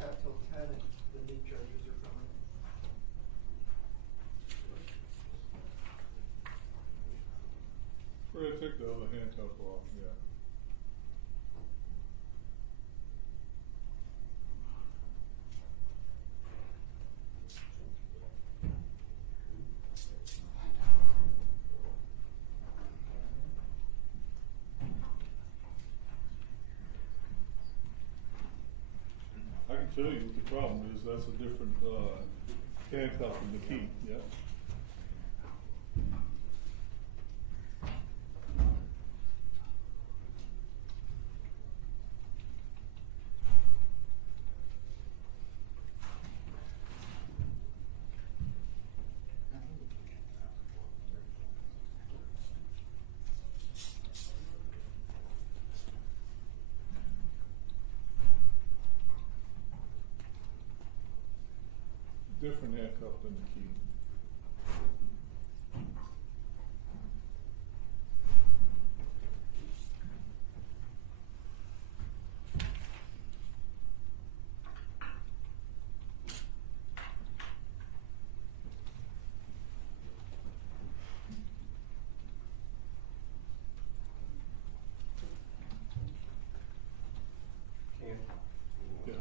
have till 10 and the new judges are coming. We're gonna take the other handcuff off, yeah. I can tell you what the problem is. That's a different handcuff than the key, yeah. Different handcuff than the key. Can. Yeah.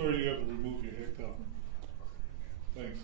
Sir, you have to remove your head cover. Thanks.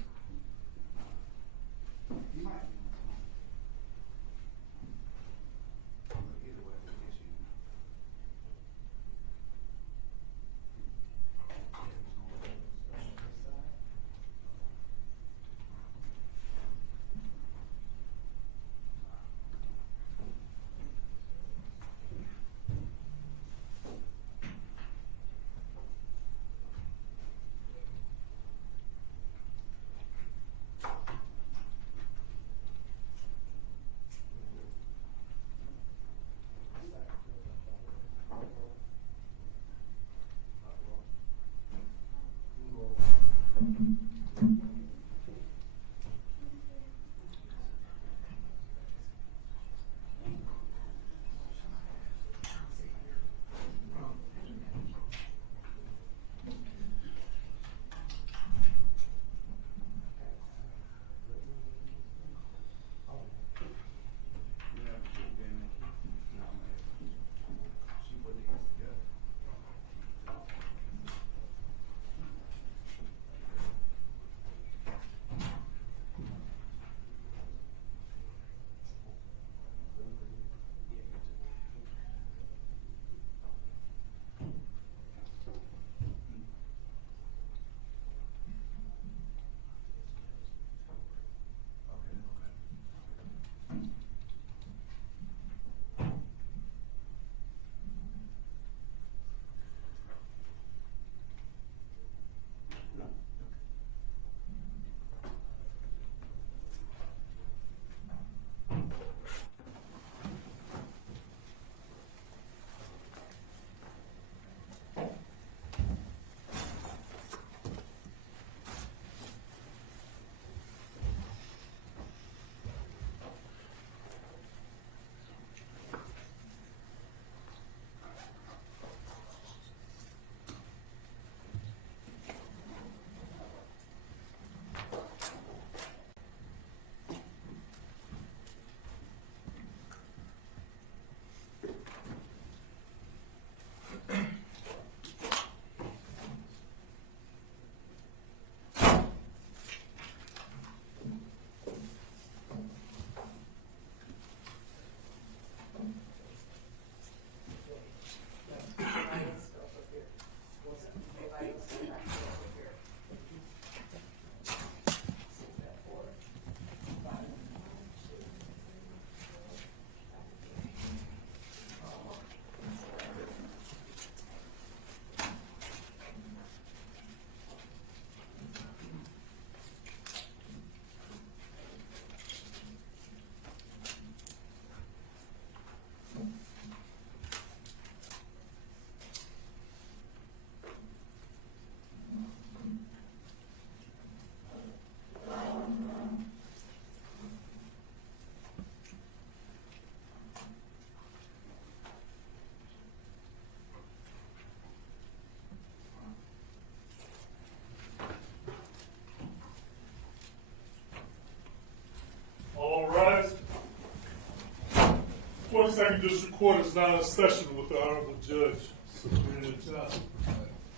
42nd District Court is now in session with the Honorable Judge Sabrina Johnson.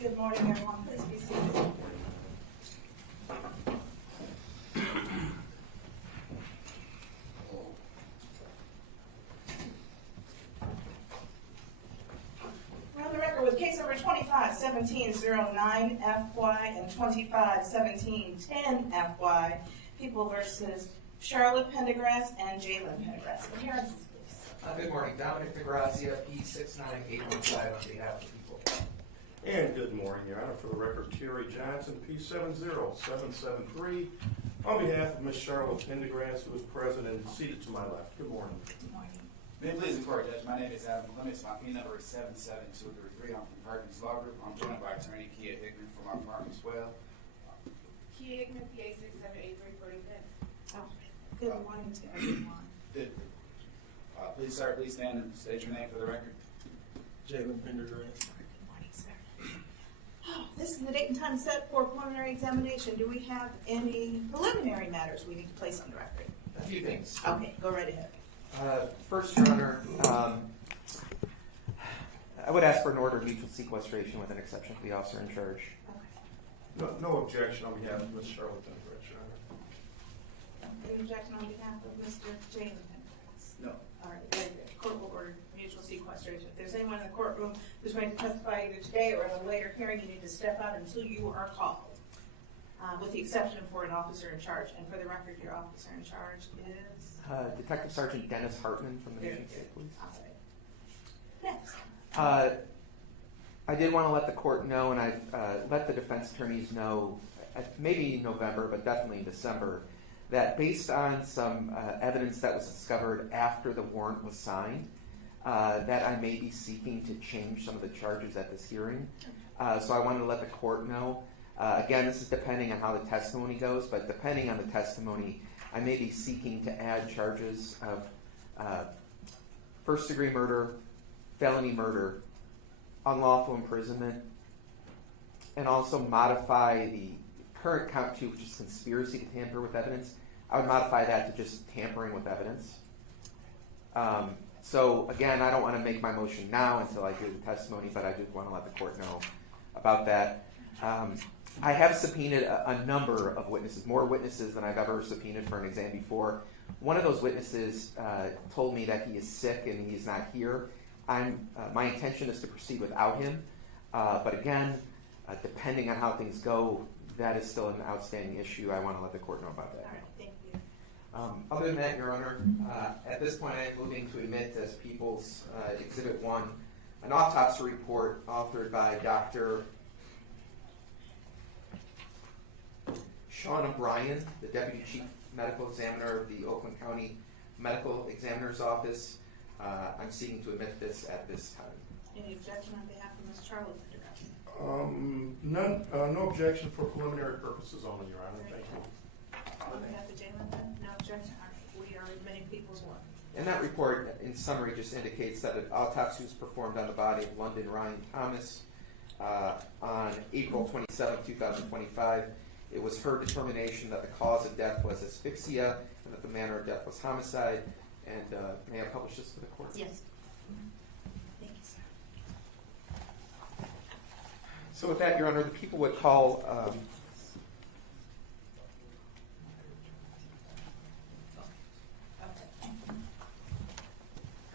Good morning, everyone. Please be seated. We're on the record with case number 25-1709-FY and 25-1710-FY, People versus Charla Pendergrass and Jalen Pendergrass. Appearances, please. Good morning, Dominic DeGrazia, P69815 on behalf of the people. And good morning, Your Honor. For the record, Terry Johnson, P70773, on behalf of Ms. Charla Pendergrass, who is present and seated to my left. Good morning. Good morning. May it please the court, Judge. My name is Adam Clements. My P number is 77233. I'm from Perkins Law Group. I'm joined by attorney Kia Hickman from our firm as well. Kia Hickman, PA 67834. Oh, good morning to everyone. Good. Please, sir, please stand and state your name for the record. Jalen Pendergrass. Good morning, sir. Oh, this is the date and time set for preliminary examination. Do we have any preliminary matters we need to place on the record? A few things. Okay, go right ahead. First, Your Honor, I would ask for an order of mutual sequestration with an exception for the officer in charge. Okay. No objection on behalf of Ms. Charla Pendergrass, Your Honor. Any objection on behalf of Mr. Jalen Pendergrass? No. All right, very good. Court will order mutual sequestration. If there's anyone in the courtroom who's going to testify either today or in a later hearing, you need to step out until you are called, with the exception for an officer in charge. And for the record, your officer in charge is? Detective Sergeant Dennis Hartman from the Very Michigan State Police. All right. Next. I did want to let the court know, and I've let the defense attorneys know, maybe in November, but definitely in December, that based on some evidence that was discovered after the warrant was signed, that I may be seeking to change some of the charges at this hearing. So I wanted to let the court know. Again, this is depending on how the testimony goes, but depending on the testimony, I may be seeking to add charges of first-degree murder, felony murder, unlawful imprisonment, and also modify the current count 2, which is conspiracy to tamper with evidence. I would modify that to just tampering with evidence. So again, I don't want to make my motion now until I hear the testimony, but I do want to let the court know about that. I have subpoenaed a number of witnesses, more witnesses than I've ever subpoenaed for an exam before. One of those witnesses told me that he is sick and he's not here. My intention is to proceed without him, but again, depending on how things go, that is still an outstanding issue. I want to let the court know about that. All right, thank you. Other than that, Your Honor, at this point I am moving to admit as People's Exhibit 1 an autopsy report authored by Dr. Sean O'Brien, the Deputy Chief Medical Examiner of the Oakland County Medical Examiner's Office. I'm seeking to admit this at this time. Any objection on behalf of Ms. Charla Pendergrass? None, no objection for preliminary purposes only, Your Honor. Thank you. On behalf of Jalen, then? No objection. All right, we are admitting People's 1. And that report, in summary, just indicates that an autopsy was performed on the body of London Ryan Thomas on April 27, 2025. It was her determination that the cause of death was asphyxia and that the manner of death was homicide. And may I publish this to the court? Yes. Thank you, sir. So with that, Your Honor, the people would call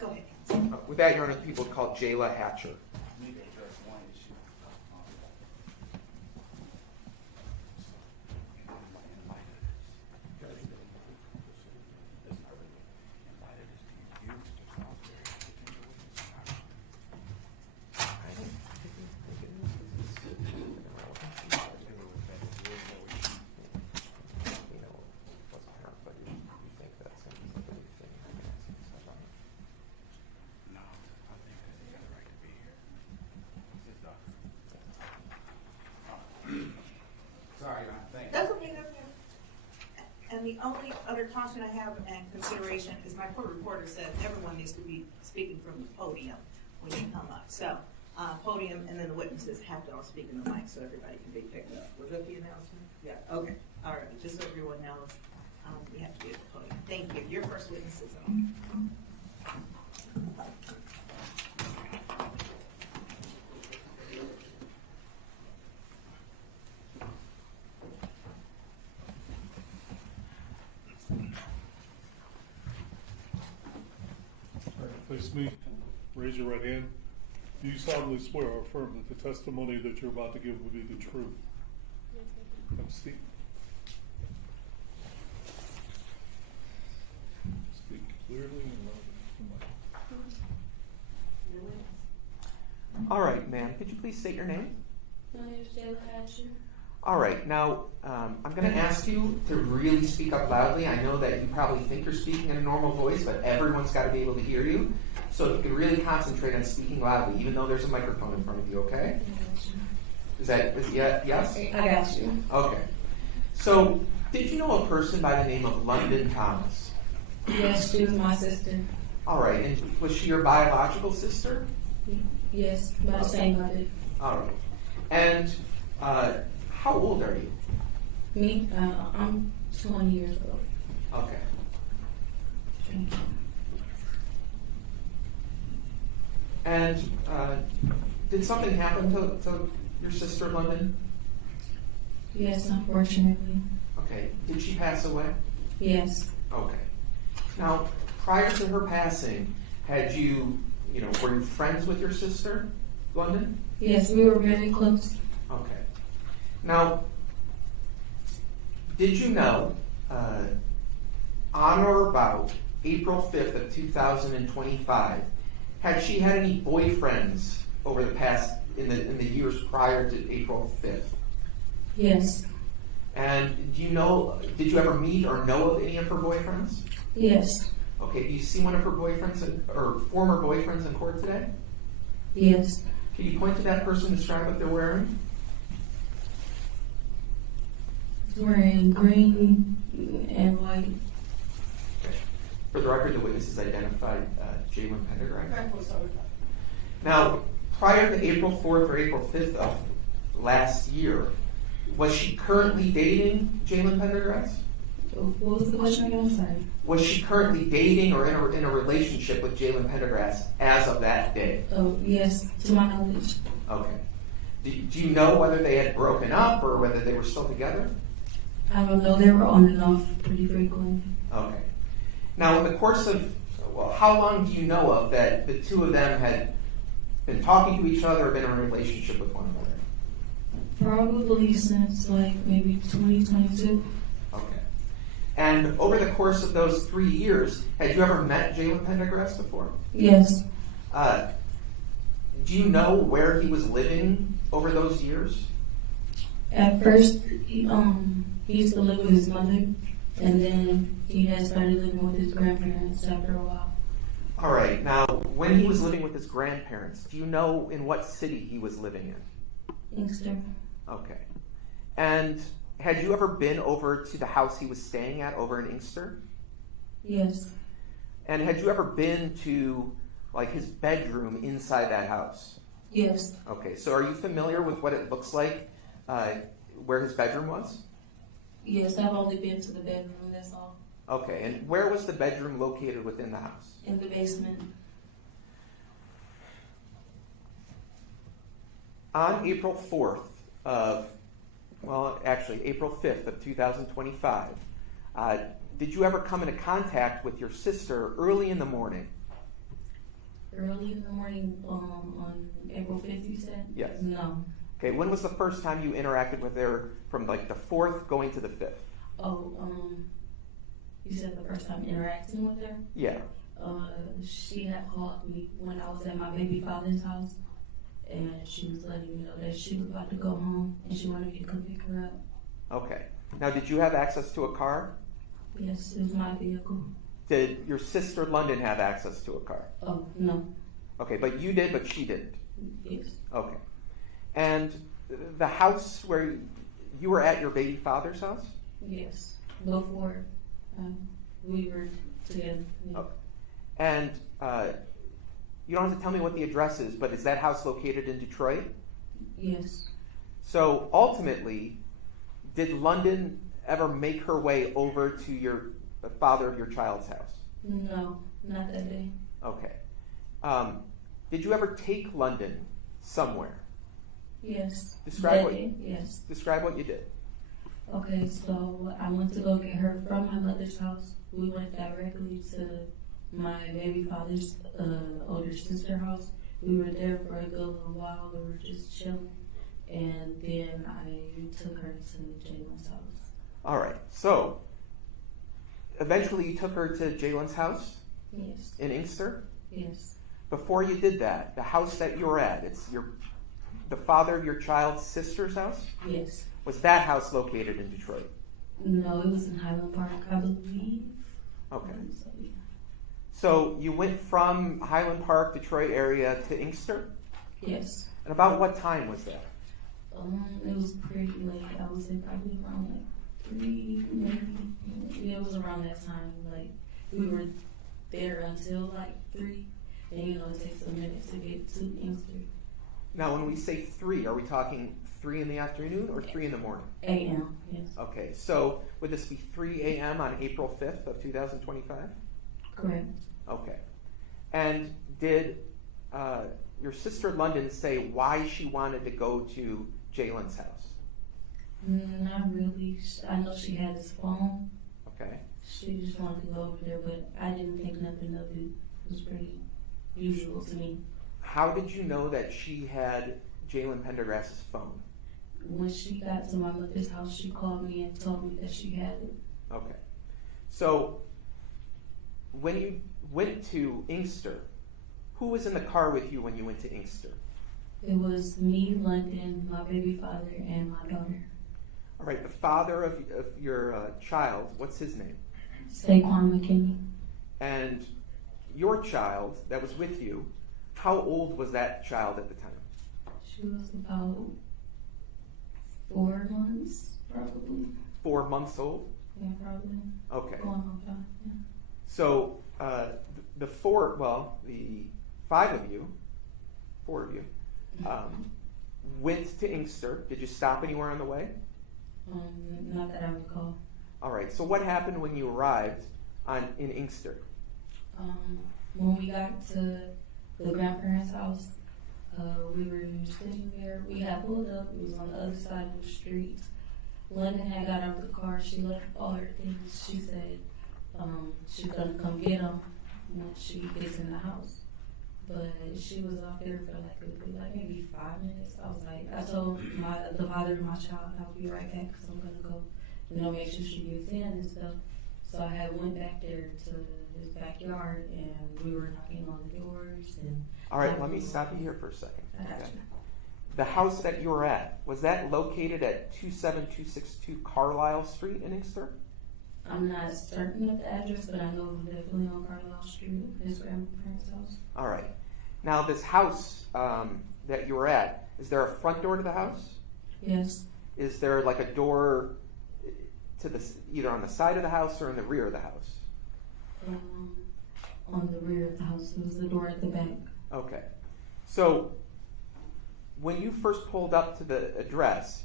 Okay. Go ahead. with that, Your Honor, the people would call Jayla Hatcher. We need to address one issue. No, I think that he got a right to be here. It's his doctor. Sorry, Your Honor. Thank you. That's okay, that's okay. And the only other caution I have and consideration is my court reporter said everyone needs to be speaking from the podium when you come up. So, podium and then the witnesses have to all speak in the mic so everybody can be picked up. Was that the announcement? Yeah, okay. All right, just so everyone knows, we have to be at the podium. Thank you. Your first witness is on. Face me, raise your right hand. Do you solemnly swear or affirm that the testimony that you're about to give will be the truth? Yes, I do. Have a seat. Speak clearly and loudly. All right, ma'am. Could you please state your name? My name is Jalen Pendergrass. All right. Now, I'm going to ask you to really speak up loudly. I know that you probably think you're speaking in a normal voice, but everyone's got to be able to hear you. So if you can really concentrate on speaking loudly, even though there's a microphone in front of you, okay? Yes? I got you. Okay. So, did you know a person by the name of London Thomas? Yes, she was my sister. All right. And was she your biological sister? Yes, by the same mother. All right. And how old are you? Me, I'm 20 years old. Okay. And did something happen to your sister, London? Yes, unfortunately. Okay. Did she pass away? Yes. Okay. Now, prior to her passing, were you friends with your sister, London? Yes, we were very close. Okay. Now, did you know, on or about April 5th of 2025, had she had any boyfriends over the past, in the years prior to April 5th? Yes. And did you ever meet or know of any of her boyfriends? Yes. Okay, do you see one of her boyfriends or former boyfriends in court today? Yes. Can you point to that person and describe what they're wearing? He's wearing green and white. Okay. For the record, the witnesses identified Jalen Pendergrass. Now, prior to April 4th or April 5th of last year, was she currently dating Jalen Pendergrass? What was the question again? I'm sorry. Was she currently dating or in a relationship with Jalen Pendergrass as of that day? Oh, yes, to my knowledge. Okay. Do you know whether they had broken up or whether they were still together? I don't know. They were on and off pretty frequently. Okay. Now, in the course of, how long do you know of that the two of them had been talking to each other or been in a relationship with one another? Probably since maybe 2022. Okay. And over the course of those 3 years, had you ever met Jalen Pendergrass before? Yes. Do you know where he was living over those years? At first, he used to live with his mother, and then he had started living with his grandparents after a while. All right. Now, when he was living with his grandparents, do you know in what city he was living in? Inkster. Okay. And had you ever been over to the house he was staying at over in Inkster? Yes. And had you ever been to his bedroom inside that house? Yes. Okay. So are you familiar with what it looks like where his bedroom was? Yes, I've only been to the bedroom, that's all. Okay. And where was the bedroom located within the house? In the basement. On April 4th April 5th of 2025, did you ever come into contact with your sister early in the morning? Early in the morning on April 5th, you said? Yes. No. Okay, when was the first time you interacted with her from the 4th going to the 5th? Oh, you said the first time interacting with her? Yeah. She had called me when I was at my baby father's house, and she was letting me know that she was about to go home, and she wanted me to come pick her up. Okay. Now, did you have access to a car? Yes, it was my vehicle. Did your sister London have access to a car? Oh, no. Okay, but you did, but she didn't. Yes. Okay. And the house where you were at your baby father's house? Yes. Before we were together. Yeah. Okay. And you don't have to tell me what the address is, but is that house located in Detroit? Yes. So ultimately, did London ever make her way over to the father of your child's house? No, not that day. Okay. Did you ever take London somewhere? Yes. Describe that what. day, yes. Describe what you did. Okay, so I went to go get her from my mother's house. We went directly to my baby father's older sister house. We were there for a good little while. We were just chilling. And then I took her to Jalen's house. All right. So, eventually you took her to Jalen's house Yes. in Inkster? Yes. Before you did that, the house that you were at, it's the father of your child's sister's house? Yes. Was that house located in Detroit? No, it was in Highland Park, I believe. Okay. So, yeah. So you went from Highland Park, Detroit area to Inkster? Yes. And about what time was that? It was pretty late. I would say probably around like 3, maybe. Yeah, it was around that time. Like we were there until like 3, and it takes a minute to get to Inkster. Now, when we say 3, are we talking 3 in the afternoon or 3 in the morning? A.M. Yes. Okay, so would this be 3 a.m. on April 5th of 2025? Correct. Okay. And did your sister London say why she wanted to go to Jalen's house? Not really. I know she had his phone. Okay. She just wanted to go over there, but I didn't think nothing of it. It was pretty usual to me. How did you know that she had Jalen Pendergrass's phone? When she got to my mother's house, she called me and told me that she had it. Okay. So, when you went to Inkster, who was in the car with you when you went to Inkster? It was me, London, my baby father, and my daughter. All right, the father of your child, what's his name? Saquon McKinney. And your child that was with you, how old was that child at the time? She was about 4 months, probably. 4 months old? Yeah, probably. Okay. Going on 5, yeah. So the 5 of you, 4 of you, went to Inkster. Did you stop anywhere on the way? Not that I recall. All right. So what happened when you arrived in Inkster? When we got to the grandparents' house, we were sitting there. We had pulled up. It was on the other side of the street. London had got out of the car. She left all her things. She said she's gonna come get them when she gets in the house. But she was out there for like maybe 5 minutes. I told the father of my child, I'll be right back because I'm gonna go, make sure she gets in and stuff. So I had went back there to his backyard and we were knocking on the doors and. All right, let me stop you here for a second. I got you. The house that you were at, was that located at 27262 Carlisle Street in Inkster? I'm not certain of the address, but I know it was definitely on Carlisle Street, his grandparents' house. All right. Now, this house that you were at, is there a front door to the house? Yes. Is there like a door to either on the side of the house or in the rear of the house? On the rear of the house, it was the door at the back. Okay. So, when you first pulled up to the address,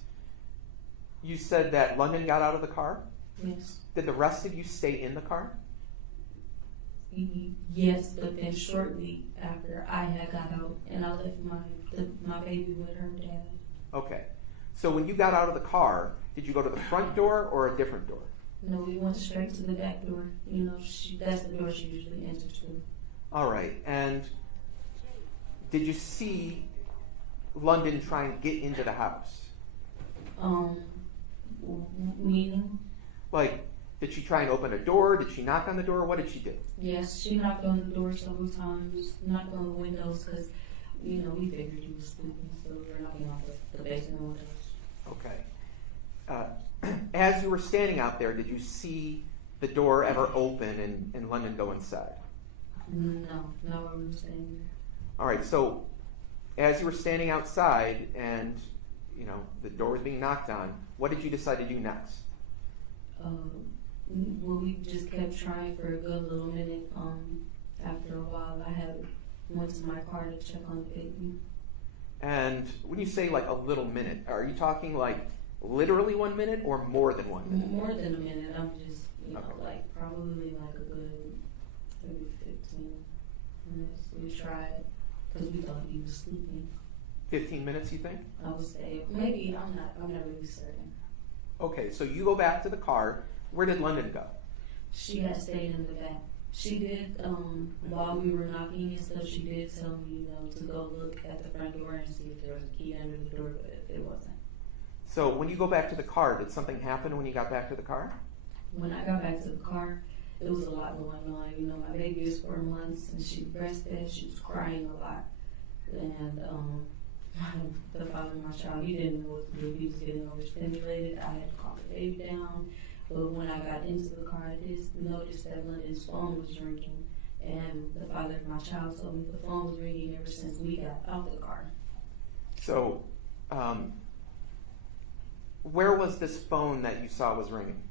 you said that London got out of the car? Yes. Did the rest of you stay in the car? Yes, but then shortly after I had got out and I left my baby with her dad. Okay. So when you got out of the car, did you go to the front door or a different door? No, we went straight to the back door. That's the door she usually enters through. All right. And did you see London try and get into the house? Meaning? Like, did she try and open a door? Did she knock on the door? What did she do? Yes, she knocked on the door several times, knocked on the windows because, we figured you was sleeping, so we were knocking on the basement windows. Okay. As you were standing out there, did you see the door ever open and London go inside? No, not when we were standing there. All right, so as you were standing outside and, the door was being knocked on, what did you decide to do next? Well, we just kept trying for a good little minute. After a while, I went to my car to check on the baby. And when you say like a little minute, are you talking like literally 1 minute or more than 1 minute? More than a minute. I'm just, Okay. probably like a good maybe 15 minutes. We tried because we thought he was sleeping. 15 minutes, you think? I would say maybe. I'm not really certain. Okay, so you go back to the car. Where did London go? She had stayed in the back. She did, while we were knocking and stuff, she did tell me, to go look at the front door and see if there was a key under the door, but it wasn't. So when you go back to the car, did something happen when you got back to the car? When I got back to the car, there was a lot going on. My baby was 4 months and she breastfed. She was crying a lot. And the father of my child, he didn't know what to do. He was getting overstimulated. I had to calm the baby down. But when I got into the car, I just noticed that London's phone was ringing. And the father of my child told me the phone was ringing ever since we got out the car. So, where was this phone that you saw was ringing?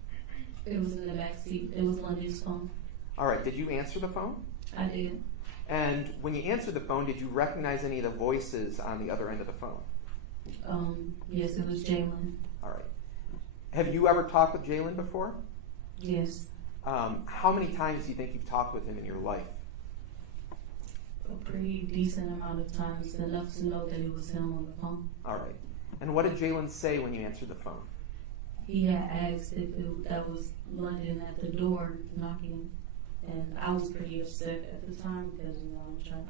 It was in the back seat. It was London's phone. All right, did you answer the phone? I did. And when you answered the phone, did you recognize any of the voices on the other end of the phone? Yes, it was Jalen. All right. Have you ever talked with Jalen before? Yes. How many times do you think you've talked with him in your life? A pretty decent amount of times, enough to know that it was him on the phone. All right. And what did Jalen say when you answered the phone? He had asked if that was London at the door knocking, and I was pretty upset at the time because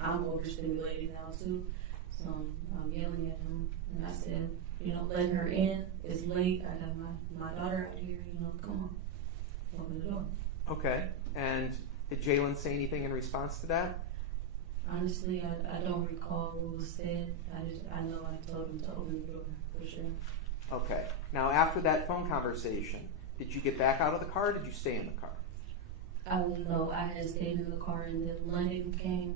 I'm overstimulated now too, so I'm yelling at him, and I said, let her in. It's late. I have my daughter out here. Come on, open the door. Okay. And did Jalen say anything in response to that? Honestly, I don't recall what was said. I know I told him to open the door for sure. Okay. Now, after that phone conversation, did you get back out of the car or did you stay in the car? I don't know. I had stayed in the car, and then London came,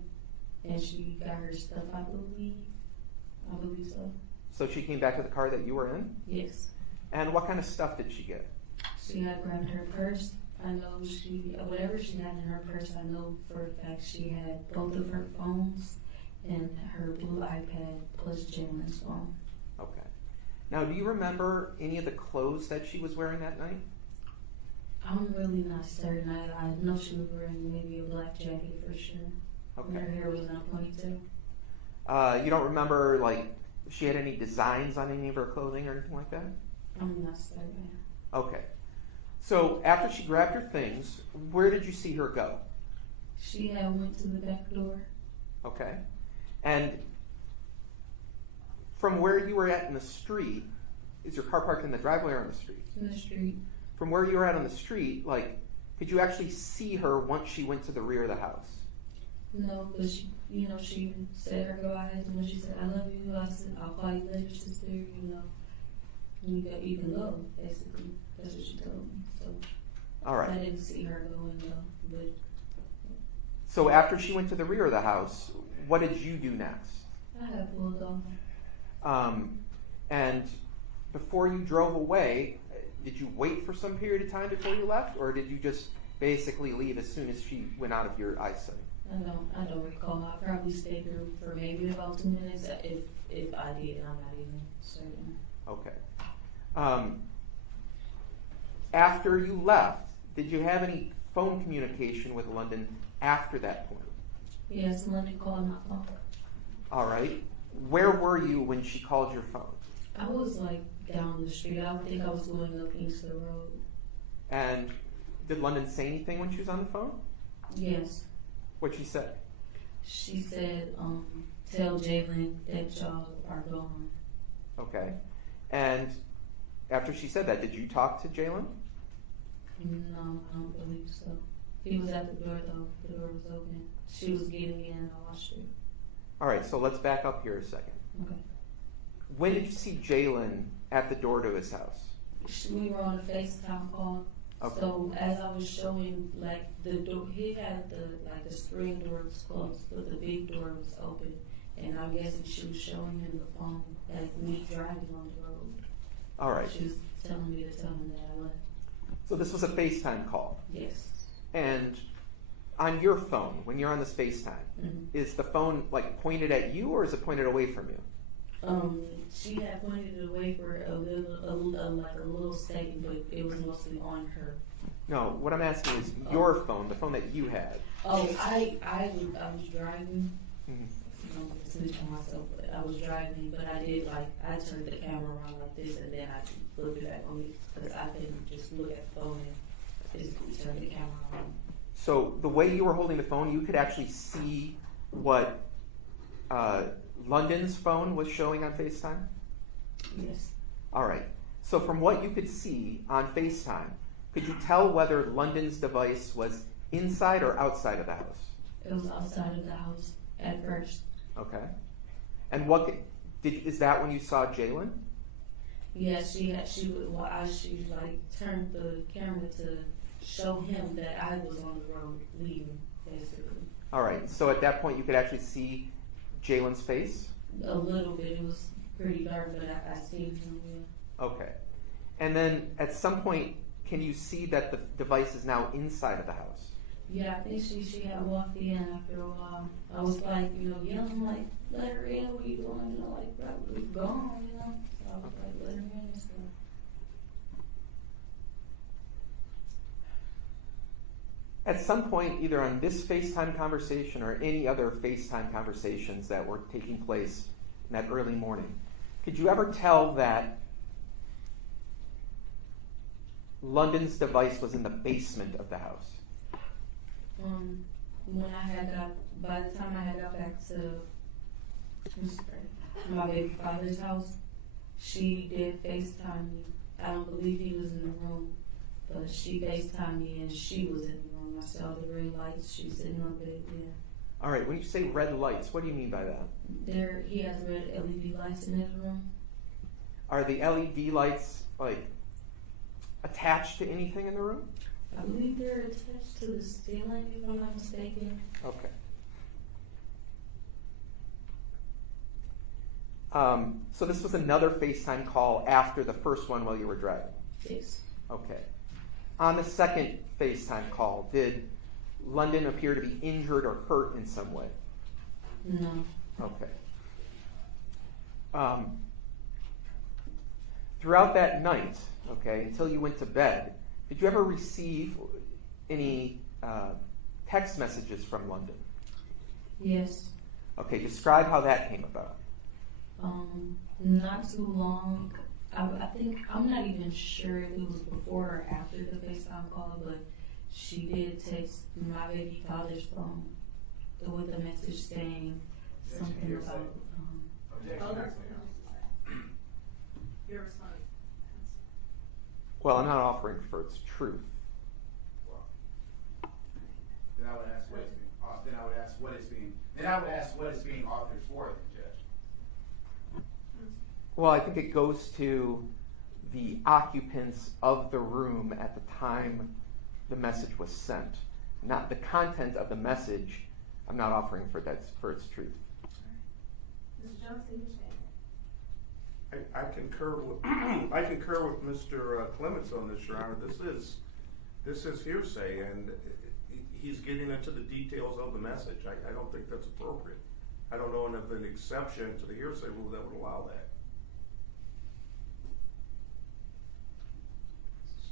and she got her stuff, I believe. I believe so. So she came back to the car that you were in? Yes. And what kind of stuff did she get? She had grabbed her purse. I know whatever she had in her purse, I know for a fact she had both of her phones and her blue iPad plus Jalen's phone. Okay. Now, do you remember any of the clothes that she was wearing that night? I'm really not certain. I know she was wearing maybe a black jacket for sure. Okay. Her hair was not ponytail. You don't remember, if she had any designs on any of her clothing or anything like that? I'm not certain. Okay. So after she grabbed her things, where did you see her go? She had went to the back door. Okay. And from where you were at in the street, is your car parked in the driveway or on the street? In the street. From where you were at on the street, could you actually see her once she went to the rear of the house? No, but she said her goodbyes, and when she said, "I love you," I said, "I'll call you later, sister." You can go. Basically, that's what she told me. So, All right. I didn't see her going though. But So after she went to the rear of the house, what did you do next? I had pulled off. And before you drove away, did you wait for some period of time before you left, or did you just basically leave as soon as she went out of your eyesight? I don't recall. I probably stayed there for maybe about 2 minutes. If I did, I'm not even certain. Okay. After you left, did you have any phone communication with London after that point? Yes, London called my phone. All right. Where were you when she called your phone? I was down the street. I don't think I was going up Inkster Road. And did London say anything when she was on the phone? Yes. What'd she say? She said, tell Jalen that y'all are gone. Okay. And after she said that, did you talk to Jalen? No, I don't believe so. He was at the door though. The door was open. She was getting in. I watched her. All right, so let's back up here a second. Okay. When did you see Jalen at the door to his house? We were on a FaceTime call. Okay. So as I was showing, the door, he had the screen door was closed, but the big door was open. And I'm guessing she was showing him the phone as me driving on the road. All right. She was telling me to tell him that I left. So this was a FaceTime call. Yes. And on your phone, when you're on this FaceTime, is the phone pointed at you or is it pointed away from you? She had pointed it away for a little second, but it was mostly on her. No, what I'm asking is your phone, the phone that you had. Oh, I was driving. Mhm. I'm snitching on myself, but I was driving, but I did I turned the camera around like this, and then I flipped it back on me because I couldn't just look at the phone and physically turn the camera on. So the way you were holding the phone, you could actually see what London's phone was showing on FaceTime? Yes. All right. So from what you could see on FaceTime, could you tell whether London's device was inside or outside of the house? It was outside of the house at first. Okay. And what is that when you saw Jalen? Yeah, she like turned the camera to show him that I was on the road leaving, basically. All right. So at that point, you could actually see Jalen's face? A little bit. It was pretty dark, but I seen him. Yeah. Okay. And then at some point, can you see that the device is now inside of the house? Yeah, I think she had walked in after a while. I was like, yelling like, let her in, what you doing? Like, probably gone, So I was like, let her in and stuff. At some point, either on this FaceTime conversation or any other FaceTime conversations that were taking place in that early morning, could you ever tell that London's device was in the basement of the house? When by the time I had got back to my baby father's house, she did FaceTime me. I don't believe he was in the room, but she FaceTimed me and she was in the room. I saw the red lights. She was sitting on the bed there. All right, when you say red lights, what do you mean by that? He has red LED lights in his room. Are the LED lights like attached to anything in the room? I believe they're attached to the ceiling, if I'm not mistaken. Okay. So this was another FaceTime call after the first one while you were driving? Yes. Okay. On the second FaceTime call, did London appear to be injured or hurt in some way? No. Okay. Throughout that night, okay, until you went to bed, did you ever receive any text messages from London? Yes. Okay, describe how that came about. Not too long. I think, I'm not even sure if it was before or after the FaceTime call, but she did text my baby father's phone with a message saying something about, Hold on. Your response. Well, I'm not offering for its truth. Then I would ask what is being offered for, then, Judge. Well, I think it goes to the occupants of the room at the time the message was sent. Not the content of the message. I'm not offering for its truth. Mr. Johnson, you're saying? I concur with Mr. Clements on this, Your Honor. This is hearsay, and he's getting into the details of the message. I don't think that's appropriate. I don't know of an exception to the hearsay rule that would allow that.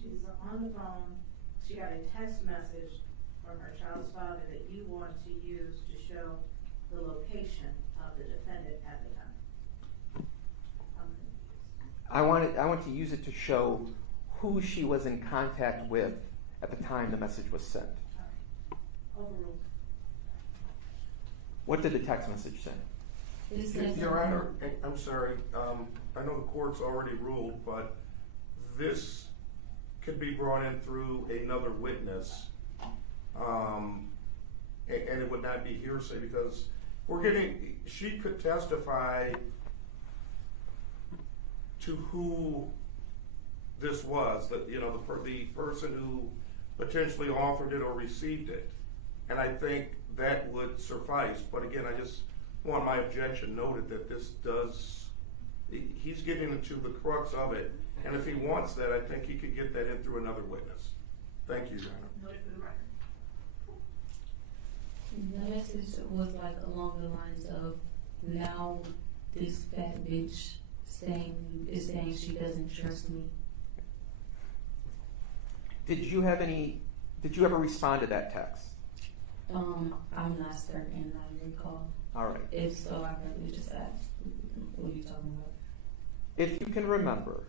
She's on the phone. She got a text message from her child's father that you want to use to show the location of the defendant at the time. I want to use it to show who she was in contact with at the time the message was sent. Overruled. What did the text message say? it says Your Honor, I'm sorry. I know the court's already ruled, but this could be brought in through another witness, and it would not be hearsay because she could testify to who this was, the person who potentially authored it or received it, and I think that would suffice. But again, I just want my objection noted that he's getting into the crux of it, and if he wants that, I think he could get that in through another witness. Thank you, Your Honor. Noted for the record. the message was like along the lines of, now this fat bitch is saying she doesn't trust me. Did you ever respond to that text? I'm not certain, I recall. All right. If so, I probably just asked, what are you talking about? If you can remember,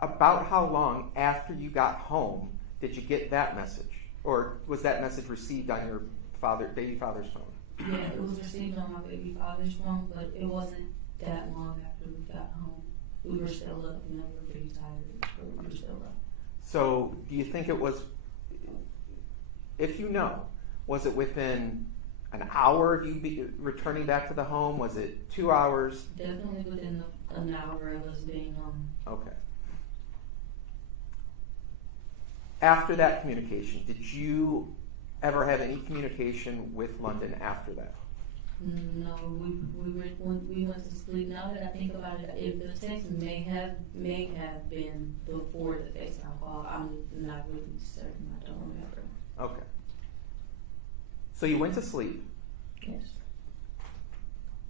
about how long after you got home did you get that message? Or was that message received on your baby father's phone? Yeah, it was received on my baby father's phone, but it wasn't that long after we got home. We were still up, you know, we were pretty tired, but we were still up. So do you think it was, if you know, was it within an hour of you returning back to the home? Was it 2 hours? Definitely within an hour of us being home. Okay. After that communication, did you ever have any communication with London after that? No, we went to sleep. Now that I think about it, if the text may have been before the FaceTime call, I'm not really certain. I don't remember. Okay. So you went to sleep. Yes.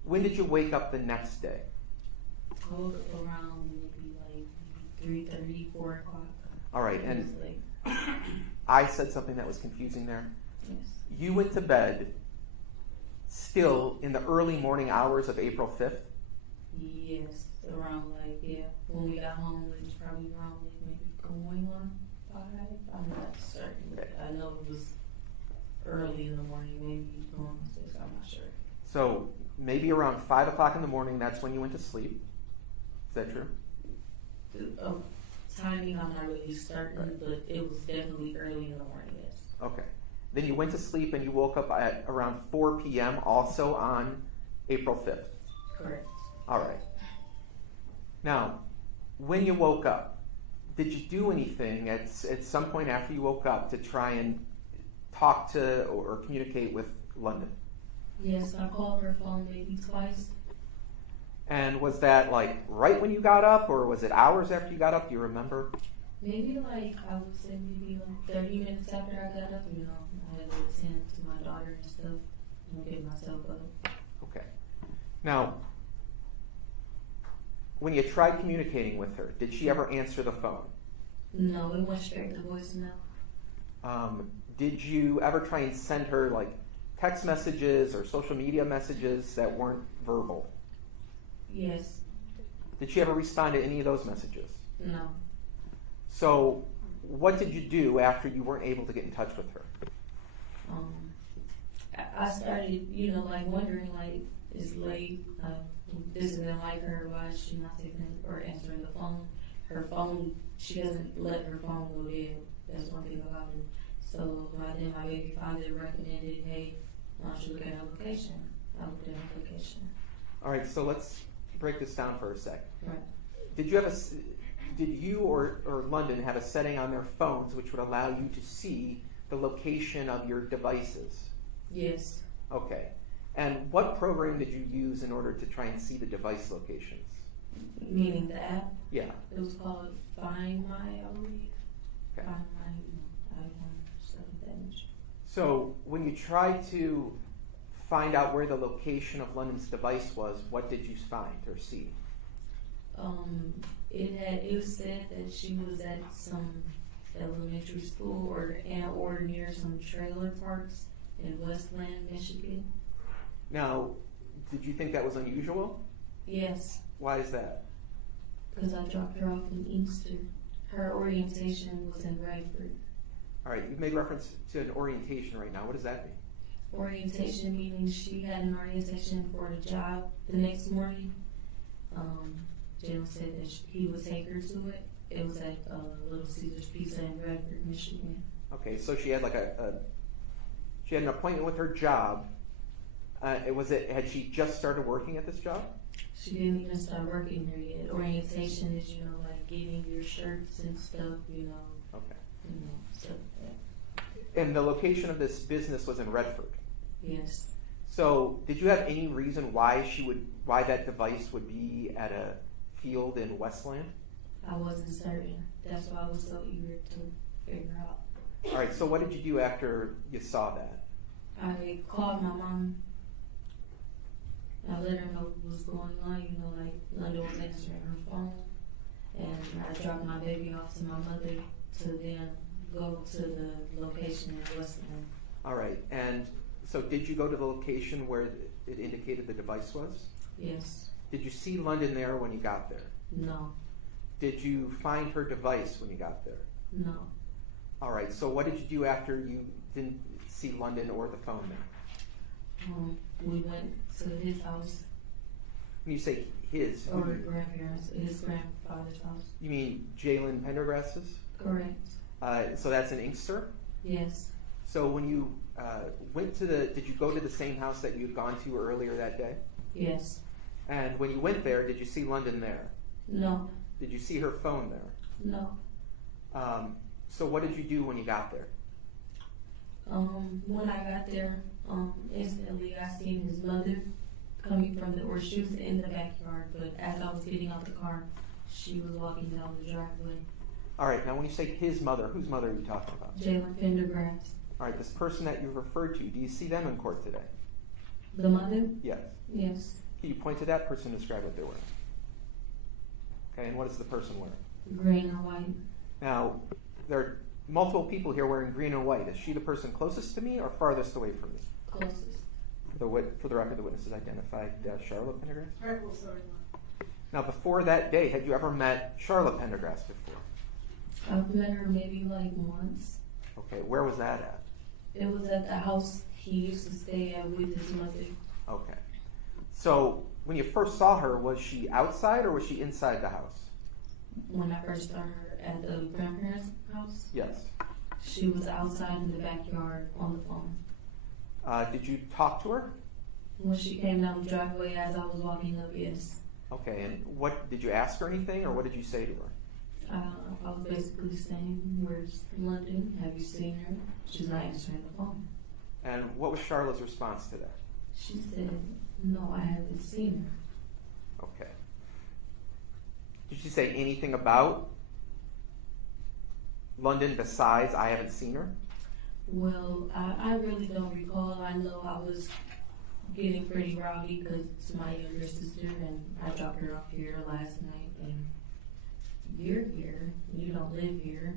When did you wake up the next day? I woke up around maybe like 3:30, 4 o'clock. All right, It and was late. I said something that was confusing there. Yes. You went to bed still in the early morning hours of April 5th? Yes, around when we got home, it was probably around maybe going on 5. I'm not certain. Okay. I know it was early in the morning, maybe going on 6. I'm not sure. So maybe around 5 o'clock in the morning, that's when you went to sleep. Is that true? Timing, I'm not really certain, Right. but it was definitely early in the morning. Yes. Okay. Then you went to sleep and you woke up at around 4 p.m. also on April 5th. Correct. All right. Now, when you woke up, did you do anything at some point after you woke up to try and talk to or communicate with London? Yes, I called her phone maybe twice. And was that like right when you got up, or was it hours after you got up? Do you remember? Maybe I would say maybe 30 minutes after I got up, you know, I had to attend to my daughter and stuff, get myself up. Okay. Now, when you tried communicating with her, did she ever answer the phone? No, it went straight to voicemail. Did you ever try and send her like text messages or social media messages that weren't verbal? Yes. Did she ever respond to any of those messages? No. So, what did you do after you weren't able to get in touch with her? I started, wondering, it's late. This isn't like her. Why is she not taking or answering the phone? Her phone, she doesn't let her phone go dead. That's one thing about her. So then my baby father recommended, hey, why don't you look at her location? I looked at her location. All right, so let's break this down for a sec. Right. Did you or London have a setting on their phones which would allow you to see the location of your devices? Yes. Okay. And what program did you use in order to try and see the device locations? Meaning the app? Yeah. It was called Find My, I believe. Okay. Find My iPhone, stuff of that nature. So when you tried to find out where the location of London's device was, what did you find or see? It said that she was at some elementary school or near some trailer parks in Westland, Michigan. Now, did you think that was unusual? Yes, Why is that? because I dropped her off in Inkster. Her orientation was in Radford. All right, you've made reference to an orientation right now. What does that mean? Orientation meaning she had an orientation for the job the next morning. Jalen said that he would take her to it. It was at Little Caesar's Pizza in Radford, Michigan. Okay, so she had she had an appointment with her job. Had she just started working at this job? She didn't even start working there yet. Orientation is, getting your shirts and stuff, Okay. stuff like that. And the location of this business was in Redford. Yes. So, did you have any reason why why that device would be at a field in Westland? I wasn't certain. That's why I was so eager to figure out. All right, so what did you do after you saw that? I called my mom. I let her know what was going on, Linda was answering her phone. And I dropped my baby off to my mother to then go to the location in Westland. All right, and so did you go to the location where it indicated the device was? Yes. Did you see London there when you got there? No. Did you find her device when you got there? No. All right, so what did you do after you didn't see London or the phone there? We went to his house, When you say his, or grandparents, his grandfather's house. you mean Jalen Pendergrass's? Correct. So that's in Inkster? Yes. So when you did you go to the same house that you'd gone to earlier that day? Yes. And when you went there, did you see London there? No. Did you see her phone there? No. So what did you do when you got there? When I got there, instantly I seen his mother coming from or she was in the backyard, but as I was getting out the car, she was walking down the driveway. All right, now when you say his mother, whose mother are you talking about? Jalen Pendergrass. All right, this person that you referred to, do you see them in court today? The mother? Yes. Yes. Can you point to that person and describe what they're wearing? Okay, and what is the person wearing? Green and white. Now, there are multiple people here wearing green and white. Is she the person closest to me or farthest away from me? Closest. For the record, the witnesses identified Charla Pendergrass. Right, well, sorry. Now, before that day, had you ever met Charla Pendergrass before? I've met her maybe like once. Okay, where was that at? It was at the house he used to stay at with his mother. Okay. So, when you first saw her, was she outside or was she inside the house? When I first saw her at the grandparents' house, Yes. she was outside in the backyard on the phone. Did you talk to her? When she came down the driveway as I was walking up, yes. Okay, and what did you ask her anything or what did you say to her? I was basically saying, "Where's London? Have you seen her?" She's not answering the phone. And what was Charla's response to that? She said, "No, I haven't seen her." Okay. Did she say anything about London besides "I haven't seen her"? Well, I really don't recall. I know I was getting pretty rowdy because it's my younger sister, and I dropped her off here last night, and you're here. You don't live here.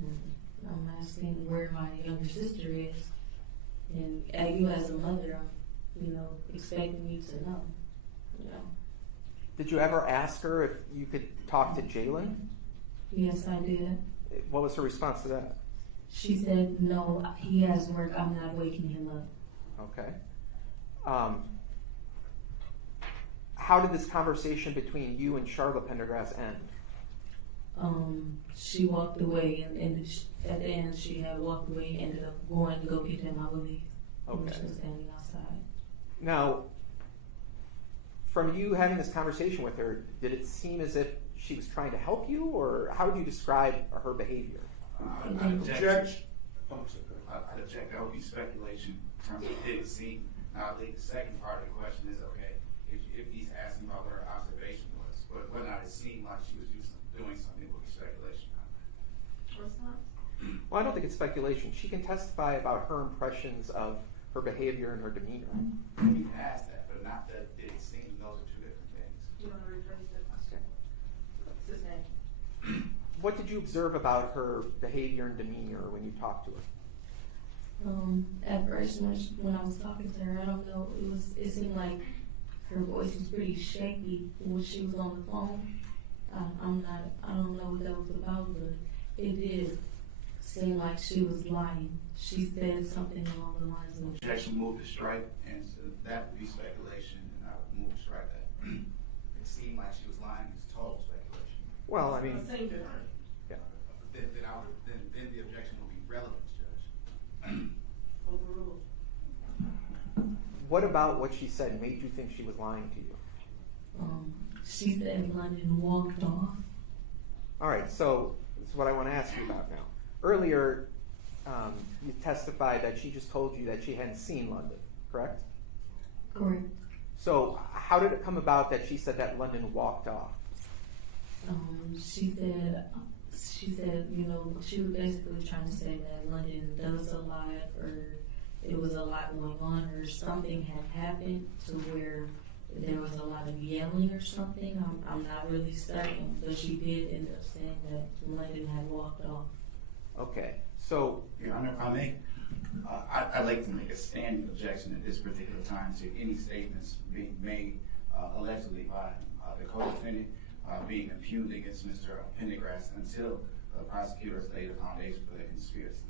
And I'm asking where my younger sister is. And you as a mother, I'm, expecting you to know. Did you ever ask her if you could talk to Jalen? Yes, I did. What was her response to that? She said, "No, he has work. I'm not waking him up." Okay. How did this conversation between you and Charla Pendergrass end? She walked away, and at the end, she had walked away, ended up going to go get him, I believe. Okay. She was standing outside. Now, from you having this conversation with her, did it seem as if she was trying to help you, or how would you describe her behavior? I object. I object. That would be speculation in terms of didn't see. Now, I think the second part of the question is okay if he's asking about what her observation was, but whether or not it seemed like she was doing something would be speculation. Well, I don't think it's speculation. She can testify about her impressions of her behavior and her demeanor. You can ask that, but not that it seems those are two different things. You want to rephrase that question? What's his name? What did you observe about her behavior and demeanor when you talked to her? At first, when I was talking to her, I don't know, it seemed like her voice was pretty shaky when she was on the phone. I don't know what that was about, but it did seem like she was lying. She said something along the lines of, Objection, move to strike, and so that would be speculation, and I would move to strike that. It seemed like she was lying. It's total speculation. Well, I mean, Same difference. yeah. Then the objection will be relevance, Judge. Overruled. What about what she said made you think she was lying to you? she said London walked off. All right, so this is what I want to ask you about now. Earlier, you testified that she just told you that she hadn't seen London, correct? Correct. So how did it come about that she said that London walked off? She said, she was basically trying to say that London does a lot, or it was a lot going on, or something had happened to where there was a lot of yelling or something. I'm not really certain, but she did end up saying that London had walked off. Okay, so Your Honor, if I may, I'd like to make a standing objection at this particular time to any statements being made allegedly by the co-defendant being impugned against Mr. Pendergrass until the prosecutors laid a foundation for that conspiracy.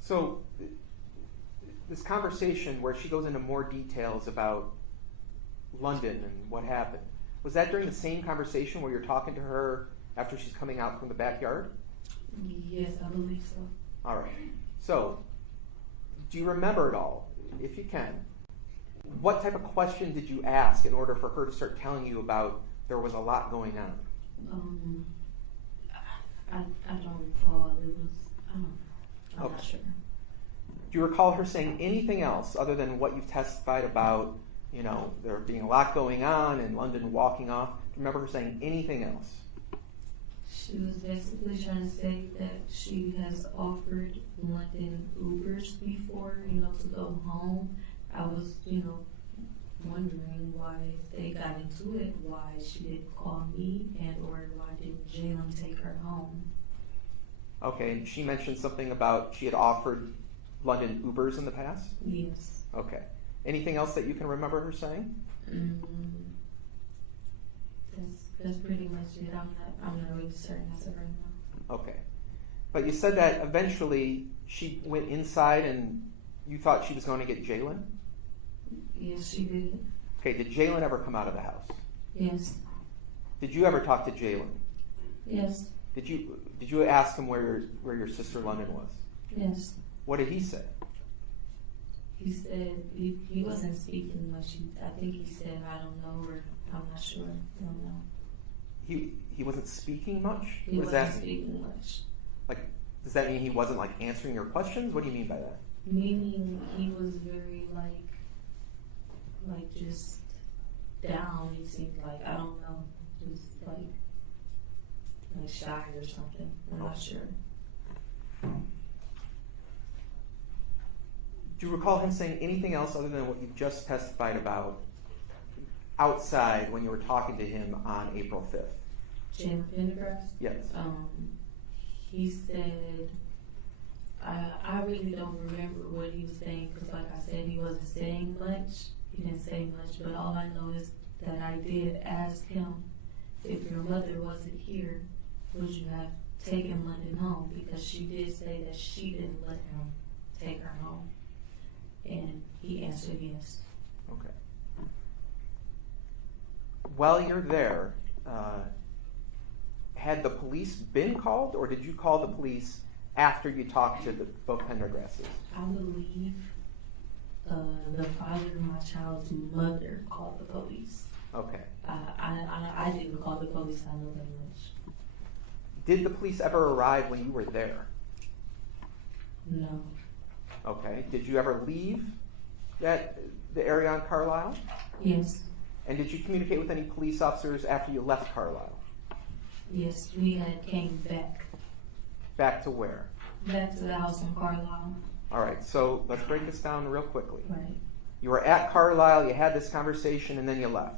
So, this conversation where she goes into more details about London and what happened, was that during the same conversation where you're talking to her after she's coming out from the backyard? Yes, I believe so. All right. So, do you remember it all, if you can? What type of question did you ask in order for her to start telling you about there was a lot going on? I don't recall. It was, I'm Okay. not sure. Do you recall her saying anything else other than what you've testified about, you know, there being a lot going on and London walking off? Do you remember her saying anything else? She was basically trying to say that she has offered London Ubers before, to go home. I was, wondering why they got into it, why she didn't call me, and or why didn't Jalen take her home. Okay, and she mentioned something about she had offered London Ubers in the past? Yes. Okay. Anything else that you can remember her saying? That's pretty much it. I'm not really certain as of right now. Okay. But you said that eventually she went inside and you thought she was going to get Jalen? Yes, she did. Okay, did Jalen ever come out of the house? Yes. Did you ever talk to Jalen? Yes. Did you ask him where your sister London was? Yes. What did he say? He said he wasn't speaking much. I think he said, I don't know, or I'm not sure. I don't know. He wasn't speaking much? He What does wasn't that mean? speaking much. Like, does that mean he wasn't like answering your questions? What do you mean by that? Meaning he was very like just down, it seemed like. I don't know. Just like shy or something. I'm not sure. Do you recall him saying anything else other than what you just testified about outside when you were talking to him on April 5th? Jalen Pendergrass? Yes. He said, I really don't remember what he was saying because, like I said, he wasn't saying much. He didn't say much, but all I know is that I did ask him, if your mother wasn't here, would you have taken London home? Because she did say that she didn't let him take her home. And he answered yes. Okay. While you're there, had the police been called, or did you call the police after you talked to both Pendergrasses? I believe the father of my child's mother called the police. Okay. I didn't call the police, I know that much. Did the police ever arrive when you were there? No. Okay. Did you ever leave the area on Carlisle? Yes. And did you communicate with any police officers after you left Carlisle? Yes, we had came back. Back to where? Back to the house in Carlisle. All right, so let's break this down real quickly. Right. You were at Carlisle, you had this conversation, and then you left.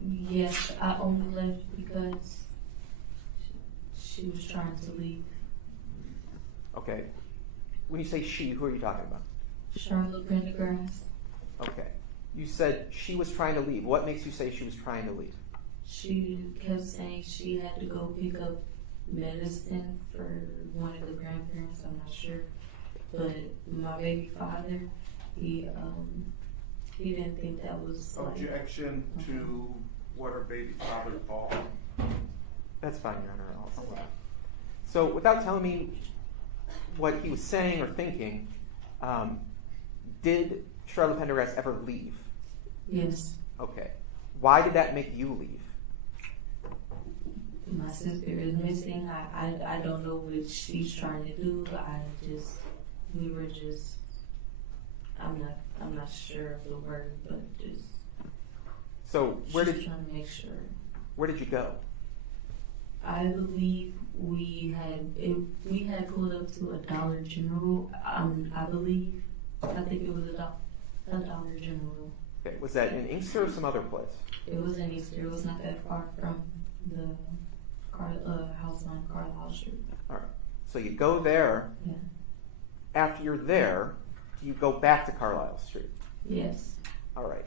Yes, I only left because she was trying to leave. Okay. When you say she, who are you talking about? Charla Pendergrass. Okay. You said she was trying to leave. What makes you say she was trying to leave? She kept saying she had to go pick up medicine for one of the grandparents, I'm not sure. But my baby father, he didn't think that was Objection to what her baby father thought. That's fine, Your Honor. I'll allow it. So without telling me what he was saying or thinking, did Charla Pendergrass ever leave? Yes. Okay. Why did that make you leave? My sister is missing. I don't know what she's trying to do. I'm not sure of the word, but just. So she's trying to make sure. Where did you go? I believe we had pulled up to a Dollar General. I think it was a Dollar General. Okay. Was that in Inkster or some other place? It was in Easter. It was not that far from the house on Carlisle Street. All right. So you go there. Yeah. After you're there, do you go back to Carlisle Street? Yes. All right.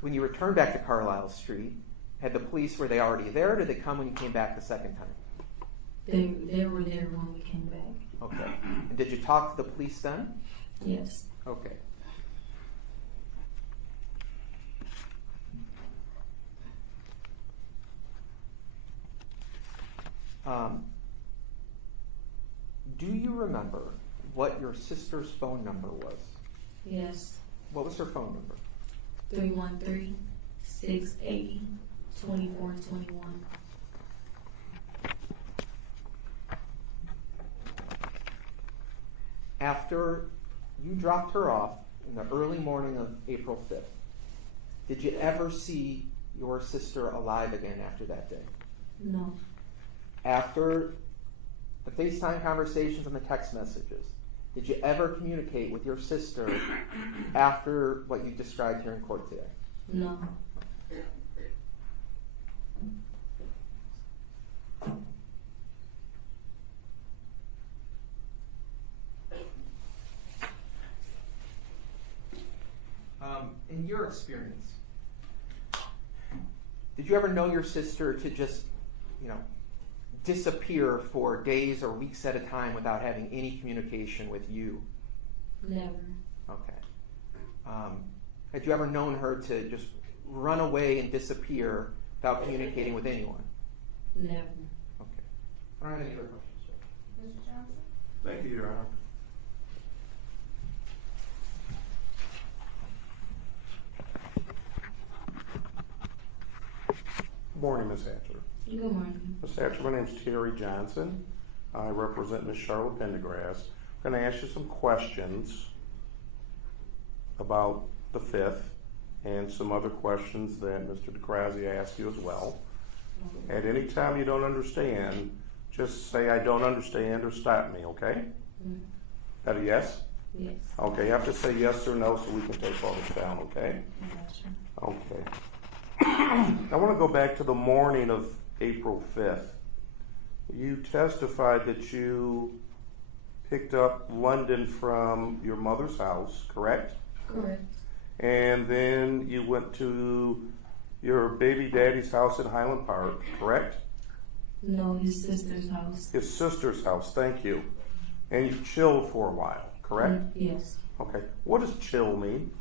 when you returned back to Carlisle Street, had the police, were they already there, or did they come when you came back the second time? They were there when we came back. Okay. And did you talk to the police then? Yes. Okay. Do you remember what your sister's phone number was? Yes. What was her phone number? 313-680-2421. After you dropped her off in the early morning of April 5th, did you ever see your sister alive again after that day? No. After the FaceTime conversations and the text messages, did you ever communicate with your sister after what you described here in court today? No. In your experience, did you ever know your sister to just, disappear for days or weeks at a time without having any communication with you? Never. Okay. Had you ever known her to just run away and disappear without communicating with anyone? Never. Okay. I don't have any other questions, sir. Mr. Johnson? Thank you, Your Honor. Good morning, Ms. Hatcher. Good morning. Ms. Hatcher, my name's Terry Johnson. I represent Ms. Charla Pendergrass. I'm going to ask you some questions about the 5th and some other questions that Mr. DeCrazia asked you as well. At any time you don't understand, just say I don't understand or stop me, okay? Mm. That a yes? Yes. Okay, you have to say yes or no so we can take all this down, okay? Gotcha. Okay. I want to go back to the morning of April 5th. You testified that you picked up London from your mother's house, correct? Correct. And then you went to your baby daddy's house in Highland Park, correct? No, his sister's house. His sister's house, thank you. And you chilled for a while, correct? Yes. Okay. What does chill mean?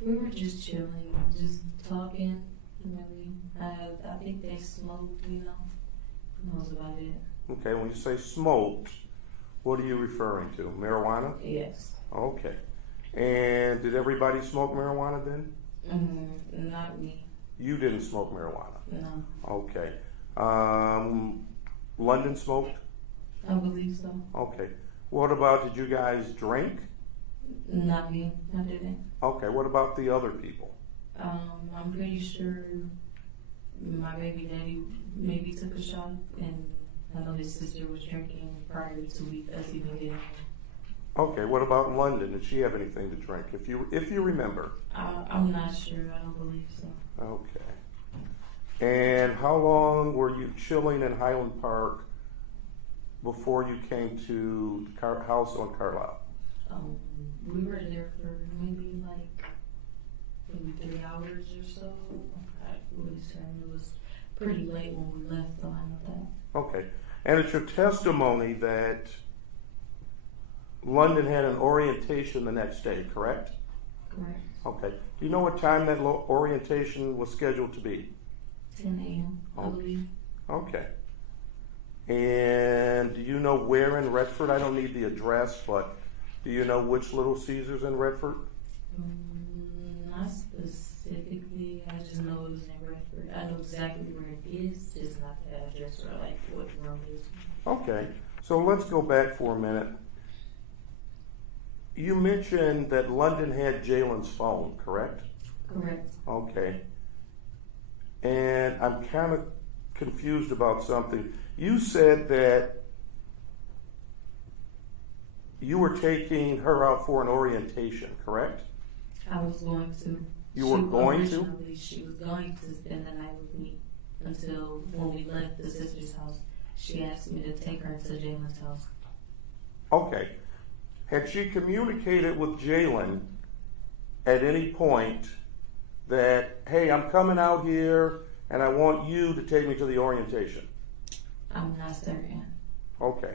We were just chilling, just talking. Really, I think they smoked, That was about it. Okay, when you say smoked, what are you referring to? Marijuana? Yes. Okay. And did everybody smoke marijuana then? Not me. You didn't smoke marijuana? No. Okay. London smoked? I believe so. Okay. What about, did you guys drink? Not me. I didn't. Okay, what about the other people? I'm pretty sure my baby daddy maybe took a shot, and I know his sister was drinking prior to us even getting there. Okay, what about London? Did she have anything to drink? If you remember. I'm not sure. I don't believe so. Okay. And how long were you chilling in Highland Park before you came to the house on Carlisle? We were there for maybe 3 hours or so. I really certain it was pretty late when we left, though. I know that. Okay. And it's your testimony that London had an orientation the next day, correct? Correct. Okay. Do you know what time that orientation was scheduled to be? 10 a.m. I believe. Okay. And do you know where in Redford? I don't need the address, but do you know which Little Caesars in Redford? Not specifically. I just know it was in Redford. I know exactly where it is, just not the address or what room it is. Okay. So let's go back for a minute. You mentioned that London had Jalen's phone, correct? Correct. Okay. And I'm kind of confused about something. You said that you were taking her out for an orientation, correct? I was going to. You were going to? Originally, she was going to spend the night with me until when we left the sister's house. She asked me to take her to Jalen's house. Okay. Had she communicated with Jalen at any point that, hey, I'm coming out here and I want you to take me to the orientation? I'm not certain. Okay.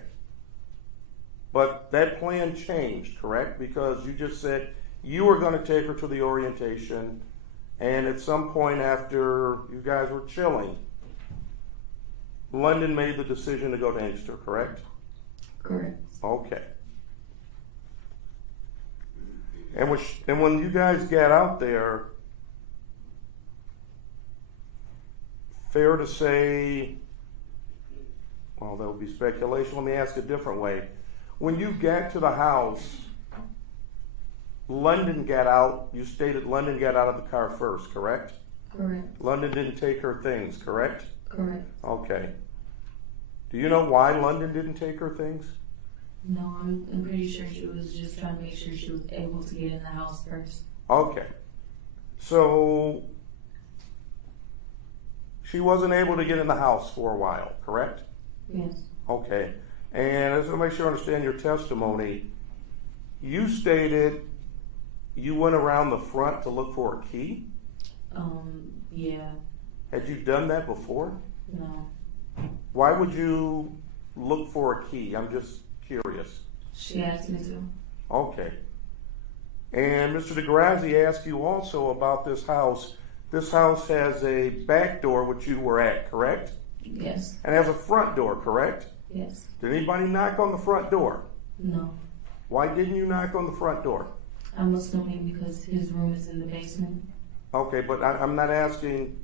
But that plan changed, correct? Because you just said you were going to take her to the orientation, and at some point after you guys were chilling, London made the decision to go to Inkster, correct? Correct. Okay. And when you guys got out there, fair to say, well, that would be speculation. Let me ask a different way. When you got to the house, London got out, you stated London got out of the car first, correct? Correct. London didn't take her things, correct? Correct. Okay. Do you know why London didn't take her things? No, I'm pretty sure she was just trying to make sure she was able to get in the house first. Okay. So, she wasn't able to get in the house for a while, correct? Yes. Okay. And I just want to make sure I understand your testimony. You stated you went around the front to look for a key? Yeah. Had you done that before? No. Why would you look for a key? I'm just curious. She asked me to. Okay. And Mr. DeGrazzi asked you also about this house. This house has a back door which you were at, correct? Yes. And has a front door, correct? Yes. Did anybody knock on the front door? No. Why didn't you knock on the front door? I'm assuming because his room is in the basement. Okay, but I'm not asking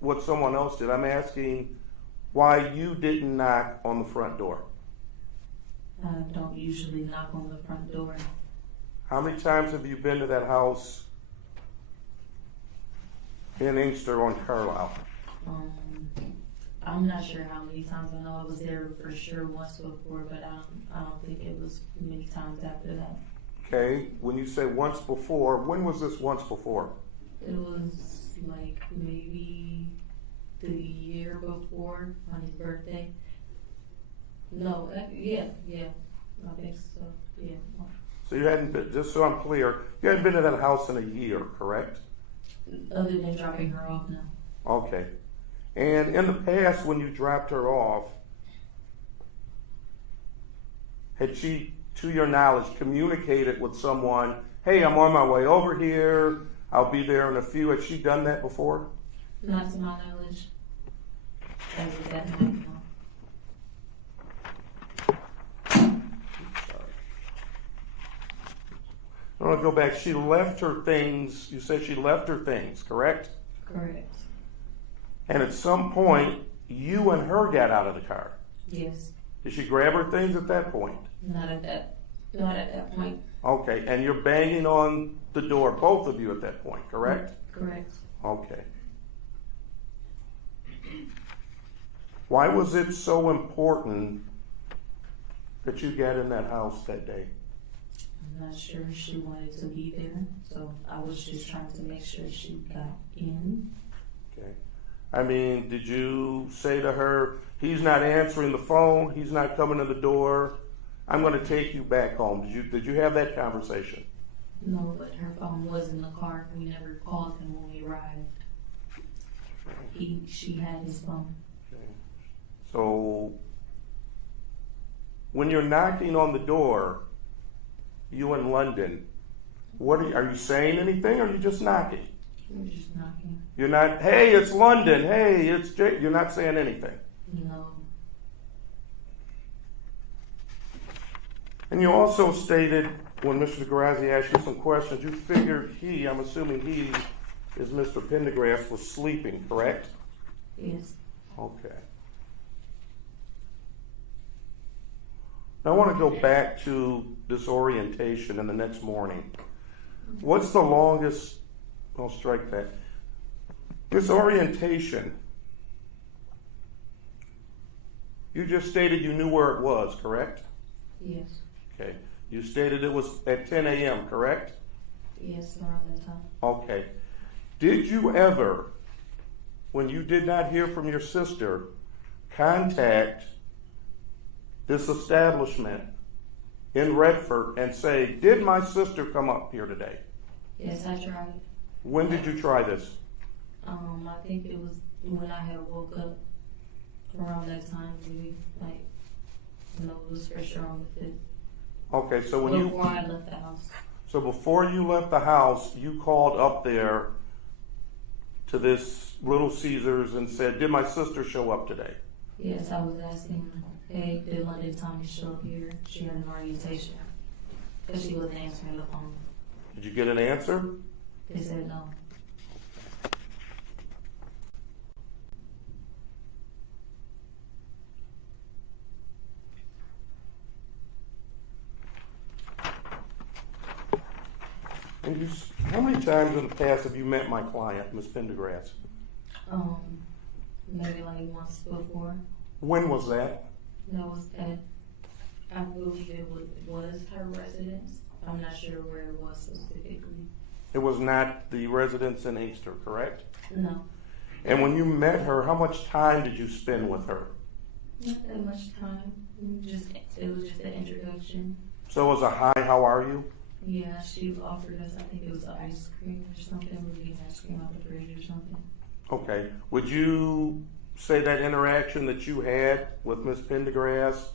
what someone else did. I'm asking why you didn't knock on the front door. I don't usually knock on the front door. How many times have you been to that house in Inkster on Carlisle? I'm not sure how many times. I know I was there for sure once before, but I don't think it was many times after that. Okay, when you say once before, when was this once before? It was like maybe the year before on his birthday. No, yeah, I think so, yeah. So you hadn't been, just so I'm clear, you hadn't been to that house in a year, correct? Other than dropping her off now. Okay. And in the past, when you dropped her off, had she, to your knowledge, communicated with someone, hey, I'm on my way over here, I'll be there in a few. Had she done that before? Not to my knowledge. As of that night, no. I want to go back. She left her things, you said she left her things, correct? Correct. And at some point, you and her got out of the car. Yes. Did she grab her things at that point? Not at that point. Okay, and you're banging on the door, both of you at that point, correct? Correct. Okay. Why was it so important that you got in that house that day? I'm not sure she wanted to be there, so I was just trying to make sure she got in. Okay. I mean, did you say to her, he's not answering the phone, he's not coming to the door, I'm going to take you back home? Did you have that conversation? No, but her phone was in the car. We never called him when we arrived. She had his phone. Okay. So, when you're knocking on the door, you in London, are you saying anything, or are you just knocking? We're just knocking. You're not, hey, it's London, hey, it's Jake. You're not saying anything. No. And you also stated, when Mr. DeGrazzi asked you some questions, you figured I'm assuming he is Mr. Pendergrass, was sleeping, correct? Yes. Okay. Now I want to go back to this orientation in the next morning. What's the longest, I'll strike that. This orientation, you just stated you knew where it was, correct? Yes. Okay. You stated it was at 10 a.m., correct? Yes, around that time. Okay. Did you ever, when you did not hear from your sister, contact this establishment in Redford and say, did my sister come up here today? Yes, I tried. When did you try this? I think it was when I had woke up around that time, maybe, like, it was for sure on the 5th. Okay, so Before I left the house. So before you left the house, you called up there to this Little Caesars and said, did my sister show up today? Yes, I was asking, hey, did London Tommy show up here? She had an orientation. Because she wasn't answering the phone. Did you get an answer? They said no. And how many times in the past have you met my client, Ms. Pendergrass? Maybe like once before. When was that? That was at, I believe it was her residence. I'm not sure where it was specifically. It was not the residence in Inkster, correct? No, And when you met her, how much time did you spend with her? not that much time. It was just an introduction. So it was a hi, how are you? Yeah, she offered us, I think it was ice cream or something. We were getting ice cream out the fridge or something. Okay. Would you say that interaction that you had with Ms. Pendergrass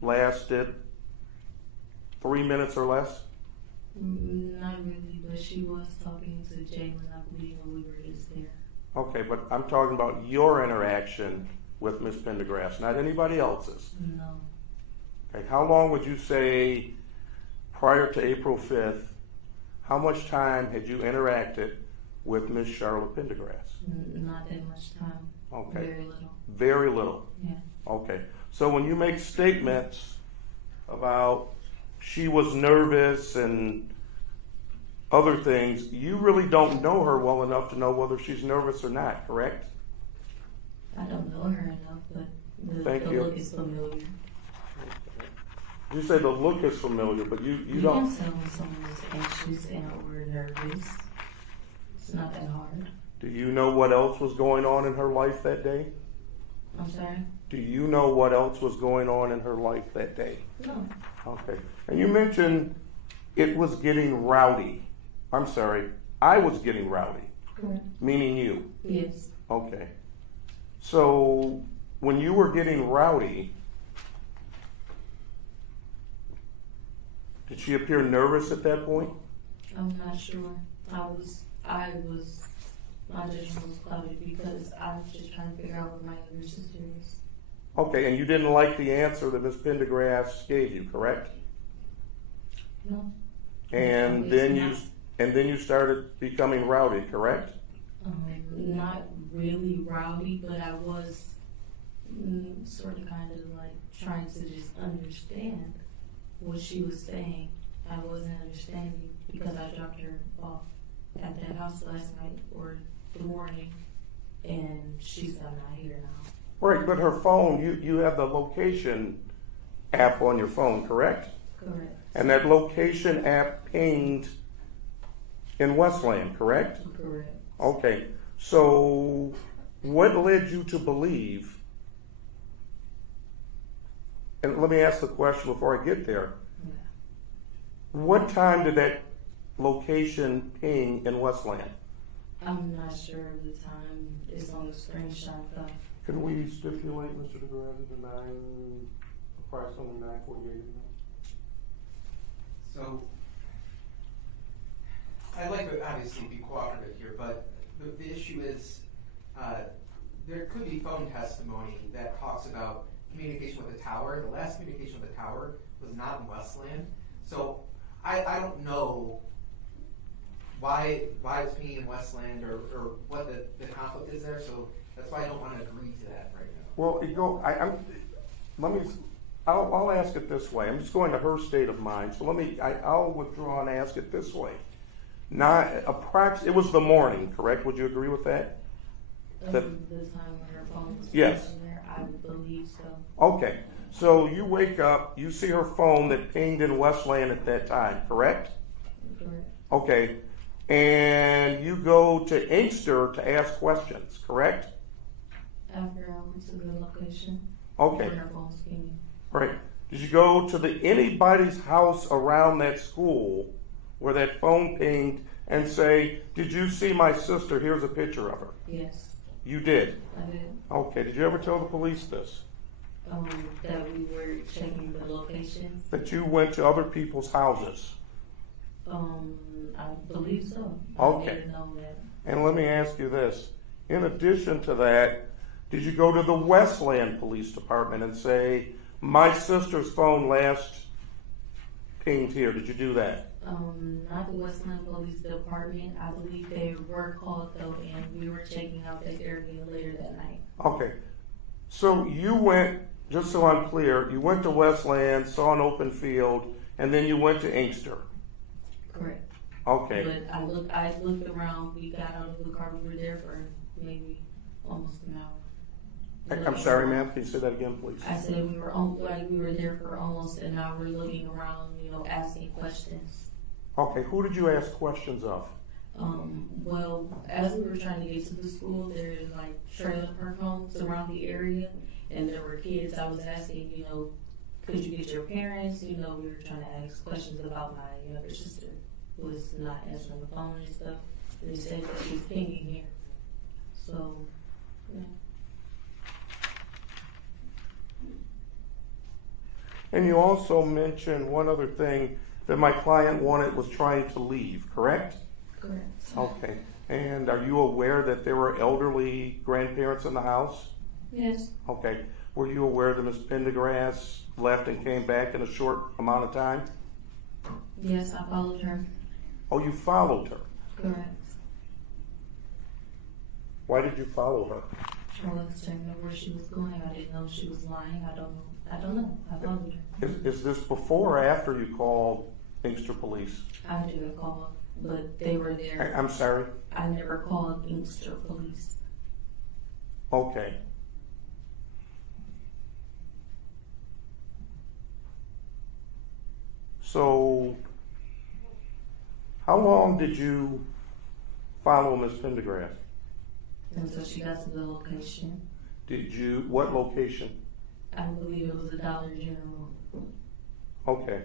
lasted 3 minutes or less? Not really, but she was talking to Jalen, I believe, when we were just there. Okay, but I'm talking about your interaction with Ms. Pendergrass, not anybody else's. No, Okay, how long would you say prior to April 5th, how much time had you interacted with Ms. Charla Pendergrass? not that much time. Okay. Very little. Very little. Yeah. Okay. So when you make statements about she was nervous and other things, you really don't know her well enough to know whether she's nervous or not, correct? I don't know her enough, but Thank the you. look is familiar. You say the look is familiar, but you You don't. can tell when someone is anxious and or nervous. It's not that hard. Do you know what else was going on in her life that day? I'm sorry? Do you know what else was going on in her life that day? No. Okay. And you mentioned it was getting rowdy. I'm sorry, I was getting rowdy, Correct. meaning you. Yes. Okay. So when you were getting rowdy, did she appear nervous at that point? I'm not sure. My judgment was clouded because I was just trying to figure out what my younger sister is. Okay, and you didn't like the answer that Ms. Pendergrass gave you, correct? No. And Obviously then you started becoming rowdy, correct? Not really rowdy, but I was sort of kind of like trying to just understand what she was saying. I wasn't understanding because I dropped her off at that house last night or the morning, and she's not here now. Right, but her phone, you have the location app on your phone, correct? Correct. And that location app pinged in Westland, correct? Correct. Okay, so what led you to believe, and let me ask the question before I get there. Yeah. What time did that location ping in Westland? I'm not sure of the time. It's on the screenshot though. Can we stipulate, Mr. DeGrasse, to approximately 9:48? So, I'd like to obviously be cooperative here, but the issue is, there could be phone testimony that talks about communication with the tower. The last communication with the tower was not in Westland. So, I don't know why it's being in Westland or what the conflict is there, so that's why I don't want to agree to that right now. Well, I'll ask it this way. I'm just going to her state of mind, so I'll withdraw and ask it this way. It was the morning, correct? Would you agree with that? The time when her phone was Yes. in there, I would believe so. Okay, so you wake up, you see her phone that pinged in Westland at that time, correct? Correct. Okay, and you go to Inkster to ask questions, correct? After I went to the location. Okay. When her phone was pinging. Right. Did you go to anybody's house around that school where that phone pinged and say, did you see my sister? Here's a picture of her. Yes, You did? I did. Okay, did you ever tell the police this? That we were checking the location. That you went to other people's houses? I believe so. Okay. I didn't know that. And let me ask you this. In addition to that, did you go to the Westland Police Department and say, my sister's phone last pinged here? Did you do that? Not the Westland Police Department. I believe they were called though, and we were checking out that area later that night. Okay. So you went, just so I'm clear, you went to Westland, saw an open field, and then you went to Inkster. Correct. Okay. But I looked around. We got out of the car. We were there for maybe almost an hour. I'm sorry, ma'am. Can you say that again, please? I said we were there for almost an hour, looking around, asking questions. Okay. Who did you ask questions of? Well, as we were trying to get to the school, there's like trailer park homes around the area, and there were kids. I was asking, could you get your parents? We were trying to ask questions about my younger sister, who was not answering the phone and stuff. And they said that she's pinging here. So, yeah. And you also mentioned one other thing that my client was trying to leave, correct? Correct. Okay. And are you aware that there were elderly grandparents in the house? Yes. Okay. Were you aware that Ms. Pendergrass left and came back in a short amount of time? Yes, I followed her. Oh, you followed her. Correct. Why did you follow her? I wasn't know where she was going. I didn't know she was lying. I don't know. I followed her. Is this before or after you called Inkster Police? I didn't call, but they were there. I'm sorry? I never called Inkster Police. Okay. So, how long did you follow Ms. Pendergrass? Until she got to the location. What location? I believe it was a Dollar General. Okay.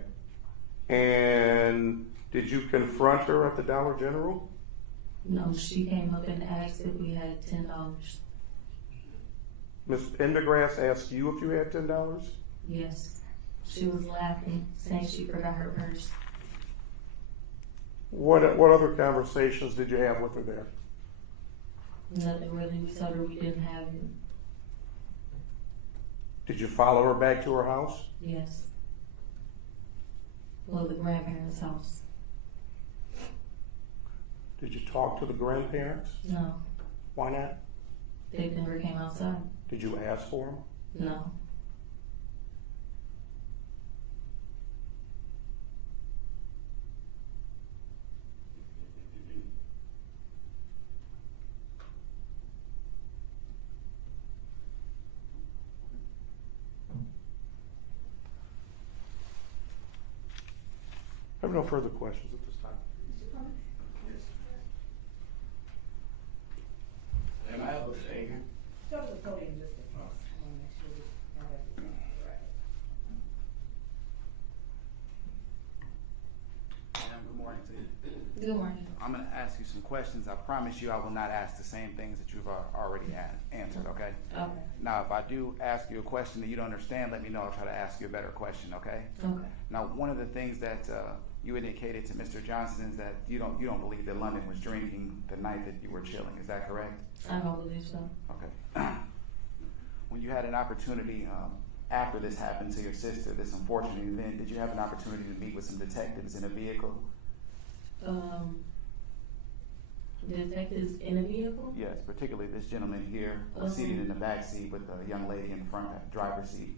And did you confront her at the Dollar General? No, she came up and asked if we had $10. Ms. Pendergrass asked you if you had $10? Yes. She was laughing, saying she forgot her purse. What other conversations did you have with her there? Nothing really. We told her we didn't have it. Did you follow her back to her house? Yes. Well, the grandparents' house. Did you talk to the grandparents? No. Why not? They never came outside. Did you ask for them? No. I have no further questions at this time. Am I able to stay here? Go to the podium just in case. I want to make sure we have everything right. Ma'am, good morning to you. Good morning. I'm going to ask you some questions. I promise you I will not ask the same things that you've already answered, okay? Okay. Now, if I do ask you a question that you don't understand, let me know. I'll try to ask you a better question, okay? Okay. Now, one of the things that you indicated to Mr. Johnson is that you don't believe that London was drinking the night that you were chilling. Is that correct? I don't believe so. Okay. When you had an opportunity after this happened to your sister, this unfortunate event, did you have an opportunity to meet with some detectives in a vehicle? Detectives in a vehicle? Yes, particularly this gentleman here was seated in the back seat with a young lady in the front driver's seat.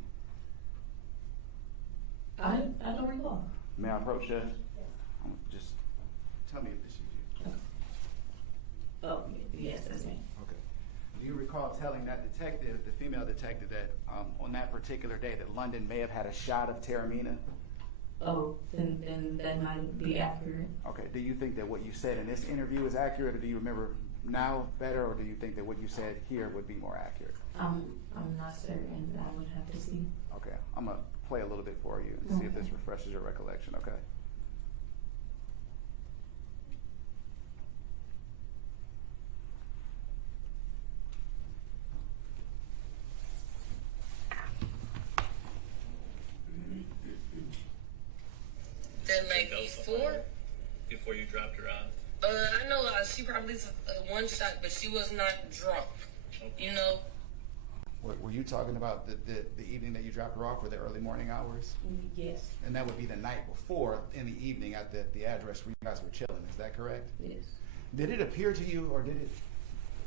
I don't recall. May I approach you? Just tell me if this is you. Oh, yes, that's me. Okay. Do you recall telling that detective, the female detective, that on that particular day that London may have had a shot of Terramina? Oh, then that might be accurate. Okay. Do you think that what you said in this interview is accurate, or do you remember now better, or do you think that what you said here would be more accurate? I'm not certain. I would have to see. Okay. I'm going to play a little bit for you and see if this refreshes your recollection, okay? The night before? Before you dropped her off? I know she probably took one shot, but she was not drunk. Okay. You know? Were you talking about the evening that you dropped her off, or the early morning hours? Yes. And that would be the night before, in the evening, at the address where you guys were chilling. Is that correct? Yes. Did it appear to you, or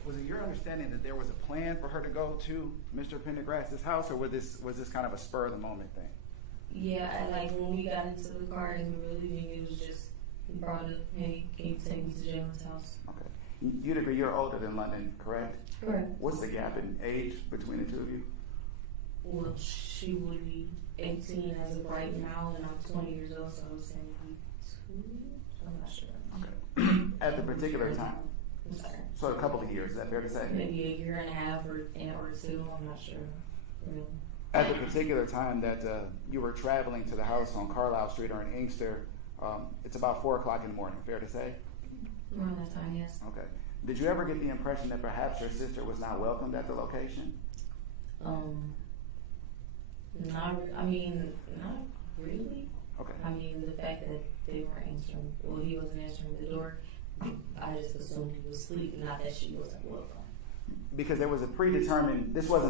was it your understanding that there was a plan for her to go to Mr. Pendergrass's house, or was this kind of a spur of the moment thing? Yeah, like when we got into the car and we were leaving, it was just brought up, hey, can you take me to Jalen's house? Okay. You'd agree you're older than London, correct? Correct. What's the gap in age between the two of you? Well, she would be 18 as of right now, and I'm 20 years old, so I would say maybe 2 years? I'm not sure. Okay. At the particular time? I'm sorry. So a couple of years, is that fair to say? Maybe a year and a half or 2, I'm not sure. Really. At the particular time that you were traveling to the house on Carlisle Street or in Inkster, it's about 4 o'clock in the morning, fair to say? Around that time, yes. Okay. Did you ever get the impression that perhaps your sister was not welcomed at the location? Not really. Okay. I mean, the fact that they weren't answering, well, he wasn't answering the door, I just assumed he was asleep, not that she wasn't welcome. Because this wasn't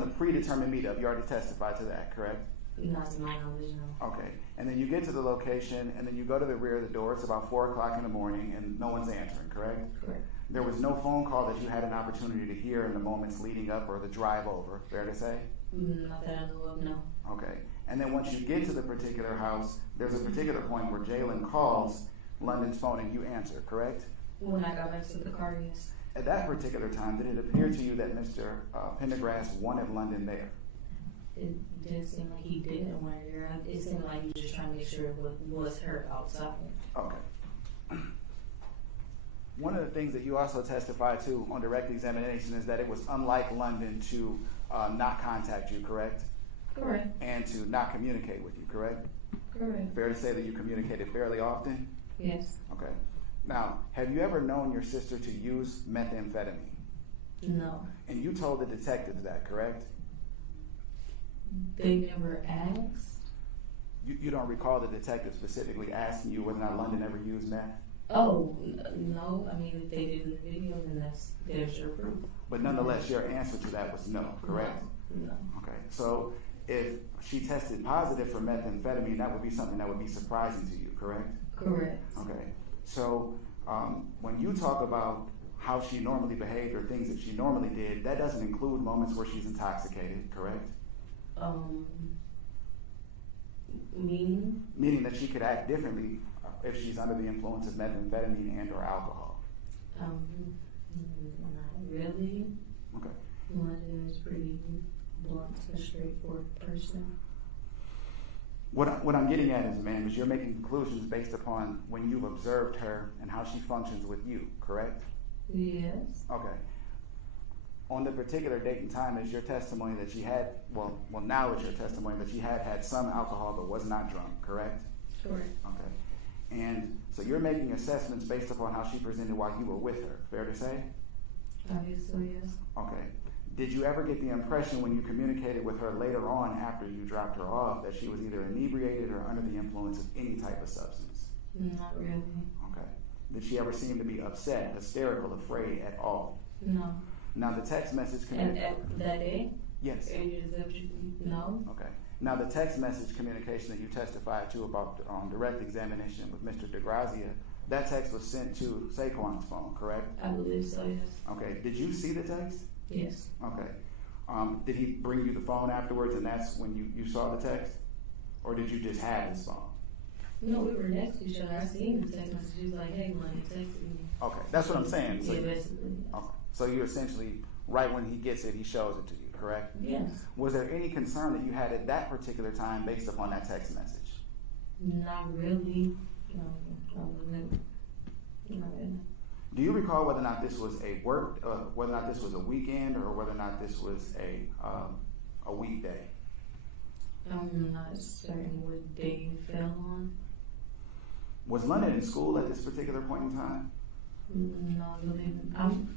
a predetermined meetup. You already testified to that, correct? Not to my knowledge, no. Okay. And then you get to the location, and then you go to the rear of the door. It's about 4 o'clock in the morning, and no one's answering, correct? Correct. There was no phone call that you had an opportunity to hear in the moments leading up or the drive over, fair to say? Not that I know of, no. Okay. And then once you get to the particular house, there's a particular point where Jalen calls London's phone and you answer, correct? When I got back to the car, yes. At that particular time, did it appear to you that Mr. Pendergrass wanted London there? It didn't seem like he didn't want her there. It seemed like he was just trying to make sure it was her outside. Okay. One of the things that you also testified to on direct examination is that it was unlike London to not contact you, correct? Correct. And to not communicate with you, correct? Correct. Fair to say that you communicated fairly often? Yes. Okay. Now, have you ever known your sister to use methamphetamine? No. And you told the detectives that, correct? They never asked. You don't recall the detective specifically asking you whether or not London ever used meth? Oh, no. I mean, if they did in the video, then there's your proof. But nonetheless, your answer to that was no, correct? No. Okay. So if she tested positive for methamphetamine, that would be something that would be surprising to you, correct? Correct. Okay. So when you talk about how she normally behaved or things that she normally did, that doesn't include moments where she's intoxicated, correct? Meaning? Meaning that she could act differently if she's under the influence of methamphetamine and or alcohol. Not really. Okay. London is pretty blunt and straightforward person. What I'm getting at is, ma'am, is you're making conclusions based upon when you've observed her and how she functions with you, correct? Yes. Okay. On the particular date and time is your testimony that she had, well now it's your testimony that she had some alcohol but was not drunk, correct? Sure. Okay. And so you're making assessments based upon how she presented while you were with her, fair to say? Obviously, yes. Okay. Did you ever get the impression when you communicated with her later on after you dropped her off that she was either inebriated or under the influence of any type of substance? Not really. Okay. Did she ever seem to be upset, hysterical, afraid at all? No. Now the text message And that day? Yes. No. Okay. Now the text message communication that you testified to about direct examination with Mr. DeGrazia, that text was sent to Saquon's phone, correct? I believe so, yes. Okay. Did you see the text? Yes. Okay. Did he bring you the phone afterwards and that's when you saw the text? Or did you just have his phone? No, we were next to each other. I seen the text message. He was like, hey, Money, texted me. Okay. That's what I'm saying. So Yeah, basically. Yes. okay. So you essentially, right when he gets it, he shows it to you, correct? Yes. Was there any concern that you had at that particular time based upon that text message? Not really. No, not really. Do you recall whether or not this was whether or not this was a weekend or whether or not this was a weekday? I'm not certain what day it fell on. Was London in school at this particular point in time? No, really. I'm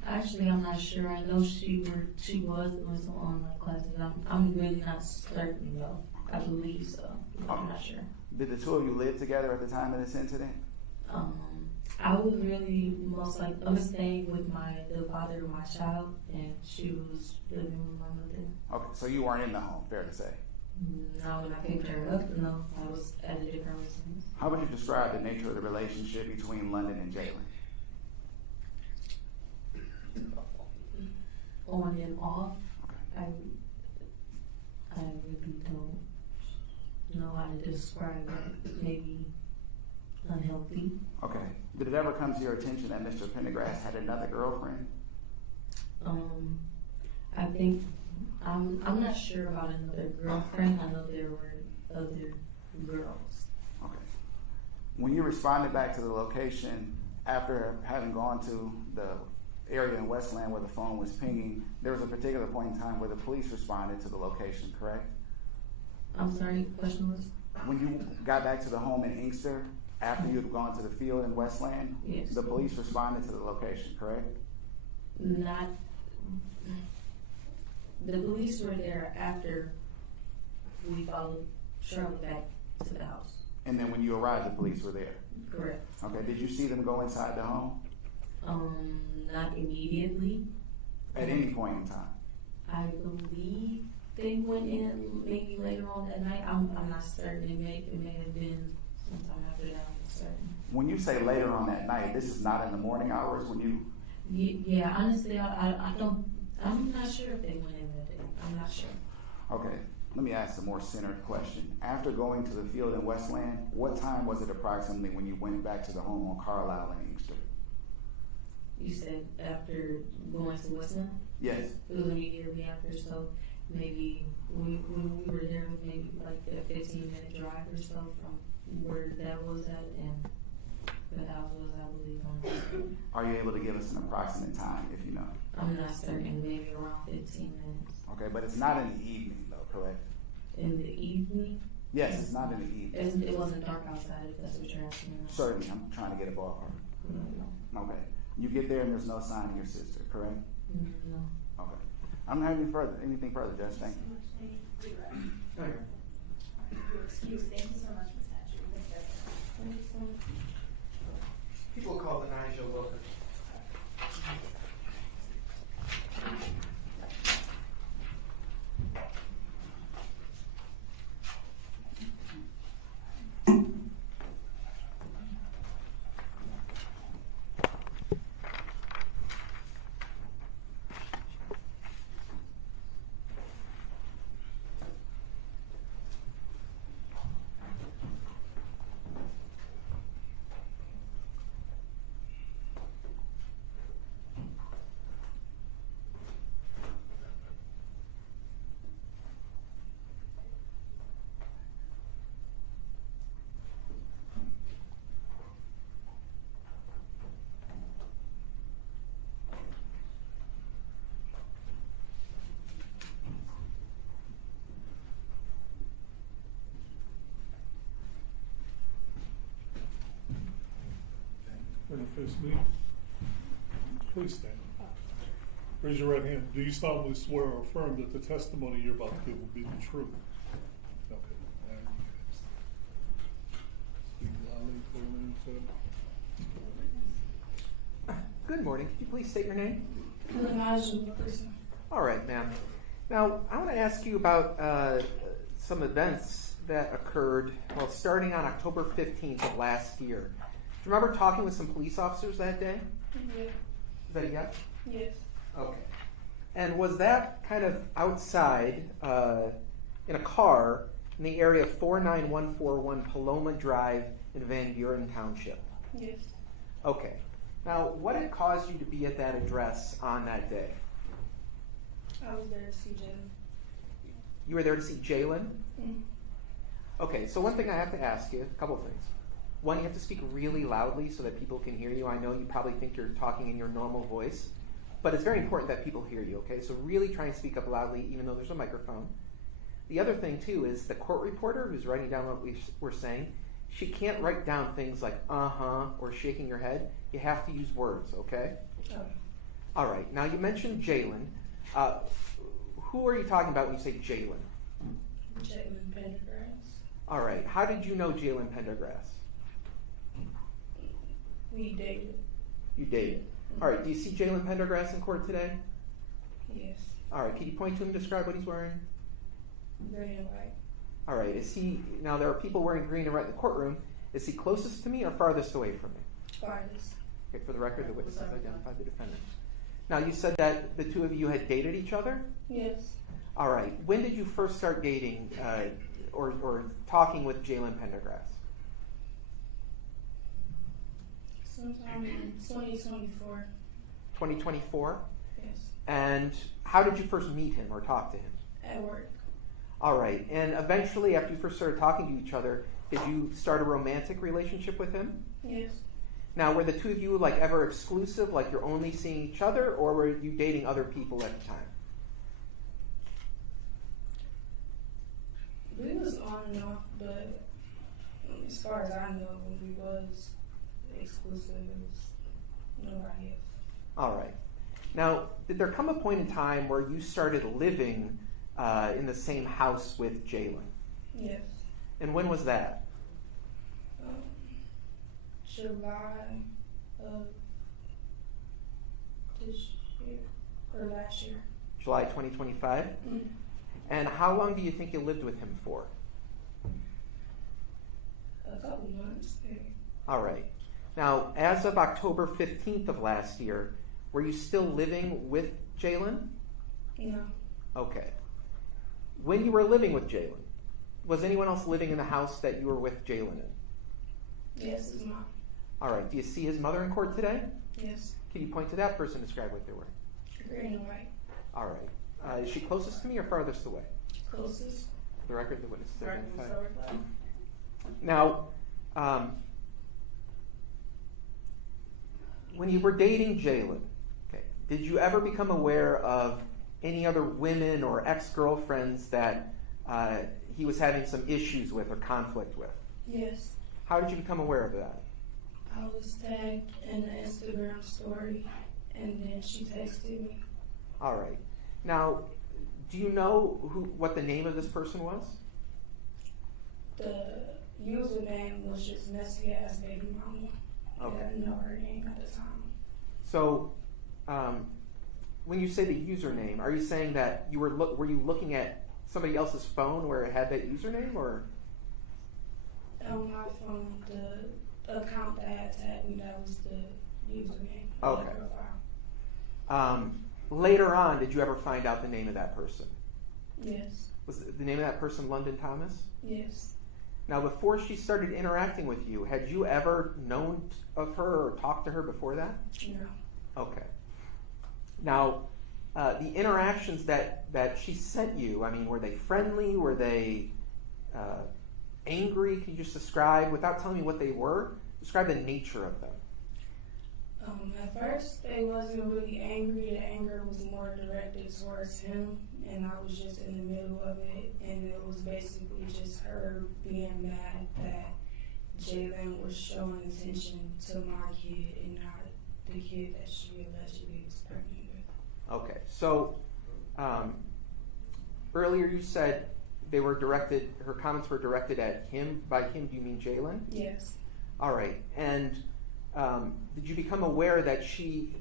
not sure. I know she was doing some online classes. I'm really not certain though. I believe so. I'm not sure. Did the two of you live together at the time of this incident? I was really most like I'm staying with the father of my child, and she was living with my mother. Okay, so you weren't in the home, fair to say. No, when I picked her up, no, I was at a different residence. How would you describe the nature of the relationship between London and Jalen? On and off, Okay. I really don't know how to describe it. Maybe unhealthy. Okay. Did it ever come to your attention that Mr. Pendergrass had another girlfriend? I think I'm not sure about another girlfriend. I know there were other girls. Okay. When you responded back to the location after having gone to the area in Westland where the phone was pinging, there was a particular point in time where the police responded to the location, correct? I'm sorry, question was? When you got back to the home in Inkster, after you had gone to the field in Westland, Yes. the police responded to the location, correct? Not. The police were there after we followed Charla back to the house. And then when you arrived, the police were there. Correct. Okay, did you see them go inside the home Not immediately. at any point in time? I believe they went in maybe later on that night. I'm not certain. It may have been sometime after that. I'm certain. When you say later on that night, this is not in the morning hours when you... Yeah, honestly, I don't. I'm not sure if they went in that day. I'm not sure. Okay, let me ask a more centered question. After going to the field in Westland, what time was it approximately when you went back to the home on Carlisle and Inkster? You said after going to Westland? Yes. It was immediately after, so maybe when we were there, maybe like a 15-minute drive or so from where that was at and the house was, I believe, on. Are you able to give us an approximate time, if you know? I'm not certain, maybe around 15 minutes. Okay, but it's not in the evening, though, correct? In the evening? Yes, it's not in the evening. It wasn't dark outside, if that's what you're asking. Certainly, I'm trying to get a ballpark. No. Okay. You get there and there's no sign of your sister, correct? No. Okay. I don't have anything further, Judge. Thank you. Excuse, thank you so much, Ms. Hatcher. People call the Nigel Wilkins. And if it's me, please stand. Raise your right hand. Do you solemnly swear or affirm that the testimony you're about to give will be the truth? Okay. And speak loudly, clearly, and clearly. Good morning. Could you please state your name? Person. All right, ma'am. Now, I want to ask you about some events that occurred, well, starting on October 15th of last year. Do you remember talking with some police officers that day? Yeah. Is that a yes? Yes. Okay. And was that kind of outside in a car in the area of 49141 Paloma Drive in Van Buren Township? Yes. Okay. Now, what had caused you to be at that address on that day? I was there to see Jalen. You were there to see Jalen? Mm. Okay, so one thing I have to ask you, a couple of things. One, you have to speak really loudly so that people can hear you. I know you probably think you're talking in your normal voice, but it's very important that people hear you, okay? So really try and speak up loudly, even though there's a microphone. The other thing, too, is the court reporter who's writing down what we're saying, she can't write down things like uh-huh or shaking your head. You have to use words, okay? Oh. All right, now you mentioned Jalen. Who are you talking about when you say Jalen? Jalen Pendergrass. All right. How did you know Jalen Pendergrass? We dated. You dated. All right. Do you see Jalen Pendergrass in court today? Yes. All right. Can you point to him and describe what he's wearing? Green and white. All right. Is he, now there are people wearing green and white in the courtroom. Is he closest to me or farthest away from me? Farthest. Okay, for the record, the witnesses identified the defendant. Now, you said that the two of you had dated each other? Yes. All right. When did you first start dating or talking with Jalen Pendergrass? Sometime in 2024. 2024? Yes. And how did you first meet him or talk to him? At work. All right. And eventually, after you first started talking to each other, did you start a romantic relationship with him? Yes. Now, were the two of you like ever exclusive, like you're only seeing each other, or were you dating other people at the time? We was on and off, but as far as I know, when we was exclusive, it was nobody else. All right. Now, did there come a point in time where you started living in the same house with Jalen? Yes. And when was that? July of this year or last year. July 2025? Mm. And how long do you think you lived with him for? A couple months, maybe. All right. Now, as of October 15th of last year, were you still living with Jalen? No. Okay. When you were living with Jalen, was anyone else living in the house that you were with Jalen in? Yes, his mom. All right. Do you see his mother in court today? Yes. Can you point to that person and describe what they were? Green and white. All right. Is she closest to me or farthest away? Closest. For the record, the witness is Right. identified. Now, when you were dating Jalen, okay, did you ever become aware of any other women or ex-girlfriends that he was having some issues with or conflict with? Yes. How did you become aware of that? I was tagged in the Instagram story, and then she texted me. All right. Now, do you know what the name of this person was? The username was just messy ass baby mama. Okay. I didn't know her name at the time. So, when you say the username, are you saying that you were you looking at somebody else's phone where it had that username, or? On my phone, the account that had tagged me, that was the username. Okay. The profile. Later on, did you ever find out the name of that person? Yes. Was the name of that person London Thomas? Yes. Now, before she started interacting with you, had you ever known of her or talked to her before that? No. Okay. Now, the interactions that she sent you, I mean, were they friendly? Were they angry? Can you just describe, without telling me what they were, describe the nature of them? At first, they wasn't really angry. The anger was more directed towards him, and I was just in the middle of it. And it was basically just her being mad that Jalen was showing attention to my kid and not the kid that she allegedly was pregnant with. Okay, so earlier you said they were directed, her comments were directed at him. By him, do you mean Jalen? Yes. All right, and did you become aware that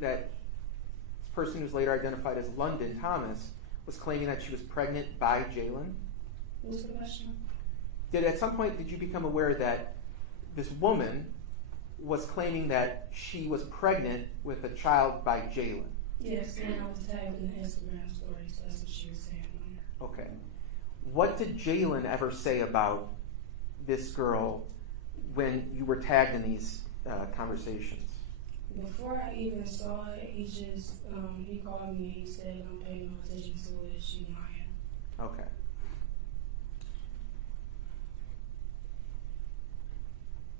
this person who's later identified as London Thomas was claiming that she was pregnant by Jalen? What's the question? At some point, did you become aware that this woman was claiming that she was pregnant with a child by Jalen? Yes, and I was tagged in the Instagram story, so that's what she was saying on there. Okay. What did Jalen ever say about this girl when you were tagged in these conversations? Before I even saw it, he just, he called me and he said, "Don't pay no attention to it, she lying." Okay.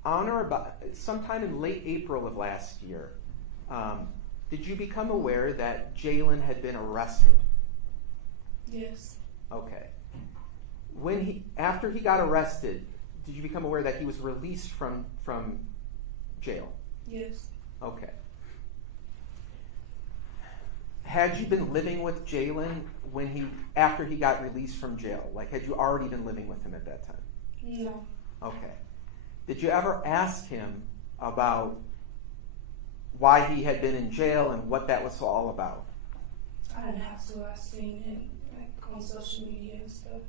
On or about sometime in late April of last year, did you become aware that Jalen had been arrested? Yes. Okay. After he got arrested, did you become aware that he was released from jail? Yes. Okay. Had you been living with Jalen after he got released from jail? Like, had you already been living with him at that time? No, Okay. Did you ever ask him about why he had been in jail and what that was all about? I didn't have to. I seen it like on social media and stuff.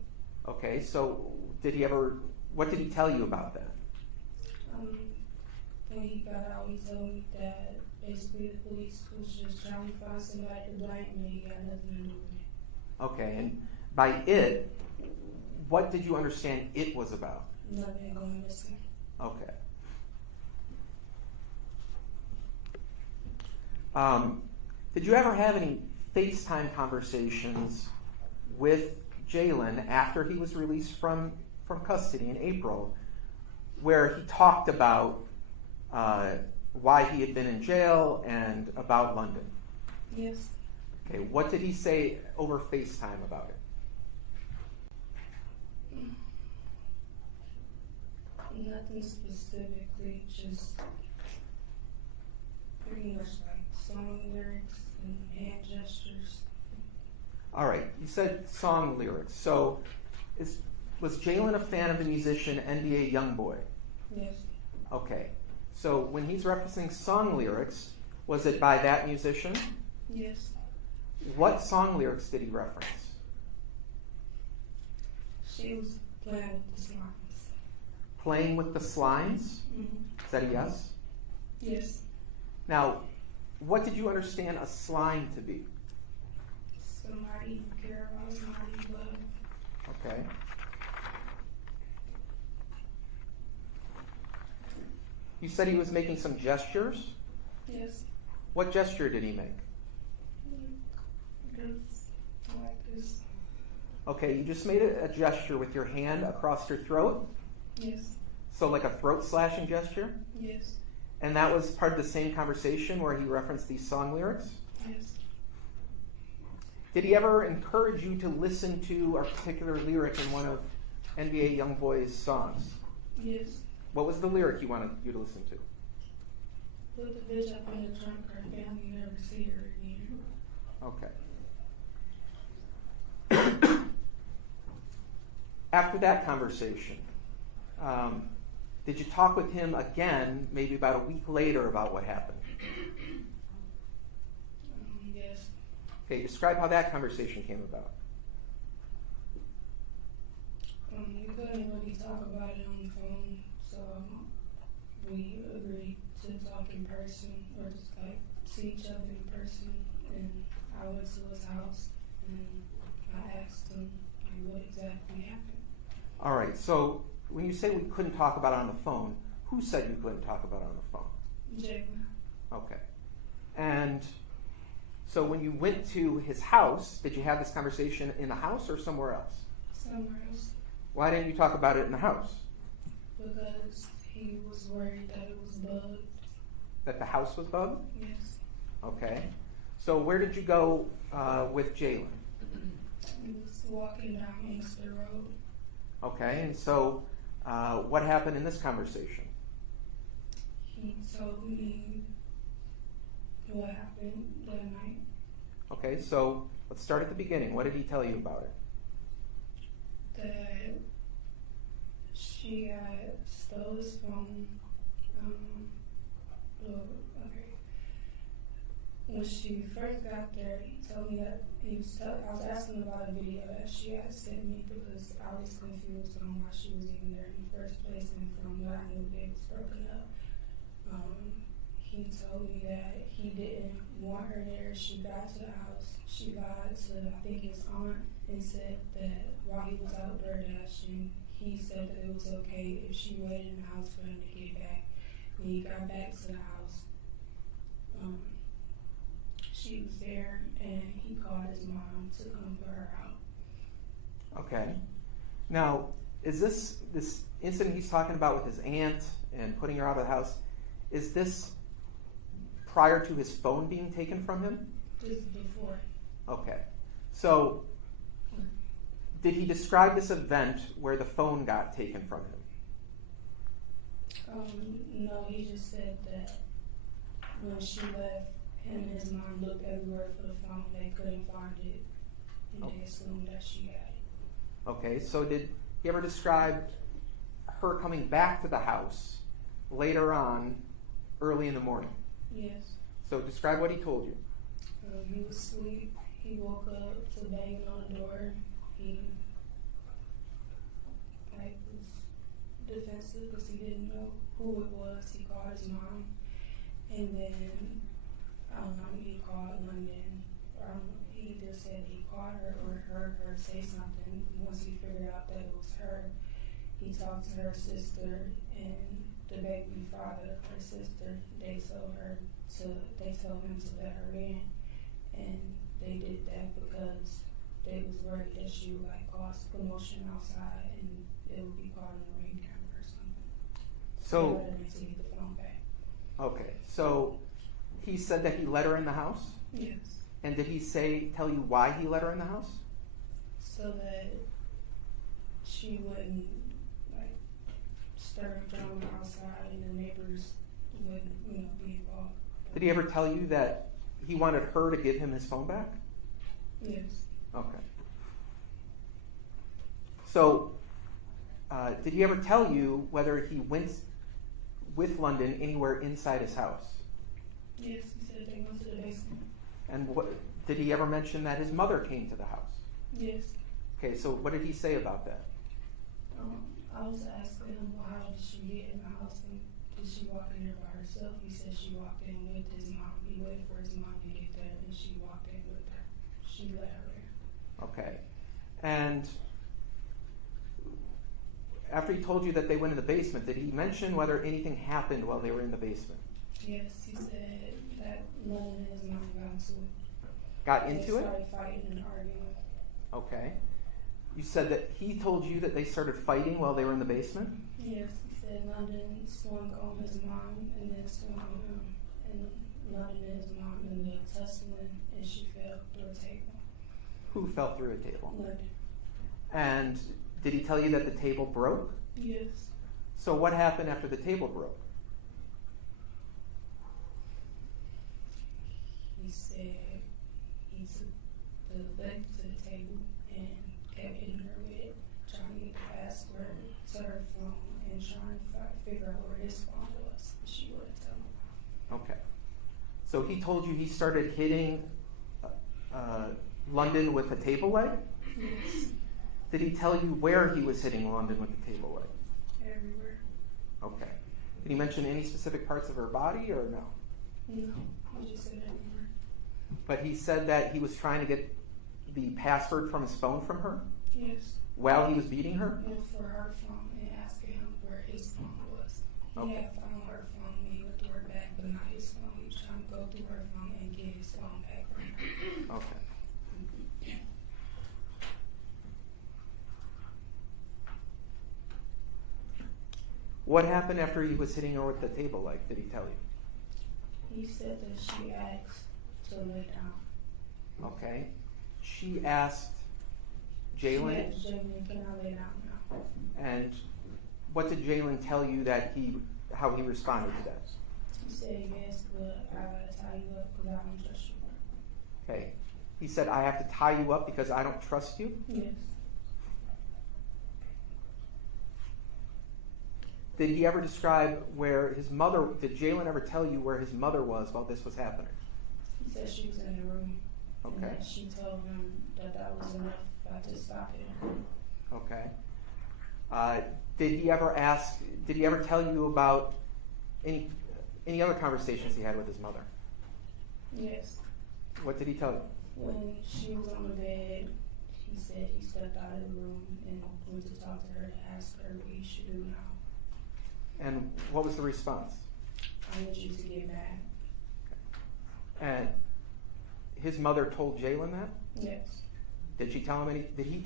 Okay, so what did he tell you about that? When he got out, he told me that basically the police was just trying to find somebody to blame me. He got nothing to do with it. Okay, and by it, what did you understand it was about? Nothing going missing. Okay. Did you ever have any FaceTime conversations with Jalen after he was released from custody in April, where he talked about why he had been in jail and about London? Yes. Okay, what did he say over FaceTime about it? Nothing specifically, just pretty much like song lyrics and hand gestures. All right, you said song lyrics. So was Jalen a fan of the musician NBA Youngboy? Yes. Okay, so when he's referencing song lyrics, was it by that musician? Yes. What song lyrics did he reference? She was playing with the slimes. Playing with the slimes? Mm-hmm. Is that a yes? Yes. Now, what did you understand a slime to be? Somebody you care about, somebody you love. Okay. You said he was making some gestures? Yes. What gesture did he make? This, like this. Okay, you just made a gesture with your hand across your throat? Yes. So like a throat slashing gesture? Yes. And that was part of the same conversation where he referenced these song lyrics? Yes. Did he ever encourage you to listen to a particular lyric in one of NBA Youngboy's songs? Yes. What was the lyric he wanted you to listen to? Put the bitch up in the trunk, her family never see her again. Okay. After that conversation, did you talk with him again, maybe about a week later, about what happened? Yes. Okay, describe how that conversation came about. We couldn't really talk about it on the phone, so we agreed to talk in person, or just like see each other in person. And I went to his house and I asked him like, what exactly happened. All right, so when you say we couldn't talk about it on the phone, who said you couldn't talk about it on the phone? Jalen. Okay. And so when you went to his house, did you have this conversation in the house or somewhere else? Somewhere else. Why didn't you talk about it in the house? Because he was worried that it was bugged. That the house was bugged? Yes. Okay. So where did you go with Jalen? He was walking down Inkster Road. Okay, and so what happened in this conversation? He told me what happened that night. Okay, so let's start at the beginning. What did he tell you about it? That she had stole his phone. When she first got there, he told me that I was asking about a video that she had sent me because I was confused on why she was even there in the first place, and from what I knew, they was broken up. He told me that he didn't want her there. She got to the house. She lied to, I think, his aunt and said that while he was out there dashing, he said that it was okay if she waited in the house for him to get back. When he got back to the house, she was there, and he called his mom to come put her out. Okay. Now, is this incident he's talking about with his aunt and putting her out of the house, is this prior to his phone being taken from him? This is before. Okay. So, did he describe this event where the phone got taken from him? No, he just said that when she left, him and his mom looked everywhere for the phone. They couldn't find it, and they assumed that she had it. Okay, so did he ever describe her coming back to the house later on, early in the morning. Yes. So describe what he told you. He was asleep. He woke up to banging on the door. He was defensive because he didn't know who it was. He called his mom, and then he called London. He either said he called her or heard her say something. Once he figured out that it was her, he talked to her sister and the baby father, her sister. They told him to let her in, and they did that because they was worried that she would cause commotion outside and it would be caught on the ring camera or something. So, they let her to get the phone back. okay, so he said that he let her in the house? Yes. And did he tell you why he let her in the house? So that she wouldn't stir drama outside and the neighbors wouldn't be involved. Did he ever tell you that he wanted her to give him his phone back? Yes. Okay. So, did he ever tell you whether he went with London anywhere inside his house? Yes, he said they went to the basement. And did he ever mention that his mother came to the house? Yes. Okay, so what did he say about that? I was asking him, well, how did she get in the house and did she walk in here by herself? He said she walked in with his mom. He waited for his mom to get there and she walked in with her. She let her in. Okay. And after he told you that they went in the basement, did he mention whether anything happened while they were in the basement? Yes, he said that London and his mom Got into they it? started fighting and arguing. Okay. You said that he told you that they started fighting while they were in the basement? Yes, he said London swung on his mom and then swung on him. And London and his mom ended up tussling and she fell through a table. Who fell through a table? London. And did he tell you that the table broke? Yes. So what happened after the table broke? He said he took the leg to the table and kept hitting her with it, trying to get the password to her phone and trying to figure out where his phone was. She wouldn't tell him. Okay. So he told you he started hitting London with a table leg? Yes. Did he tell you where he was hitting London with the table leg? Everywhere. Okay. Did he mention any specific parts of her body or no? No, he just said everywhere. But he said that he was trying to get the password from his phone from her Yes. while he was beating her? And for her phone and asking him where his phone was. He Okay. had found her phone when he went through her bag, but not his phone. He was trying to go through her phone and get his phone back from her. Okay. What happened after he was hitting her with the table leg? Did he tell you? He said that she asked to lay down. Okay. She asked Jalen, She asked Jalen, can I lay down now? and what did Jalen tell you how he responded to that? He said yes, but I gotta tie you up because I don't trust you. Okay. He said, I have to tie you up because I don't trust you? Yes. Did he ever describe where his mother, did Jalen ever tell you where his mother was while this was happening? He said she was in the room. Okay. And that she told him that was enough. I just stopped it. Okay. Did he ever tell you about any other conversations he had with his mother? Yes. What did he tell you? When she was on the bed, he said he stepped out of the room and went to talk to her to ask her what he should do now. And what was the response? I need you to get back. And his mother told Jalen that? Yes. Did he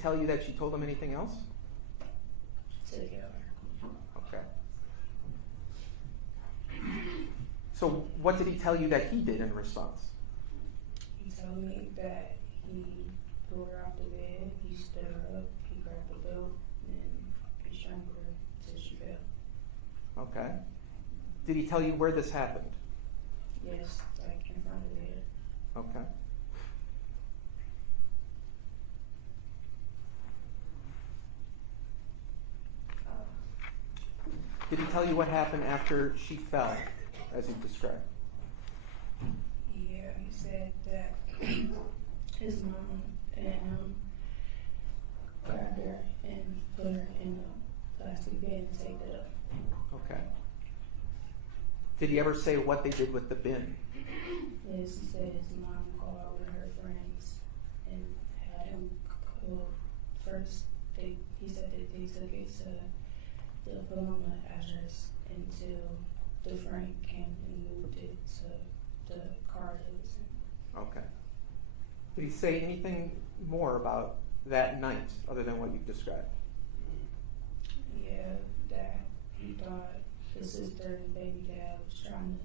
tell you that she told him anything else? Together. Okay. So what did he tell you that he did in response? He told me that he pulled her off the bed, he stood her up, he grabbed the belt, and he strangled her until she fell. Okay. Did he tell you where this happened? Yes, like in front of the bed. Okay. Did he tell you what happened after she fell, as you described? Yeah, he said that his mom and him grabbed her and put her in a plastic bin and taped it up. Okay. Did he ever say what they did with the bin? Yes, he said his mom called out with her friends and had him, well, first he said that they took it to the Paloma address until the friend came and moved it to the car that was in. Okay. Did he say anything more about that night other than what you've described? Yeah, that he thought his sister and baby dad was trying to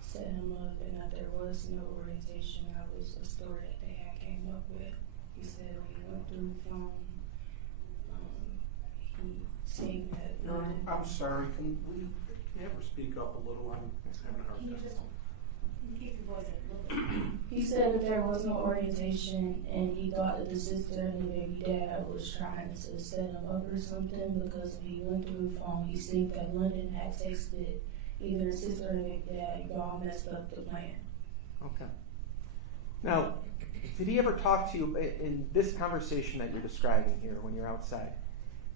set him up and that there was no orientation. That was a story that they had came up with. He said when he went through the phone, he seen that. I'm sorry, can we ever speak up a little? I'm having a hard Can you time. just keep your voice up a little bit? He said that there was no orientation and he thought that the sister and the baby dad was trying to set him up or something because when he went through the phone, he seen that London had texted either his sister or baby dad, y'all messed up the plan. Okay. Now, did he ever talk to you in this conversation that you're describing here when you're outside?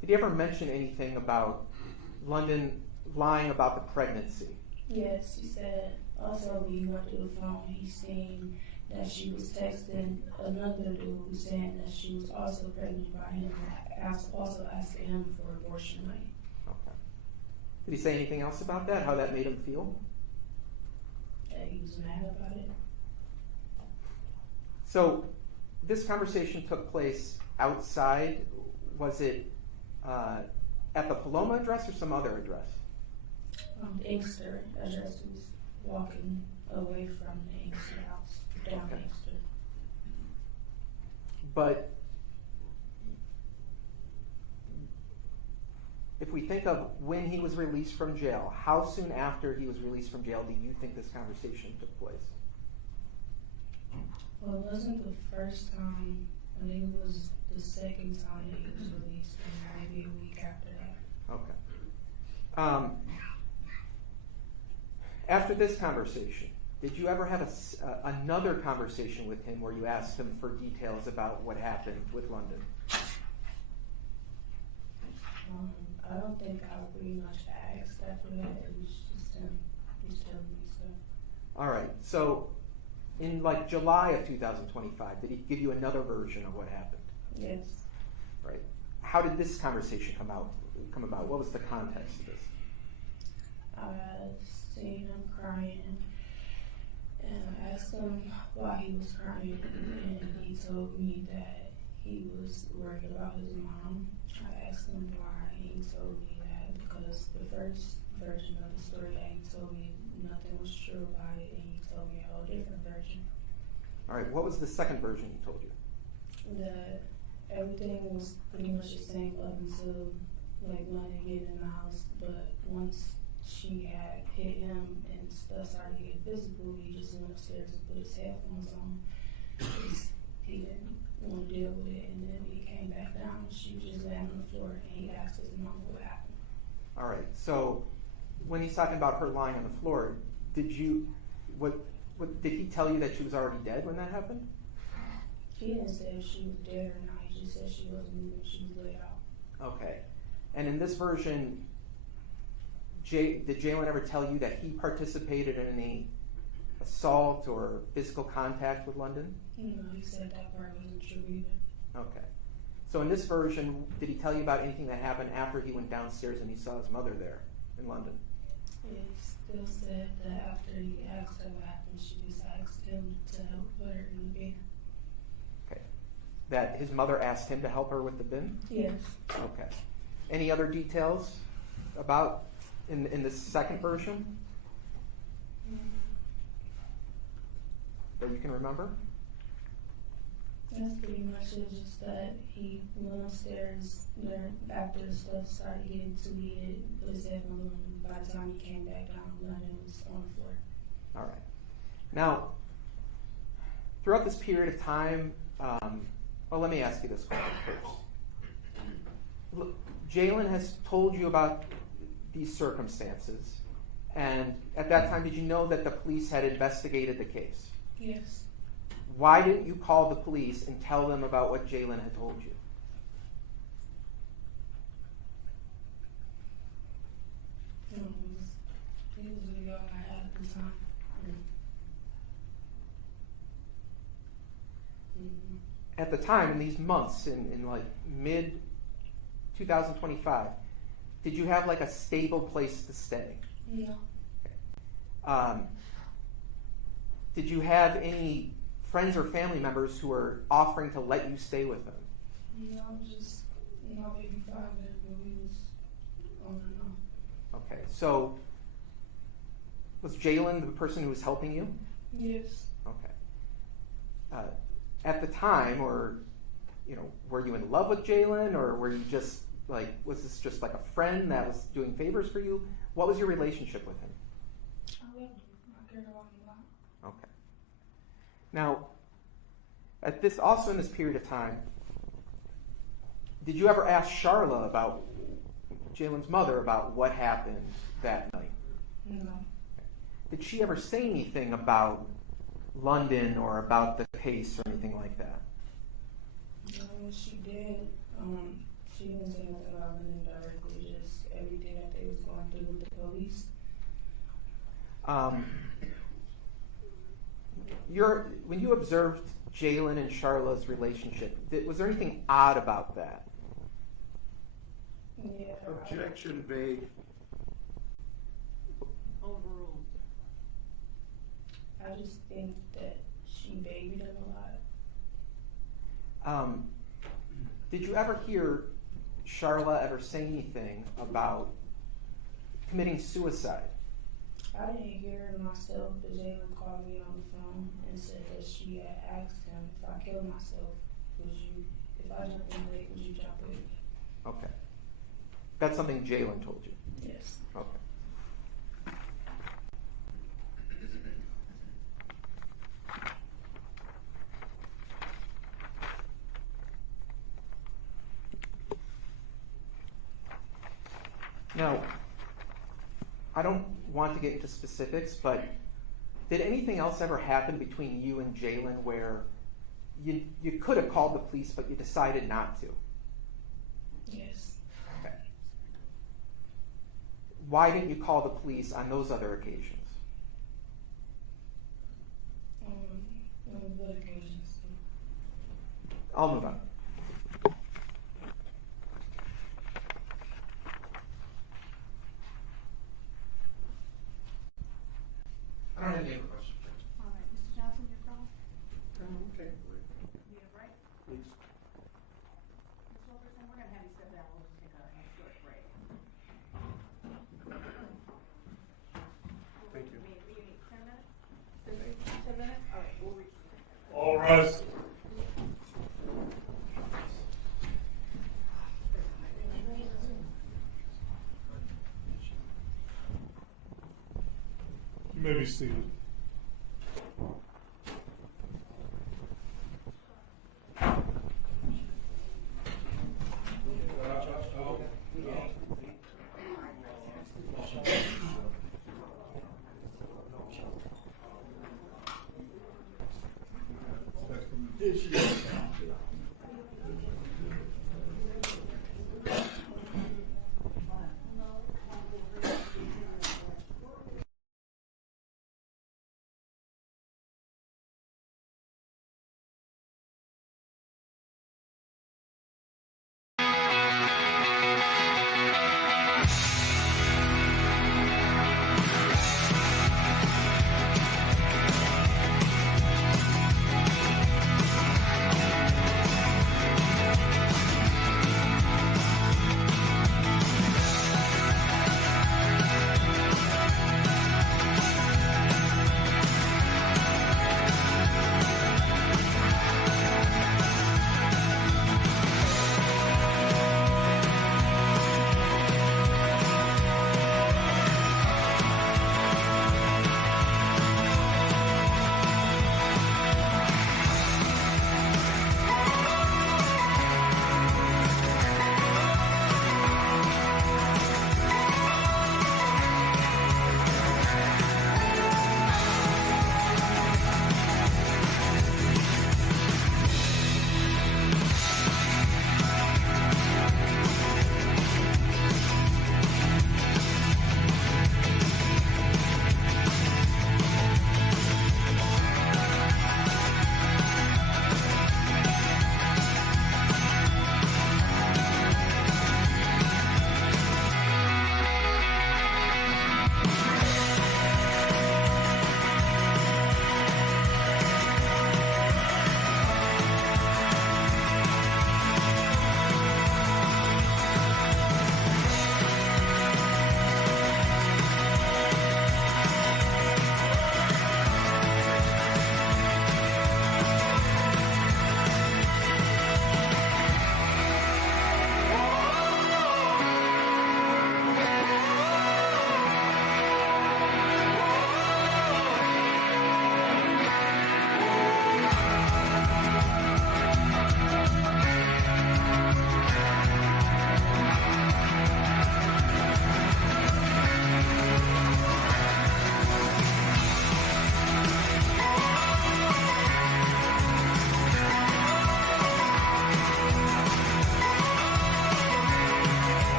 Did he ever mention anything about London lying about the pregnancy? Yes, he said also when he went through the phone, he seen that she was texting another dude saying that she was also pregnant by him, also asking him for abortion money. Okay. Did he say anything else about that? How that made him feel? That he was mad about it. So, this conversation took place outside. Was it at the Paloma address or some other address? The Inkster address was walking away from the Inkster house, down Okay. Inkster. But if we think of when he was released from jail, how soon after he was released from jail do you think this conversation took place? Well, it wasn't the first time. I think it was the second time that he was released, and maybe a week after that. Okay. After this conversation, did you ever have another conversation with him where you asked him for details about what happened with London? I don't think I pretty much asked after that. It was just him. He was telling me stuff. All right. So, in like July of 2025, did he give you another version of what happened? Yes. Right. How did this conversation come about? What was the context of this? I seen him crying, and I asked him why he was crying, and he told me that he was worried about his mom. I asked him why, and he told me that because the first version of the story that he told me, nothing was true about it, and he told me a whole different version. All right. What was the second version he told you? That everything was pretty much the same up until like London getting in the house, but once she had hit him and stuff started getting physical, he just went upstairs and put his headphones on. He didn't want to deal with it, and then he came back down and she was just laying on the floor, and he asked his mom what happened. All right. So, when he's talking about her lying on the floor, did he tell you that she was already dead when that happened? He didn't say if she was dead or not. He just said she wasn't moving. She was laid out. Okay. And in this version, did Jalen ever tell you that he participated in any assault or physical contact with London? No, he said that part wasn't true either. Okay. So in this version, did he tell you about anything that happened after he went downstairs and he saw his mother there in London? He still said that after he asked her what happened, she just asked him to help put her in the bin. Okay. That his mother asked him to help her with the bin? Yes. Okay. Any other details about in the second version that you can remember? That's pretty much it. Just that he went upstairs there after the stuff started getting too heated, put his headphones on. By the time he came back down, London was on the floor. All right. Now, throughout this period of time, well, let me ask you this question first. Jalen has told you about these circumstances, and at that time, did you know that the police had investigated the case? Yes. Why didn't you call the police and tell them about what Jalen had told you? It was the young I had at the time. At the time, in these months, in like mid 2025, did you have like a stable place to stay? No. Did you have any friends or family members who were offering to let you stay with them? No, just my baby father, but we was on and off. Okay, so was Jalen the person who was helping you? Yes. Okay. At the time, or were you in love with Jalen, or were you just like, was this just like a friend that was doing favors for you? What was your relationship with him? I loved him. I cared about him a lot. Okay. Now, in this period of time, did you ever ask Charla about Jalen's mother about what happened that night? No. Did she ever say anything about London or about the case or anything like that? No, she did. She didn't say nothing about London directly, just everything that they was going through with the police. When you observed Jalen and Charla's relationship, was there anything odd about that? Yeah. Objection vague. Overruled. I just think that she babied him a lot. Did you ever hear Charla ever say anything about committing suicide? I didn't hear it myself, but Jalen called me on the phone and said that she had asked him if I killed myself, if I jumped in the lake, would you jump with me? Okay. That's something Jalen told you? Yes. Okay. Now, I don't want to get into specifics, but did anything else ever happen between you and Jalen where you could have called the police, but you decided not to? Yes. Okay. Why didn't you call the police on those other occasions? On good occasions. I'll move on. I don't have any other questions. All right, Mr. Johnson, your call? Okay. You have right? Please. Ms. Wilkerson, we're gonna have you step down, we'll just take a short break. Thank you. We need 10 minutes? 10 minutes? All right, we'll reach. All rise. You may be seated.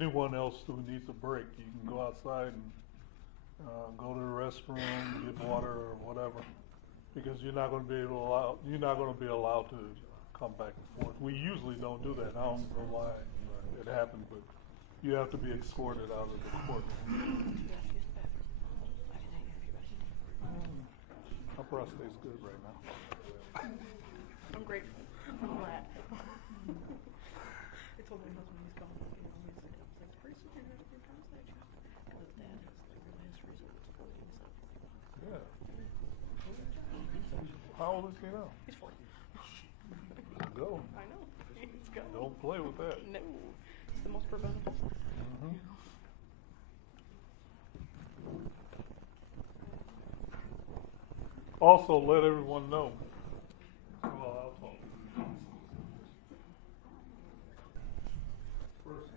anyone else who needs a break, you can go outside and go to the restroom, get water or whatever, because you're not going to be allowed to come back and forth. We usually don't do that. I don't know why it happened, but you have to be escorted out of the courtroom. My prostate's good right now. I'm grateful. I'm glad. I told my husband he's gone. He's like, pretty soon you're going to be prostate check. Because his dad has like real histories of what's going on and stuff. Yeah. How old is he now? He's 40. Go. I know. He's gone. Don't play with that. No. It's the most preventable. Mhm. Also, let everyone know. Well, I'll talk. First,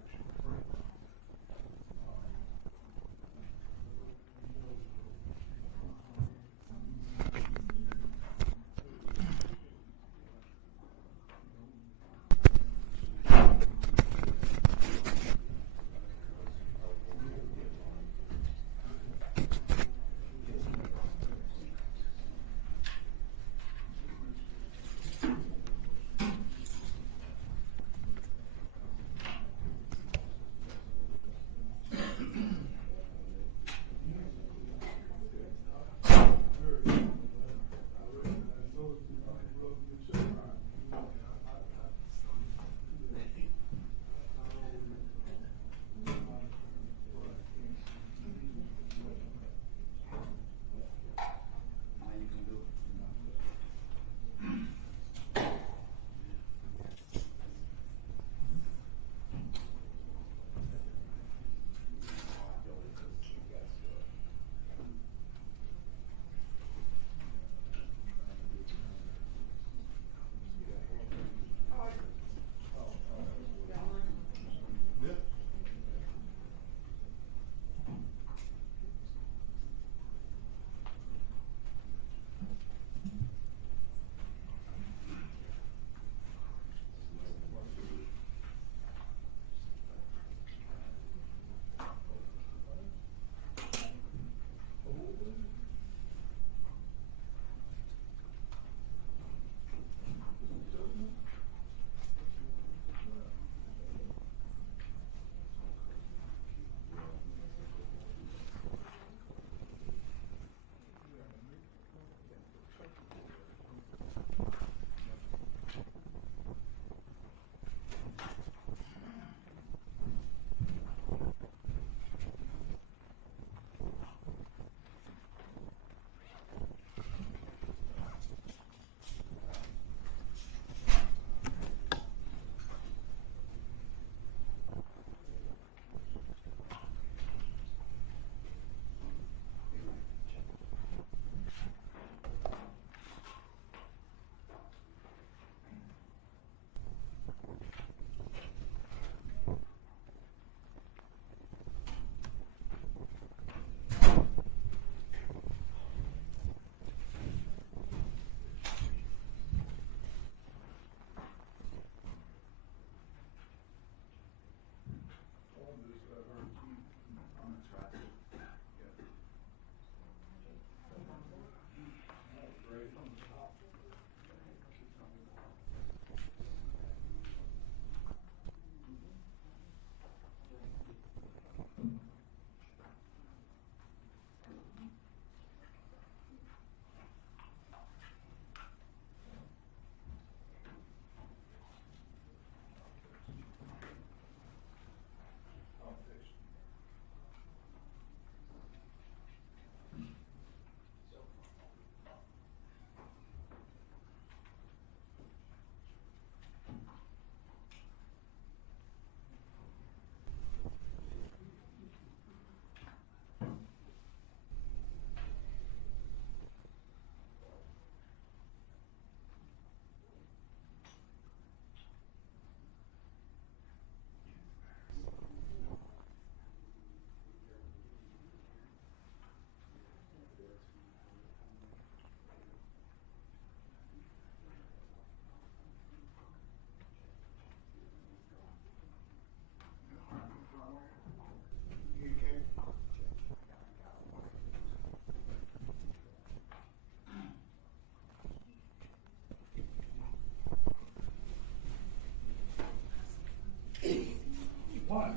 Why?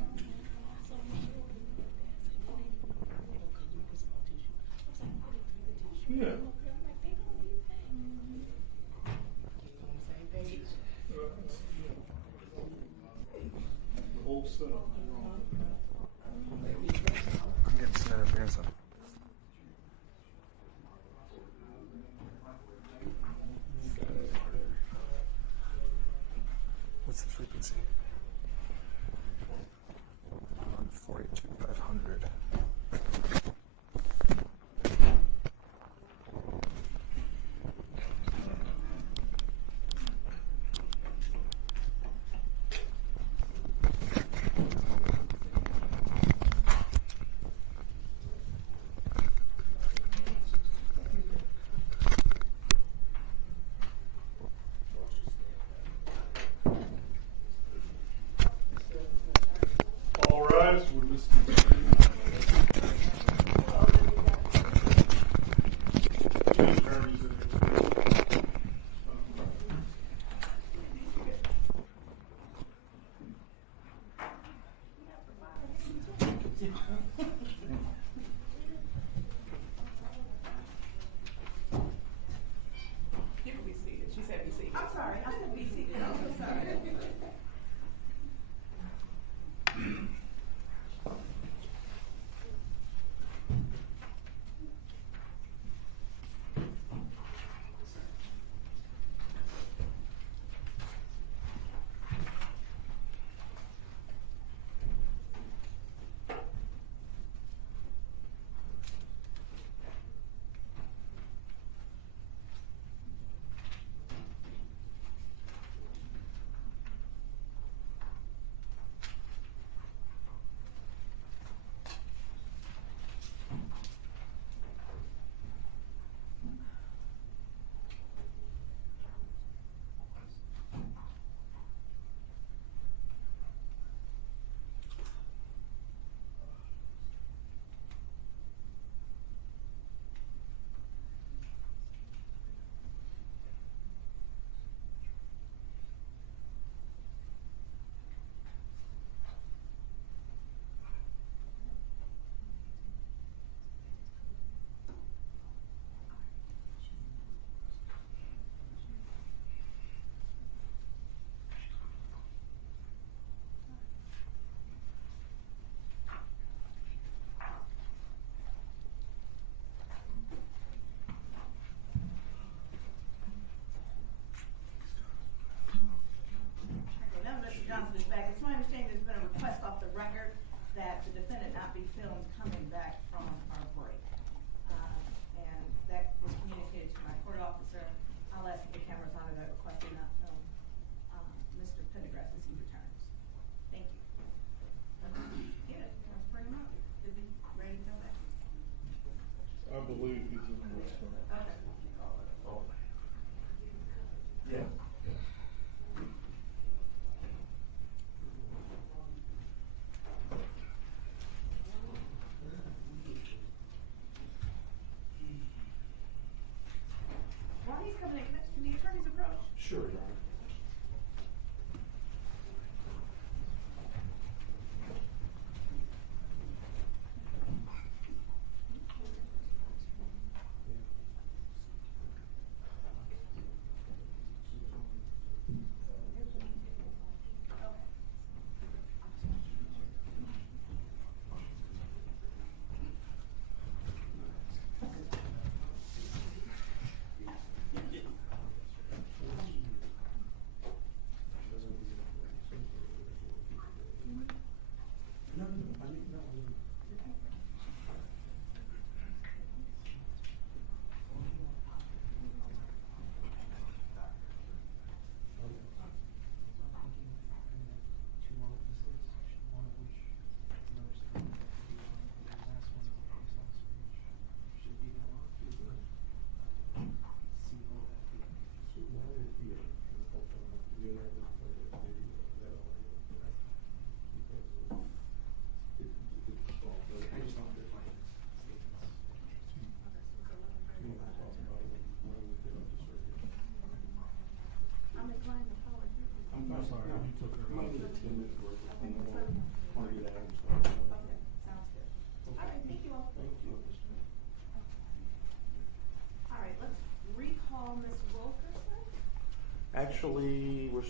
Yeah. The whole setup. I'm getting set up here, so. What's the frequency? 42,500. All rise. We're just. You can be seated. She said be seated. I'm sorry. I said be seated. I'm so sorry.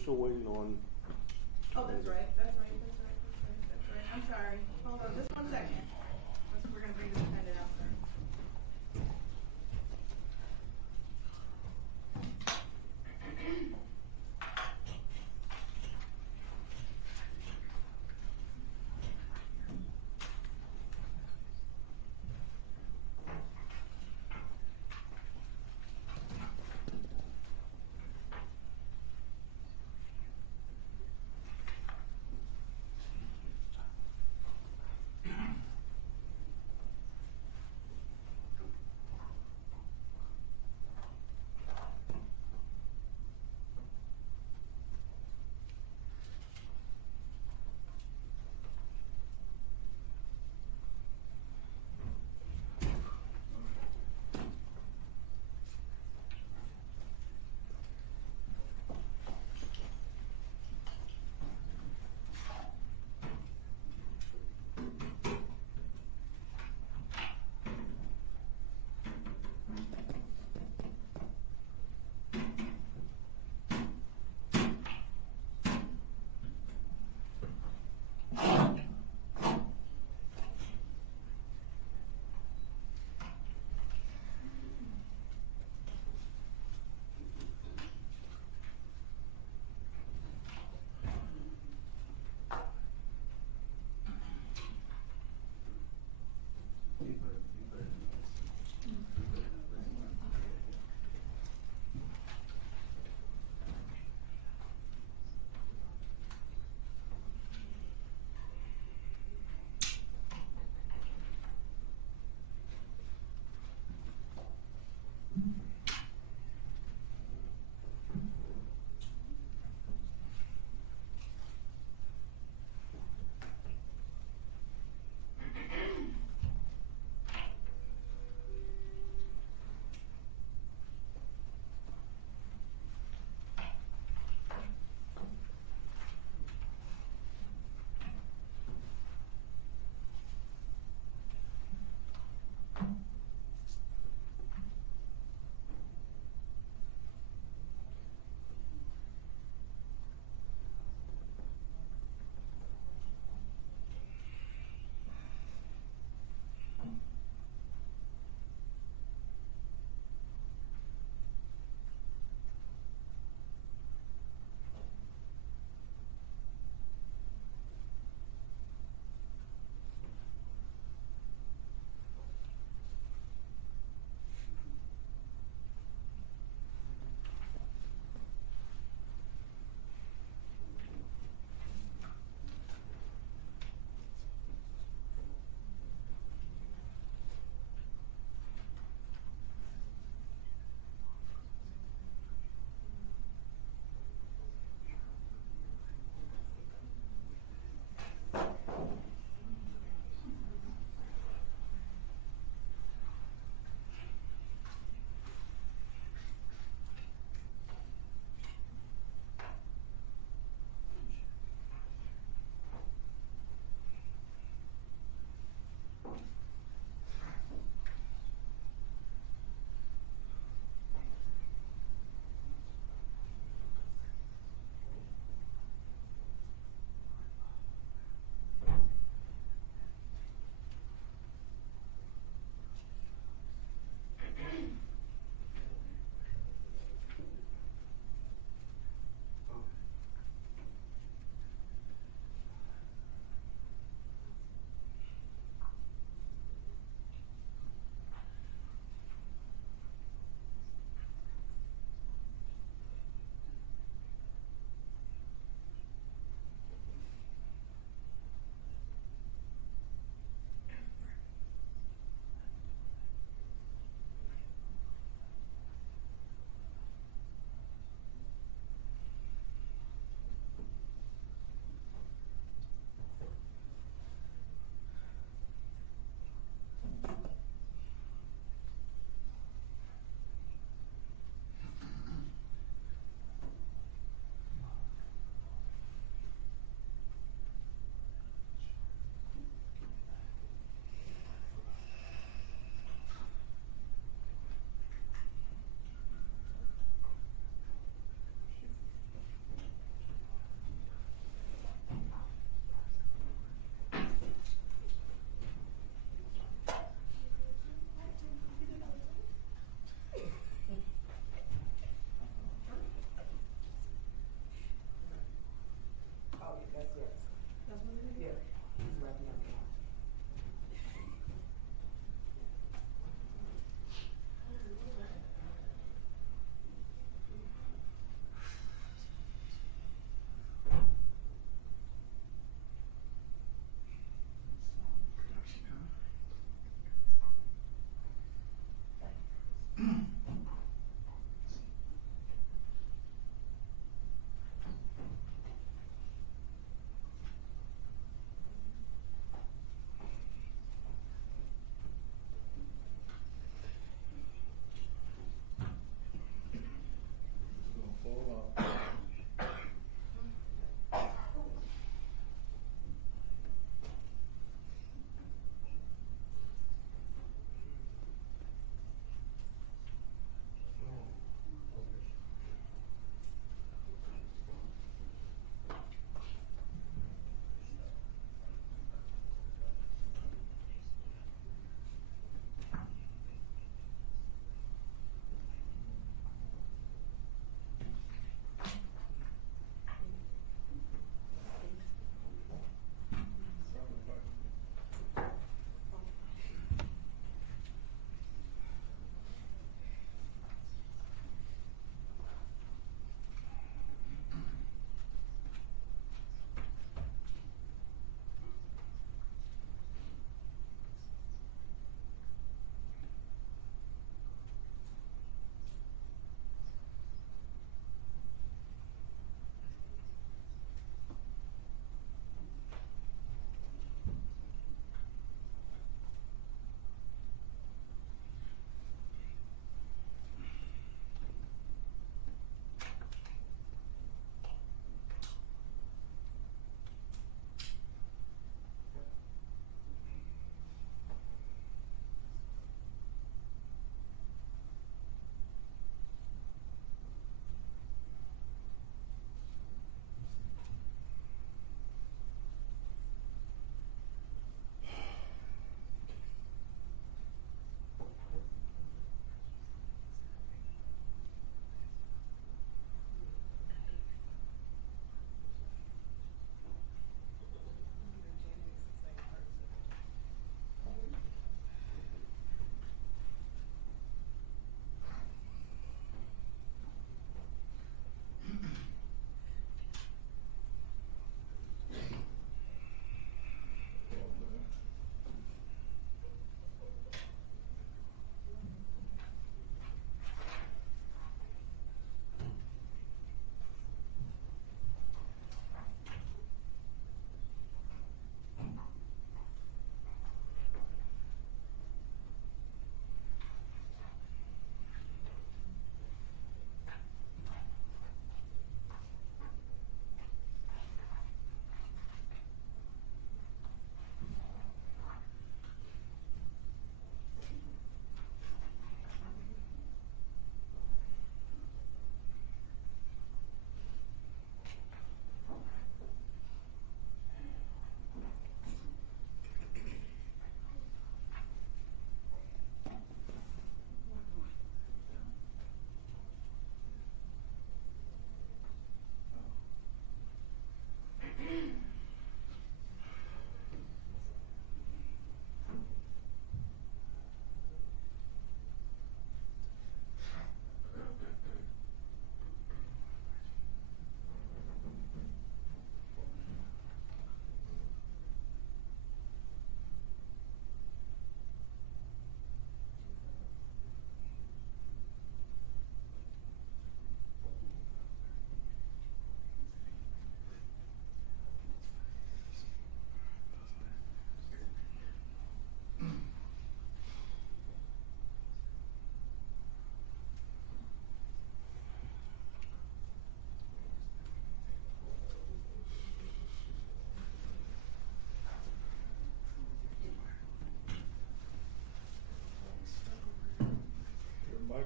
still waiting on. Oh, that's right, that's right, that's right, that's right, that's right. I'm sorry. Hold on, just 1 second. We're gonna bring the defendant out first.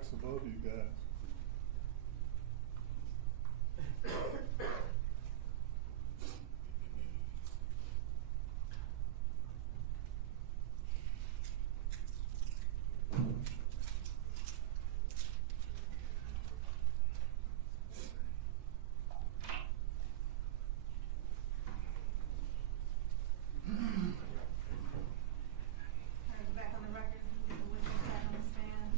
That's above you guys. Back on the record, with your back on the stand.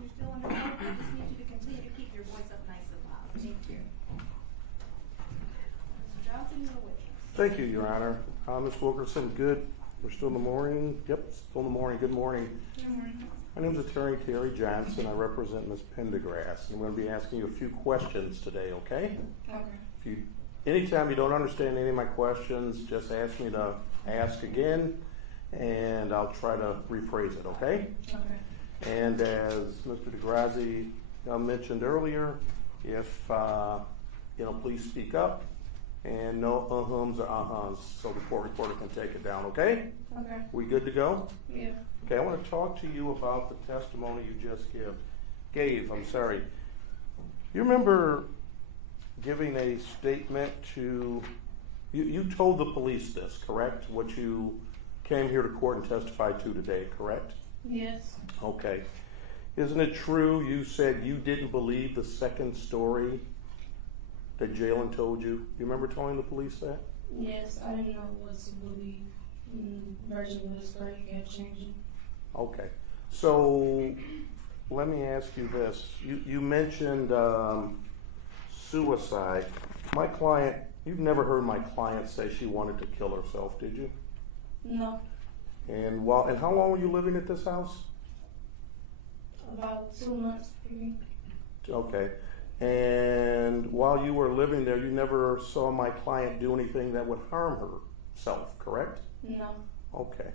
You're still under oath. I just need you to continue to keep your voice up nice and loud. Thank you. Mr. Johnson, you're a witness. Thank you, Your Honor. Ms. Wilkerson, good. We're still in the morning. Yep, still in the morning. Good morning. My name is Attorney Terry Johnson. I represent Ms. Pendergrass. And I'm going to be asking you a few questions today, okay? Okay. Anytime you don't understand any of my questions, just ask me to ask again, and I'll try to rephrase it, okay? Okay. And as Mr. DeGrazzi mentioned earlier, if, please speak up, and no uh-hums or uh-huhs, so the court reporter can take it down, okay? Okay. We good to go? Yeah. Okay, I want to talk to you about the testimony you just gave. You remember giving a statement to, you told the police this, correct? What you came here to court and testified to today, correct? Yes. Okay. Isn't it true you said you didn't believe the second story that Jalen told you? You remember telling the police that? Yes, I didn't know what to believe. Version of the story kept changing. Okay. So let me ask you this. You mentioned suicide. My client, you've never heard my client say she wanted to kill herself, did you? No. And how long were you living at this house? About 2 months, maybe. Okay. And while you were living there, you never saw my client do anything that would harm herself, correct? No. Okay.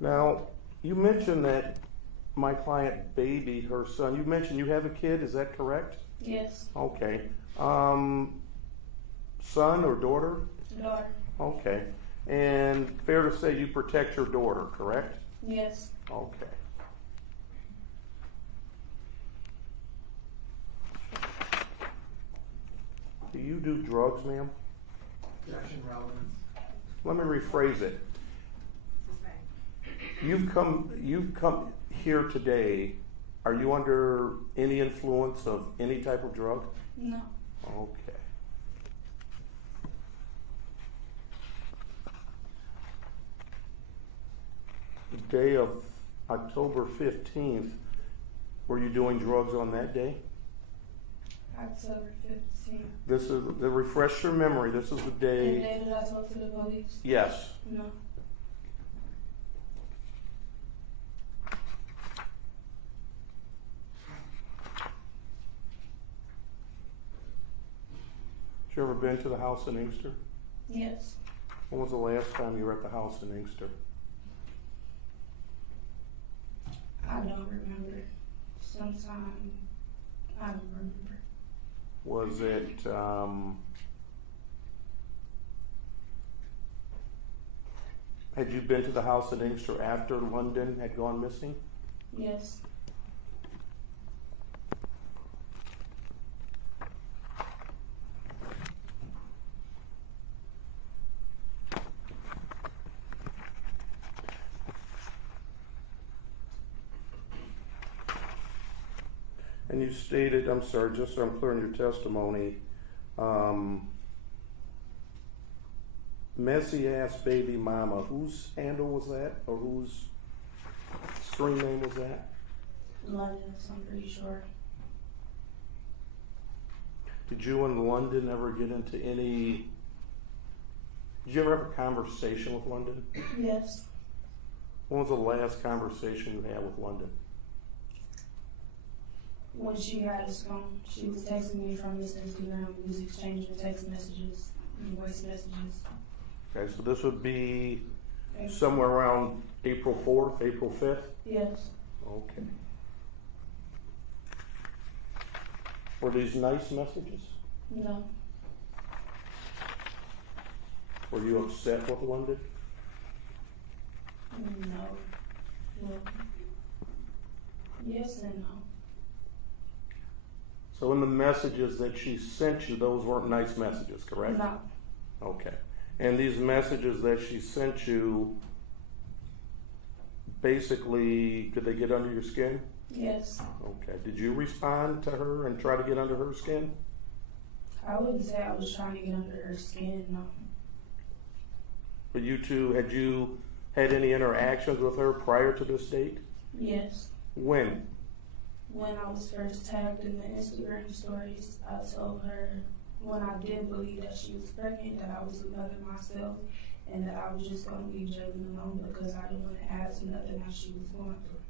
Now, you mentioned that my client babied her son. You mentioned you have a kid, is that correct? Yes. Okay. Son or daughter? Daughter. Okay. And fair to say you protect your daughter, correct? Yes. Okay. Do you do drugs, ma'am? Objection, relevance. Let me rephrase it. You've come here today. Are you under any influence of any type of drug? No. Okay. The day of October 15th, were you doing drugs on that day? October 15th. This is the refresh your memory. This is the The day. day that I talked to the police? Yes. No. Have you ever been to the house in Inkster? Yes. When was the last time you were at the house in Inkster? I don't remember. Sometime I don't remember. Was it, had you been to the house in Inkster after London had gone missing? Yes. And you stated, I'm sorry, just so I'm clear in your testimony, messy ass baby mama, whose handle was that? Or whose screen name was that? London, so I'm pretty sure. Did you and London ever get into any? Did you ever have a conversation with London? Yes. When was the last conversation you had with London? When she had his phone, she was texting me from his Instagram. We was exchanging text messages and voice messages. Okay, so this would be somewhere around April 4th, April 5th? Yes. Okay. Were these nice messages? No. Were you upset with London? No. Well, yes and no. So in the messages that she sent you, those weren't nice messages, correct? No. Okay. And these messages that she sent you, basically, did they get under your skin? Yes. Okay. Did you respond to her and try to get under her skin? I wouldn't say I was trying to get under her skin, no. But you two, had you had any interactions with her prior to this date? Yes. When? When I was first tagged in the Instagram stories, I told her when I didn't believe that she was pregnant, that I was another myself, and that I was just going to leave Jalen alone because I didn't want to add to nothing that she was going through.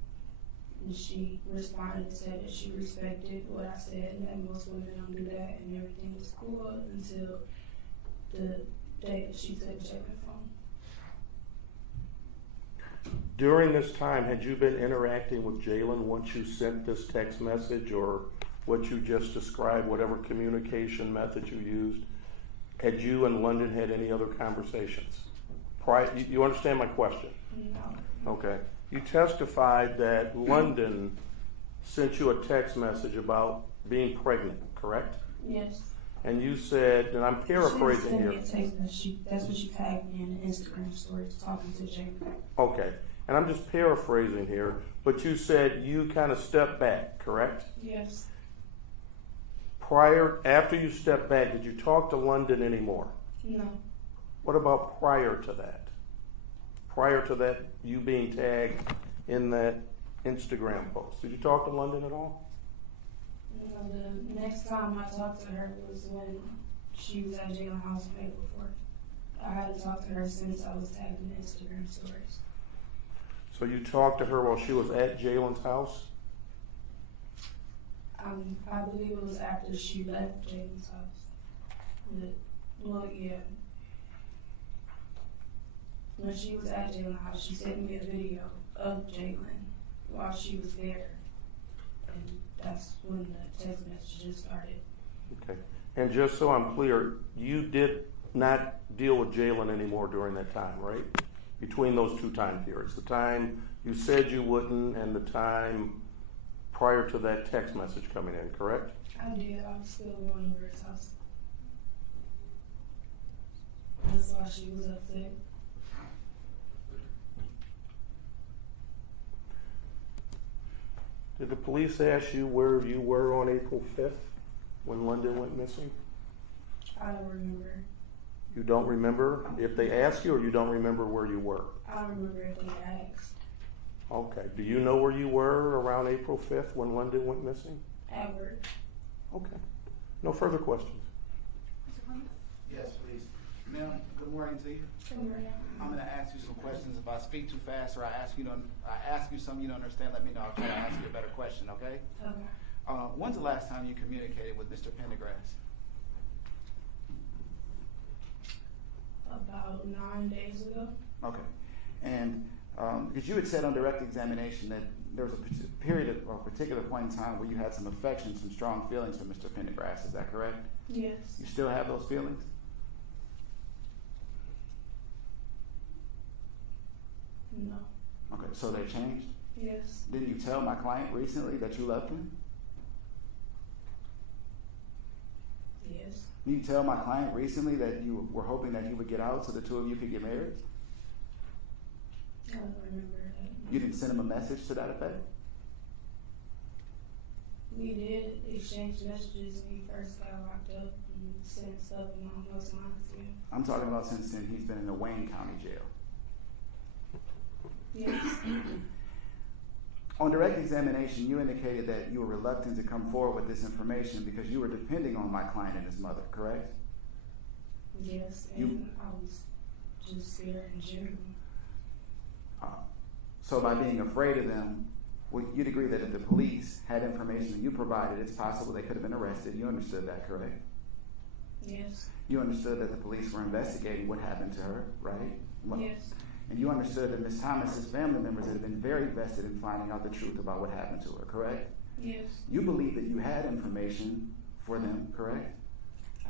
And she responded and said that she respected what I said, and that most women don't do that, and everything was cool until the day that she took Jalen's phone. During this time, had you been interacting with Jalen once you sent this text message or what you just described, whatever communication method you used? Had you and London had any other conversations? You understand my question? No. Okay. You testified that London sent you a text message about being pregnant, correct? Yes. And you said, and I'm paraphrasing here. She sent me a text message. That's what she tagged me in the Instagram stories talking to Jalen. Okay. And I'm just paraphrasing here, but you said you kind of stepped back, correct? Yes. After you stepped back, did you talk to London anymore? No. What about prior to that? Prior to that, you being tagged in that Instagram post, did you talk to London at all? No, the next time I talked to her was when she was at Jalen's house on April 4th. I hadn't talked to her since I was tagged in the Instagram stories. So you talked to her while she was at Jalen's house? I believe it was after she left Jalen's house. Well, yeah. When she was at Jalen's house, she sent me a video of Jalen while she was there. And that's when the text messages started. Okay. And just so I'm clear, you did not deal with Jalen anymore during that time, right? Between those two time periods, the time you said you wouldn't and the time prior to that text message coming in, correct? I did. I was still going over his house. That's why she was upset. Did the police ask you where you were on April 5th when London went missing? I don't remember. You don't remember if they asked you, or you don't remember where you were? I don't remember if they asked. Okay. Do you know where you were around April 5th when London went missing? At work. Okay. No further questions. Yes, please. Ma'am, good morning to you. Good morning. I'm going to ask you some questions. If I speak too fast or I ask you something you don't understand, let me know. I'll try to ask you a better question, okay? Okay. When's the last time you communicated with Mr. Pendergrass? About 9 days ago. Okay. And because you had said on direct examination that there was a period of a particular point in time where you had some affection, some strong feelings for Mr. Pendergrass. Is that correct? Yes. You still have those feelings? No. Okay, so they changed? Yes. Didn't you tell my client recently that you loved him? Yes. Did you tell my client recently that you were hoping that he would get out so the two of you could get married? I don't remember that. You didn't send him a message to that effect? We did exchange messages when he first got locked up and sent stuff along those lines, yeah. I'm talking about since then he's been in the Wayne County jail. Yes. On direct examination, you indicated that you were reluctant to come forward with this information because you were depending on my client and his mother, correct? Yes, You- and I was just scared in general. So by being afraid of them, well, you'd agree that if the police had information that you provided, it's possible they could have been arrested. You understood that, correct? Yes, You understood that the police were investigating what happened to her, right? yes, And you understood that Ms. Thomas's family members had been very vested in finding out the truth about what happened to her, correct? yes. You believe that you had information for them, correct?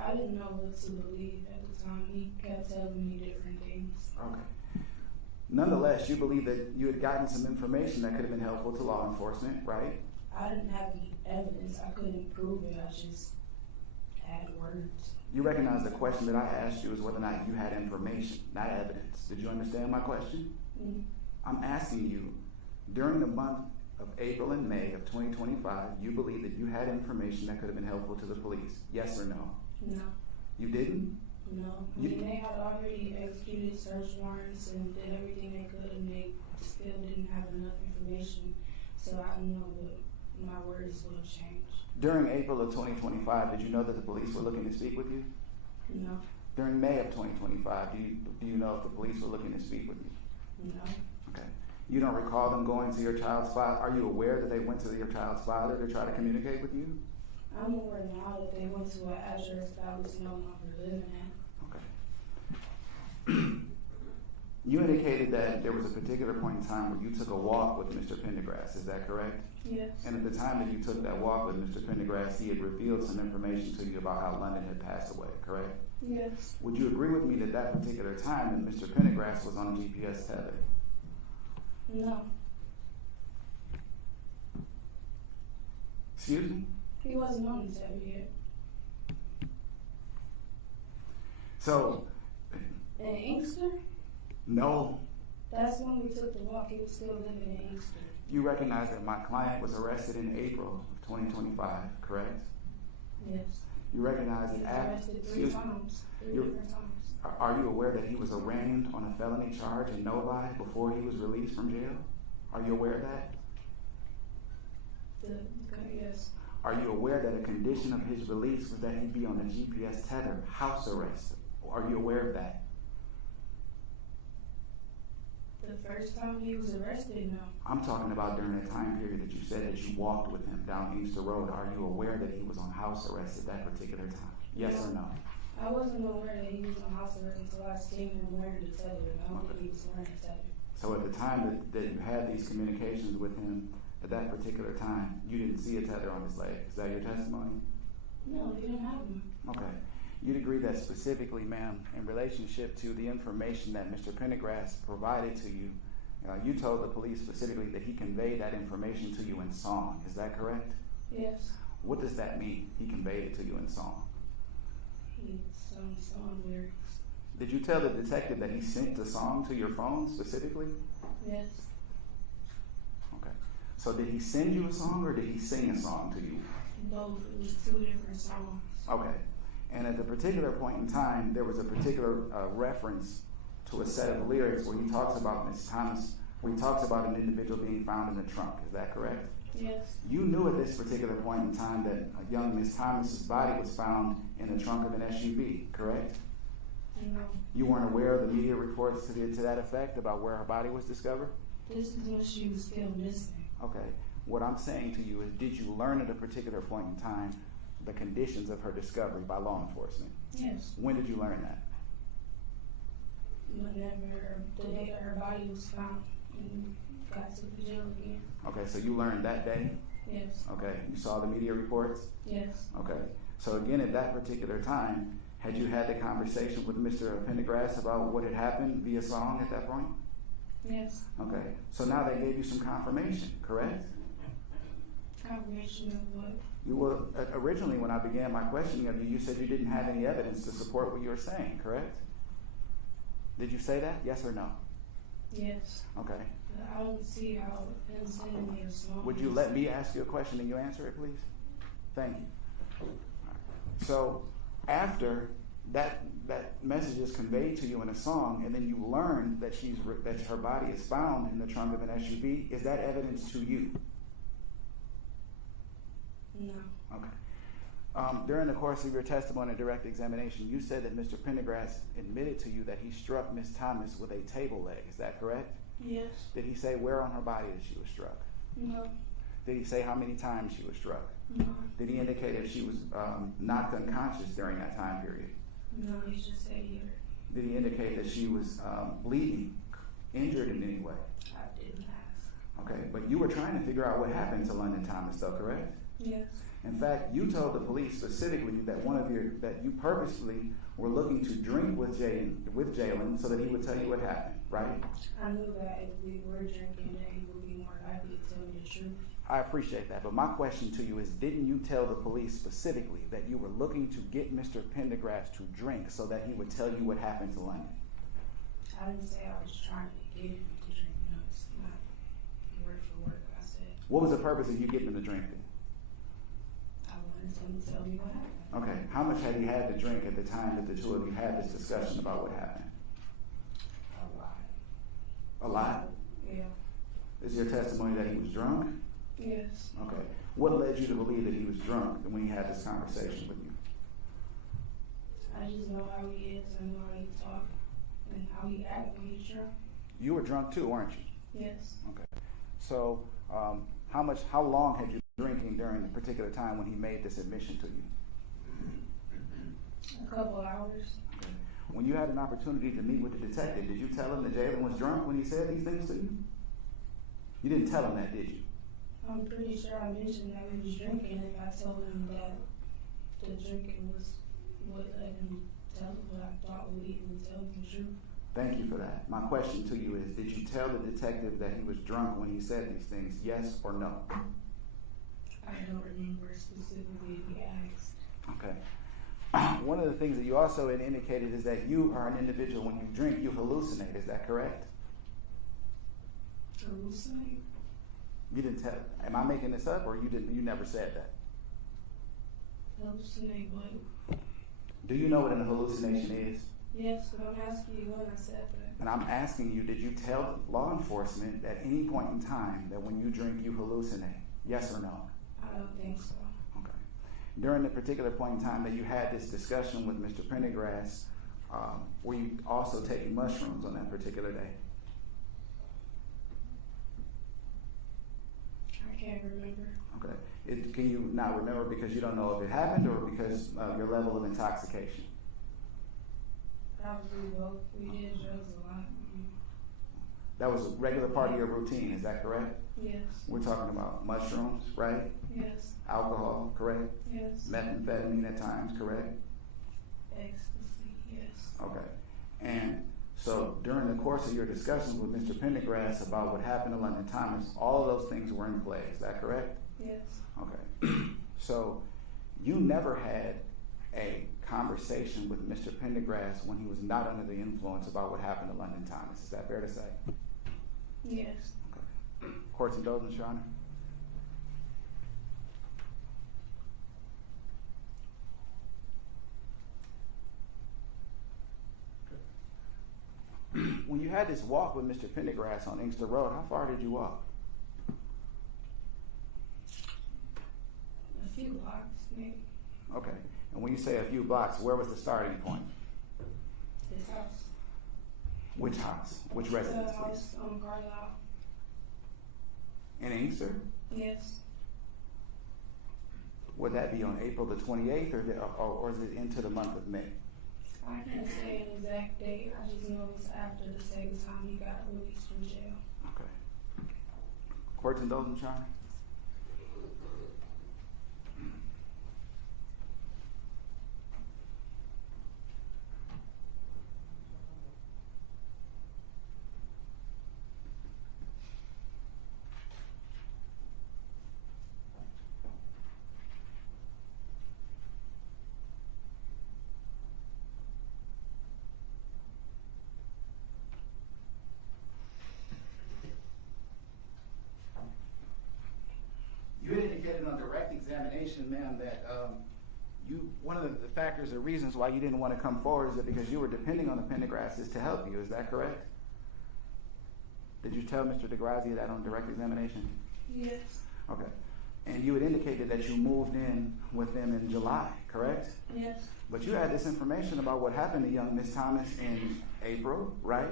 I didn't know what to believe at the time. He kept telling me different things. Okay. Nonetheless, you believe that you had gotten some information that could have been helpful to law enforcement, right? I didn't have any evidence. I couldn't prove it. I just had words. You recognize the question that I asked you is whether or not you had information, not evidence. Did you understand my question? Mm. I'm asking you, during the month of April and May of 2025, you believe that you had information that could have been helpful to the police, yes or no? No, You didn't? no. I You- mean, they had already executed search warrants and did everything they could, and they still didn't have enough information. So I know that my words will change. During April of 2025, did you know that the police were looking to speak with you? No, During May of 2025, do you know if the police were looking to speak with you? no, Okay. You don't recall them going to your child's father? Are you aware that they went to your child's father to try to communicate with you? I'm aware now that they went to an address that I was no longer living at. Okay. You indicated that there was a particular point in time where you took a walk with Mr. Pendergrass, is that correct? Yes, And at the time that you took that walk with Mr. Pendergrass, he had revealed some information to you about how London had passed away, correct? yes, Would you agree with me that that particular time that Mr. Pendergrass was on a GPS tether? no. Excuse me? He wasn't on the tether yet. So, In Inkster? no, That's when we took the walk. He was still living in Inkster. you recognize that my client was arrested in April of 2025, correct? Yes. You recognize He that was after, arrested three excuse me, times. Three You're- different times. are you aware that he was arraigned on a felony charge in Novi before he was released from jail? Are you aware of that? Yes. Are you aware that a condition of his release was that he be on a GPS tether, house arrest? Are you aware of that? The first time he was arrested, no. I'm talking about during the time period that you said that you walked with him down Inkster Road. Are you aware that he was on house arrest at that particular time? Yes or no? I wasn't aware that he was on house arrest until I seen him wearing the tether. I don't think he was wearing the tether. So at the time that you had these communications with him, at that particular time, you didn't see a tether on his leg. Is that your testimony? No, he didn't have one. Okay. You'd agree that specifically, ma'am, in relationship to the information that Mr. Pendergrass provided to you, you told the police specifically that he conveyed that information to you in song. Is that correct? Yes. What does that mean? He conveyed it to you in song. He sung song lyrics. Did you tell the detective that he sent the song to your phone specifically? Yes. Okay. So did he send you a song or did he sing a song to you? Both. It was two different songs. Okay. And at the particular point in time, there was a particular reference to a set of lyrics where he talks about Miss Thomas, where he talks about an individual being found in the trunk. Is that correct? Yes. You knew at this particular point in time that a young Miss Thomas's body was found in the trunk of an SUV, correct? No. You weren't aware of the media reports to that effect about where her body was discovered? This is when she was still missing. Okay. What I'm saying to you is, did you learn at a particular point in time the conditions of her discovery by law enforcement? Yes. When did you learn that? Whenever the day that her body was found and got to the jail again. Okay, so you learned that day? Yes. Okay. You saw the media reports? Yes. Okay. So again, at that particular time, had you had the conversation with Mr. Pendergrass about what had happened via song at that point? Yes. Okay. So now they gave you some confirmation, correct? Confirmation of what? You were originally, when I began my questioning of you, you said you didn't have any evidence to support what you were saying, correct? Did you say that? Yes or no? Yes. Okay. I don't see how him sending me a song. Would you let me ask you a question and you answer it, please? Thank you. So, after that message is conveyed to you in a song, and then you learn that that her body is found in the trunk of an SUV. Is that evidence to you? No. Okay. During the course of your testimony and direct examination, you said that Mr. Pendergrass admitted to you that he struck Miss Thomas with a table leg. Is that correct? Yes. Did he say where on her body that she was struck? No. Did he say how many times she was struck? No. Did he indicate if she was knocked unconscious during that time period? No, he just said he hurt. Did he indicate that she was bleeding, injured in any way? I didn't ask. Okay, but you were trying to figure out what happened to London Thomas, though, correct? Yes. In fact, you told the police specifically that that you purposely were looking to drink with Jalen so that he would tell you what happened, right? I knew that if we were drinking, that he would be more likely to tell me the truth. I appreciate that, but my question to you is, didn't you tell the police specifically that you were looking to get Mr. Pendergrass to drink so that he would tell you what happened to London? I didn't say I was trying to get him to drink. No, it's not word for word. I said What was the purpose of you getting him to drink then? I wanted him to tell me what happened. Okay, how much had he had to drink at the time that the two of you had this discussion about what happened? A lot. A lot? Yeah. Is your testimony that he was drunk? Yes. Okay. What led you to believe that he was drunk when he had this conversation with you? I just know how he is. I know how he talks and how he acts when he's drunk. You were drunk too, weren't you? Yes. Okay. So, how long had you been drinking during the particular time when he made this admission to you? A couple hours. Okay. When you had an opportunity to meet with the detective, did you tell him that Jalen was drunk when he said these things to you? You didn't tell him that, did you? I'm pretty sure I mentioned that he was drinking, and I told him that the drinking was what let him tell him what I thought would lead him to tell him the truth. Thank you for that. My question to you is, did you tell the detective that he was drunk when he said these things, yes or no? I don't remember specifically if he asked. Okay. One of the things that you also had indicated is that you are an individual, when you drink, you hallucinate. Is that correct? Hallucinate? You didn't tell. Am I making this up, or you didn't? You never said that. Hallucinate what? Do you know what an hallucination is? Yes, but I'm asking you when I said that. And I'm asking you, did you tell law enforcement at any point in time that when you drink, you hallucinate? Yes or no? I don't think so. Okay. During the particular point in time that you had this discussion with Mr. Pendergrass, were you also taking mushrooms on that particular day? I can't remember. Okay. Can you not remember because you don't know if it happened or because of your level of intoxication? Probably both. We did drugs a lot. That was a regular part of your routine, is that correct? Yes. We're talking about mushrooms, right? Yes. Alcohol, correct? Yes. Methamphetamine at times, correct? Ecstasy, yes. Okay. And so during the course of your discussions with Mr. Pendergrass about what happened to London Thomas, all of those things were in play, is that correct? Yes. Okay. So you never had a conversation with Mr. Pendergrass when he was not under the influence about what happened to London Thomas. Is that fair to say? Yes. Okay. Court's indulgence, Your Honor. When you had this walk with Mr. Pendergrass on Inkster Road, how far did you walk? A few blocks, maybe. Okay. And when you say a few blocks, where was the starting point? His house. Which house? Which residence, The house on Carlisle. please? In Inkster? Yes. Would that be on April the 28th or is it into the month of May? I can't say an exact date. I just know it was after the second time he got released from jail. Okay. Court's indulgence, Your Honor. You indicated on direct examination, ma'am, that you one of the factors or reasons why you didn't want to come forward is that because you were depending on the Pendergrasses to help you. Is that correct? Did you tell Mr. DeGrazia that on direct examination? Yes. Okay. And you had indicated that you moved in with them in July, correct? Yes. But you had this information about what happened to young Miss Thomas in April, right?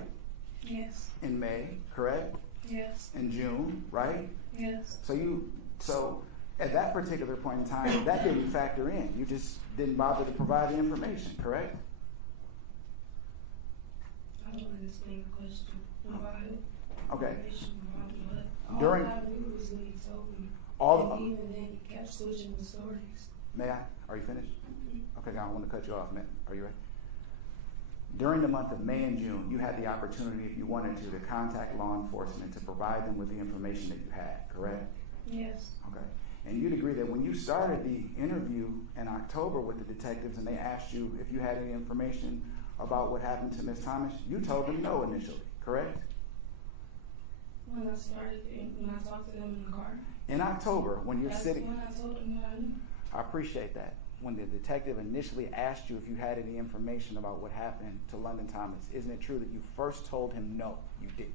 Yes. In May, correct? Yes. In June, right? Yes. So at that particular point in time, that didn't factor in. You just didn't bother to provide the information, correct? I don't understand the question. About it. Okay. During all I knew was when he told me. And even then, he kept switching the stories. May I? Are you finished? Okay, I don't want to cut you off, man. Are you ready? During the month of May and June, you had the opportunity, if you wanted to contact law enforcement to provide them with the information that you had, correct? Yes. Okay. And you'd agree that when you started the interview in October with the detectives and they asked you if you had any information about what happened to Miss Thomas, you told them no initially, correct? When I talked to them in the car. In October, when you're sitting. When I told them what I knew. I appreciate that. When the detective initially asked you if you had any information about what happened to London Thomas, isn't it true that you first told him no, you didn't?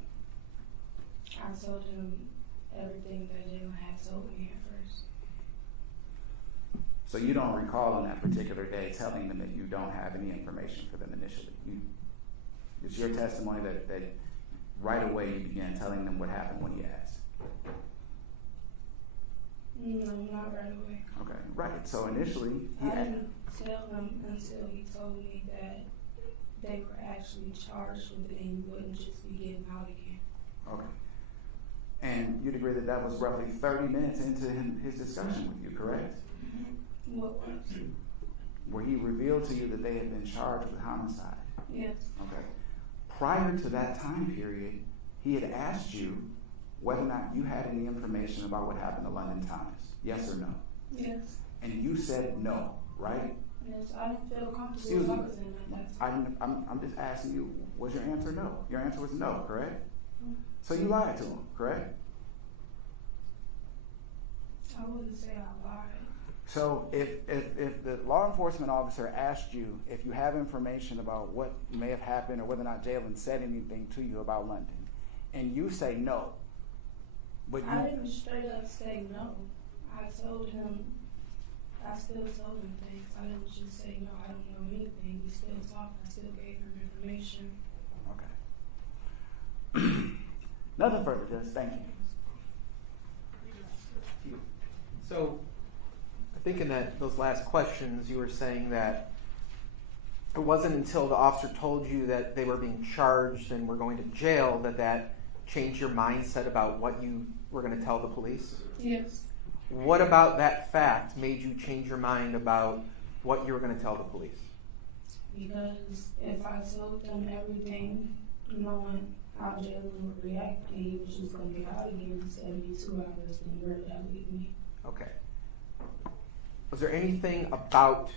I told him everything that Jalen had told me at first. So you don't recall on that particular day telling them that you don't have any information for them initially. It's your testimony that right away you began telling them what happened when he asked. No, not right away. Okay, right. So initially, I didn't tell him until he told me that they were actually charged with it and you wouldn't just be getting out again. Okay. And you'd agree that was roughly 30 minutes into his discussion with you, correct? Mm-hmm. What was? Where he revealed to you that they had been charged with homicide. Yes. Okay. Prior to that time period, he had asked you whether or not you had any information about what happened to London Thomas. Yes or no? Yes. And you said no, right? Yes, I didn't feel comfortable Excuse me. talking to him at that time. I'm just asking you, was your answer no? Your answer was no, correct? So you lied to him, correct? I wouldn't say I lied. So if the law enforcement officer asked you if you have information about what may have happened or whether or not Jalen said anything to you about London, and you say no, but I didn't straight up say no. I told him, I still told him things. I didn't just say no, I don't know anything. We still talked. I still gave him information. Okay. Nothing further, Judge. Thank you. So, I think in those last questions, you were saying that it wasn't until the officer told you that they were being charged and were going to jail that changed your mindset about what you were going to tell the police? Yes. What about that fact made you change your mind about what you were going to tell the police? Because if I told them everything, knowing how Jalen would react, and he was just going to get out again in 72 hours, then where would that leave me? Okay. Was there anything about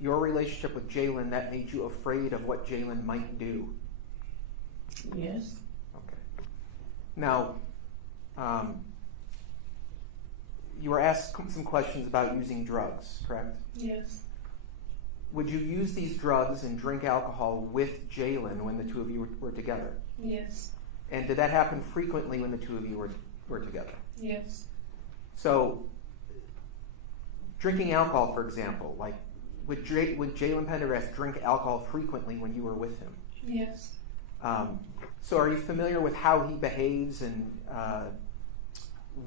your relationship with Jalen that made you afraid of what Jalen might do? Yes. Okay. Now, you were asked some questions about using drugs, correct? Yes. Would you use these drugs and drink alcohol with Jalen when the two of you were together? Yes. And did that happen frequently when the two of you were together? Yes. So, drinking alcohol, for example, like would Jalen Pendergrass drink alcohol frequently when you were with him? Yes. So are you familiar with how he behaves and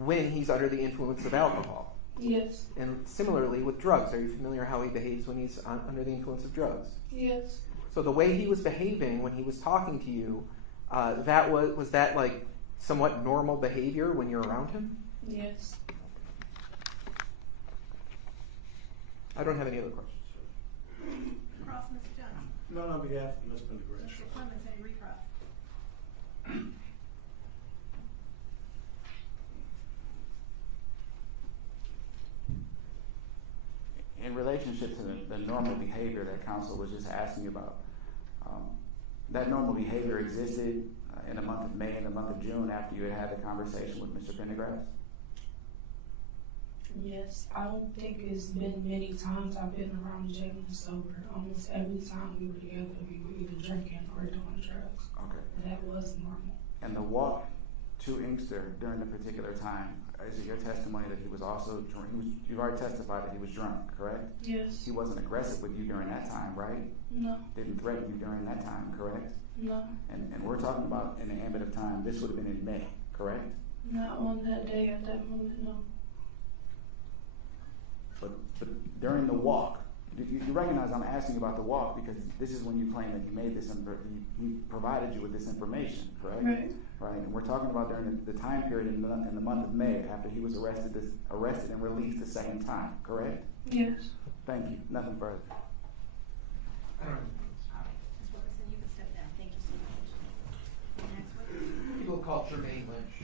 when he's under the influence of alcohol? Yes. And similarly with drugs, are you familiar how he behaves when he's under the influence of drugs? Yes. So the way he was behaving when he was talking to you, was that like somewhat normal behavior when you're around him? Yes. I don't have any other questions. Cross, Mr. Johnson. None on behalf of Ms. Pendergrass. Mr. Clemens, any recross? In relationship to the normal behavior that counsel was just asking you about, that normal behavior existed in the month of May and the month of June after you had the conversation with Mr. Pendergrass? Yes, I don't think it's been many times I've been around Jalen sober. Almost every time we were together, we were either drinking or doing drugs. Okay. And that was normal. And the walk to Inkster during the particular time, is it your testimony that he was also drunk? You've already testified that he was drunk, correct? Yes. He wasn't aggressive with you during that time, right? No. Didn't threaten you during that time, correct? No. And we're talking about in the ambit of time, this would have been in May, correct? Not on that day at that moment, no. But during the walk, you recognize I'm asking about the walk because this is when you claim that he made this, he provided you with this information, correct? Right. Right, and we're talking about during the time period in the month of May after he was arrested and released the second time, correct? Yes. Thank you. Nothing further. Ms. Wilkerson, you can step down. Thank you so much. Next one. People call Jermaine Lynch.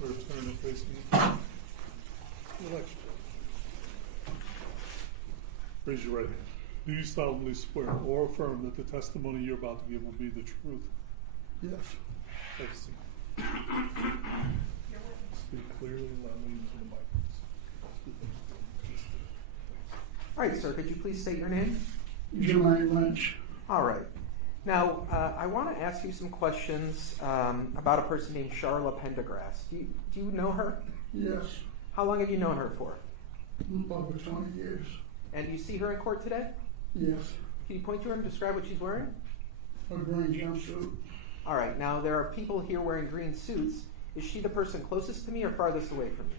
Sir, turn and face me. Relax. Raise your right hand. Do you solemnly swear or affirm that the testimony you're about to give will be the truth? Yes. Have a seat. Speak clearly and loudly into the mic. All right, sir, could you please state your name? Jermaine Lynch. All right. Now, I want to ask you some questions about a person named Charla Pendergrass. Do you know her? Yes. How long have you known her for? Over 20 years. And do you see her in court today? Yes. Can you point to her and describe what she's wearing? A green jumpsuit. All right. Now, there are people here wearing green suits. Is she the person closest to me or farthest away from me?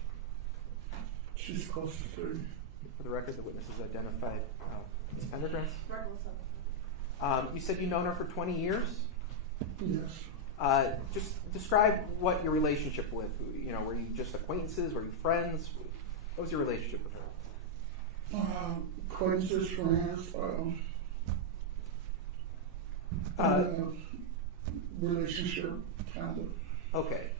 She's closest to me. For the record, the witness is identified. Ms. Pendergrass? Regular civil. You said you've known her for 20 years? Yes. Just describe what your relationship with, were you just acquaintances? Were you friends? What was your relationship with her? Acquaintances, friends, relationship, kind of. Okay.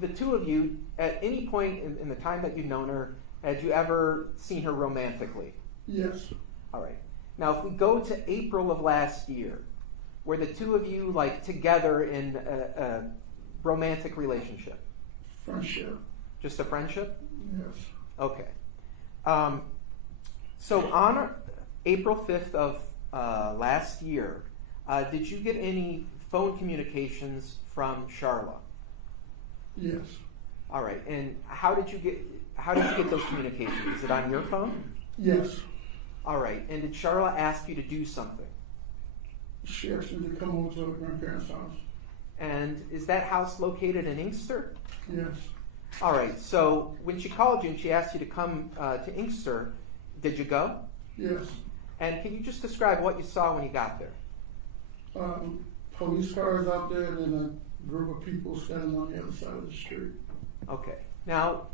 The two of you, at any point in the time that you've known her, had you ever seen her romantically? Yes. All right. Now, if we go to April of last year, were the two of you together in a romantic relationship? Friendship. Just a friendship? Yes. Okay. So on April 5th of last year, did you get any phone communications from Charla? Yes. All right. And how did you get those communications? Is it on your phone? Yes. All right. And did Charla ask you to do something? She asked me to come over to her grandparents' house. And is that house located in Inkster? Yes. All right. So when she called you and she asked you to come to Inkster, did you go? Yes. And can you just describe what you saw when you got there? Police cars out there and then a group of people standing on the other side of the street. Okay. Now,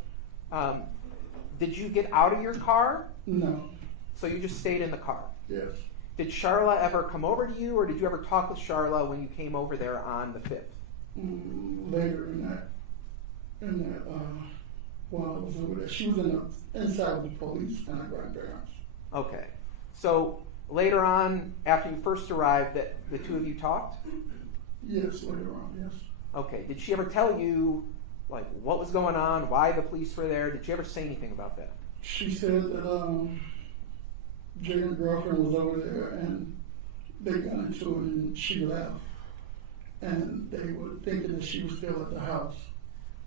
did you get out of your car? No. So you just stayed in the car? Yes. Did Charla ever come over to you, or did you ever talk with Charla when you came over there on the 5th? Later while I was over there, she was inside of the police and her grandparents. Okay. So later on, after you first arrived, that the two of you talked? Yes, later on, yes. Okay. Did she ever tell you, what was going on, why the police were there? Did she ever say anything about that? She said that Jalen's girlfriend was over there and they got into it and she left. And they were thinking that she was still at the house.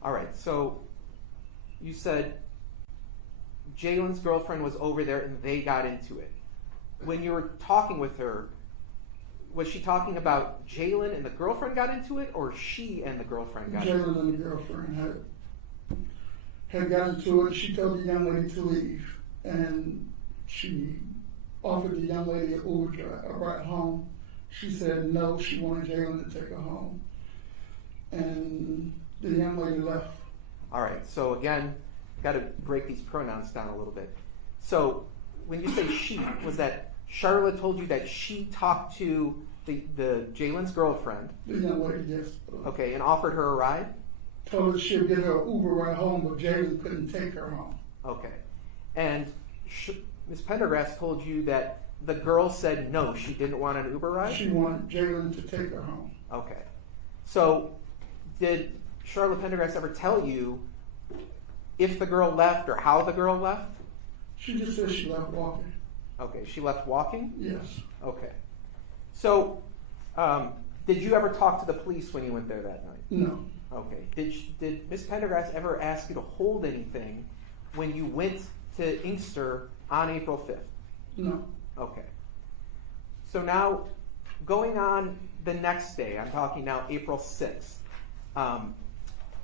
All right, so you said Jalen's girlfriend was over there and they got into it. When you were talking with her, was she talking about Jalen and the girlfriend got into it, or she and the girlfriend got into it? Jalen and the girlfriend had got into it. She told the young lady to leave, and she offered the young lady an Uber ride home. She said no, she wanted Jalen to take her home, and the young lady left. All right, so again, got to break these pronouns down a little bit. So when you say she, was that Charla told you that she talked to the Jalen's girlfriend? The young lady, yes. Okay, and offered her a ride? Told her she'd get her an Uber ride home, but Jalen couldn't take her home. Okay. And Ms. Pendergrass told you that the girl said no, she didn't want an Uber ride? She wanted Jalen to take her home. Okay. So did Charla Pendergrass ever tell you if the girl left or how the girl left? She just said she left walking. Okay, she left walking? Yes. Okay. So, did you ever talk to the police when you went there that night? No. Okay. Did Ms. Pendergrass ever ask you to hold anything when you went to Inkster on April 5th? No. Okay. So now, going on the next day, I'm talking now April 6th,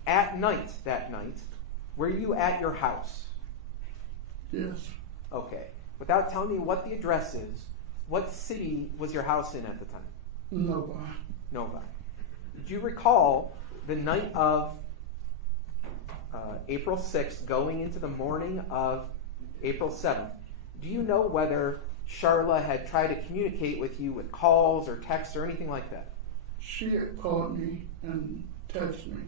at night that night, were you at your house? Yes. Okay. Without telling me what the address is, what city was your house in at the time? Novi. Novi. Did you recall the night of April 6th going into the morning of April 7th? Do you know whether Charla had tried to communicate with you with calls or texts or anything like that? She had called me and texted me.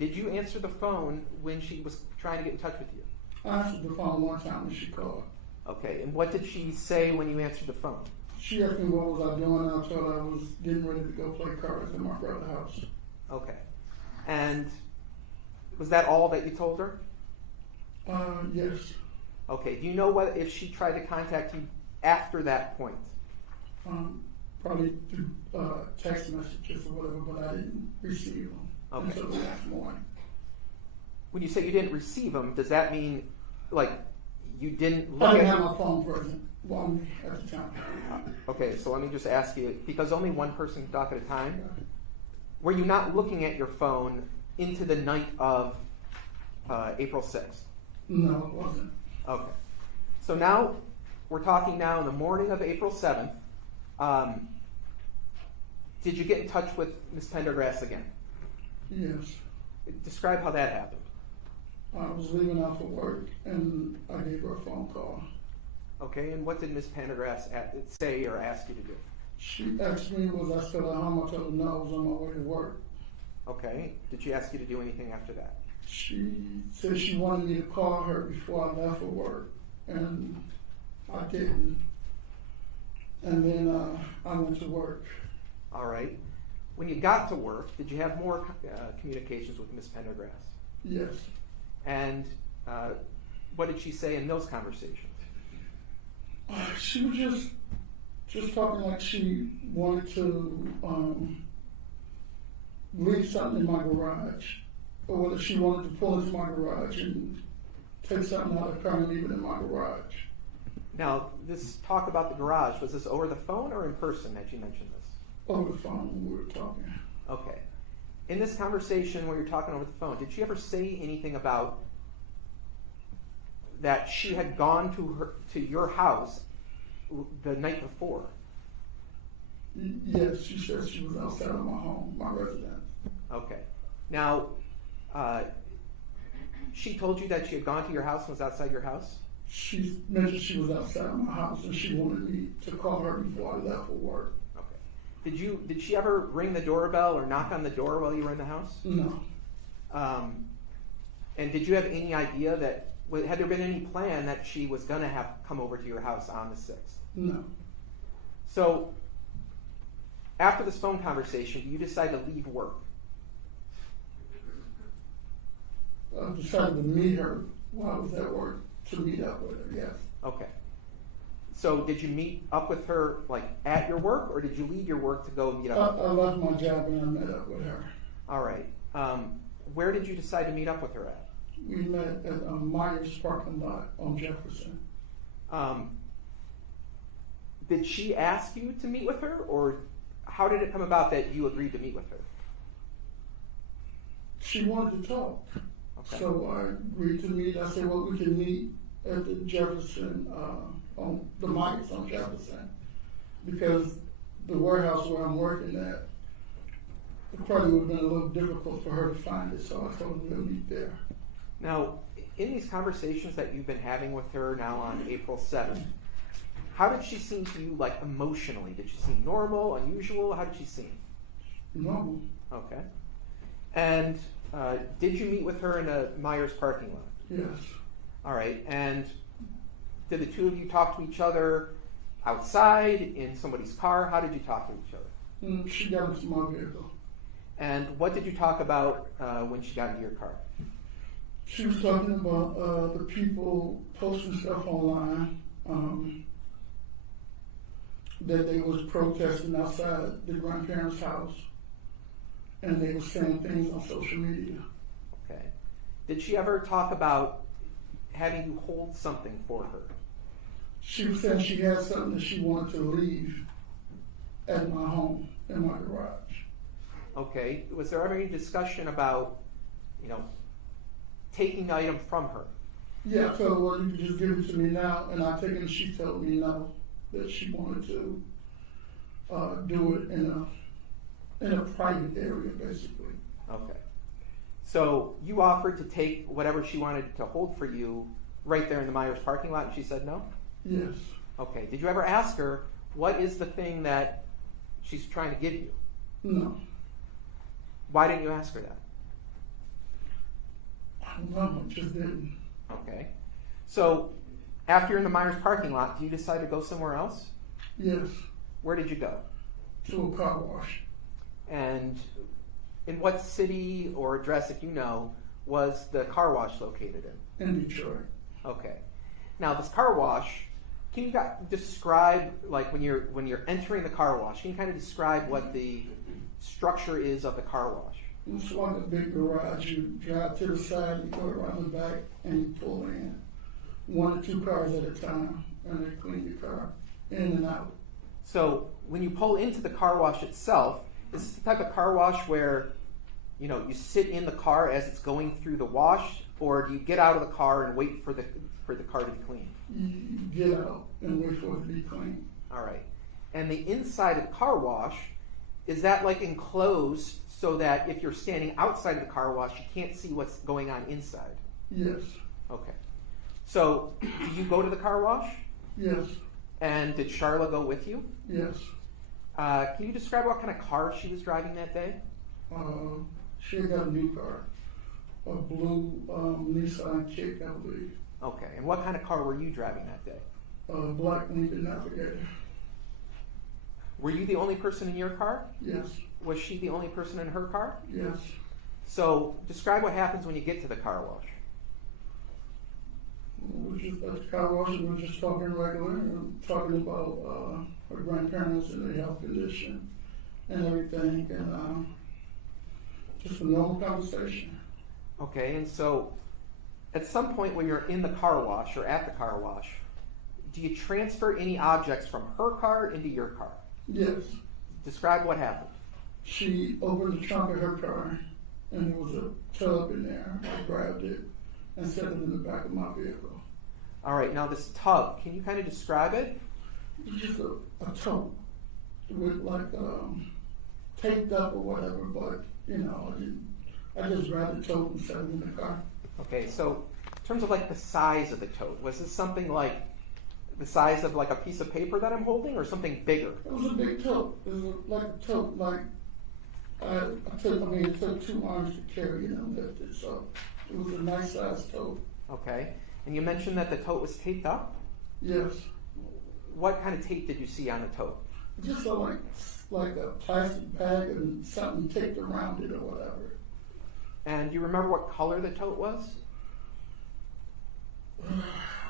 Did you answer the phone when she was trying to get in touch with you? I answered the phone one time when she called. Okay, and what did she say when you answered the phone? She asked me what was I doing, and I told her I was getting ready to go play cards in my brother's house. Okay. And was that all that you told her? Yes. Okay, do you know whether if she tried to contact you after that point? Probably through text messages or whatever, but I didn't receive them until the next morning. When you say you didn't receive them, does that mean, like, you didn't look I didn't at have my phone present on me at the time. Okay, so let me just ask you, because only one person can talk at a time, were you not looking at your phone into the night of April 6th? No, it wasn't. Okay. So now, we're talking now in the morning of April 7th. Did you get in touch with Ms. Pendergrass again? Yes. Describe how that happened. I was leaving out for work, and I gave her a phone call. Okay, and what did Ms. Pendergrass say or ask you to do? She asked me, was I still at home? I told her no, I was on my way to work. Okay, did she ask you to do anything after that? She said she wanted me to call her before I left for work, and I didn't. And then I went to work. All right. When you got to work, did you have more communications with Ms. Pendergrass? Yes. And what did she say in those conversations? She was just talking like she wanted to leave something in my garage, or whether she wanted to pull into my garage and take something out of the car and leave it in my garage. Now, this talk about the garage, was this over the phone or in person that you mentioned this? Over the phone when we were talking. Okay. In this conversation where you're talking over the phone, did she ever say anything about that she had gone to your house the night before? Yes, she said she was outside of my home, my residence. Okay. Now, she told you that she had gone to your house and was outside your house? She mentioned she was outside of my house and she wanted me to call her before I left for work. Okay. Did she ever ring the doorbell or knock on the door while you were in the house? No. And did you have any idea that, had there been any plan that she was going to have come over to your house on the 6th? No. So, after this phone conversation, you decide to leave work. I decided to meet her while I was at work, to meet up with her, yes. Okay. So did you meet up with her like at your work, or did you leave your work to go meet up? I left my job and I met up with her. All right. Where did you decide to meet up with her at? We met at Myers parking lot on Jefferson. Did she ask you to meet with her, or how did it come about that you agreed to meet with her? She wanted to talk. Okay. So I agreed to meet. I said, well, we can meet at the Jefferson, on the Myers on Jefferson. Because the warehouse where I'm working at, it probably would have been a little difficult for her to find it, so I told her we'll meet there. Now, in these conversations that you've been having with her now on April 7th, how did she seem to you, like, emotionally? Did she seem normal, unusual? How did she seem? Normal. Okay. And did you meet with her in a Myers parking lot? Yes. All right. And did the two of you talk to each other outside, in somebody's car? How did you talk to each other? She got into my vehicle. And what did you talk about when she got into your car? She was talking about the people posting stuff online, that they was protesting outside the grandparents' house, and they were saying things on social media. Okay. Did she ever talk about having you hold something for her? She was saying she had something that she wanted to leave at my home, in my garage. Okay. Was there ever any discussion about, taking the item from her? Yeah, I told her, well, you can just give it to me now, and I take it, and she told me no, that she wanted to do it in a private area, basically. Okay. So you offered to take whatever she wanted to hold for you right there in the Myers parking lot, and she said no? Yes. Okay. Did you ever ask her, what is the thing that she's trying to give you? No. Why didn't you ask her that? I don't know, I just didn't. Okay. So after you're in the Myers parking lot, do you decide to go somewhere else? Yes. Where did you go? To a car wash. And in what city or address, if you know, was the car wash located in? In Detroit. Okay. Now this car wash, can you describe, like when you're entering the car wash, can you kind of describe what the structure is of the car wash? It's like a big garage. You drive to the side, you go around the back, and you pull in. 1 or 2 cars at a time, and they clean your car in and out. So when you pull into the car wash itself, is this the type of car wash where, you sit in the car as it's going through the wash, or do you get out of the car and wait for the car to be cleaned? You get out and wait for it to be clean. All right. And the inside of the car wash, is that like enclosed so that if you're standing outside of the car wash, you can't see what's going on inside? Yes. Okay. So do you go to the car wash? Yes. And did Charla go with you? Yes. Can you describe what kind of car she was driving that day? She had got a new car. A blue Nissan Kick, I believe. Okay. And what kind of car were you driving that day? Black Lincoln Navigator. Were you the only person in your car? Yes. Was she the only person in her car? Yes. So describe what happens when you get to the car wash. We were just at the car wash and we were just talking regular and talking about her grandparents and their health condition and everything, and just a normal conversation. Okay, and so at some point when you're in the car wash or at the car wash, do you transfer any objects from her car into your car? Yes. Describe what happened. She opened the trunk of her car and there was a tub in there. I grabbed it and set it in the back of my vehicle. All right, now this tub, can you kind of describe it? It's just a tub with like taped up or whatever, but I just grabbed the tote and set it in the car. Okay, so in terms of like the size of the tote, was this something like the size of like a piece of paper that I'm holding, or something bigger? It was a big tote. It was like a tote, like it took 2 arms to carry it and lift it, so it was a nice sized tote. Okay, and you mentioned that the tote was taped up? Yes. What kind of tape did you see on the tote? Just like a plastic bag and something taped around it or whatever. And do you remember what color the tote was?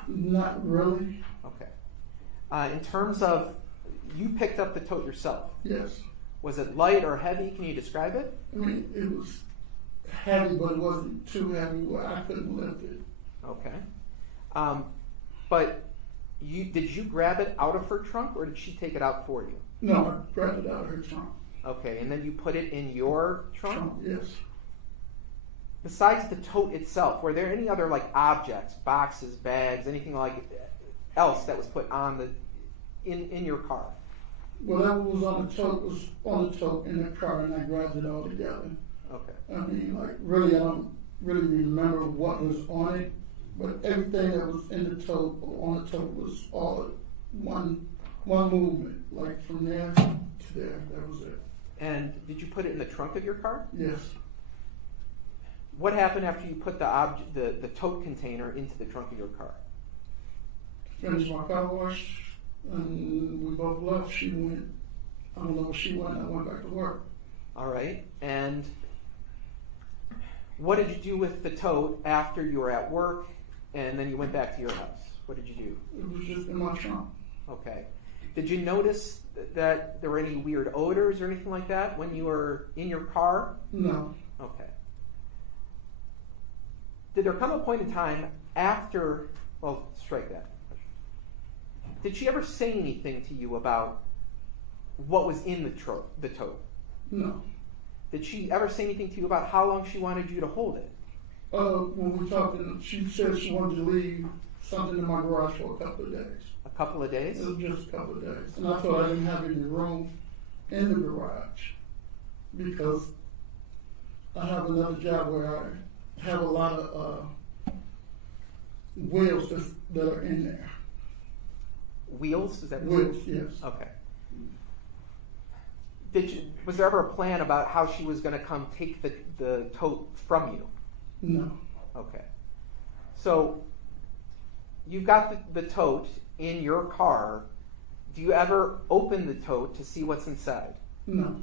Not really. Okay. In terms of, you picked up the tote yourself. Yes. Was it light or heavy? Can you describe it? I mean, it was heavy, but it wasn't too heavy where I couldn't lift it. Okay. But did you grab it out of her trunk, or did she take it out for you? No, I grabbed it out of her trunk. Okay, and then you put it in your trunk? Yes. Besides the tote itself, were there any other like objects, boxes, bags, anything like else that was put on the in your car? Whatever was on the tote was on the tote in the car, and I grabbed it all together. Okay. I mean, like, really, I don't really remember what was on it, but everything that was in the tote or on the tote was all one movement, like from there to there. That was it. And did you put it in the trunk of your car? Yes. What happened after you put the tote container into the trunk of your car? Finished my car wash, and we both left. She went, I don't know where she went. I went back to work. All right. And what did you do with the tote after you were at work and then you went back to your house? What did you do? It was just in my trunk. Okay. Did you notice that there were any weird odors or anything like that when you were in your car? No. Okay. Did there come a point in time after, well, strike that. Did she ever say anything to you about what was in the tote? No. Did she ever say anything to you about how long she wanted you to hold it? When we talked, she said she wanted to leave something in my garage for a couple of days. A couple of days? It was just a couple of days. And I thought I didn't have any room in the garage because I have another job where I have a lot of wheels that are in there. Wheels? Is that Wheels, yes. Okay. Was there ever a plan about how she was going to come take the tote from you? No. Okay. So you've got the tote in your car. Do you ever open the tote to see what's inside? No.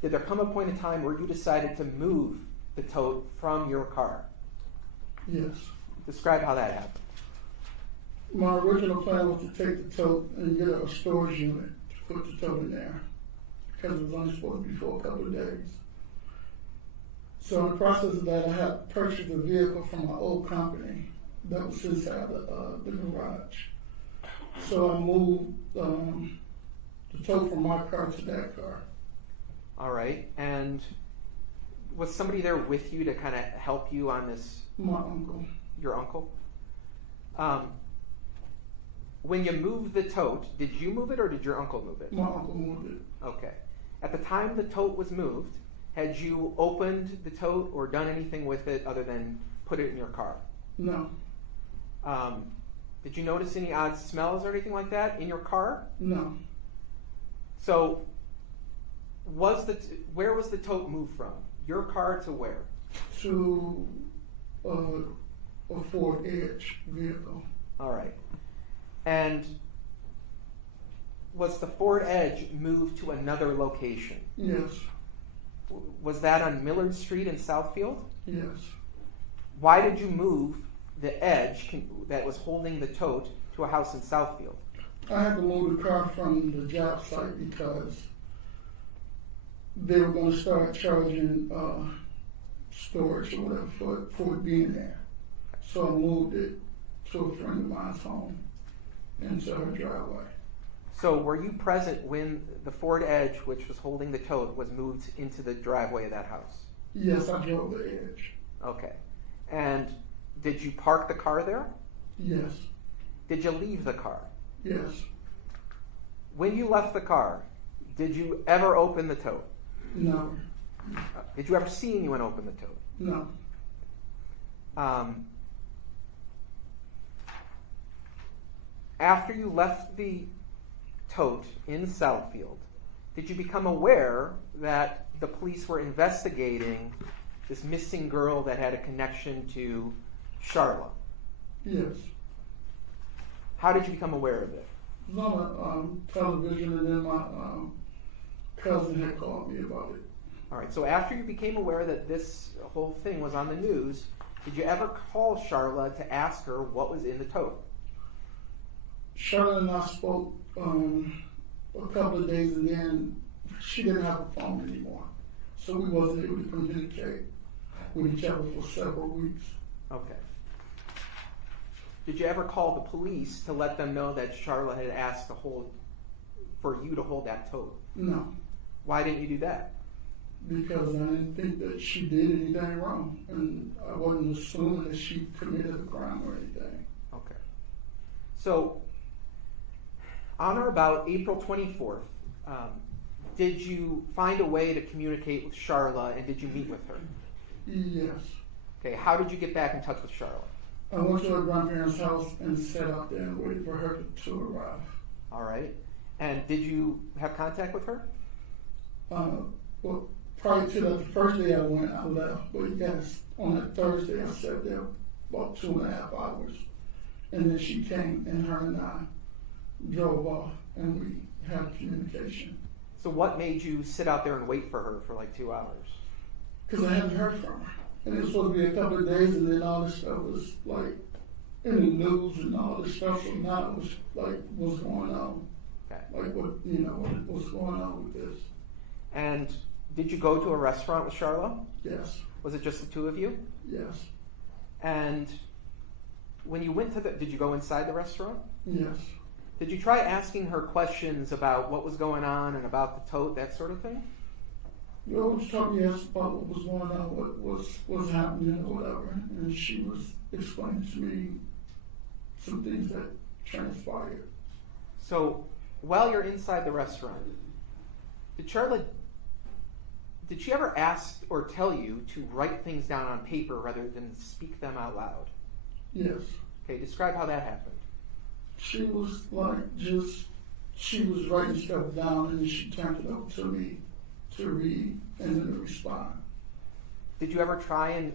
Did there come a point in time where you decided to move the tote from your car? Yes. Describe how that happened. My original plan was to take the tote and get a storage unit to put the tote in there because it was only supposed to be for a couple of days. So in the process of that, I had purchased a vehicle from my old company that was inside the garage. So I moved the tote from my car to that car. All right. And was somebody there with you to kind of help you on this? My uncle. Your uncle? When you moved the tote, did you move it or did your uncle move it? My uncle moved it. Okay. At the time the tote was moved, had you opened the tote or done anything with it other than put it in your car? No. Did you notice any odd smells or anything like that in your car? No. So, where was the tote moved from? Your car to where? To a Ford Edge vehicle. All right. And was the Ford Edge moved to another location? Yes. Was that on Millard Street in Southfield? Yes. Why did you move the Edge that was holding the tote to a house in Southfield? I had to move the car from the job site because they were going to start charging storage or whatever for it being there. So I moved it to a friend of mine's home into her driveway. So were you present when the Ford Edge, which was holding the tote, was moved into the driveway of that house? Yes, I drove the Edge. Okay. And did you park the car there? Yes. Did you leave the car? Yes. When you left the car, did you ever open the tote? No. Did you ever see anyone open the tote? No. After you left the tote in Southfield, did you become aware that the police were investigating this missing girl that had a connection to Charla? Yes. How did you become aware of it? It was on television, and then my cousin had called me about it. All right, so after you became aware that this whole thing was on the news, Did you ever call Charla to ask her what was in the tote? Charlotte and I spoke a couple of days, and then she didn't have a phone anymore, so we wasn't able to communicate with each other for several weeks. Okay. Did you ever call the police to let them know that Charla had asked for you to hold that tote? No, Why didn't you do that? because I didn't think that she did anything wrong, and I wasn't assuming that she committed a crime or anything. Okay. So, on or about April 24th, did you find a way to communicate with Charla, and did you meet with her? Yes. Okay, how did you get back in touch with Charla? I went to her grandparents' house and sat out there and waited for her to arrive. All right. And did you have contact with her? Well, prior to that, the first day I went, I left. But yes, on that Thursday, I sat there about 2.5 hours. And then she came, and her and I drove off, and we had communication. So what made you sit out there and wait for her for like 2 hours? Because I hadn't heard from her. And it was supposed to be a couple of days, and then all this stuff was like in the news and all this stuff. So now it was like, what's going on? Okay. Like, what's going on with this? And did you go to a restaurant with Charla? Yes. Was it just the two of you? Yes. And when you went to did you go inside the restaurant? Yes. Did you try asking her questions about what was going on and about the tote, that sort of thing? You always told me about what was going on, what was happening or whatever, and she was explaining to me some things that transpired. So while you're inside the restaurant, did she ever ask or tell you to write things down on paper rather than speak them out loud? Yes. Okay, describe how that happened. She was like she was writing stuff down, and then she turned it over to me to read and then to respond. Did you ever try and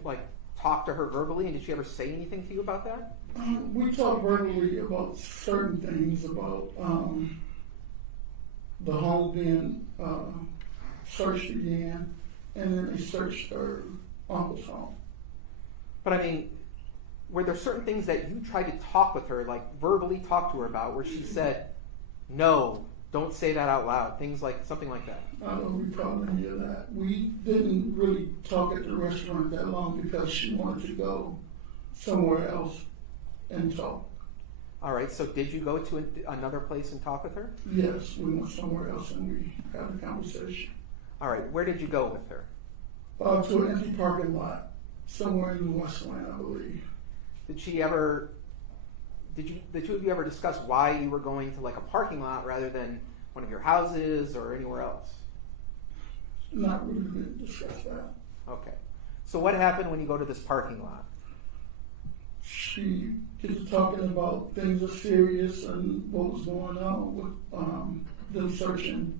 talk to her verbally, and did she ever say anything to you about that? We talked verbally about certain things, about the home being searched again, and then they searched her uncle's home. But I mean, were there certain things that you tried to talk with her, verbally talk to her about, where she said, no, don't say that out loud, something like that? I don't recall any of that. We didn't really talk at the restaurant that long because she wanted to go somewhere else and talk. All right, so did you go to another place and talk with her? Yes, we went somewhere else and we had a conversation. All right, where did you go with her? To an empty parking lot, somewhere in the Westland, I believe. Did the two of you ever discuss why you were going to a parking lot rather than one of your houses or anywhere else? Not really didn't discuss that. Okay. So what happened when you go to this parking lot? She gets talking about things are serious and what was going on with them searching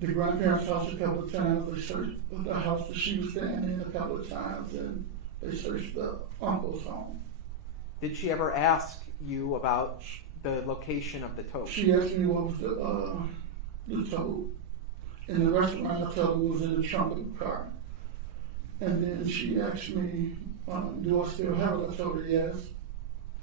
the grandparents' house a couple of times. They searched the house that she was staying in a couple of times, and they searched the uncle's home. Did she ever ask you about the location of the tote? She asked me what was the tote. In the restaurant, I told her it was in the trunk of the car. And then she asked me, do I still have it? I told her yes.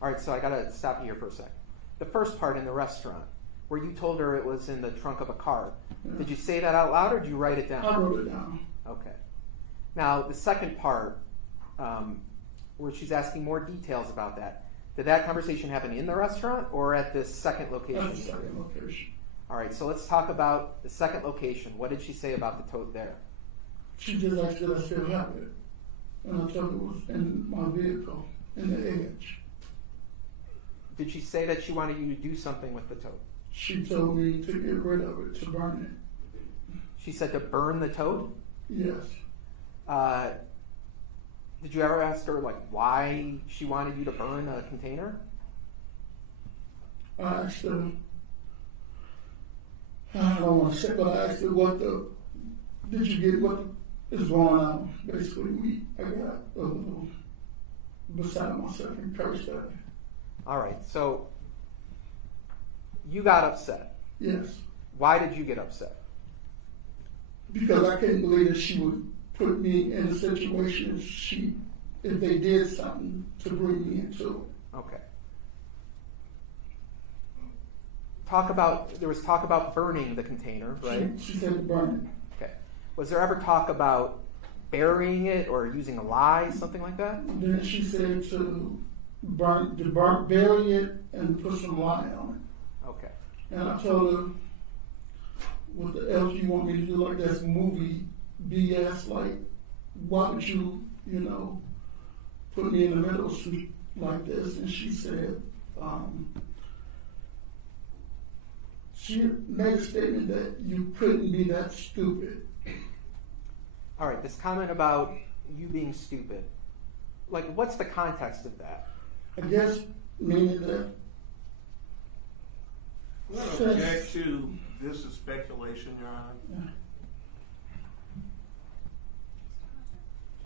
All right, so I got to stop you here for a sec. The first part in the restaurant, where you told her it was in the trunk of a car, did you say that out loud or did you write it down? I wrote it down. Okay. Now, the second part, where she's asking more details about that, did that conversation happen in the restaurant or at this second location? At the second location. All right, so let's talk about the second location. What did she say about the tote there? She just asked that I still have it. And I told her it was in my vehicle, in the edge. Did she say that she wanted you to do something with the tote? She told me to get rid of it, to burn it. She said to burn the tote? Yes. Did you ever ask her why she wanted you to burn a container? I asked her, I don't want to say, but I asked her did you get what is going on? Basically, I got a little beside myself and cursed at her. All right, so you got upset. Yes. Why did you get upset? Because I couldn't believe that she would put me in a situation she if they did something to bring me into it. Okay. There was talk about burning the container, right? She said to burn Okay. Was there ever talk about burying it or using a lye, something like that? it. Then she said to bury it and put some lye on it. Okay. And I told her, what the else you want me to do? Like that's movie BS. Like, why would you, put me in the middle of something like this? And she said, she made a statement that you couldn't be that stupid. All right, this comment about you being stupid, like, what's the context of that? I guess meaning that I'm going to object to this is speculation, Your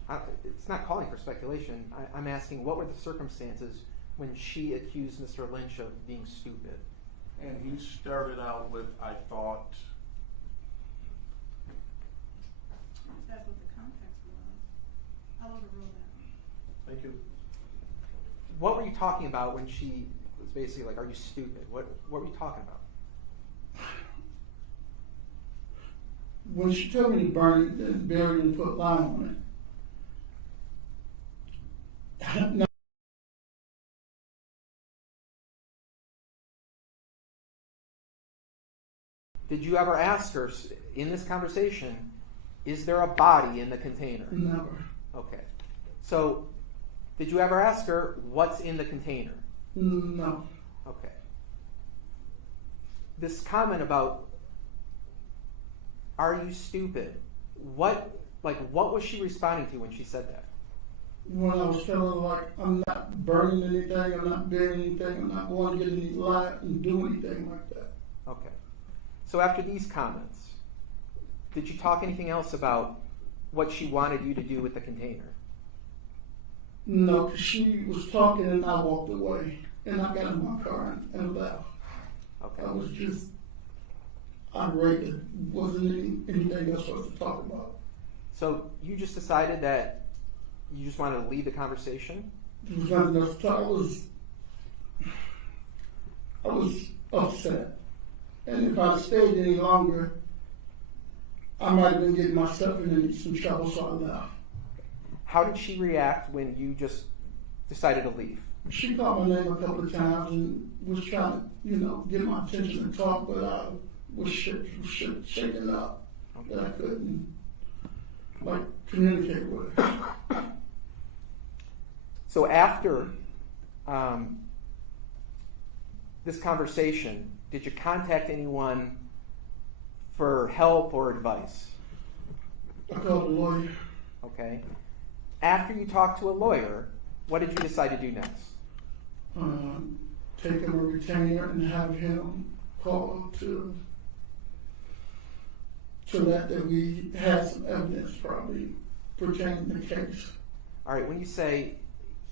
Honor. It's not calling for speculation. I'm asking, what were the circumstances when she accused Mr. Lynch of being stupid? And he started out with, I thought. That's what the context was. I'll overrule that. Thank you. What were you talking about when she was basically like, are you stupid? What were you talking about? when she told me to burn it and bury it and put lime on it. Now, Did you ever ask her in this conversation, is there a body in the container? never. Okay. So, did you ever ask her what's in the container? No. Okay. This comment about, are you stupid? What was she responding to when she said that? When I was telling her, like, I'm not burning anything, I'm not burying anything, I'm not going to get any light and do anything like that. Okay. So after these comments, did you talk anything else about what she wanted you to do with the container? No, because she was talking and I walked away. And I got in my car and left. Okay. I was just irate. It wasn't anything else for us to talk about. So you just decided that you just wanted to leave the conversation? There was nothing else to talk. I was upset. And if I stayed any longer, I might have been getting myself in some trouble, so I left. How did she react when you just decided to leave? She called my name a couple of times and was trying to, get my attention and talk, but I was shaken up that I couldn't, communicate with her. So after this conversation, did you contact anyone for help or advice? I called a lawyer. Okay. After you talked to a lawyer, what did you decide to do next? Take him a retainer and have him call to that we had some evidence probably pertaining to the case. All right, when you say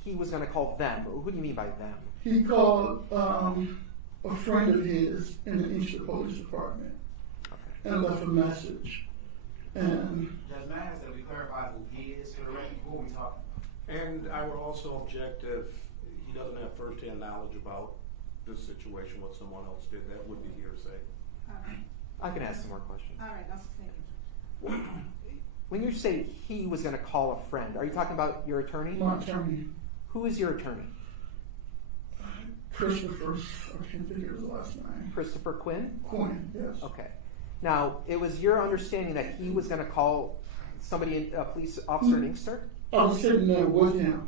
he was going to call them, who do you mean by them? He called a friend of his in the Easter Police Department and left a message. And Judge Matt asked that we clarify who he is for the record. Who are we talking about? And I would also object if he doesn't have firsthand knowledge about this situation, what someone else did. That would be hearsay. All right. I can ask some more questions. All right, that's the thing. When you say he was going to call a friend, are you talking about your attorney? my attorney, Who is your attorney? Christopher, I can't think of his last name. Christopher Quinn? Quinn, yes. Okay. Now, it was your understanding that he was going to call somebody, a police officer in Inkster? I was sitting there with him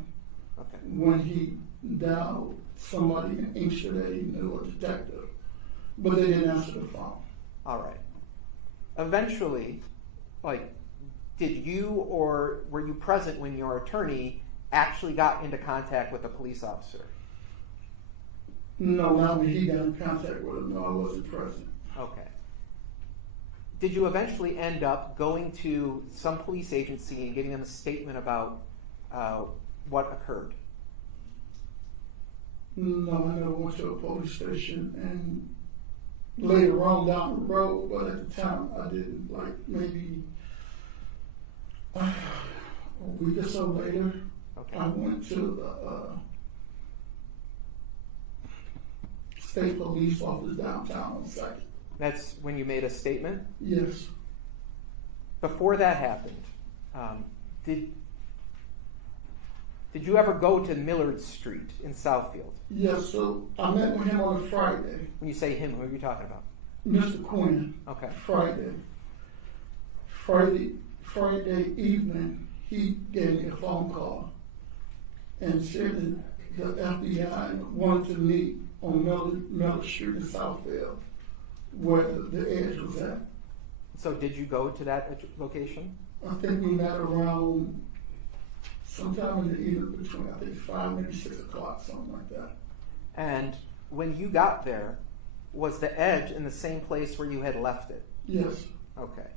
Okay. when he dialed somebody in Inkster that he knew, a detective, but they didn't answer the phone. All right. Eventually, did you or were you present when your attorney actually got into contact with a police officer? No, not when he got in contact with him. No, I wasn't present. Okay. Did you eventually end up going to some police agency and giving them a statement about what occurred? No, I never went to a police station, and later on down the road, but at the time I didn't. Maybe a week or so later. Okay. Okay. I went to the state police office downtown on Second. That's when you made a statement? Yes, Before that happened, did you ever go to Millard Street in Southfield? yes. So I met with him on a Friday. When you say him, who are you talking about? Mr. Quinn. Okay. Friday evening, he gave me a phone call and said that the FBI wanted to meet on Miller Street in Southfield, where the edge was at. So did you go to that location? I think we met around sometime in the evening between, I think, 5, maybe 6 o'clock, something like that. And when you got there, was the edge in the same place where you had left it? Yes, Okay.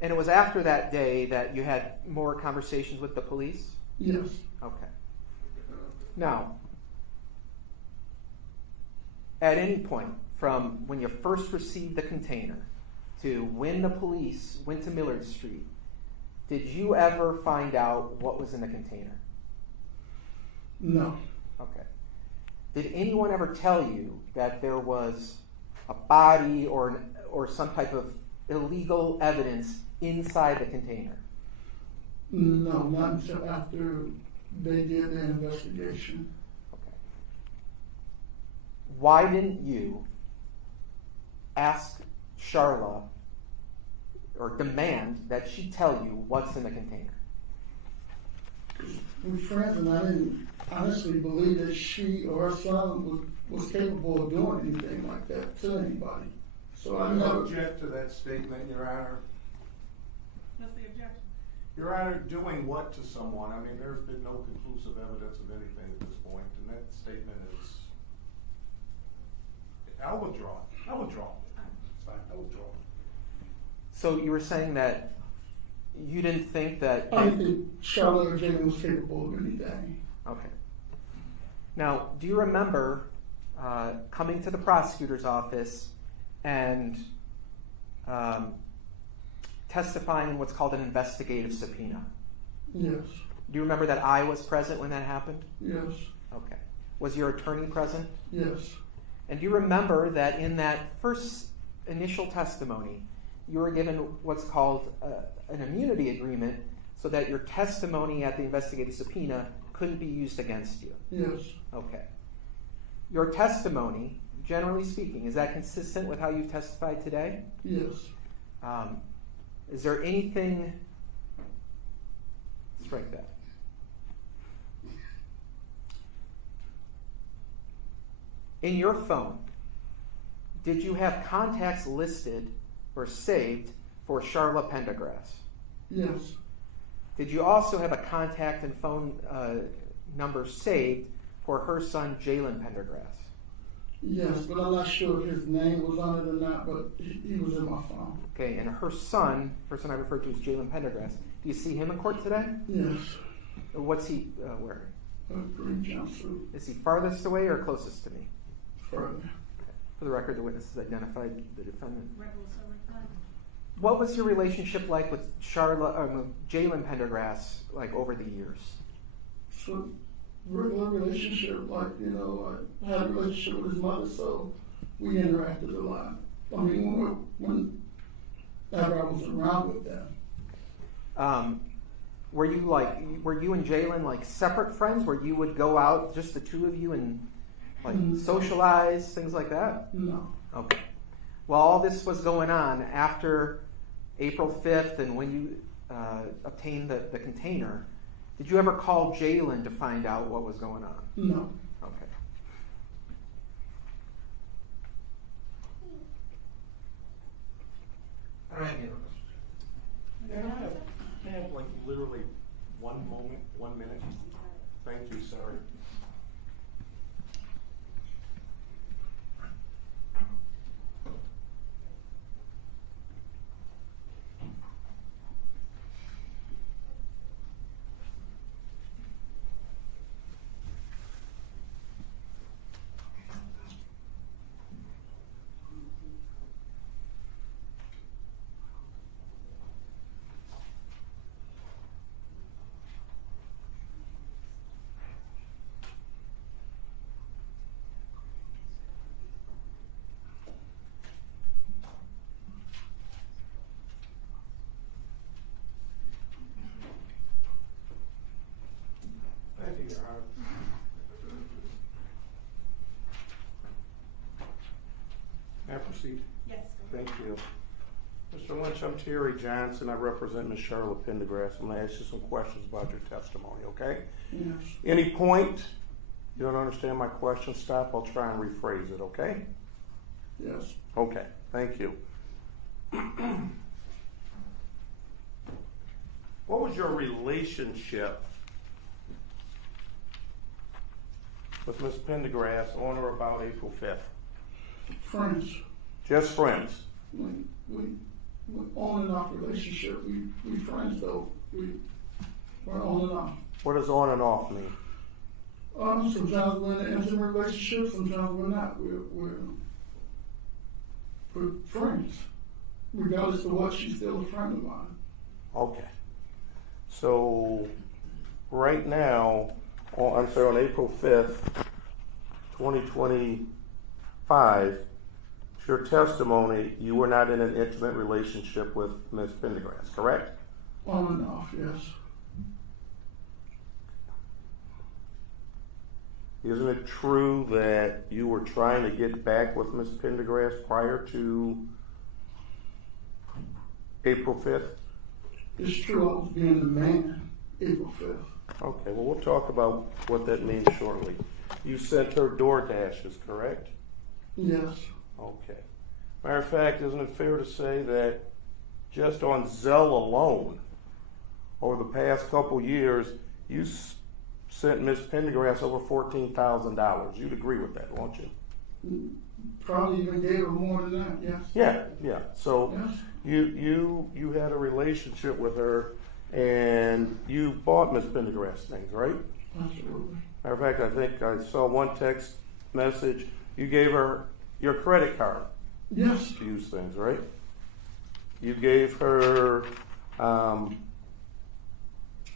And it was after that day that you had more conversations with the police? yes. Okay. Now, at any point from when you first received the container to when the police went to Millard Street, did you ever find out what was in the container? No, Okay. Did anyone ever tell you that there was a body or some type of illegal evidence inside the container? no, not until after they did the investigation. Okay. Why didn't you ask Charla or demand that she tell you what's in the container? We're friends, and I didn't honestly believe that she or her son was capable of doing anything like that to anybody. So I I never. object to that statement, Your Honor. What's the objection? Your Honor, doing what to someone? I mean, there's been no conclusive evidence of anything at this point, and that statement is. I'll withdraw. I withdraw. It's fine. I withdraw. So you were saying that you didn't think that. I didn't think Charlotte or Jalen was capable of anything. Okay. Now, do you remember coming to the prosecutor's office and testifying in what's called an investigative subpoena? Yes, Do you remember that I was present when that happened? yes, Okay. Was your attorney present? yes, And do you remember that in that first initial testimony, you were given what's called an immunity agreement so that your testimony at the investigative subpoena couldn't be used against you? yes, Okay. Your testimony, generally speaking, is that consistent with how you've testified today? yes. Is there anything... Strike that. In your phone, did you have contacts listed or saved for Charla Pendergrass? Yes, Did you also have a contact and phone number saved for her son, Jalen Pendergrass? yes, but I'm not sure if his name was on it or not, but he was in my phone. Okay, and her son, person I referred to as Jalen Pendergrass, do you see him in court today? Yes, What's he wearing? a green jumpsuit, Is he farthest away or closest to me? further. For the record, the witnesses identified the defendant. Regular silver flag? What was your relationship like with Jalen Pendergrass, like over the years? So, regular relationship, like, I had a relationship with his mother, so we interacted a lot. I mean, whenever I was around with them. Were you and Jalen like separate friends where you would go out, just the two of you, and like socialize, things like that? No, Okay. Well, all this was going on after April 5th and when you obtained the container. Did you ever call Jalen to find out what was going on? no. Okay. I don't have any other questions. Can I have like literally 1 moment, 1 minute? Thank you, sorry. proceed? Yes. Thank you. Mr. Lynch, I'm Terry Johnson. I represent Ms. Charla Pendergrass. I'm going to ask you some questions about your testimony, okay? Yes. Any point you don't understand my question, stop. I'll try and rephrase it, okay? Yes. Okay, thank you. What was your relationship with Ms. Pendergrass on or about April 5th? Friends. Just friends? We on and off relationship. We friends though. We're on and off. What does on and off mean? Sometimes we're in an intimate relationship, sometimes we're not. We're friends. Regardless of what, she's still a friend of mine. Okay. So, right now, on April 5th, 2025, your testimony, you were not in an intimate relationship with Ms. Pendergrass, correct? On and off, yes. Isn't it true that you were trying to get back with Ms. Pendergrass prior to April 5th? It's true I was being the man April 5th. Okay, well, we'll talk about what that means shortly. You sent her door dashes, correct? Yes. Okay. Matter of fact, isn't it fair to say that just on Zelle alone, over the past couple years, you sent Ms. Pendergrass over $14,000. You'd agree with that, won't you? Probably even gave her more than that, yes. Yeah. So Yes. you had a relationship with her, and you bought Ms. Pendergrass things, right? Absolutely. Matter of fact, I think I saw one text message. You gave her your credit card. Yes. To use things, right? You gave her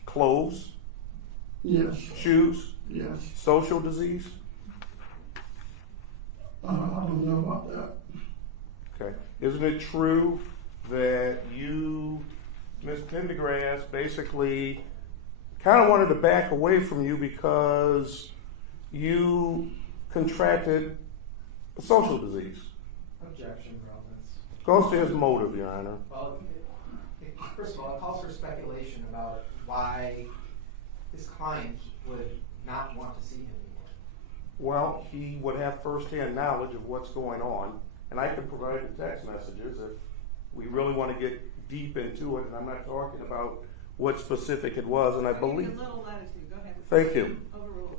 clothes. Yes. Shoes. Yes. Social disease. I don't know about that. Okay. Isn't it true that you, Ms. Pendergrass, basically kind of wanted to back away from you because you contracted a social disease? Objection, relevance. Goes to his motive, Your Honor. Well, first of all, it calls for speculation about why his client would not want to see him anymore. Well, he would have firsthand knowledge of what's going on, and I can provide the text messages if we really want to get deep into it, and I'm not talking about what specific it was, and I believe... Little latitude. Go ahead. Thank you. Overruled.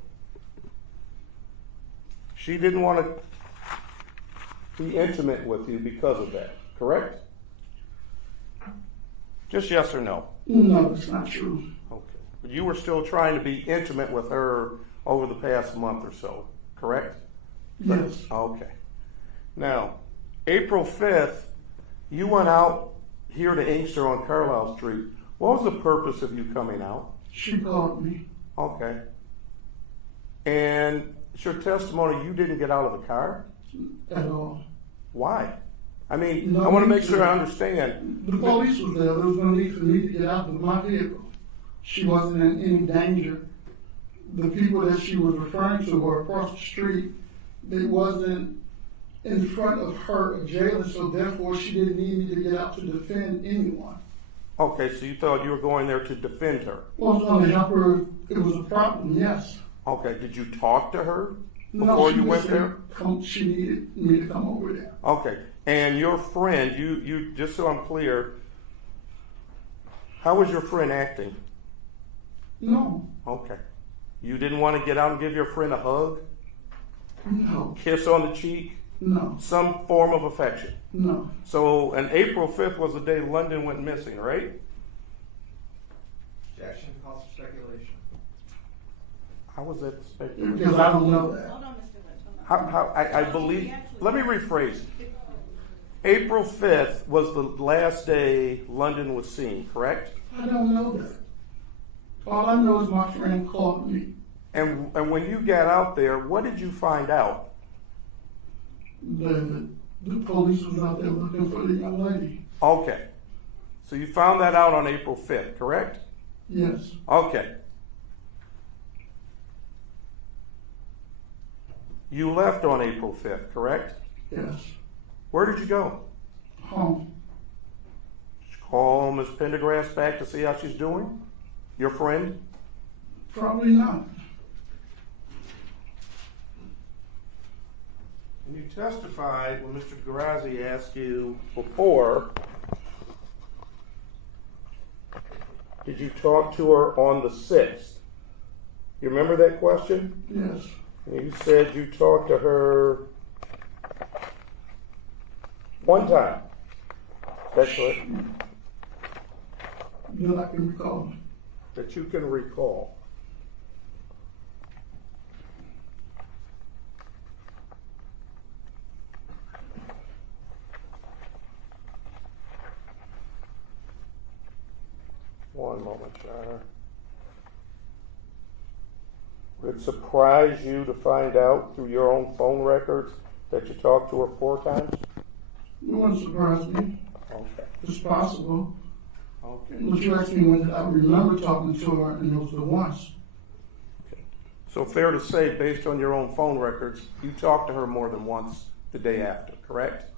She didn't want to be intimate with you because of that, correct? Just yes or no? No, it's not true. Okay. But you were still trying to be intimate with her over the past month or so, correct? Yes. Okay. Now, April 5th, you went out here to Inkster on Carlisle Street. What was the purpose of you coming out? She called me. Okay. And it's your testimony you didn't get out of the car? At all. Why? I mean, No I want to need make to. sure I understand. The police was there. There was no need for me to get out of my vehicle. She wasn't in any danger. The people that she was referring to were across the street. They wasn't in front of her or Jalen, so therefore she didn't need me to get out to defend anyone. Okay, so you thought you were going there to defend her. Well, I was going to help her if it was a problem, yes. Okay, did you talk to her No, before she you went just there? said she needed me to come over there. Okay, and your friend, you just so I'm clear, how was your friend acting? No. Okay. You didn't want to get out and give your friend a hug? No. Kiss on the cheek? No. Some form of affection? No. So, and April 5th was the day London went missing, right? Objection, calls for speculation. How was that speculation? Because I don't know that. Hold on, Mr. Lynch. Hold on. I believe, let me rephrase. April 5th was the last day London was seen, correct? I don't know that. All I know is my friend called me. And when you got out there, what did you find out? The police was out there looking for the young lady. Okay. So you found that out on April 5th, correct? Yes. Okay. You left on April 5th, correct? Yes. Where did you go? Home. Did you call Ms. Pendergrass back to see how she's doing? Your friend? Probably not. And you testified when Mr. Garazzi asked you before, did you talk to her on the 6th? You remember that question? Yes. And you said you talked to her one time. That's correct? That I can recall. That you can recall. One moment, Charla. Would it surprise you to find out through your own phone records that you talked to her 4 times? It wouldn't surprise me. Okay. It's possible. Okay. But you asked me when I remember talking to her, and it was the once. Okay. So fair to say, based on your own phone records, you talked to her more than once the day after, correct?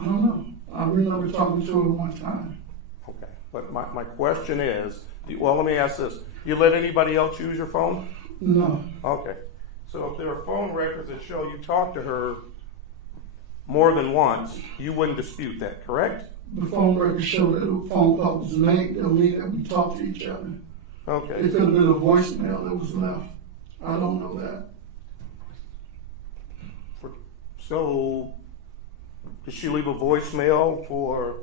I don't know. I remember talking to her one time. Okay. But my question is, well, let me ask this. You let anybody else use your phone? No. Okay. So if there are phone records that show you talked to her more than once, you wouldn't dispute that, correct? The phone records show that the phone call was made. That mean that we talked to each other. Okay. It could have been a voicemail that was left. I don't know that. So, did she leave a voicemail for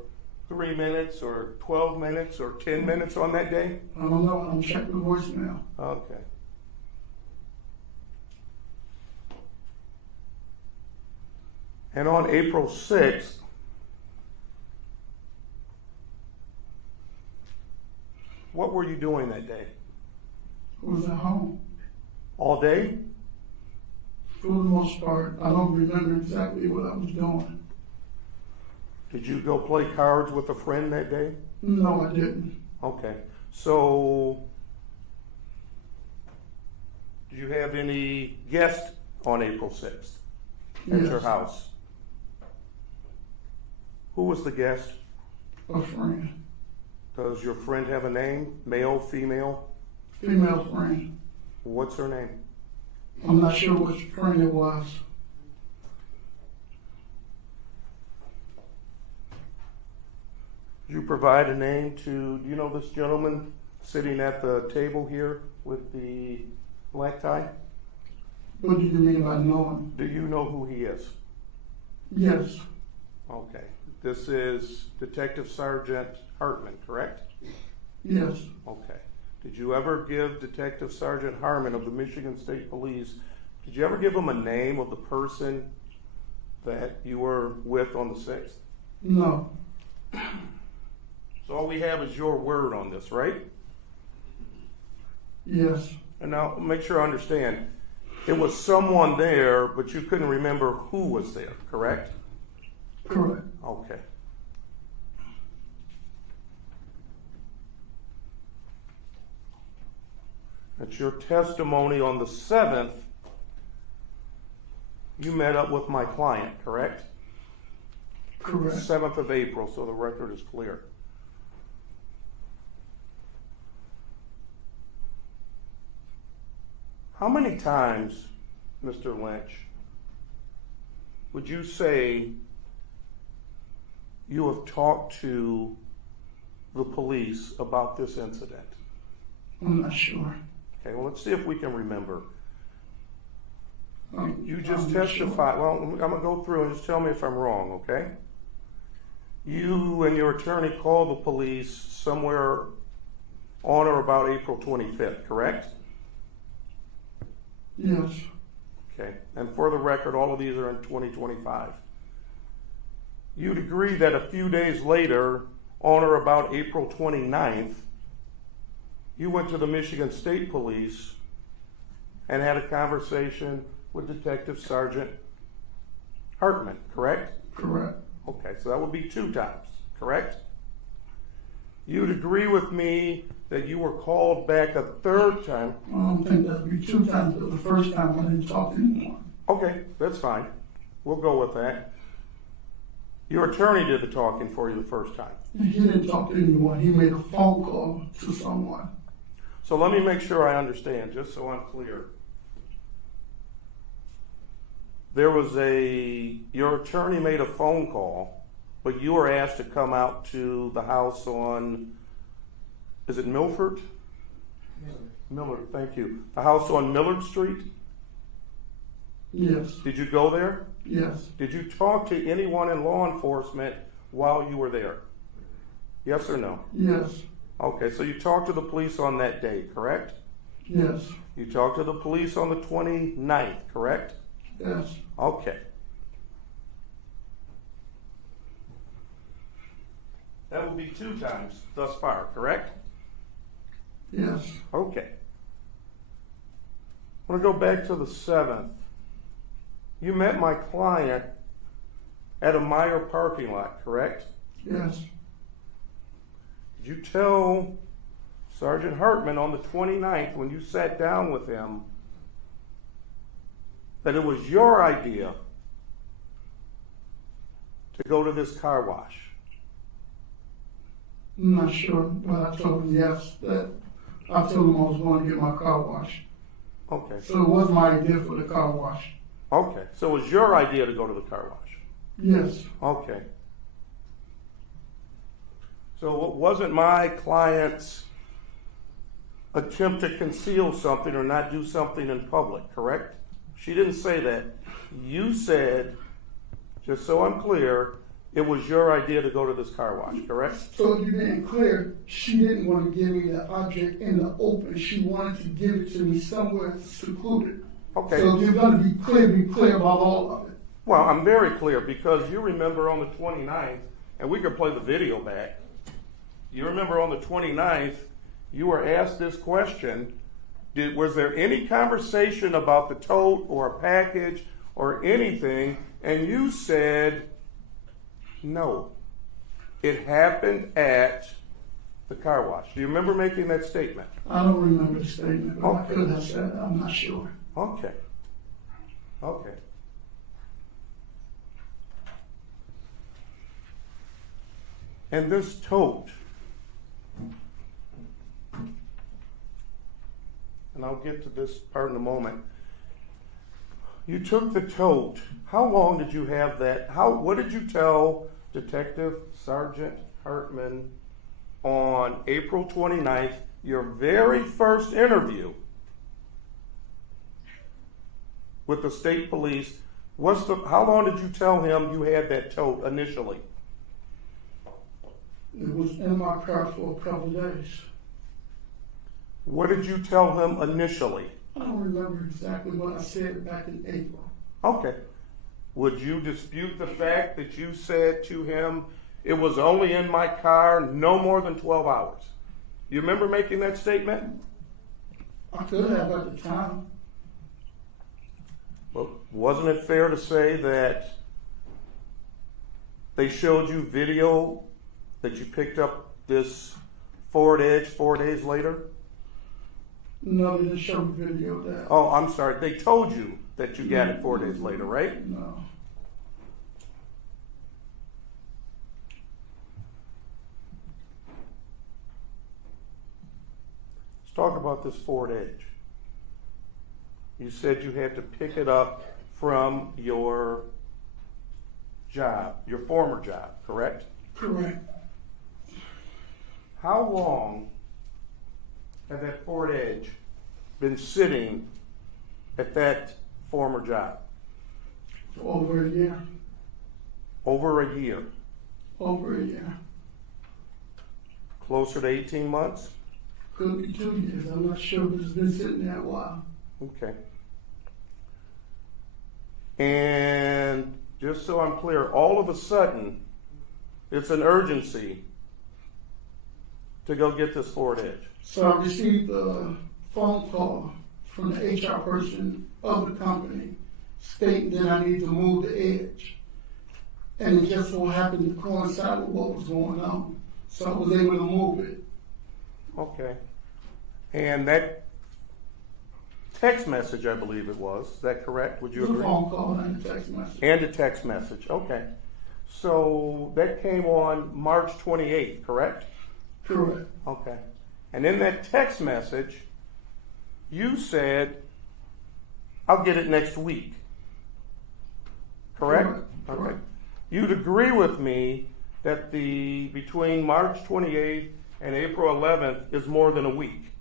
3 minutes or 12 minutes or 10 minutes on that day? I don't know. I don't check the voicemail. Okay. And on April 6th, what were you doing that day? I was at home. All day? For the most part, I don't remember exactly what I was doing. Did you go play cards with a friend that day? No, I didn't. Okay. So, did you have any guests on April 6th at your house? Who was the guest? A friend. Does your friend have a name? Male, female? Female friend. What's her name? I'm not sure which friend it was. Did you provide a name to, do you know this gentleman sitting at the table here with the black tie? What do you mean by knowing? Do you know who he is? Yes. Okay. This is Detective Sergeant Hartman, correct? Yes. Okay. Did you ever give Detective Sergeant Hartman of the Michigan State Police, did you ever give him a name of the person that you were with on the 6th? No. So all we have is your word on this, right? Yes. And now make sure I understand. It was someone there, but you couldn't remember who was there, correct? Correct. Okay. At your testimony on the 7th, you met up with my client, correct? Correct. 7th of April, so the record is clear. How many times, Mr. Lynch, would you say you have talked to the police about this incident? I'm not sure. Okay, well, let's see if we can remember. You just I'm not testified. sure. Well, I'm going to go through and just tell me if I'm wrong, okay? You and your attorney called the police somewhere on or about April 25th, correct? Yes. Okay, and for the record, all of these are in 2025. You'd agree that a few days later, on or about April 29th, you went to the Michigan State Police and had a conversation with Detective Sergeant Hartman, correct? Correct. Okay, so that would be 2 times, correct? You'd agree with me that you were called back a 3rd time. I don't think that would be 2 times, but the first time I didn't talk to anyone. Okay, that's fine. We'll go with that. Your attorney did the talking for you the first time. He didn't talk to anyone. He made a phone call to someone. So let me make sure I understand, just so I'm clear. Your attorney made a phone call, but you were asked to come out to the house on, is it Milford? Millard, thank you. The house on Millard Street? Yes. Did you go there? Yes. Did you talk to anyone in law enforcement while you were there? Yes or no? Yes. Okay, so you talked to the police on that day, correct? Yes. You talked to the police on the 29th, correct? Yes. Okay. That will be 2 times thus far, correct? Yes. Okay. I want to go back to the 7th. You met my client at a Meyer parking lot, correct? Yes. Did you tell Sergeant Hartman on the 29th when you sat down with him that it was your idea to go to this car wash? I'm not sure, but I told him yes, that I told him I was going to get my car washed. Okay. So it was my idea for the car wash. Okay. So it was your idea to go to the car wash? Yes. Okay. So it wasn't my client's attempt to conceal something or not do something in public, correct? She didn't say that. You said, just so I'm clear, it was your idea to go to this car wash, correct? So to be being clear, she didn't want to give me the object in the open. She wanted to give it to me somewhere secluded. Okay. So if you're going to be clear about all of it. Well, I'm very clear because you remember on the 29th, and we could play the video back. You remember on the 29th, you were asked this question. Was there any conversation about the tote or a package or anything? And you said, no. It happened at the car wash. Do you remember making that statement? I don't remember the statement, but Okay. I could have said it. I'm not sure. Okay. Okay. And this tote, and I'll get to this part in a moment. You took the tote. How long did you have that? What did you tell Detective Sergeant Hartman on April 29th, your very first interview with the state police? How long did you tell him you had that tote initially? It was in my car for a couple days. What did you tell him initially? I don't remember exactly what I said back in April. Okay. Would you dispute the fact that you said to him, it was only in my car no more than 12 hours? You remember making that statement? I could have at the time. Well, wasn't it fair to say that they showed you video that you picked up this Ford Edge 4 days later? No, they didn't show me video of that. Oh, I'm sorry. They told you that you got it 4 days later, right? No. Let's talk about this Ford Edge. You said you had to pick it up from your job, your former job, correct? Correct. How long had that Ford Edge been sitting at that former job? For over a year. Over a year. Over a year. Closer to 18 months? Could be 2 years. I'm not sure, but it's been sitting there a while. Okay. And just so I'm clear, all of a sudden, it's an urgency to go get this Ford Edge. So I received a phone call from the HR person of the company stating that I need to move the edge. And it just so happened to coincide with what was going on. So I was able to move it. Okay. And that text message, I believe it was, is that correct? Would you It was agree? a phone call and a text message. And a text message, okay. So that came on March 28th, correct? Correct. Okay. And in that text message, you said, I'll get it next week. Correct? Correct. Okay. You'd agree with me that between March 28th and April 11th is more than a week.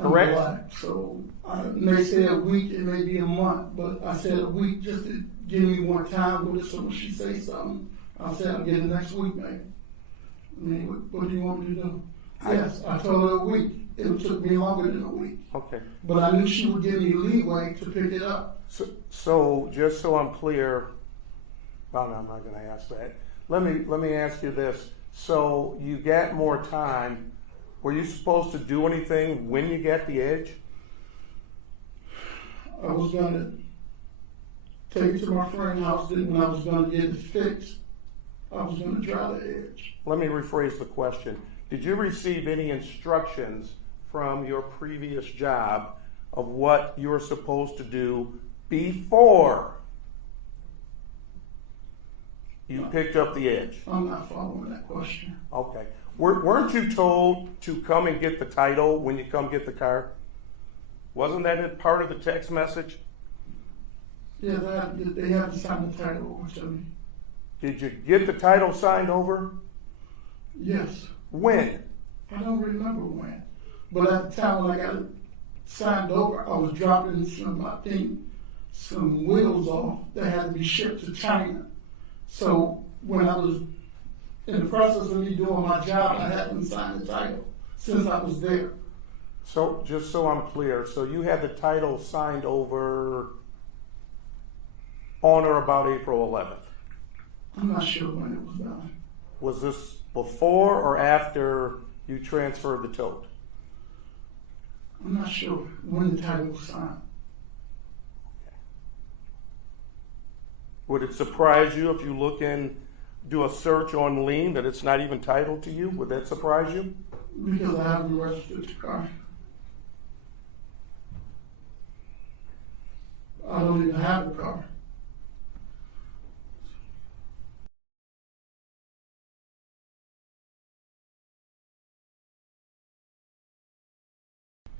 Correct? Black. So I may say a week, it may be a month, but I said a week just to give me more time with it. So when she say something, I'll say I'll get it next week, maybe. I mean, what do you want me to do? Yes, I told her a week. It took me longer than a week. Okay. But I knew she would give me leeway to pick it up. So just so I'm clear, well, no, I'm not going to ask that. Let me ask you this. So you got more time. Were you supposed to do anything when you got the edge? I was going to take it to my friend's house. Then when I was going to get it fixed, I was going to dry the edge. Let me rephrase the question. Did you receive any instructions from your previous job of what you were supposed to do before you picked up the edge? I'm not following that question. Okay. Weren't you told to come and get the title when you come get the car? Wasn't that part of the text message? Yeah, they have to sign the title over to me. Did you get the title signed over? Yes. When? I don't remember when. But at the time when I got it signed over, I was dropping some wheels off that had to be shipped to China. So when I was in the process of me doing my job, I hadn't signed the title since I was there. So just so I'm clear, so you had the title signed over on or about April 11th? I'm not sure when it was done. Was this before or after you transferred the tote? I'm not sure when the title was signed. Would it surprise you if you do a search on lien that it's not even titled to you? Would that surprise you? Because I haven't registered the car. I don't even have a car.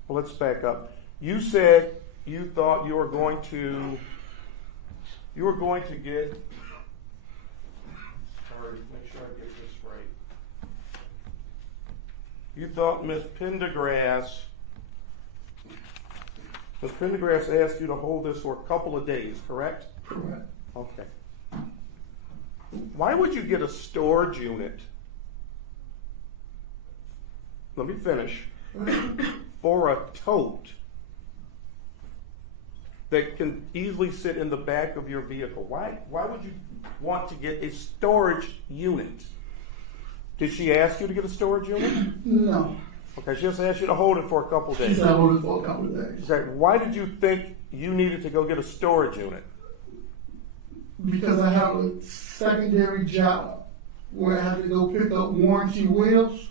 Well, let's back up. You said you thought you were going to get, sorry, make sure I get this right. You thought Ms. Pendergrass asked you to hold this for a couple of days, correct? Correct. Okay. Why would you get a storage unit? Let me finish. For a tote that can easily sit in the back of your vehicle. Why would you want to get a storage unit? Did she ask you to get a storage unit? No. Okay, she just asked you to hold it for a couple days. She said hold it for a couple of days. Okay, why did you think you needed to go get a storage unit? Because I have a secondary job where I have to go pick up warranty wheels,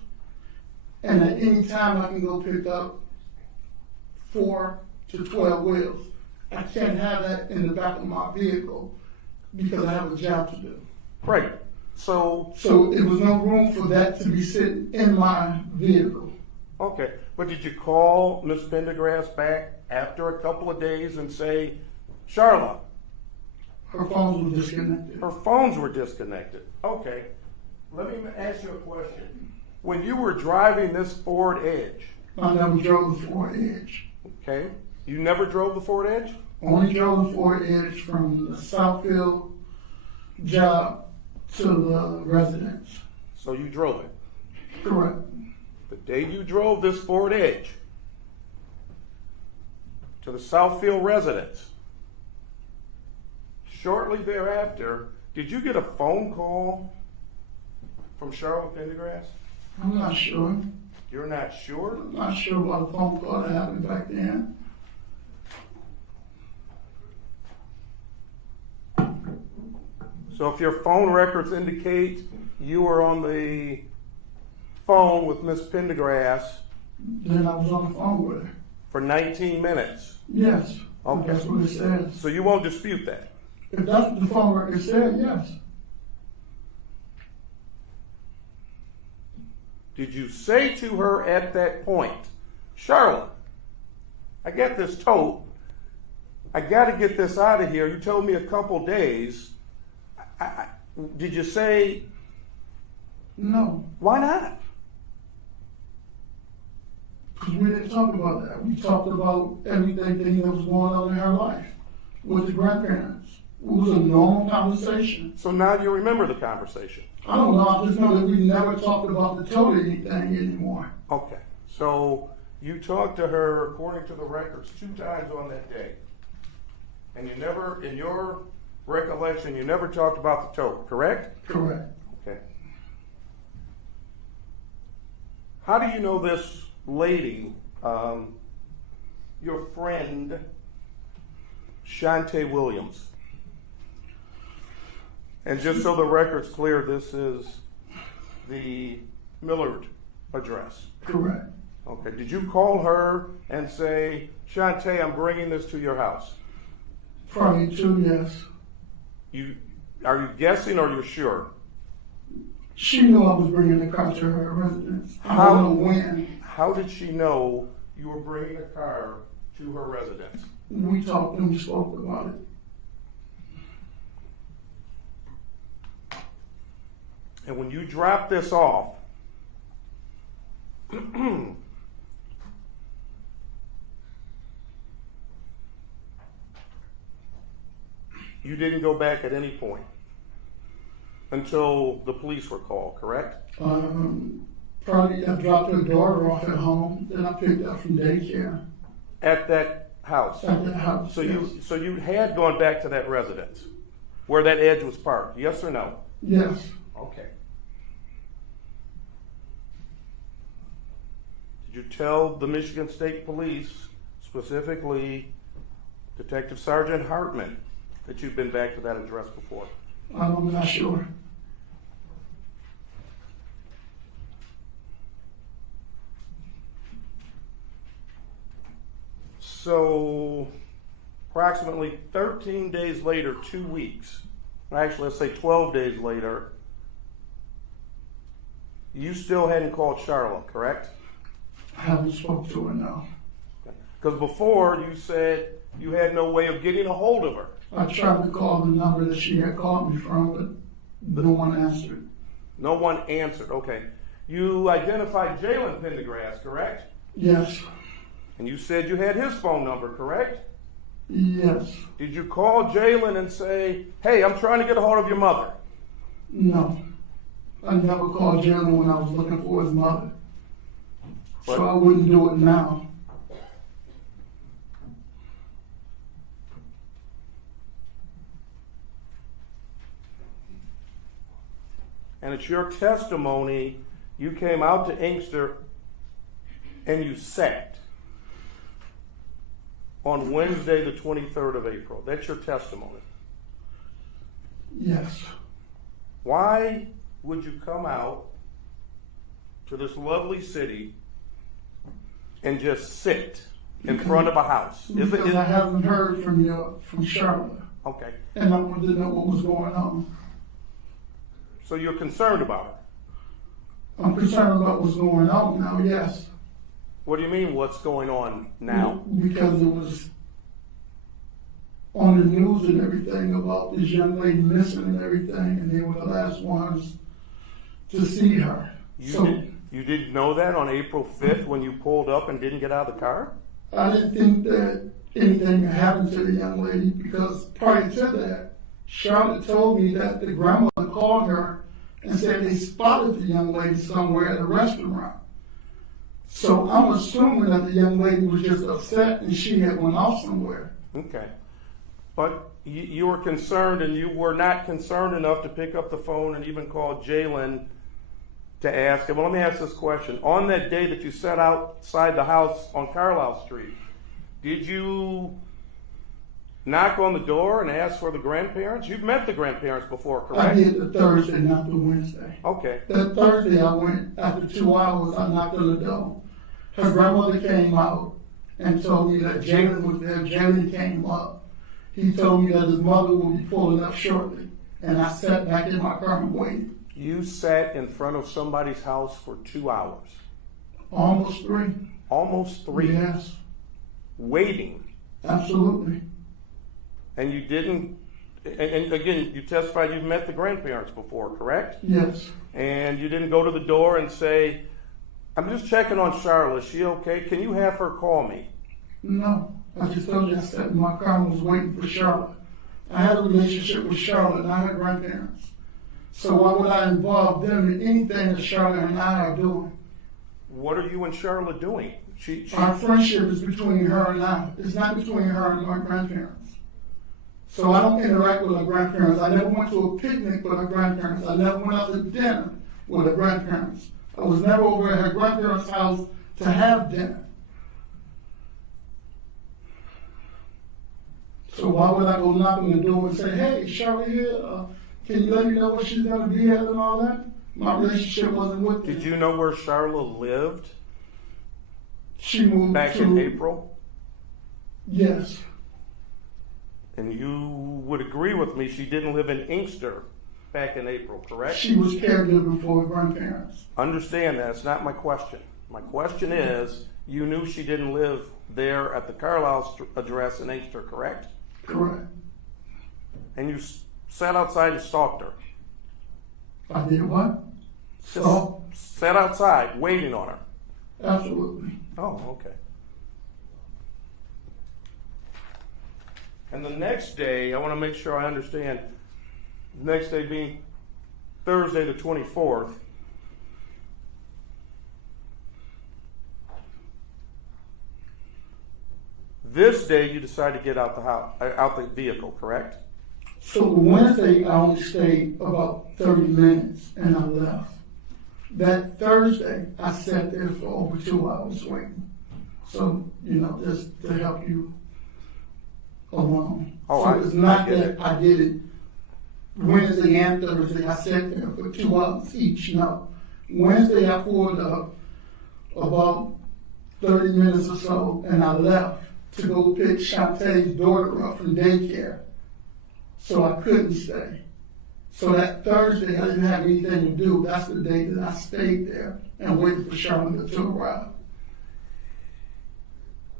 and at any time I can go pick up 4 to 12 wheels. I can't have that in the back of my vehicle because I have a job to do. Right. So it was no room for that to be sitting in my vehicle. Okay, but did you call Ms. Pendergrass back after a couple of days and say, Charla? Her phones were disconnected. Her phones were disconnected. Okay, let me ask you a question. When you were driving this Ford Edge. I never drove the Ford Edge. Okay, you never drove the Ford Edge? Only drove the Ford Edge from the Southfield job to the residence. So you drove it? Correct. The day you drove this Ford Edge to the Southfield residence, shortly thereafter, did you get a phone call from Charla Pendergrass? I'm not sure. You're not sure? I'm not sure about a phone call that happened back then. So if your phone records indicate you were on the phone with Miss Pendergrass, then I was on the phone with her. For 19 minutes? Yes. Okay. That's what it says. So you won't dispute that? If that's what the phone record said, yes. Did you say to her at that point, Charla, I got this tote. I got to get this out of here. You told me a couple days. Did you say? No. Why not? Because we didn't talk about that. We talked about everything that was going on in her life with the grandparents. It was a normal conversation. So now you remember the conversation. I don't know. I just know that we never talked about the total anything anymore. Okay. So you talked to her, according to the records, 2 times on that day. And you never, in your recollection, you never talked about the tote, correct? Correct. Okay. How do you know this lady, your friend, Shantae Williams? And just so the record's clear, this is the Millard address. Correct. Okay. Did you call her and say, Shantae, I'm bringing this to your house? Probably 2, yes. Are you guessing or you're sure? She knew I was bringing the car to her residence. I don't know when. How did she know you were bringing a car to her residence? We talked and we spoke about it. And when you dropped this off, you didn't go back at any point until the police were called, correct? Probably I dropped her daughter off at home, then I picked her up from daycare. At that house? At that house, So yes. so you had gone back to that residence where that Edge was parked, yes or no? Yes. Okay. Did you tell the Michigan State Police, specifically Detective Sergeant Hartman, that you've been back to that address before? I'm not sure. So, approximately 13 days later, 2 weeks, actually let's say 12 days later, you still hadn't called Charla, correct? I haven't spoke to her now. Because before you said you had no way of getting a hold of her. I tried to call the number that she had called me from, but no one answered. No one answered, okay. You identified Jalen Pendergrass, correct? Yes. And you said you had his phone number, correct? Yes. Did you call Jalen and say, hey, I'm trying to get a hold of your mother? No. I never called Jalen when I was looking for his mother. So I wouldn't do it now. And it's your testimony, you came out to Inkster and you sat on Wednesday, the 23rd of April. That's your testimony. Yes. Why would you come out to this lovely city and just sit in front of a house? Because I haven't heard from Charlotte. Okay. And I wanted to know what was going on. So you're concerned about it? I'm concerned about what's going on now, yes. What do you mean, what's going on now? Because it was on the news and everything about this young lady missing and everything, and they were the last ones to see her. You didn't know that on April 5th when you pulled up and didn't get out of the car? I didn't think that anything had happened to the young lady because prior to that, Charlotte told me that the grandmother called her and said they spotted the young lady somewhere at a restaurant. So I'm assuming that the young lady was just upset and she had went off somewhere. Okay. But you were concerned, and you were not concerned enough to pick up the phone and even call Jalen to ask him. Well, let me ask this question. On that day that you sat outside the house on Carlisle Street, did you knock on the door and ask for the grandparents? You've met the grandparents before, correct? I did the Thursday, not the Wednesday. Okay. That Thursday I went, after 2 hours, I knocked on the door. Her grandmother came out and told me that Jalen was there. Jalen came up. He told me that his mother will be pulling up shortly. And I sat back in my car and waited. You sat in front of somebody's house for 2 hours. Almost 3. Almost 3. Yes, Waiting. absolutely. And you didn't, and again, you testified you've met the grandparents before, correct? Yes. And you didn't go to the door and say, I'm just checking on Charla, is she okay? Can you have her call me? No, I just told you I sat in my car and was waiting for Charlotte. I had a relationship with Charlotte, not her grandparents. So why would I involve them in anything that Charlotte and I are doing? What are you and Charla doing? Our friendship is between her and I. It's not between her and my grandparents. So I don't interact with her grandparents. I never went to a picnic with her grandparents. I never went out to dinner with her grandparents. I was never over at her grandparents' house to have dinner. So why would I go knock on the door and say, hey, Charlotte here, can you let me know what she's going to be at and all that? My relationship wasn't with them. Did you know where Charla lived? She moved back in April? Yes. And you would agree with me, she didn't live in Inkster back in April, correct? She was caregiving for her grandparents. Understand that, it's not my question. My question is, you knew she didn't live there at the Carlisle address in Inkster, correct? Correct. And you sat outside and stalked her? I did what? Sat outside, waiting on her? Absolutely. Oh, okay. And the next day, I want to make sure I understand, the next day being Thursday the 24th, this day you decide to get out the house, out the vehicle, correct? So Wednesday, I only stayed about 30 minutes and I left. That Thursday, I sat there for over 2 hours waiting. So, just to help you along. Oh, so it's not that I did it Wednesday and Thursday. I sat there for 2 hours each. No. Wednesday, I pulled up about 30 minutes or so and I left to go pick Shantae's daughter up from daycare. So I couldn't stay. So that Thursday, I didn't have anything to do. That's the day that I stayed there and waited for Charlotte to arrive.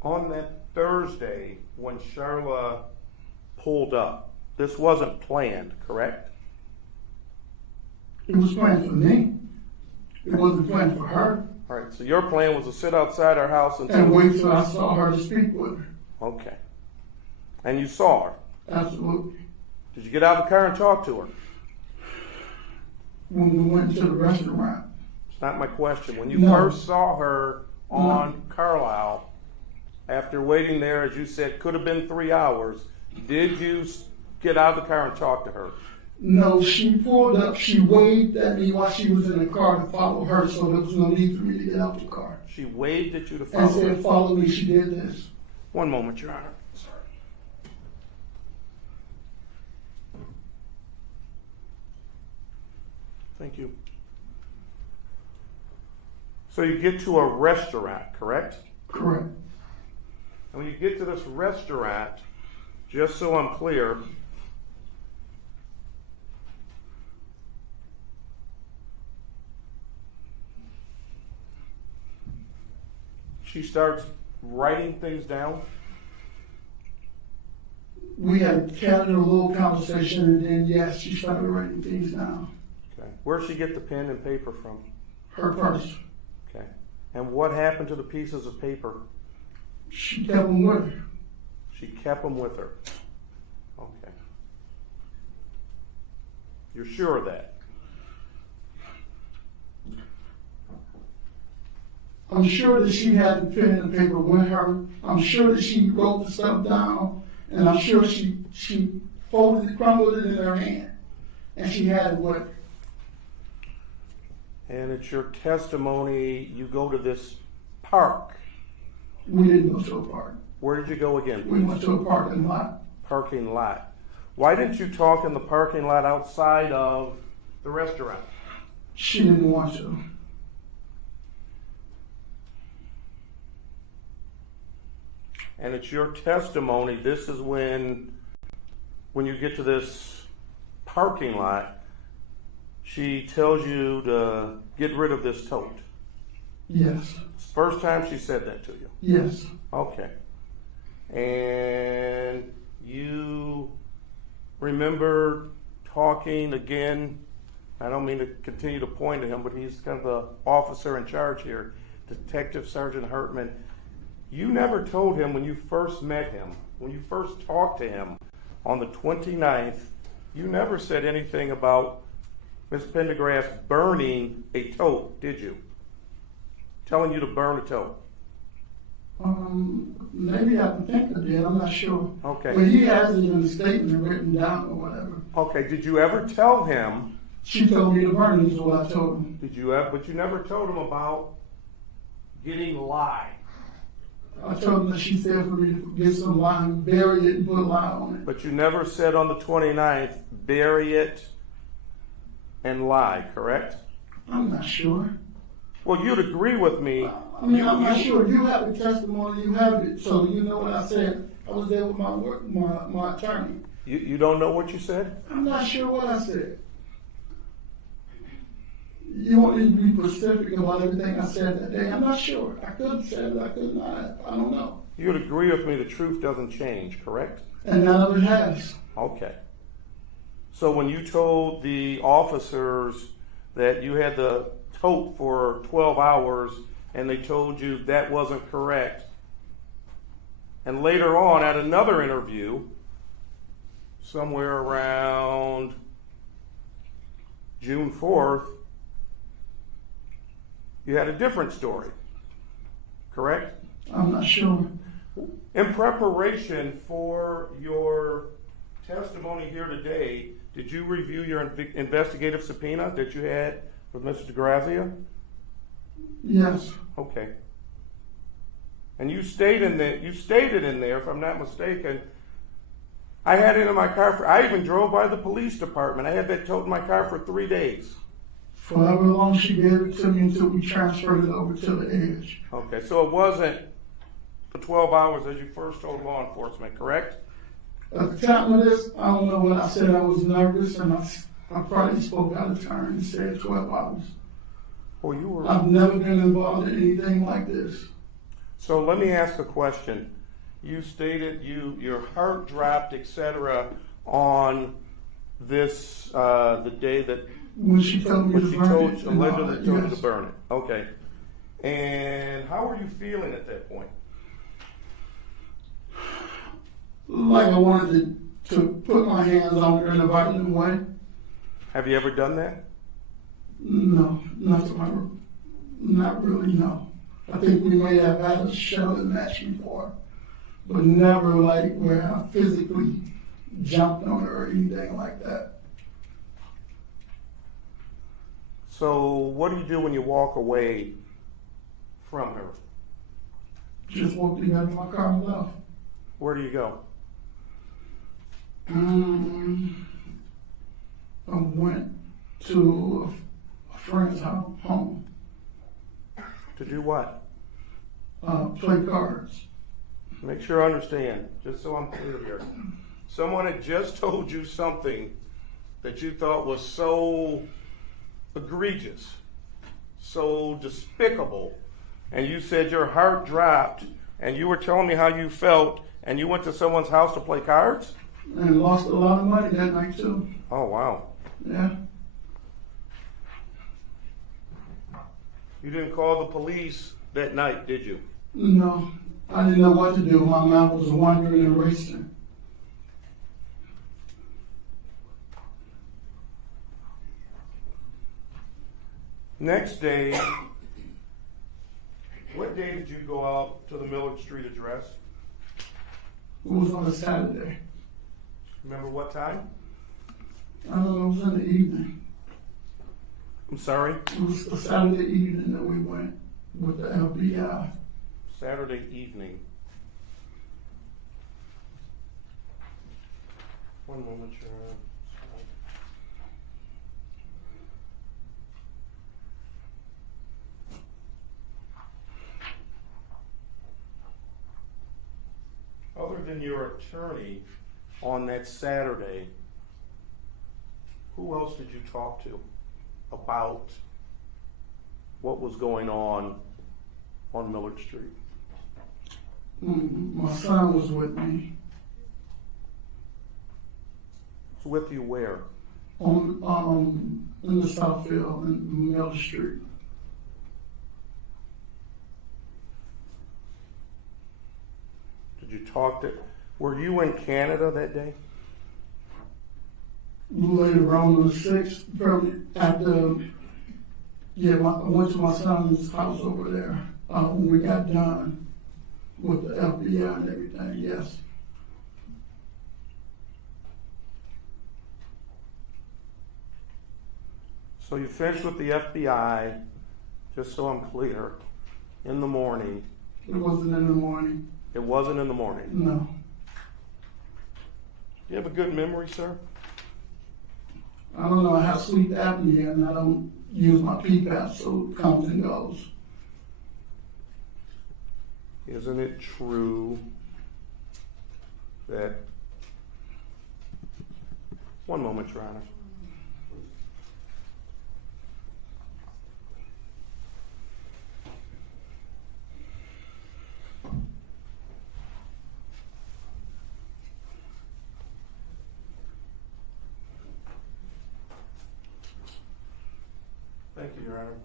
On that Thursday, when Charla pulled up, this wasn't planned, correct? It was planned for me. It wasn't planned for her. All right, so your plan was to sit outside our house and wait till I saw her to speak with her. Okay. And you saw her? Absolutely. Did you get out of the car and talk to her? When we went to the restaurant. It's not my question. When you first saw her on Carlisle, after waiting there, as you said, could have been 3 hours, did you get out of the car and talk to her? No, she pulled up, she waved at me while she was in the car to follow her, so there was no need for me to get out the car. She waved at you to follow her? And said, follow me, she did this. One moment, Your Honor. Sorry. Thank you. So you get to a restaurant, correct? Correct. And when you get to this restaurant, just so I'm clear, she starts writing things down? We had a little conversation, and then, yes, she started writing things down. Okay. Where'd she get the pen and paper from? Her purse. Okay. And what happened to the pieces of paper? She kept them with her. She kept them with her. Okay. You're sure of that? I'm sure that she had the pen and the paper with her. I'm sure that she wrote the stuff down, and I'm sure she folded it, crumbled it in her hand, and she had it with her. And it's your testimony, you go to this park. We didn't go to a park. Where did you go again? We went to a parking lot. Parking lot. Why didn't you talk in the parking lot outside of the restaurant? She didn't want to. And it's your testimony, this is when you get to this parking lot, she tells you to get rid of this tote. Yes. First time she said that to you. Yes. Okay. And you remember talking again, I don't mean to continue to point to him, but he's kind of the officer in charge here, Detective Sergeant Hartman. You never told him when you first met him, when you first talked to him on the 29th, you never said anything about Ms. Pendergrass burning a tote, did you? Telling you to burn a tote. Maybe I think I did. I'm not sure. Okay. But he has it in the statement written down or whatever. Okay. Did you ever tell him? She told me to burn it is what I told him. Did you ever? But you never told him about getting lye. I told him that she said for me to get some lime, bury it, and put lye on it. But you never said on the 29th, bury it and lie, correct? I'm not sure. Well, you'd agree with me. I mean, I'm not sure. You have the testimony, you have it, so you know what I said. I was there with my attorney. You don't know what you said? I'm not sure what I said. You want me to be specific about everything I said that day? I'm not sure. I could have said it, I could not. I don't know. You'd agree with me the truth doesn't change, correct? And none of it has. Okay. So when you told the officers that you had the tote for 12 hours and they told you that wasn't correct, and later on at another interview, somewhere around June 4th, you had a different story, correct? I'm not sure. In preparation for your testimony here today, did you review your investigative subpoena that you had with Mr. DeGrazia? Yes. Okay. And you stated in there, if I'm not mistaken, I had it in my car I even drove by the police department. I had that tote in my car for 3 days. For however long she gave it to me until we transferred it over to the edge. Okay, so it wasn't the 12 hours as you first told law enforcement, correct? At the time of this, I don't know what I said. I was nervous and I probably spoke out of turn and said 12 hours. Well, you were. I've never been involved in anything like this. So let me ask a question. You stated your heart dropped, etc., on this the day that when she told me to burn it. Allegedly told you to burn it. Okay. And how were you feeling at that point? Like I wanted to put my hands on her in a violent way. Have you ever done that? No, not really, no. I think we may have had a shelling match before, but never like where I physically jumped on her or anything like that. So what do you do when you walk away from her? Just walked in out of my car and left. Where do you go? I went to a friend's home. To do what? Play cards. Make sure I understand, just so I'm clear here. Someone had just told you something that you thought was so egregious, so despicable, and you said your heart dropped, and you were telling me how you felt, and you went to someone's house to play cards? And lost a lot of money that night too. Oh, wow. Yeah. You didn't call the police that night, did you? No, I didn't know what to do. My mind was wandering and racing. Next day, what day did you go out to the Millard Street address? It was on a Saturday. Remember what time? I don't know, it was in the evening. I'm sorry? It was a Saturday evening that we went with the FBI. Saturday evening. One moment, Sharon. Other than your attorney on that Saturday, who else did you talk to? about what was going on Millard Street? My son was with me It's with you where? on in the Southfield in Miller Street. Did you talk to, were you in Canada that day? Later on the 6th, probably after, I went to my son's house over there when we got done with the FBI and everything, yes. So you finished with the FBI, just so I'm clear, in the morning. It wasn't in the morning, It wasn't in the morning. no. Do you have a good memory, sir? I don't know, I have sleep apnea and I don't use my PPAP, so it comes and goes. Isn't it true that, one moment, Your Honor. Thank you, Your Honor.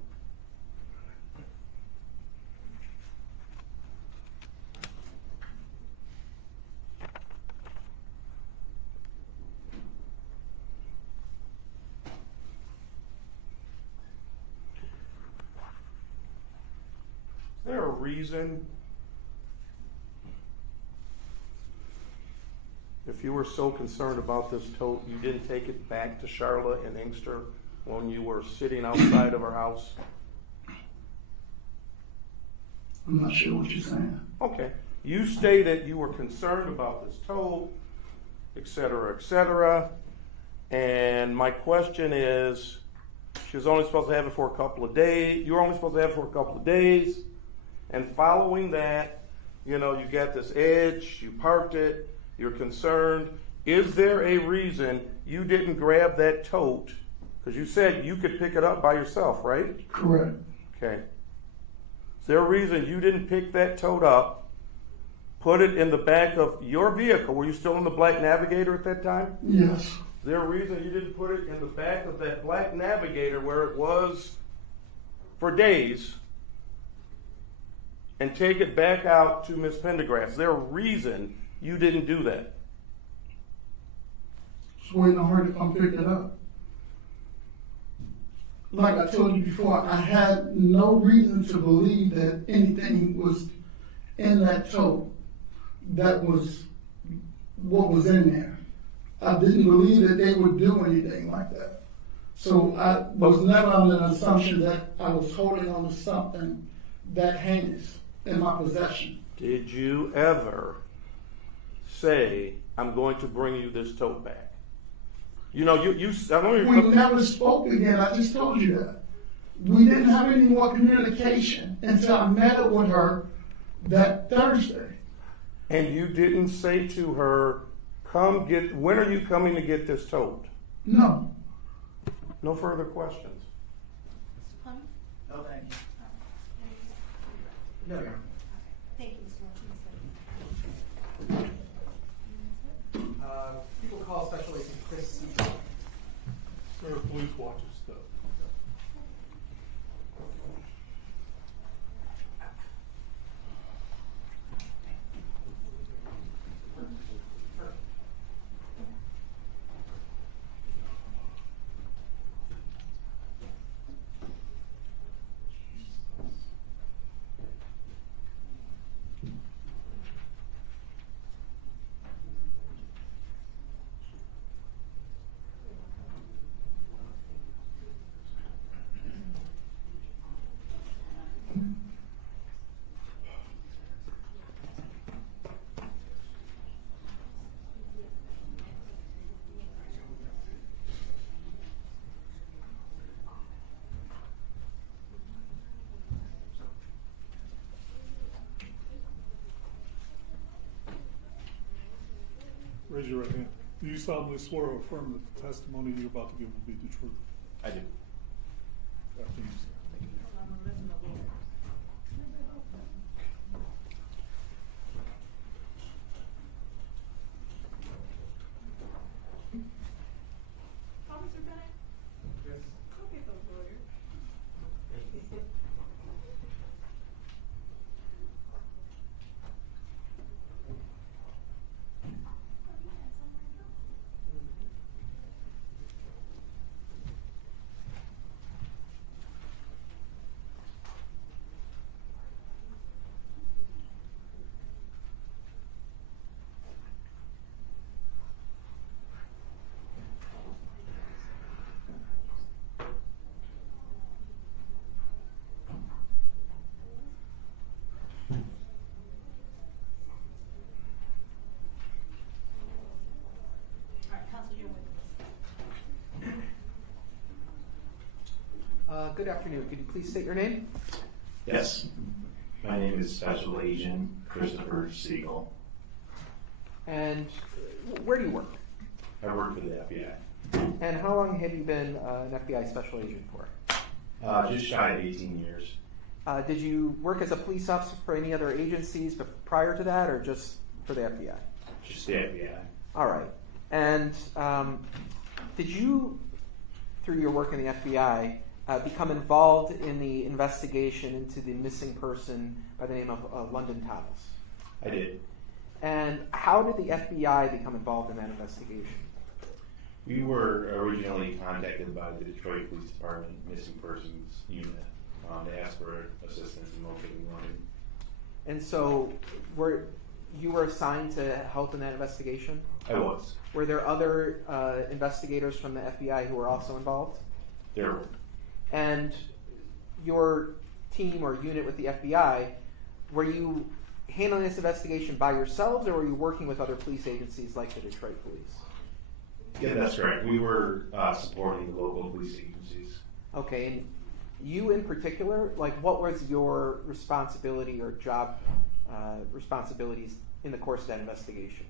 Is there a reason, if you were so concerned about this tote, you didn't take it back to Charla and Inkster when you were sitting outside of her house? I'm not sure what you're saying. Okay. You stated you were concerned about this tote, et cetera, and my question is, she was only supposed to have it for a couple of days, you were only supposed to have it for a couple of days, and following that, you got this edge, you parked it, you're concerned. Is there a reason you didn't grab that tote? Because you said you could pick it up by yourself, right? Correct. Okay. Is there a reason you didn't pick that tote up, put it in the back of your vehicle? Were you still in the black Navigator at that time? Yes. Is there a reason you didn't put it in the back of that black Navigator where it was for days and take it back out to Ms. Pendergrass? Is there a reason you didn't do that? Just waiting on her to come pick it up. Like I told you before, I had no reason to believe that anything was in that tote that was what was in there. I didn't believe that they would do anything like that. So I was never under the assumption that I was holding on to something that heinous in my possession. Did you ever say, I'm going to bring you this tote back? I don't We never spoke again. I just told you that. We didn't have any more communication until I met up with her that Thursday. And you didn't say to her, when are you coming to get this tote? No. No further questions. No, thank you. No, Your Honor. Thank you, Mr. Lawson. People call Special Agent Chris C. Sir, please watch your stuff. Raise your right hand. Do you solemnly swear or affirm that the testimony you're about to give will be the truth? I do. Good afternoon. Could you please state your name? Yes. My name is Special Agent Christopher Siegel. And where do you work? I work for the FBI. And how long have you been an FBI special agent for? Just shy of 18 years. Did you work as a police officer for any other agencies prior to that, or just for the FBI? Just the FBI. All right. And did you, through your work in the FBI, become involved in the investigation into the missing person by the name of London Thomas? I did. And how did the FBI become involved in that investigation? We were originally contacted by the Detroit Police Department Missing Persons Unit. They asked for assistance in locating London. And so you were assigned to help in that investigation? I was. Were there other investigators from the FBI who were also involved? There were. And your team or unit with the FBI, were you handling this investigation by yourselves, or were you working with other police agencies like the Detroit Police? Yeah, that's correct. We were supporting the local police agencies. Okay, and you in particular, like what was your responsibility or job responsibilities in the course of that investigation?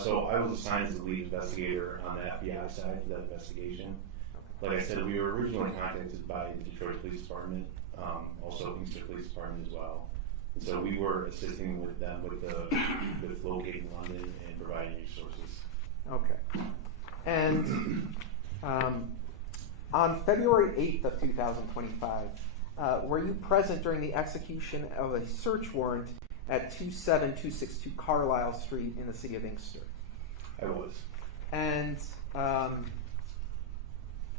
So I was assigned as the lead investigator on the FBI side for that investigation. Like I said, we were originally contacted by the Detroit Police Department, also Inkster Police Department as well. And so we were assisting with them with locating London and providing resources. Okay. And on February 8th of 2025, were you present during the execution of a search warrant at 27262 Carlisle Street in the city of Inkster? I was. And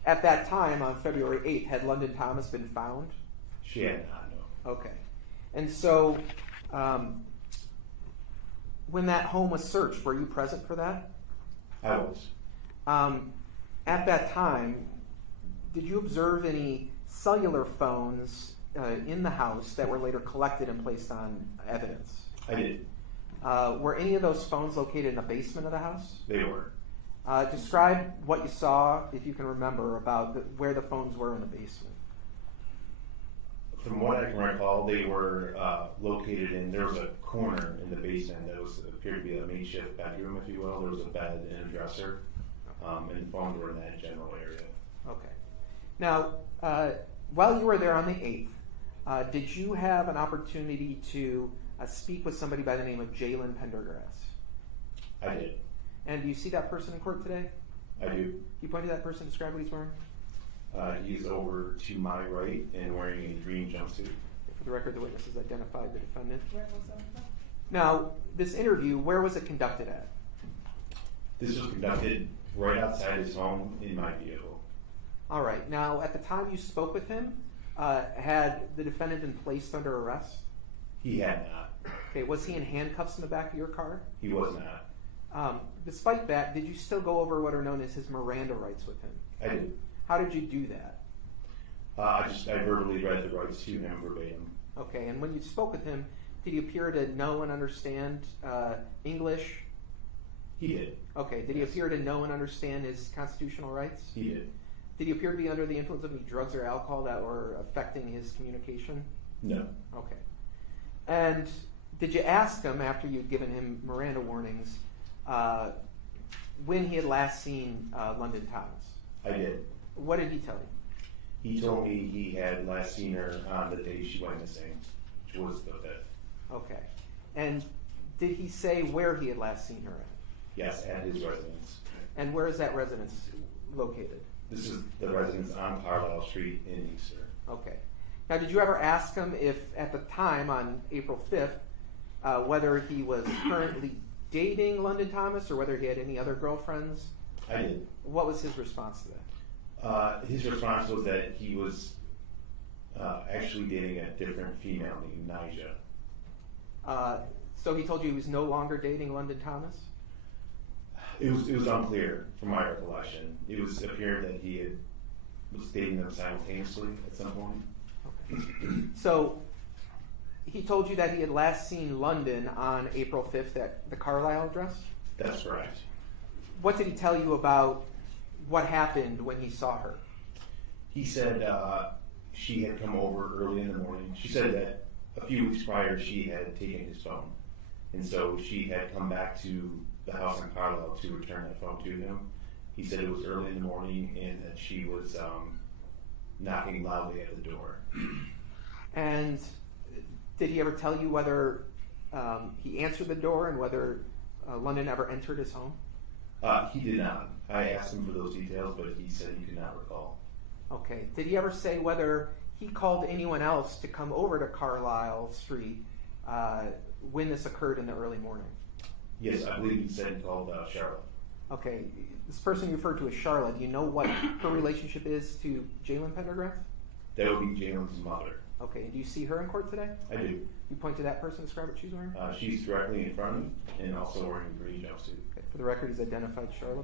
at that time, on February 8th, had London Thomas been found? She had not, no. Okay. And so, when that home was searched, were you present for that? I was. At that time, did you observe any cellular phones in the house that were later collected and placed on evidence? I did. Were any of those phones located in the basement of the house? They were. Describe what you saw, if you can remember, about where the phones were in the basement. From what I can recall, they were located there was a corner in the basement that appeared to be a makeshift bedroom, if you will. There was a bed and a dresser, and the phones were in that general area. Okay. Now, while you were there on the 8th, did you have an opportunity to speak with somebody by the name of Jalen Pendergrass? I did. And do you see that person in court today? I do. Can you point to that person and describe what he's wearing? He's over to my right and wearing a green jumpsuit. For the record, the witness has identified the defendant. Now, this interview, where was it conducted at? This was conducted right outside his home in my vehicle. All right. Now, at the time you spoke with him, had the defendant been placed under arrest? He had not. Okay. Was he in handcuffs in the back of your car? He was not. Despite that, did you still go over what are known as his Miranda rights with him? I did. How did you do that? I verbally read the rights to him verbatim. Okay, and when you spoke with him, did he appear to know and understand English? He did. Okay, did he appear to know and understand his constitutional rights? He did. Did he appear to be under the influence of any drugs or alcohol that were affecting his communication? No. Okay. And did you ask him, after you'd given him Miranda warnings, when he had last seen London Thomas? I did. What did he tell you? He told me he had last seen her on the day she went missing, which was the 5th. Okay. And did he say where he had last seen her at? Yes, at his residence. And where is that residence located? This is the residence on Carlisle Street in Inkster. Okay. Now, did you ever ask him if, at the time, on April 5th, whether he was currently dating London Thomas or whether he had any other girlfriends? I did. What was his response to that? His response was that he was actually dating a different female named Nija. So he told you he was no longer dating London Thomas? It was unclear from my recollection. It appeared that he was dating them simultaneously at some point. Okay. So he told you that he had last seen London on April 5th at the Carlisle address? That's correct. What did he tell you about what happened when he saw her? He said she had come over early in the morning. She said that a few weeks prior she had taken his phone. And so she had come back to the house in Carlisle to return that phone to him. He said it was early in the morning and that she was knocking loudly at the door. And did he ever tell you whether he answered the door and whether London ever entered his home? He did not. I asked him for those details, but he said he could not recall. Okay. Did he ever say whether he called anyone else to come over to Carlisle Street when this occurred in the early morning? Yes, I believe he said he called Charlotte. Okay. This person you referred to as Charlotte, do you know what her relationship is to Jalen Pendergrass? That would be Jalen's mother. Okay. And do you see her in court today? I do. You point to that person, describe what she's wearing? She's directly in front of me and also wearing a green jumpsuit. Okay. For the record, he's identified Charla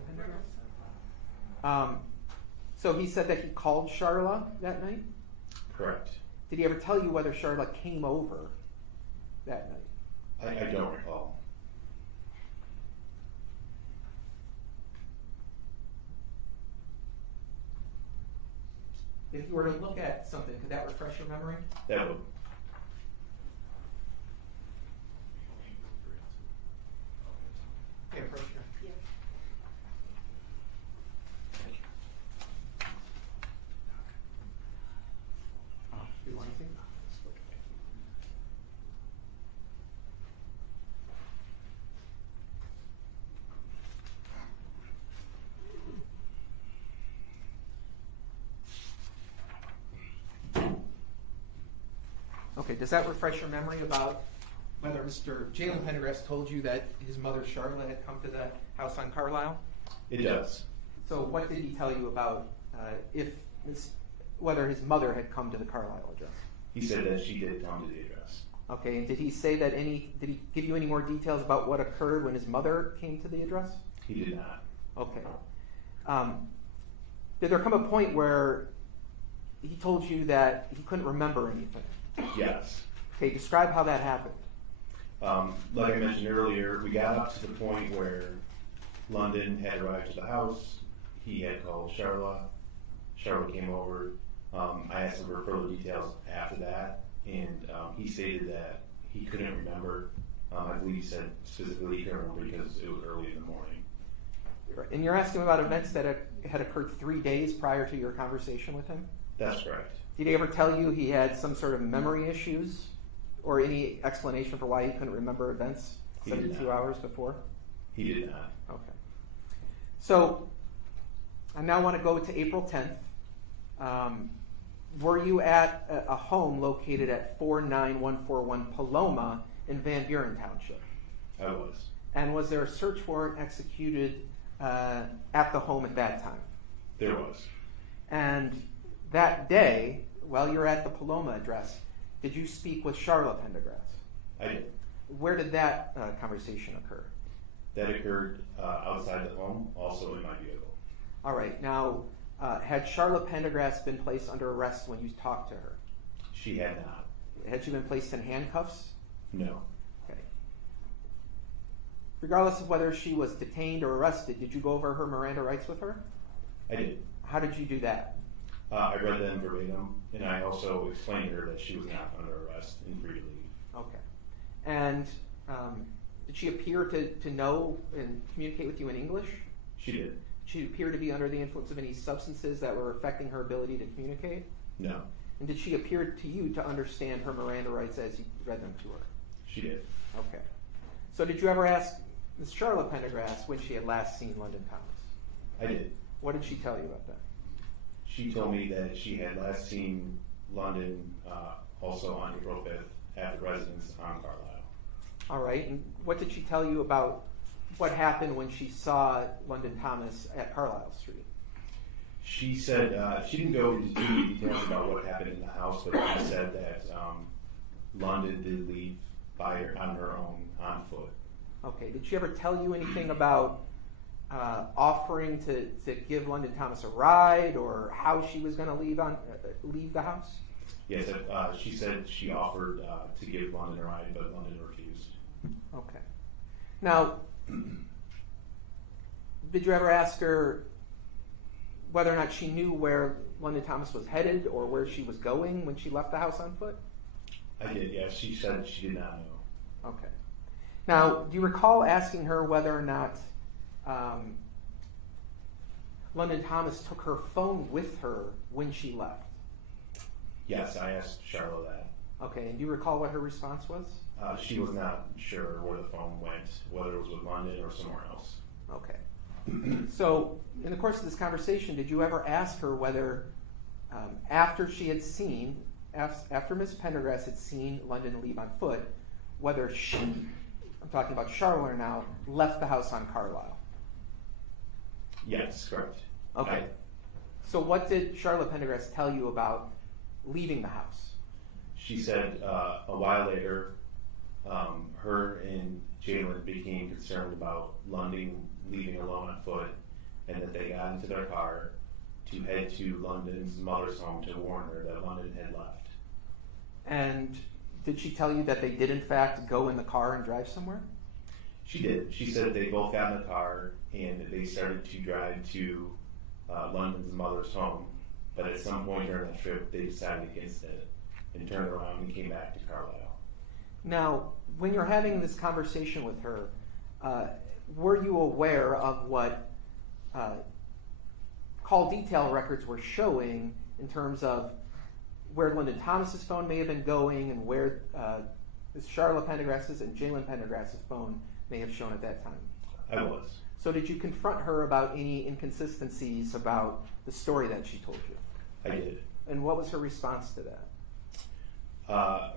Pendergrass. So he said that he called Charla that night? Correct. Did he ever tell you whether Charla came over that night? I don't recall. If you were to look at something, could that refresh your memory? That would. Okay, approach her. Do you want anything? Okay, does that refresh your memory about whether Mr. Jalen Pendergrass told you that his mother Charla had come to the house on Carlisle? It does. So what did he tell you about whether his mother had come to the Carlisle address? He said that she did come to the address. Okay, and did he say that did he give you any more details about what occurred when his mother came to the address? He did not. Okay. Did there come a point where he told you that he couldn't remember anything? Yes. Okay, describe how that happened. Like I mentioned earlier, we got up to the point where London had arrived to the house. He had called Charla. Charla came over. I asked him for further details after that, and he stated that he couldn't remember. I believe he said specifically he couldn't remember because it was early in the morning. And you're asking about events that had occurred 3 days prior to your conversation with him? That's correct. Did he ever tell you he had some sort of memory issues or any explanation for why he couldn't remember events 72 hours before? He did not. Okay. So I now want to go to April 10th. Were you at a home located at 49141 Paloma in Van Buren Township? I was. And was there a search warrant executed at the home at that time? There was. And that day, while you're at the Paloma address, did you speak with Charla Pendergrass? I did. Where did that conversation occur? That occurred outside the home, also in my vehicle. All right. Now, had Charla Pendergrass been placed under arrest when you talked to her? She had not. Had she been placed in handcuffs? No. Okay. Regardless of whether she was detained or arrested, did you go over her Miranda rights with her? I did. How did you do that? I read them verbatim, and I also explained to her that she was not under arrest and free to leave. Okay. And did she appear to know and communicate with you in English? She did. She appeared to be under the influence of any substances that were affecting her ability to communicate? No. And did she appear to you to understand her Miranda rights as you read them to her? She did. Okay. So did you ever ask Ms. Charla Pendergrass when she had last seen London Thomas? I did. What did she tell you about that? She told me that she had last seen London also on April 5th at the residence on Carlisle. All right. And what did she tell you about what happened when she saw London Thomas at Carlisle Street? She said she didn't go into too many details about what happened in the house, but she said that London did leave on her own on foot. Okay. Did she ever tell you anything about offering to give London Thomas a ride, or how she was going to leave the house? Yes, she said she offered to give London a ride, but London refused. Okay. Now, did you ever ask her whether or not she knew where London Thomas was headed or where she was going when she left the house on foot? I did, yes. She said she did not know. Okay. Now, do you recall asking her whether or not London Thomas took her phone with her when she left? Yes, I asked Charla that. Okay, and do you recall what her response was? She was not sure where the phone went, whether it was with London or somewhere else. Okay. So, in the course of this conversation, did you ever ask her whether, after Miss Pendergrass had seen London leave on foot, whether she, I'm talking about Charla now, left the house on Carlisle? Yes, correct. Okay. So what did Charla Pendergrass tell you about leaving the house? She said a while later, her and Jalen became concerned about London leaving alone on foot, and that they got into their car to head to London's mother's home to warn her that London had left. And did she tell you that they did in fact go in the car and drive somewhere? She did. She said they both got in the car and they started to drive to London's mother's home, but at some point during that trip they decided against it and turned around and came back to Carlisle. Now, when you're having this conversation with her, were you aware of what call detail records were showing in terms of where London Thomas's phone may have been going and where Charla Pendergrass's and Jalen Pendergrass's phone may have shown at that time? I was. So did you confront her about any inconsistencies about the story that she told you? I did. And what was her response to that?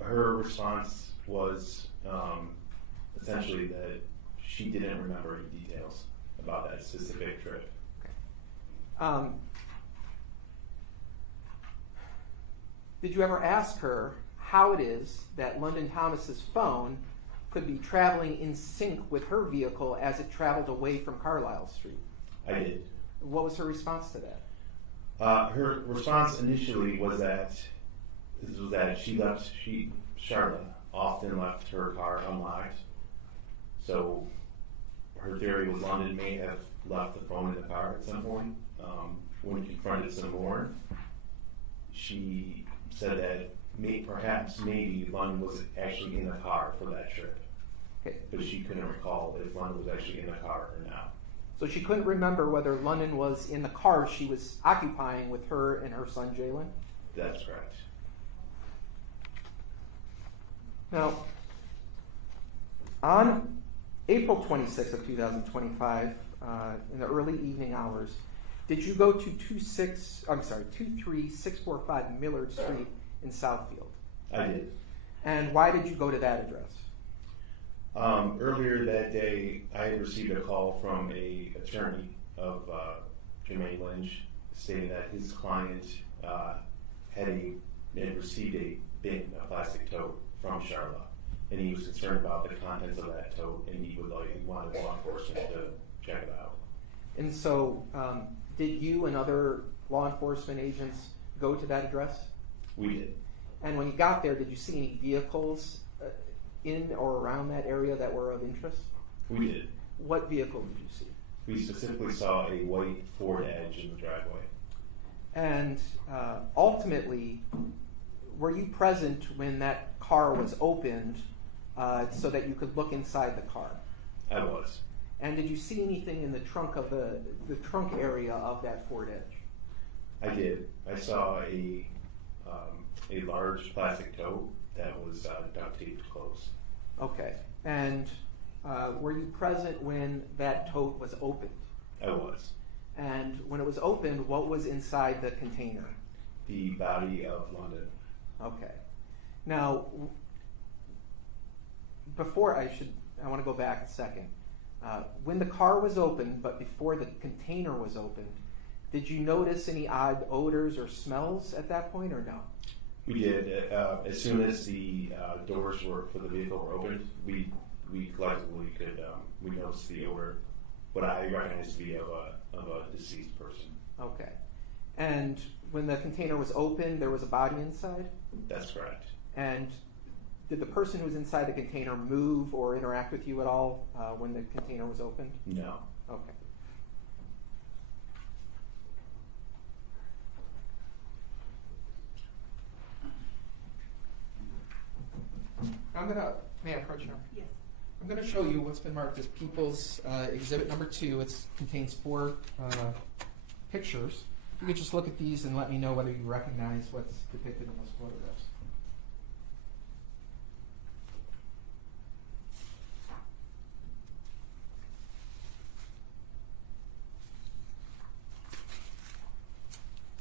Her response was essentially that she didn't remember any details about that specific trip. Did you ever ask her how it is that London Thomas's phone could be traveling in sync with her vehicle as it traveled away from Carlisle Street? I did. What was her response to that? Her response initially was that Charla often left her car unlocked. So her theory was London may have left the phone in the car at some point. When confronted some more, she said that maybe London was actually in the car for that trip. Okay. But she couldn't recall if London was actually in the car or not. So she couldn't remember whether London was in the car she was occupying with her and her son Jalen? That's correct. Now, on April 26th of 2025, in the early evening hours, did you go to 23645 Millard Street in Southfield? I did. And why did you go to that address? Earlier that day, I had received a call from an attorney of Jermaine Lynch stating that his client had received a bin, a plastic tote from Charla, and he was concerned about the contents of that tote, and he wanted law enforcement to check it out. And so, did you and other law enforcement agents go to that address? We did. And when you got there, did you see any vehicles in or around that area that were of interest? We did. What vehicle did you see? We specifically saw a white Ford Edge in the driveway. And ultimately, were you present when that car was opened so that you could look inside the car? I was. And did you see anything in the trunk of the trunk area of that Ford Edge? I did. I saw a large plastic tote that was duct taped closed. Okay. And were you present when that tote was opened? I was. And when it was opened, what was inside the container? The body of London. Okay. Now, I want to go back a second. When the car was opened, but before the container was opened, did you notice any odd odors or smells at that point, or no? We did. As soon as the doors for the vehicle were opened, we collectively could we noticed the odor, what I recognized to be of a deceased person. Okay. And when the container was opened, there was a body inside? That's correct. And did the person who was inside the container move or interact with you at all when the container was opened? No. Okay. May I approach now? Yes. I'm going to show you what's been marked as People's Exhibit number 2. It contains 4 pictures. You could just look at these and let me know whether you recognize what's depicted in those photographs.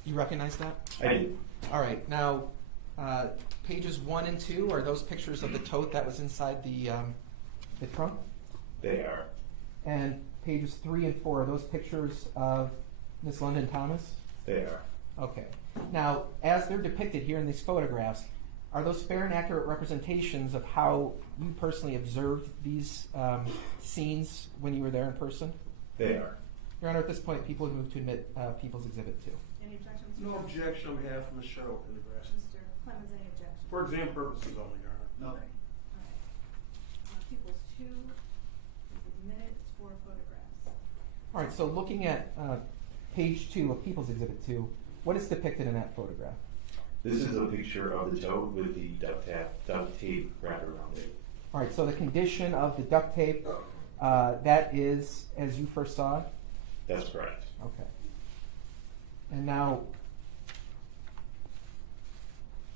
You recognize that? I do. All right. Now, pages 1 and 2, are those pictures of the tote that was inside the trunk? They are. And pages 3 and 4, are those pictures of Miss London Thomas? They are. Okay. Now, as they're depicted here in these photographs, are those fair and accurate representations of how you personally observed these scenes when you were there in person? They are. Your Honor, at this point, people have moved to admit People's Exhibit 2. Any objections? No objection on behalf of Ms. Charla Pendergrass. Mr. Clemens, any objections? For exam purposes only, Your Honor. No. All right. People's 2 is admitted, it's 4 photographs. All right, so looking at page 2 of People's Exhibit 2, what is depicted in that photograph? This is a picture of the tote with the duct tape wrapped around it. All right, so the condition of the duct tape, that is as you first saw it? That's correct. Okay. And now,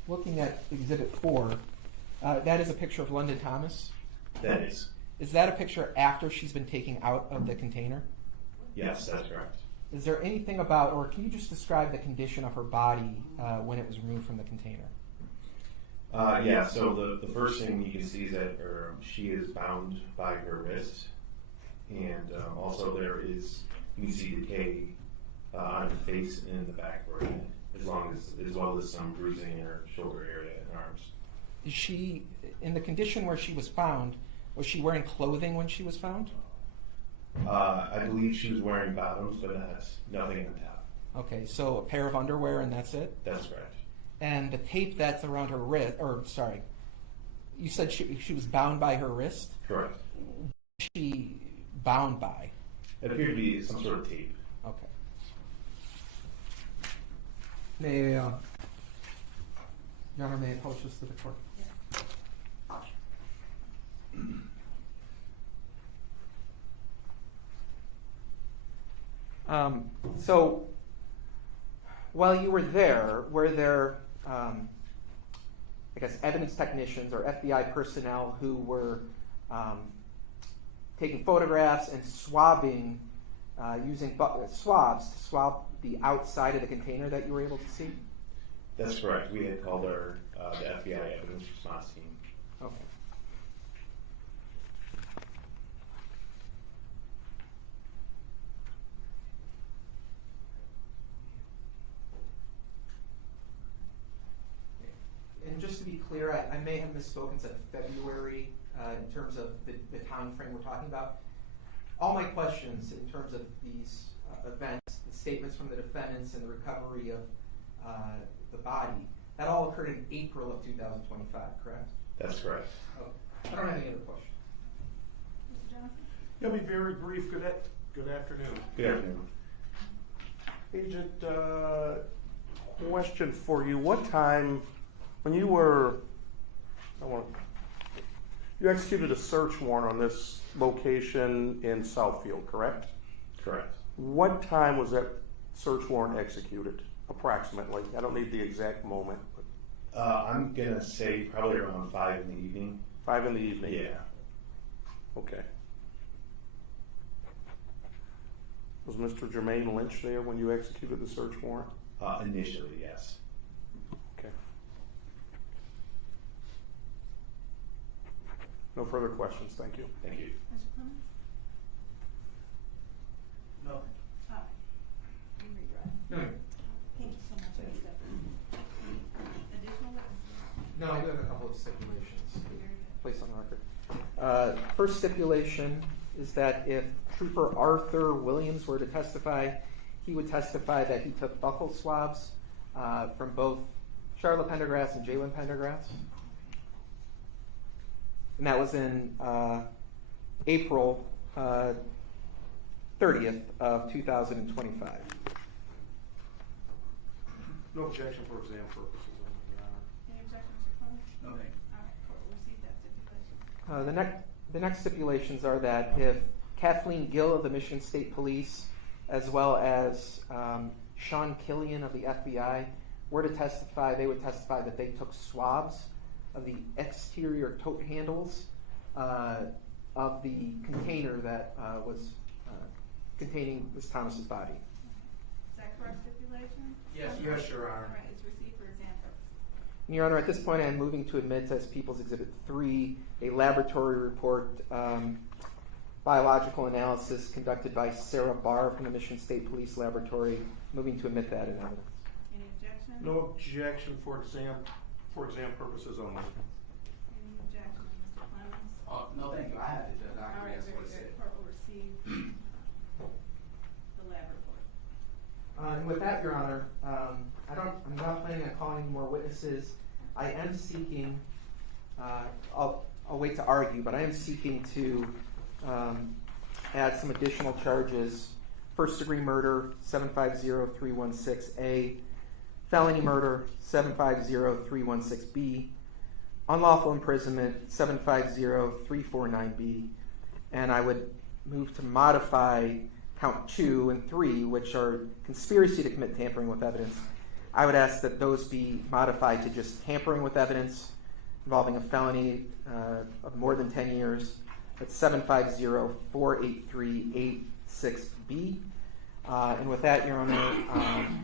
looking at Exhibit 4, that is a picture of London Thomas? That is. Is that a picture after she's been taken out of the container? Yes, that's correct. Is there anything about, or can you just describe the condition of her body when it was removed from the container? Yeah, so the first thing you can see is that she is bound by her wrist, and also there is, you can see decay on her face and in the back of her head, as well as some bruising in her shoulder area and arms. Is she, in the condition where she was found, was she wearing clothing when she was found? I believe she was wearing bottoms, but nothing on top. Okay, so a pair of underwear and that's it? That's correct. And the tape that's around her wrist, or sorry, you said she was bound by her wrist? Correct. What was she bound by? It appeared to be some sort of tape. Okay. May Your Honor, may I approach this to the court? So, while you were there, were there, I guess, evidence technicians or FBI personnel who were taking photographs and swabbing, using swabs to swab the outside of the container that you were able to see? That's correct. We had called our the FBI evidence response team. Okay. And just to be clear, I may have misspoken and said February in terms of the time frame we're talking about. All my questions in terms of these events, the statements from the defendants and the recovery of the body, that all occurred in April of 2025, correct? That's correct. Okay. I don't have any other questions. Mr. Johnson? I'll be very brief. Good afternoon. Good afternoon. Agent, question for you. What time, when you were, you executed a search warrant on this location in Southfield, correct? Correct. What time was that search warrant executed, approximately? I don't need the exact moment. But I'm going to say probably around 5 in the evening. 5 in the evening? Yeah. Okay. Was Mr. Jermaine Lynch there when you executed the search warrant? Initially, yes. Okay. No further questions. Thank you. Thank you. Mr. Clemens? No. All right. You may drive. No. Thank you so much, Mr. Additional witnesses? No, I do have a couple of stipulations Very good. placed on the record. First stipulation is that if Trooper Arthur Williams were to testify, he would testify that he took buccal swabs from both Charla Pendergrass and Jalen Pendergrass. And that was in April 30th of 2025. No objection for exam purposes, Your Honor. Any objection, Mr. Clemens? No, thank you. All right, court will receive that stipulation. The next stipulations are that if Kathleen Gill of the Michigan State Police, as well as Sean Killian of the FBI, were to testify, they would testify that they took swabs of the exterior tote handles of the container that was containing Ms. Thomas's body. Is that correct stipulation? Yes, Your Honor. All right, it's received for exam purposes. Your Honor, at this point I am moving to admit as People's Exhibit 3 a laboratory report, biological analysis conducted by Sarah Barr from the Michigan State Police Laboratory. Moving to admit that in evidence. Any objection? No objection for exam purposes only. Any objection, Mr. Clemens? No, thank you. I have it, Judge. All right, That's very what it good. said. Court will receive the lab report. And with that, Your Honor, I'm not planning on calling any more witnesses. I am seeking, I'll wait to argue, but I am seeking to add some additional charges. First degree murder, 750-316A. Felony murder, 750-316B. Unlawful imprisonment, 750-349B. And I would move to modify count 2 and 3, which are conspiracy to commit tampering with evidence. I would ask that those be modified to just tampering with evidence involving a felony of more than 10 years. That's 750-483-86B. And with that, Your Honor,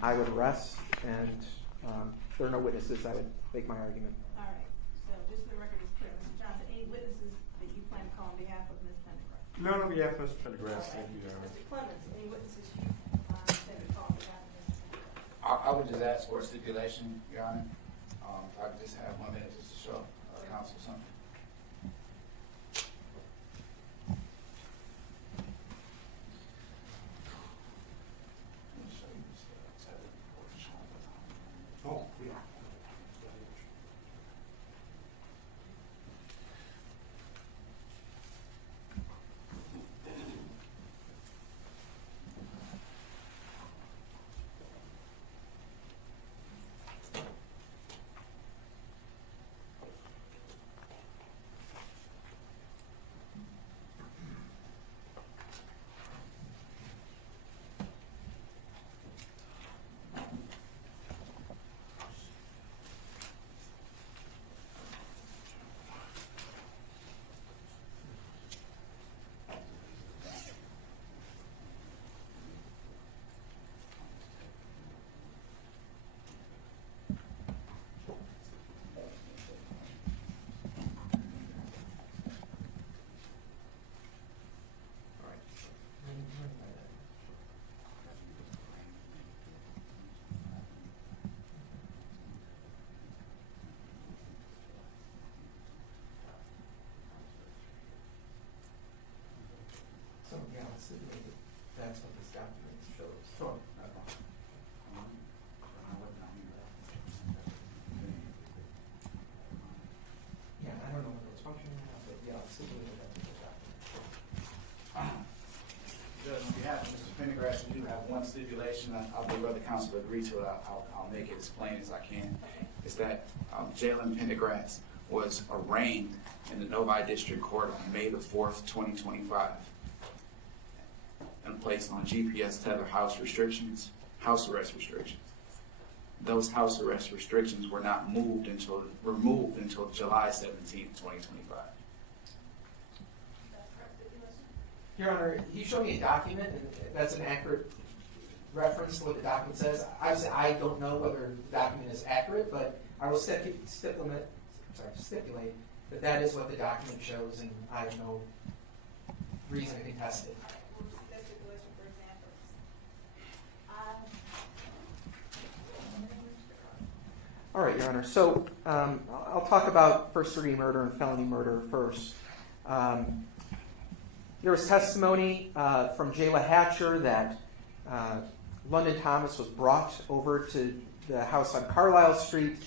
I would rest, and if there are no witnesses, I would make my argument. All right, so just so the record is clear, Mr. Johnson, any witnesses that you plan to call on behalf of Ms. Pendergrass? None on behalf of Mr. Pendergrass, thank you, Your Honor. Mr. Clemens, any witnesses you intend to call on behalf of Ms. Pendergrass? I would just ask for a stipulation, Your Honor. If I could just have 1 minute just to show counsel something. Let me show you this tele report showing the time. Oh, yeah. So, yeah, that's what this document shows. Sure. Yeah, I don't know whether it's functioning or not, but yeah, I'll stipulate that to the document. Judge, on behalf of Mr. Pendergrass, we do have one stipulation. I believe other counsel agree to it. I'll make it as plain as I can. Is that Jalen Pendergrass was arraigned in the Novi District Court on May the 4th, 2025, and placed on GPS tether house restrictions, house arrest restrictions. Those house arrest restrictions were not removed until July 17th, 2025. Your Honor, he showed me a document, and that's an accurate reference to what the document says. Obviously, I don't know whether the document is accurate, but I will stipulate that that is what the document shows, and I have no reason to contest it. We'll receive that stipulation for exam purposes. All right, Your Honor. So I'll talk about first-degree murder and felony murder first. There was testimony from Jayla Hatcher that London Thomas was brought over to the house on Carlisle Street,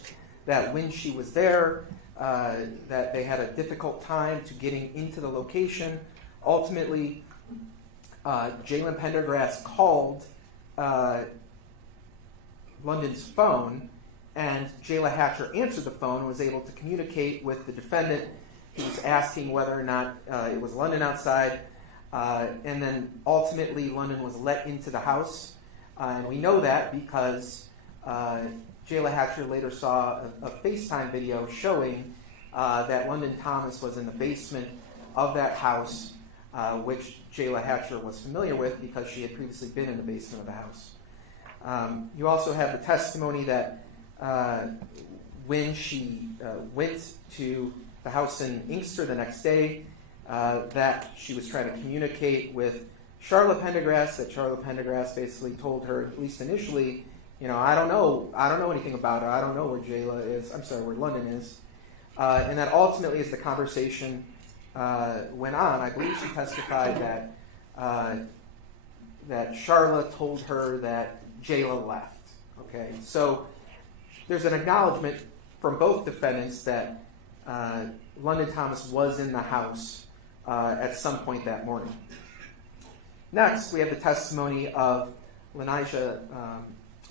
that when she was there, that they had a difficult time to getting into the location. Ultimately, Jalen Pendergrass called London's phone, and Jayla Hatcher answered the phone and was able to communicate with the defendant. He was asking whether or not it was London outside. And then ultimately London was let into the house. And we know that because Jayla Hatcher later saw a FaceTime video showing that London Thomas was in the basement of that house, which Jayla Hatcher was familiar with because she had previously been in the basement of the house. You also have the testimony that when she went to the house in Inkster the next day, that she was trying to communicate with Charla Pendergrass, that Charla Pendergrass basically told her, at least initially, I don't know anything about her. I don't know where Jayla is. I'm sorry, where London is. And that ultimately, as the conversation went on, I believe she testified that Charla told her that Jayla left. Okay, so there's an acknowledgement from both defendants that London Thomas was in the house at some point that morning. Next, we have the testimony of Lenijah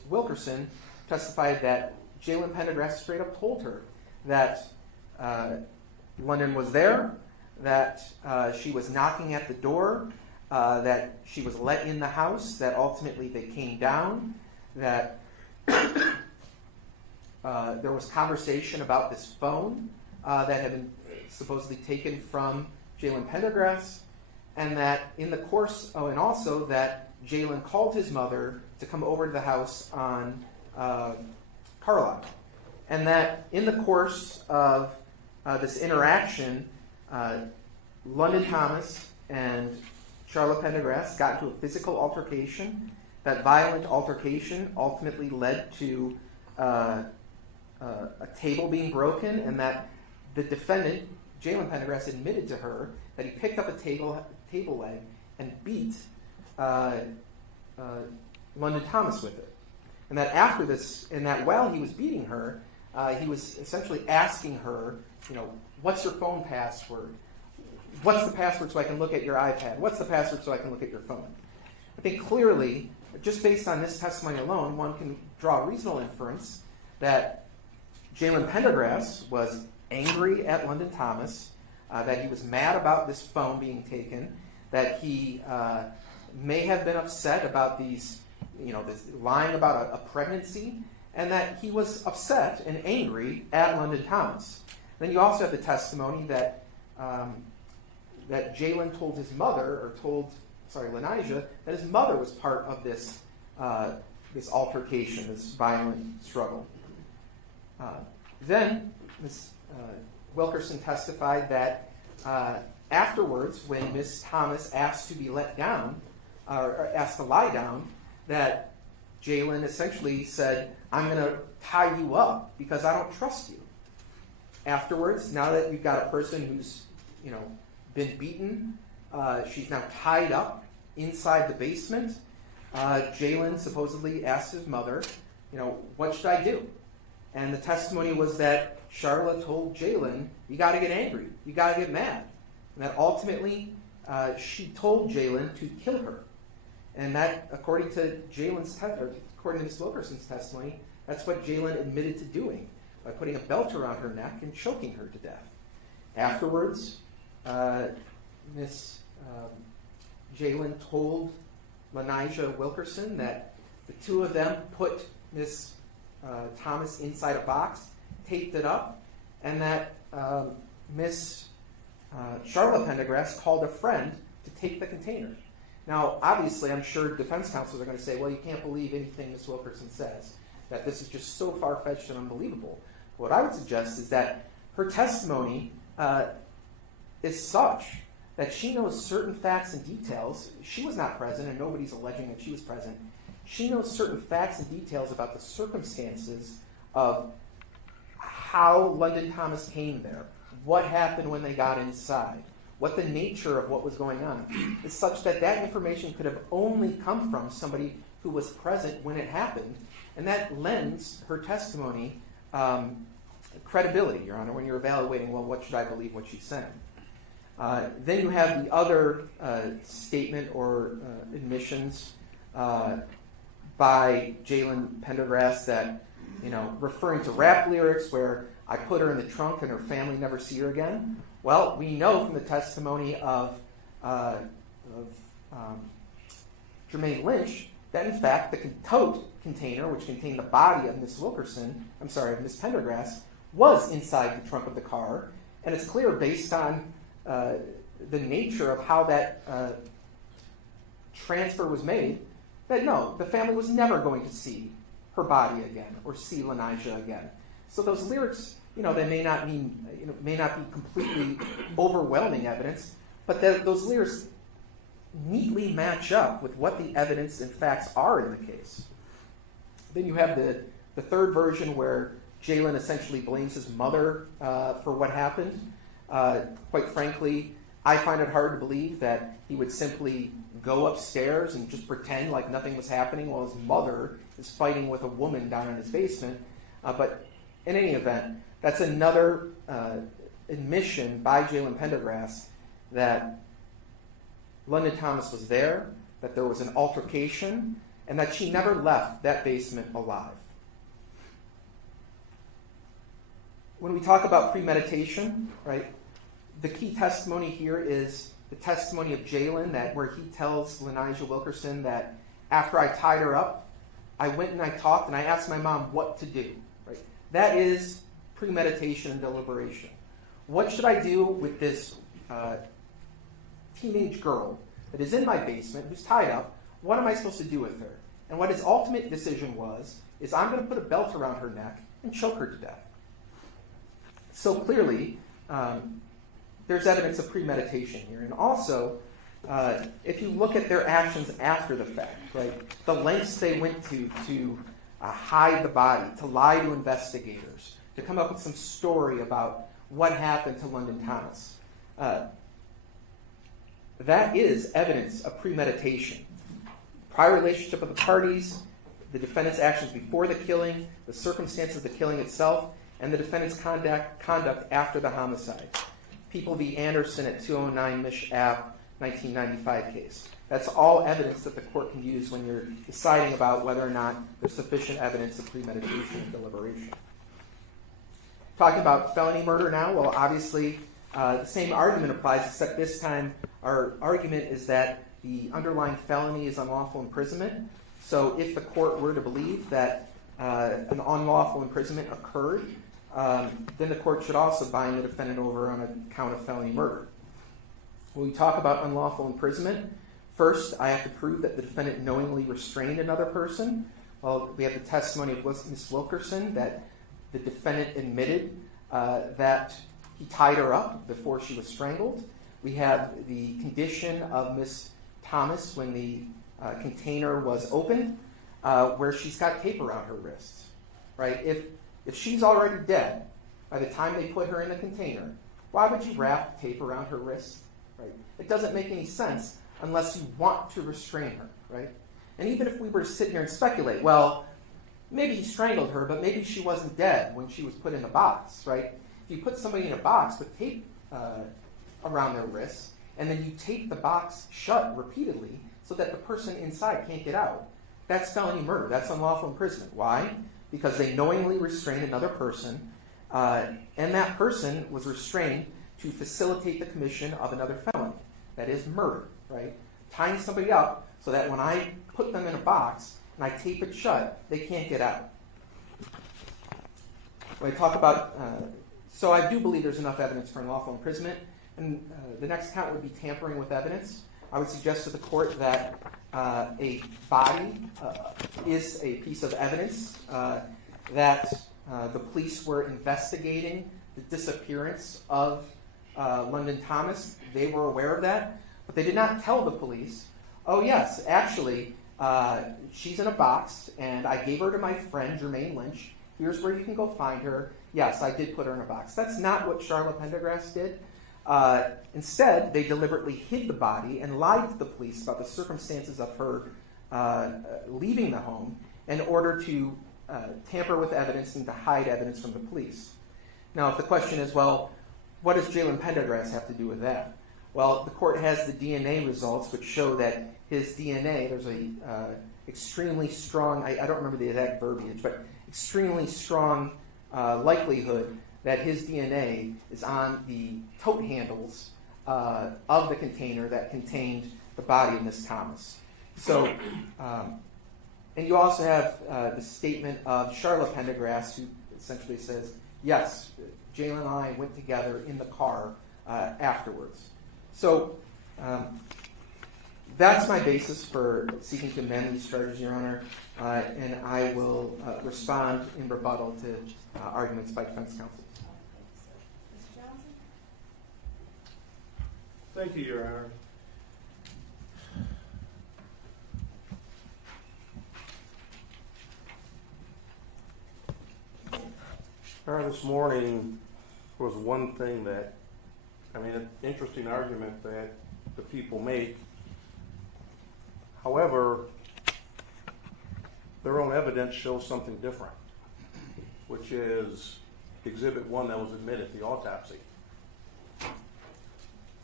Wilkerson, testified that Jalen Pendergrass straight up told her that London was there, that she was knocking at the door, that she was let in the house, that ultimately they came down, that there was conversation about this phone that had been supposedly taken from Jalen Pendergrass, and that in the course, and also that Jalen called his mother to come over to the house on Carlisle, and that in the course of this interaction, London Thomas and Charla Pendergrass got into a physical altercation. That violent altercation ultimately led to a table being broken, and that the defendant, Jalen Pendergrass, admitted to her that he picked up a table leg and beat London Thomas with it. And that after this, and that while he was beating her, he was essentially asking her, what's your phone password? What's the password so I can look at your iPad? What's the password so I can look at your phone? I think clearly, just based on this testimony alone, one can draw a reasonable inference that Jalen Pendergrass was angry at London Thomas, that he was mad about this phone being taken, that he may have been upset about these, this lying about a pregnancy, and that he was upset and angry at London Thomas. Then you also have the testimony that that Jalen told his mother, Lenijah, that his mother was part of this this altercation, this violent struggle. Then Ms. Wilkerson testified that afterwards, when Ms. Thomas asked to be let down, or asked to lie down, that Jalen essentially said, I'm going to tie you up because I don't trust you. Afterwards, now that you've got a person who's, been beaten, she's now tied up inside the basement, Jalen supposedly asked his mother, what should I do? And the testimony was that Charla told Jalen, you got to get angry, you got to get mad. And that ultimately she told Jalen to kill her. And that, according to Ms. Wilkerson's testimony, that's what Jalen admitted to doing, by putting a belt around her neck and choking her to death. Afterwards, Ms. Jalen told Lenijah Wilkerson that the two of them put Ms. Thomas inside a box, taped it up, and that Ms. Charla Pendergrass called a friend to take the container. Now, obviously, I'm sure defense counsels are going to say, well, you can't believe anything Ms. Wilkerson says, that this is just so far-fetched and unbelievable. What I would suggest is that her testimony is such that she knows certain facts and details. She was not present, and nobody's alleging that she was present. She knows certain facts and details about the circumstances of how London Thomas came there, what happened when they got inside, what the nature of what was going on, is such that that information could have only come from somebody who was present when it happened, and that lends her testimony credibility, Your Honor, when you're evaluating, well, what should I believe what she's saying? Then you have the other statement or admissions by Jalen Pendergrass that, referring to rap lyrics where I put her in the trunk and her family never see her again. Well, we know from the testimony of Jermaine Lynch that in fact the tote container, which contained the body of Miss Miss Pendergrass, was inside the trunk of the car, and it's clear based on the nature of how that transfer was made that no, the family was never going to see her body again or see Lanijah again. So those lyrics, they may not be completely overwhelming evidence, but those lyrics neatly match up with what the evidence and facts are in the case. Then you have the third version where Jalen essentially blames his mother for what happened. Quite frankly, I find it hard to believe that he would simply go upstairs and just pretend like nothing was happening while his mother is fighting with a woman down in his basement. But in any event, that's another admission by Jalen Pendergrass that London Thomas was there, that there was an altercation, and that she never left that basement alive. When we talk about premeditation, right, the key testimony here is the testimony of Jalen, where he tells Lanijah Wilkerson that after I tied her up, I went and I talked and I asked my mom what to do. Right? That is premeditation and deliberation. What should I do with this teenage girl that is in my basement, who's tied up? What am I supposed to do with her? And what his ultimate decision was, is I'm going to put a belt around her neck and choke her to death. So clearly, there's evidence of premeditation here. And also, if you look at their actions after the fact, right, the lengths they went to hide the body, to lie to investigators, to come up with some story about what happened to London Thomas, that is evidence of premeditation. Prior relationship of the parties, the defendant's actions before the killing, the circumstances of the killing itself, and the defendant's conduct after the homicide. People v. Anderson at 209 Mish Ave, 1995 case. That's all evidence that the court can use when you're deciding about whether or not there's sufficient evidence of premeditation and deliberation. Talking about felony murder now, well, obviously the same argument applies, except this time our argument is that the underlying felony is unlawful imprisonment. So if the court were to believe that an unlawful imprisonment occurred, then the court should also bind the defendant over on a count of felony murder. When we talk about unlawful imprisonment, first I have to prove that the defendant knowingly restrained another person. Well, we have the testimony of Ms. Wilkerson that the defendant admitted that he tied her up before she was strangled. We have the condition of Ms. Thomas when the container was opened, where she's got tape around her wrists. Right? If she's already dead by the time they put her in the container, why would you wrap tape around her wrists? Right? It doesn't make any sense unless you want to restrain her. Right? And even if we were to sit here and speculate, well, maybe he strangled her, but maybe she wasn't dead when she was put in the box. Right? If you put somebody in a box with tape around their wrists, and then you tape the box shut repeatedly so that the person inside can't get out, that's felony murder. That's unlawful imprisonment. Why? Because they knowingly restrained another person, and that person was restrained to facilitate the commission of another felony. That is murder, right? Tying somebody up so that when I put them in a box and I tape it shut, they can't get out. When I talk about, so I do believe there's enough evidence for unlawful imprisonment, and the next count would be tampering with evidence. I would suggest to the court that a body is a piece of evidence, that the police were investigating the disappearance of London Thomas. They were aware of that, but they did not tell the police, oh yes, actually, she's in a box, and I gave her to my friend, Jermaine Lynch. Here's where you can go find her. Yes, I did put her in a box. That's not what Charla Pendergrass did. Instead, they deliberately hid the body and lied to the police about the circumstances of her leaving the home in order to tamper with evidence and to hide evidence from the police. Now, if the question is, well, what does Jalen Pendergrass have to do with that? Well, the court has the DNA results which show that his DNA, there's a extremely strong, I don't remember the exact verbiage, but extremely strong likelihood that his DNA is on the tote handles of the container that contained the body of Miss Thomas. So, and you also have the statement of Charla Pendergrass, who essentially says, yes, Jalen and I went together in the car afterwards. So that's my basis for seeking to amend these charges, Your Honor, and I will respond in rebuttal to arguments by defense counsel. Mr. Johnson? Thank you, Your Honor. This morning was one thing that, an interesting argument that the people make. However, their own evidence shows something different, which is Exhibit 1 that was admitted, the autopsy.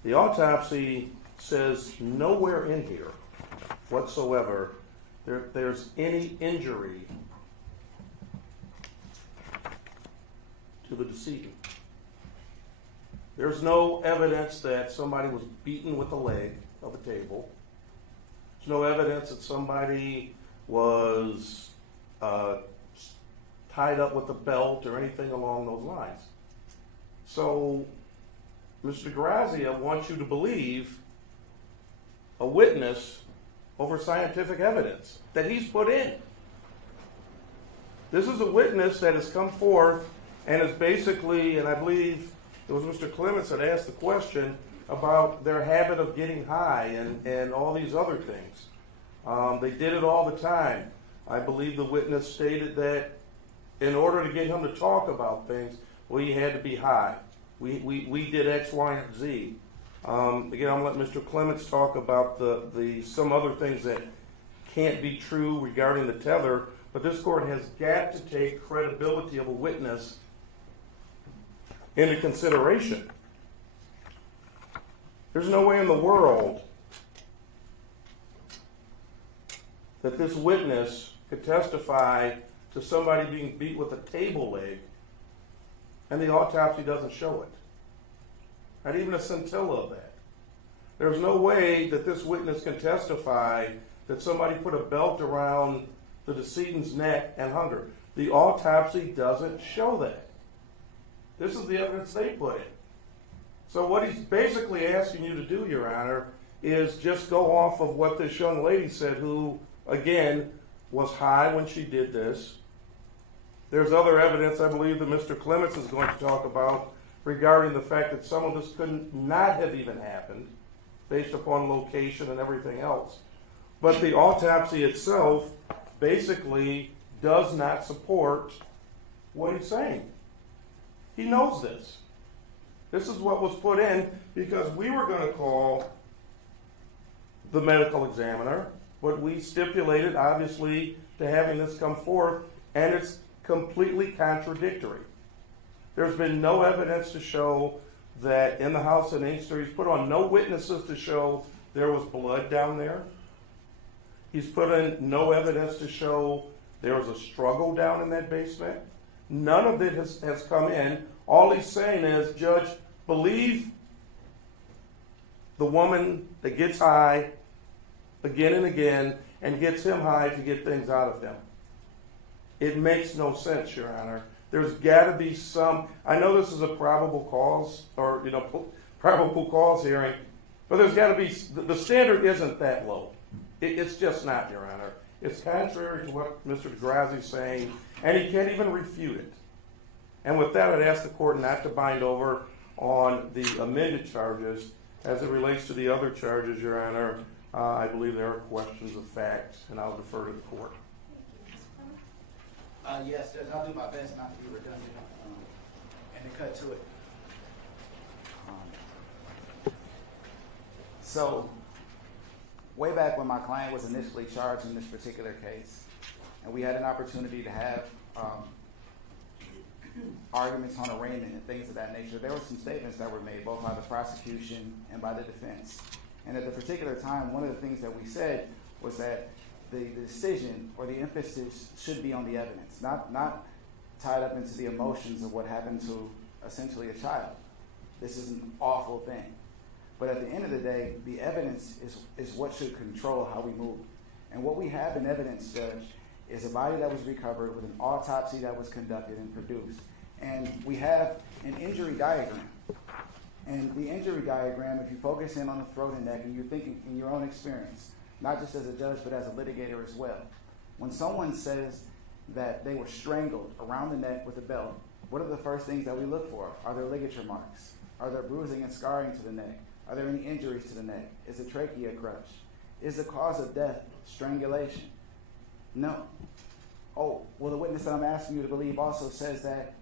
The autopsy says nowhere in here whatsoever there's any injury to the decedent. There's no evidence that somebody was beaten with a leg of a table. There's no evidence that somebody was tied up with a belt or anything along those lines. So, Mr. Grazia wants you to believe a witness over scientific evidence that he's put in. This is a witness that has come forth and is basically, and I believe it was Mr. Clements that asked the question about their habit of getting high and all these other things. They did it all the time. I believe the witness stated that in order to get him to talk about things, he had to be high. We did X, Y, and Z. Again, I'm going to let Mr. Clements talk about the some other things that can't be true regarding the tether, but this court has got to take credibility of a witness into consideration. There's no way in the world that this witness could testify to somebody being beat with a table leg and the autopsy doesn't show it. Not even a scintilla of that. There's no way that this witness can testify that somebody put a belt around the decedent's neck and hung her. The autopsy doesn't show that. This is the evidence they put in. So what he's basically asking you to do, Your Honor, is just go off of what this young lady said, who, again, was high when she did this. There's other evidence, I believe, that Mr. Clements is going to talk about regarding the fact that some of this could not have even happened based upon location and everything else. But the autopsy itself basically does not support what he's saying. He knows this. This is what was put in because we were going to call the medical examiner, but we stipulated, obviously, to having this come forth, and it's completely contradictory. There's been no evidence to show that in the house in Inkster, he's put on no witnesses to show there was blood down there. He's put in no evidence to show there was a struggle down in that basement. None of it has come in. All he's saying is, Judge, believe the woman that gets high again and again and gets him high to get things out of him. It makes no sense, Your Honor. There's got to be some, I know this is a probable cause or, probable cause hearing, but there's got to be, the standard isn't that low. It's just not, Your Honor. It's contrary to what Mr. DeGrazzi is saying, and he can't even refute it. And with that, I'd ask the court not to bind over on the amended charges. As it relates to the other charges, Your Honor, I believe there are questions of fact, and I'll defer to the court. Yes, Judge, I'll do my best not to be redundant and to cut to it. So, way back when my client was initially charged in this particular case, and we had an opportunity to have arguments on arraignment and things of that nature, there were some statements that were made both by the prosecution and by the defense. And at the particular time, one of the things that we said was that the decision or the emphasis should be on the evidence, not tied up into the emotions of what happened to essentially a child. This is an awful thing. But at the end of the day, the evidence is what should control how we move. And what we have in evidence, Judge, is a body that was recovered with an autopsy that was conducted and produced. And we have an injury diagram. And the injury diagram, if you focus in on the throat and neck and you're thinking in your own experience, not just as a judge but as a litigator as well, when someone says that they were strangled around the neck with a belt, what are the first things that we look for? Are there ligature marks? Are there bruising and scarring to the neck? Are there any injuries to the neck? Is the trachea crushed? Is the cause of death strangulation? No. Oh, well, the witness that I'm asking you to believe also says that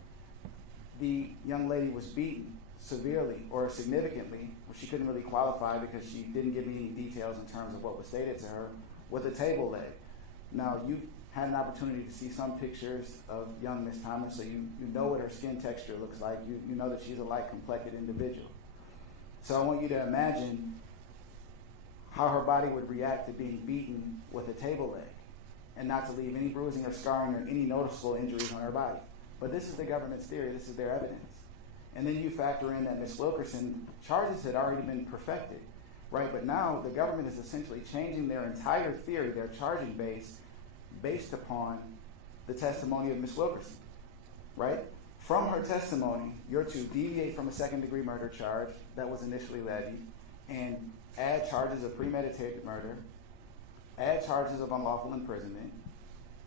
the young lady was beaten severely or significantly, well, she couldn't really qualify because she didn't give me any details in terms of what was stated to her, with a table leg. Now, you've had an opportunity to see some pictures of young Miss Thomas, so you know what her skin texture looks like. You know that she's a light-complected individual. So I want you to imagine how her body would react to being beaten with a table leg and not to leave any bruising or scarring or any noticeable injuries on her body. But this is the government's theory. This is their evidence. And then you factor in that Ms. Wilkerson, charges had already been perfected, right? But now the government is essentially changing their entire theory, their charging base, based upon the testimony of Ms. Wilkerson, right? From her testimony, you're to deviate from a second-degree murder charge that was initially levied and add charges of premeditated murder, add charges of unlawful imprisonment,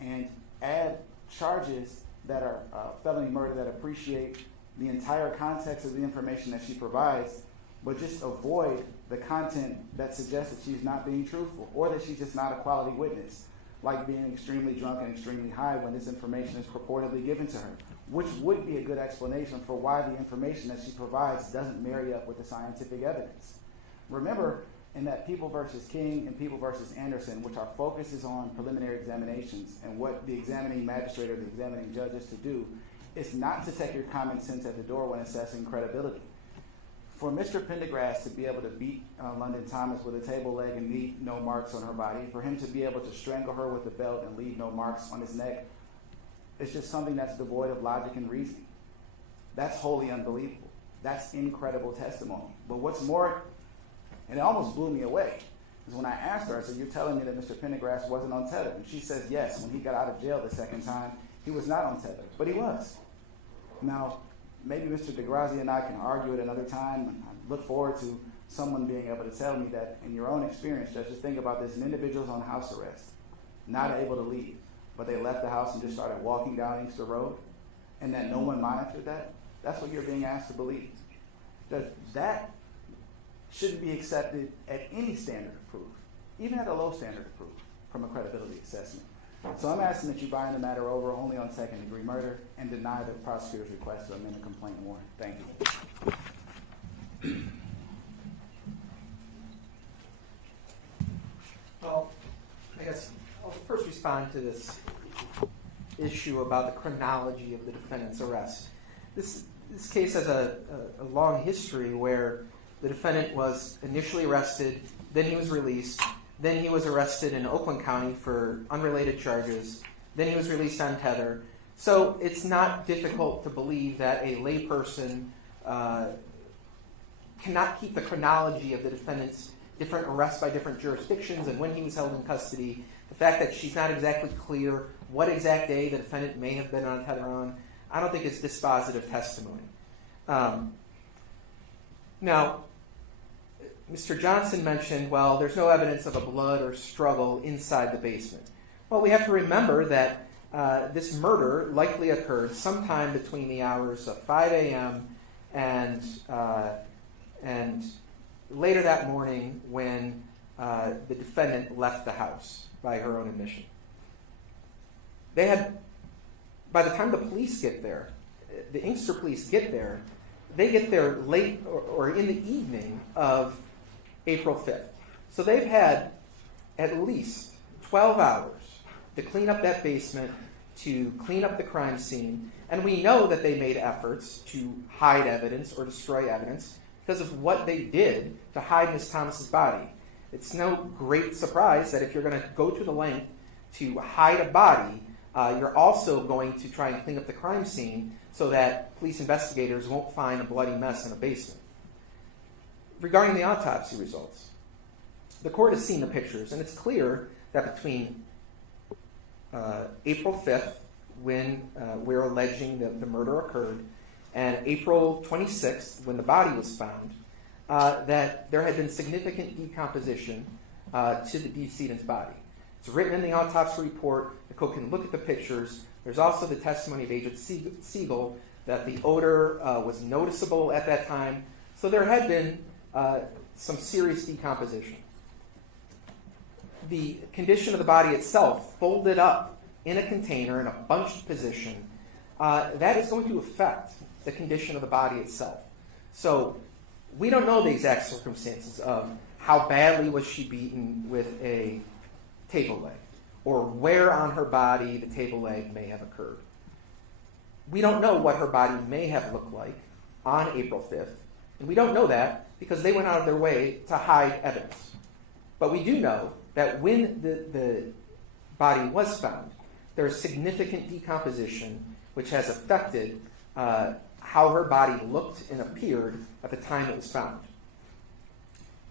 and add charges that are felony murder that appreciate the entire context of the information that she provides, but just avoid the content that suggests that she's not being truthful or that she's just not a quality witness, like being extremely drunk and extremely high when this information is purportedly given to her, which would be a good explanation for why the information that she provides doesn't marry up with the scientific evidence. Remember, in that People versus King and People versus Anderson, which our focus is on preliminary examinations and what the examining magistrate or the examining judge is to do, is not to take your common sense at the door when assessing credibility. For Mr. Pendergrass to be able to beat London Thomas with a table leg and leave no marks on her body, for him to be able to strangle her with a belt and leave no marks on his neck, it's just something that's devoid of logic and reasoning. That's wholly unbelievable. That's incredible testimony. But what's more, and it almost blew me away, is when I asked her, I said, you're telling me that Mr. Pendergrass wasn't on tether? And she says, yes, when he got out of jail the second time, he was not on tether, but he was. Now, maybe Mr. DeGrazia and I can argue at another time. I look forward to someone being able to tell me that in your own experience, just think about this, an individual's on house arrest, not able to leave, but they left the house and just started walking down Inkster Road, and that no one monitored that. That's what you're being asked to believe. That shouldn't be accepted at any standard of proof, even at a low standard of proof, from a credibility assessment. So I'm asking that you bind the matter over only on second-degree murder and deny the prosecutor's request to amend the complaint warrant. Thank you. Well, I guess I'll first respond to this issue about the chronology of the defendant's arrest. This case has a long history where the defendant was initially arrested, then he was released, then he was arrested in Oakland County for unrelated charges, then he was released on tether. So it's not difficult to believe that a layperson cannot keep the chronology of the defendant's different arrests by different jurisdictions and when he was held in custody. The fact that she's not exactly clear what exact day the defendant may have been on tether on, I don't think it's dispositive testimony. Now, Mr. Johnson mentioned, well, there's no evidence of a blood or struggle inside the basement. Well, we have to remember that this murder likely occurred sometime between the hours of 5 a.m. and later that morning when the defendant left the house by her own admission. By the time the police get there, the Inkster police get there, they get there late or in the evening of April 5th. So they've had at least 12 hours to clean up that basement, to clean up the crime scene, and we know that they made efforts to hide evidence or destroy evidence because of what they did to hide Miss Thomas's body. It's no great surprise that if you're going to go to the length to hide a body, you're also going to try and clean up the crime scene so that police investigators won't find a bloody mess in a basement. Regarding the autopsy results, the court has seen the pictures, and it's clear that between April 5th, when we're alleging that the murder occurred, and April 26th, when the body was found, that there had been significant decomposition to the decedent's body. It's written in the autopsy report. The court can look at the pictures. There's also the testimony of Agent Siegel that the odor was noticeable at that time. So there had been some serious decomposition. The condition of the body itself, folded up in a container in a bunched position, that is going to affect the condition of the body itself. So we don't know the exact circumstances of how badly was she beaten with a table leg, or where on her body the table leg may have occurred. We don't know what her body may have looked like on April 5th, and we don't know that because they went out of their way to hide evidence. But we do know that when the body was found, there is significant decomposition which has affected how her body looked and appeared at the time it was found.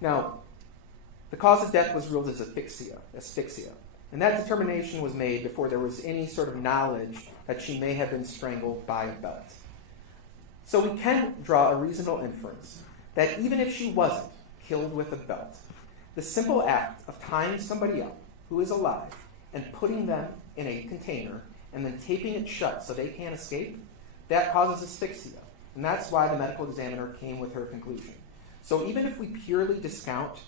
Now, the cause of death was ruled as asphyxia, and that determination was made before there was any sort of knowledge that she may have been strangled by a belt. So we can draw a reasonable inference that even if she wasn't killed with a belt, the simple act of tying somebody up who is alive and putting them in a container and then taping it shut so they can't escape, that causes asphyxia. And that's why the medical examiner came with her conclusion. So even if we purely discount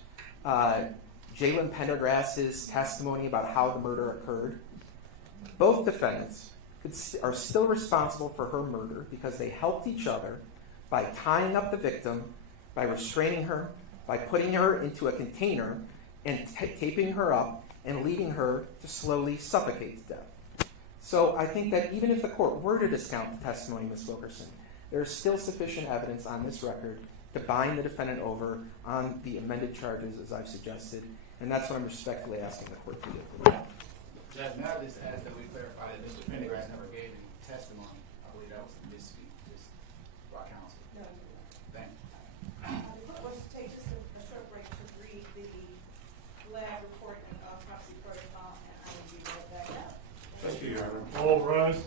Jalen Pendergrass's testimony about how the murder occurred, both defendants are still responsible for her murder because they helped each other by tying up the victim, by restraining her, by putting her into a container and taping her up and leaving her to slowly suffocate to death. So I think that even if the court were to discount the testimony of Ms. Wilkerson, there is still sufficient evidence on this record to bind the defendant over on the amended charges as I've suggested, and that's what I'm respectfully asking the court to do. Judge, now just ask that we clarify that Mr. Pendergrass never gave any testimony. I believe that was a misspeak, just by counsel. No. Thank you. Let's take just a short break to read the lab report and autopsy protocol, and I will be right back up. Thank you, Your Honor. All rise.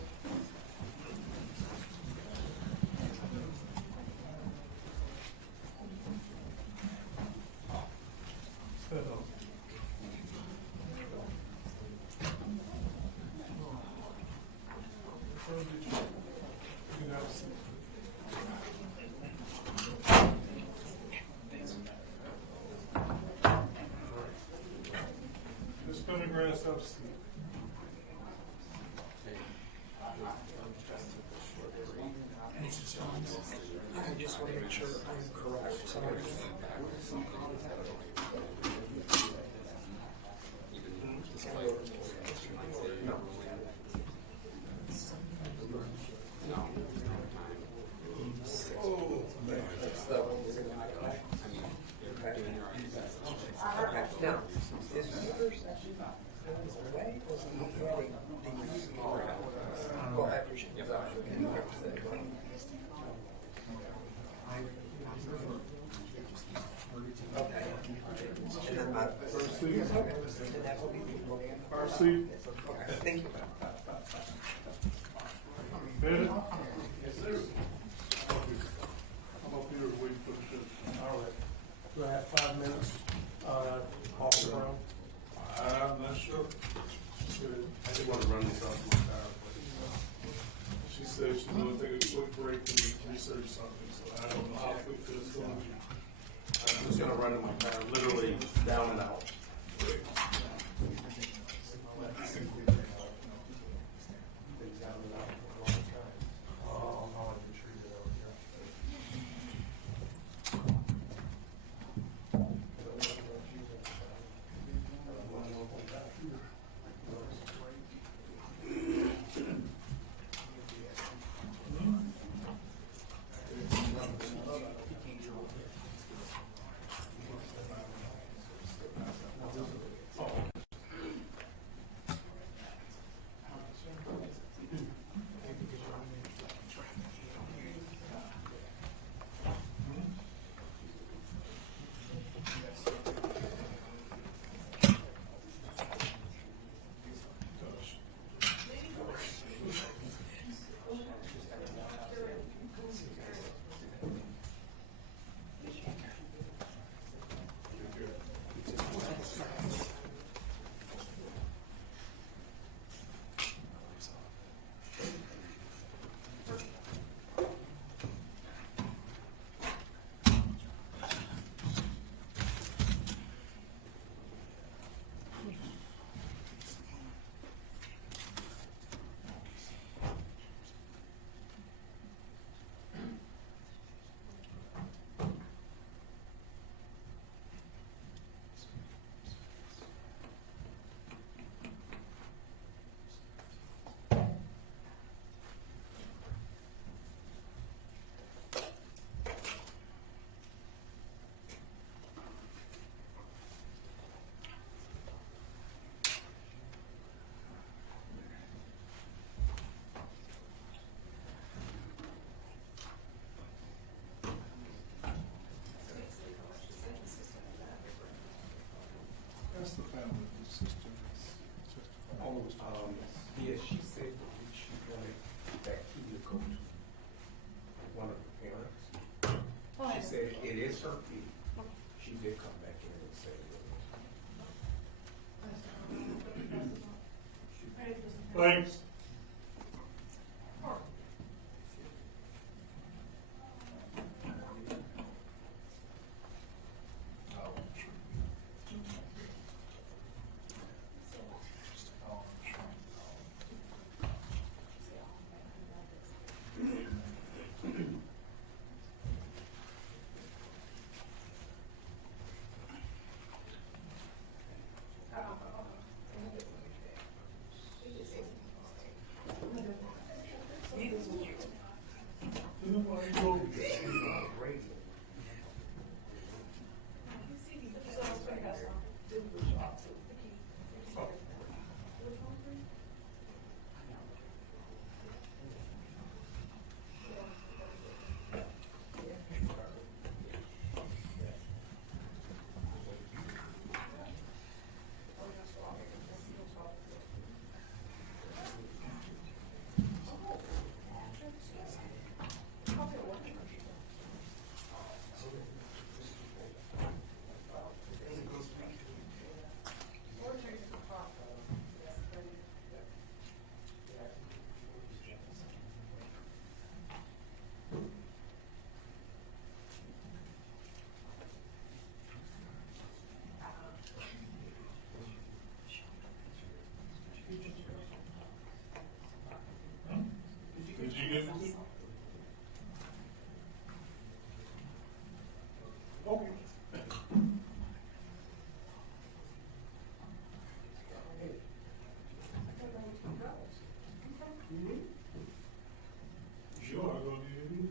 Stand up. You can have a seat. Ms. Pendergrass, have a seat. I just want to make sure I'm correct. Sorry. Now, is your session away or is it recording these? Well, I appreciate that. Okay. And then my first Seat. and that will be recording. Seat. Okay, thank you. Bennett? Yes, sir. I'm up here waiting for the judge. All right. Do I have 5 minutes off the ground? I'm not sure. I did want to run this off my car. She said she's going to take a quick break and research something, so I don't know how quick this is going to be. I'm just going to run in my car, literally down and out. the family, the sister? All of us. Yeah, she said that she wanted that key to go to one of the parents. She said it is her key. She did come back in and say it was. Thanks. Did you get it? Okay. Sure, I'll go get it.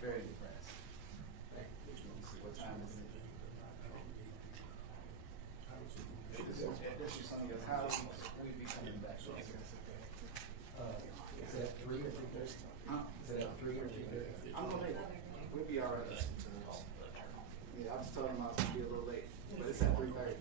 Very depressed. What time is it? This is something that's how we be coming back. Is it at 3 or 3:30? Is it at 3 or 3:30? I'm gonna make it. We'll be all right. Yeah, I was telling him I was gonna be a little late, but it's at 3:30.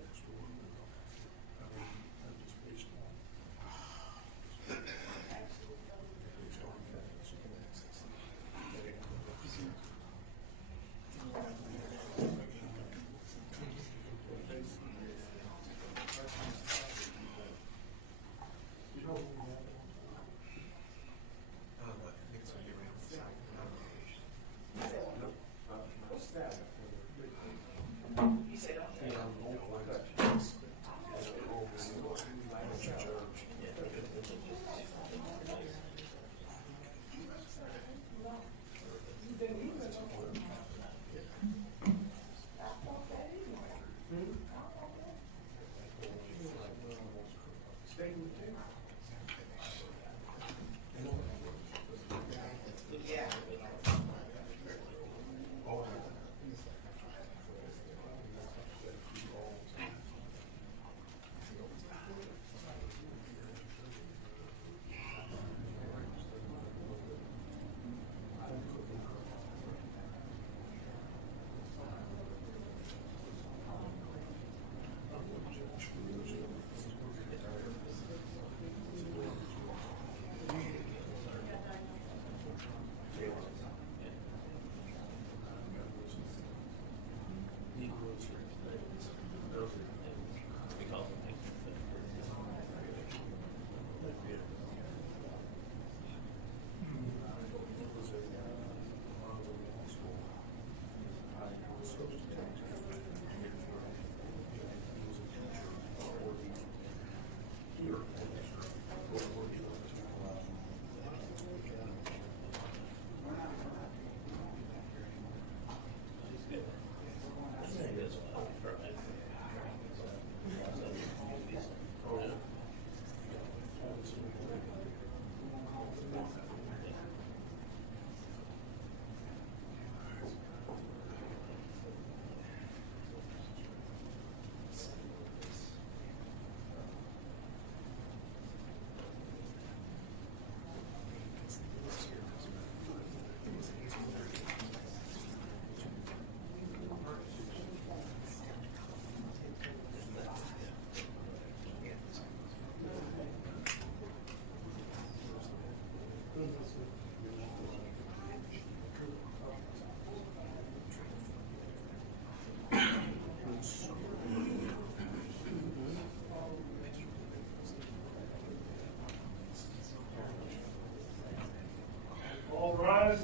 All rise.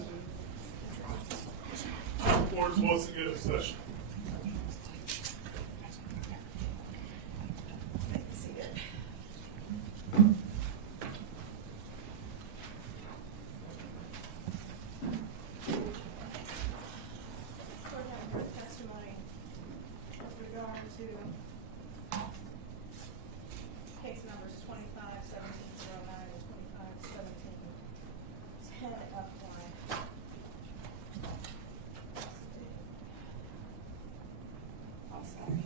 Board's once again in session. Testimony with regard to case numbers 25-1709 and 25-1710 upline. I'm sorry.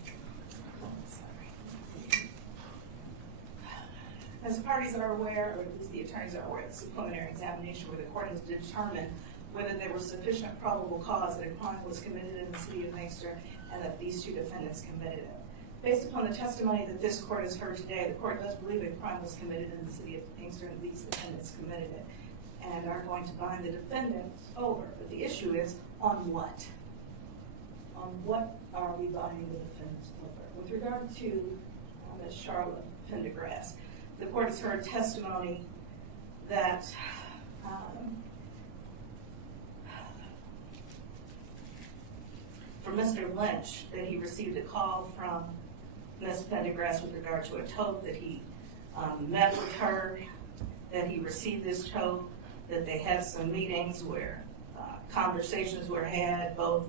As the parties are aware, or at least the attorneys are aware, this is a preliminary examination where the court has determined whether there was sufficient probable cause that a crime was committed in the city of Inkster and that these two defendants committed it. Based upon the testimony that this court has heard today, the court does believe a crime was committed in the city of Inkster and these defendants committed it and are going to bind the defendants over. But the issue is, on what? On what are we binding the defendants over? With regard to Ms. Charla Pendergrass, the court has heard testimony that from Mr. Lynch that he received a call from Ms. Pendergrass with regard to a tote, that he met with her, that he received this tote, that they had some meetings where conversations were had, both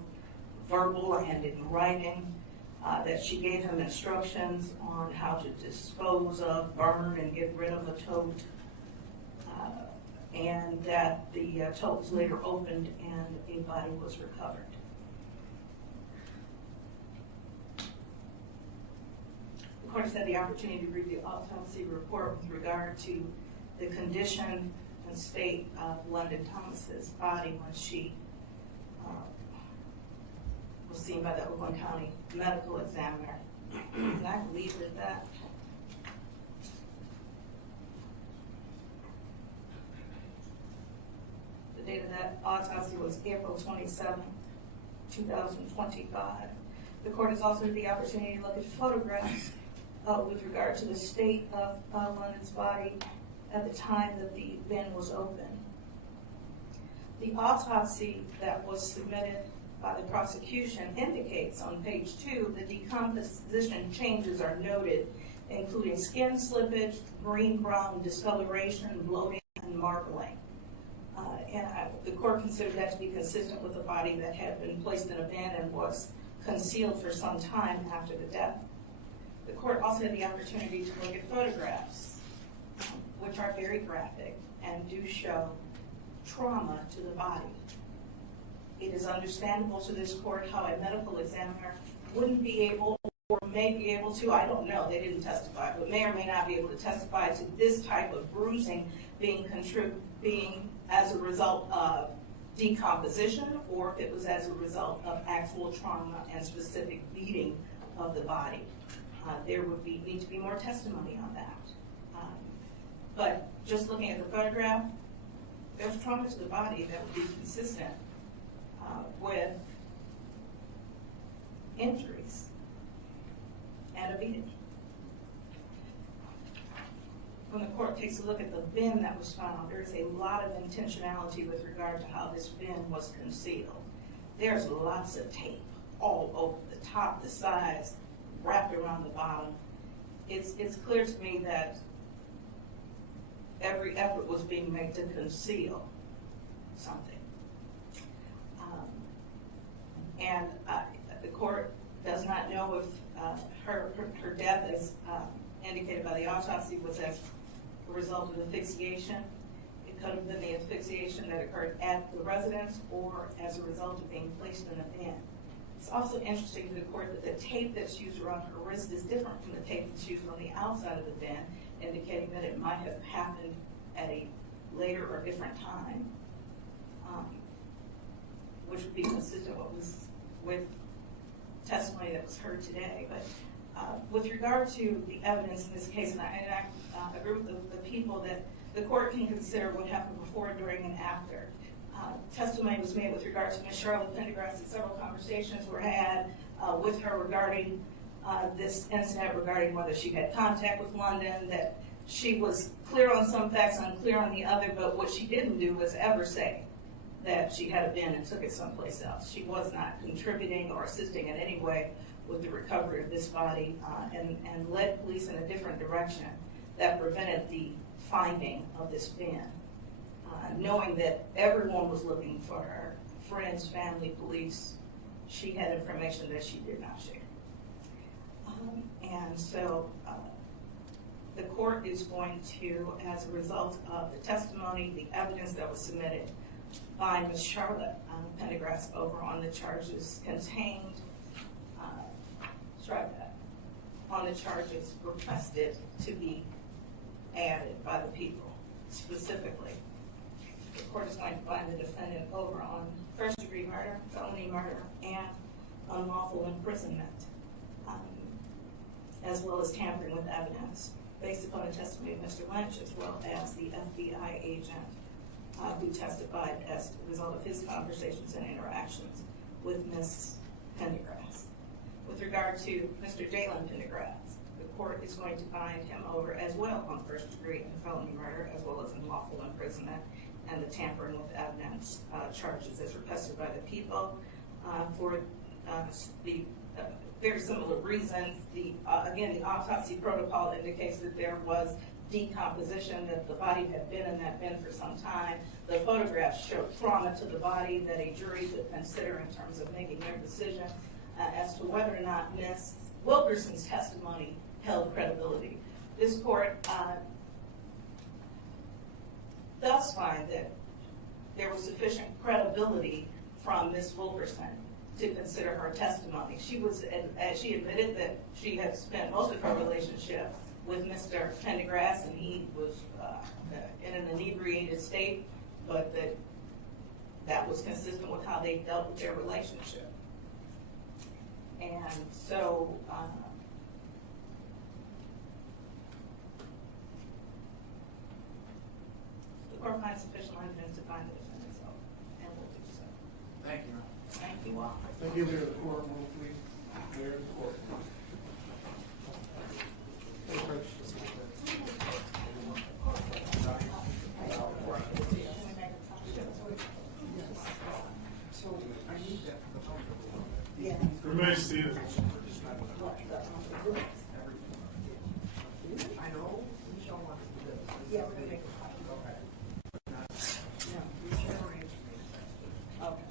verbal and in writing, that she gave him instructions on how to dispose of, burn, and get rid of a tote, and that the tote was later opened and a body was recovered. The court has had the opportunity to read the autopsy report with regard to the condition and state of London Thomas's body when she was seen by the Oakland County medical examiner. And I believe that the date of that autopsy was April 27, 2025. The court has also had the opportunity to look at photographs with regard to the state of London's body at the time that the bin was open. The autopsy that was submitted by the prosecution indicates on page 2 the decomposition changes are noted, including skin slippage, green-brown discoloration, bloating, and marbling. The court considered that to be consistent with a body that had been placed in a bin and was concealed for some time after the death. The court also had the opportunity to look at photographs, which are very graphic and do show trauma to the body. It is understandable to this court how a medical examiner wouldn't be able, or may be able to, I don't know, they didn't testify, but may or may not be able to testify to this type of bruising being as a result of decomposition, or if it was as a result of actual trauma and specific beating of the body. There would need to be more testimony on that. But just looking at the photograph, there's trauma to the body that would be consistent with injuries and a beating. When the court takes a look at the bin that was found, there's a lot of intentionality with regard to how this bin was concealed. There's lots of tape all over the top, the sides, wrapped around the bottom. It's clear to me that every effort was being made to conceal something. The court does not know if her death, as indicated by the autopsy, was as a result of asphyxiation. It could have been the asphyxiation that occurred at the residence or as a result of being placed in a bin. It's also interesting to the court that the tape that's used around her wrist is different from the tape that's used on the outside of the bin, indicating that it might have happened at a later or different time, which would be consistent with testimony that was heard today. But with regard to the evidence in this case, and I agree with the people that the court can consider what happened before, during, and after. Testimony was made with regard to Ms. Charla Pendergrass, and several conversations were had with her regarding this incident, regarding whether she had contact with London, that she was clear on some facts, unclear on the other, but what she didn't do was ever say that she had a bin and took it someplace else. She was not contributing or assisting in any way with the recovery of this body, and led police in a different direction that prevented the finding of this bin. Knowing that everyone was looking for her, friends, family, police, she had information that she did not share. And so the court is going to, as a result of the testimony, the evidence that was submitted by Ms. Charla Pendergrass over on the charges contained, on the charges requested to be added by the people specifically. The court is going to find the defendant over on first-degree murder, felony murder, and unlawful imprisonment, as well as tampering with evidence, based upon the testimony of Mr. Lynch, as well as the FBI agent who testified as a result of his conversations and interactions with Ms. Pendergrass. With regard to Mr. Jalen Pendergrass, the court is going to find him over as well on first-degree and felony murder, as well as unlawful imprisonment and the tampering with evidence charges as requested by the people for the very similar reasons. Again, the autopsy protocol indicates that there was decomposition, that the body had been in that bin for some time. The photographs show trauma to the body that a jury could consider in terms of making their decision as to whether or not Ms. Wilkerson's testimony held credibility. This court does find that there was sufficient credibility from Ms. Wilkerson to consider her testimony. She admitted that she had spent most of her relationship with Mr. Pendergrass, and he was in an inebriated state, but that was consistent with how they dealt with their relationship. And so, the court finds sufficient evidence to find the defendant, so, and will do so. Thank you. Thank you all. Thank you, Mayor. The court will please. Mayor, the court. Remain seated. I know, we shall want to do this. Yeah, we're gonna make a copy. No, we shall arrange to make that. Okay.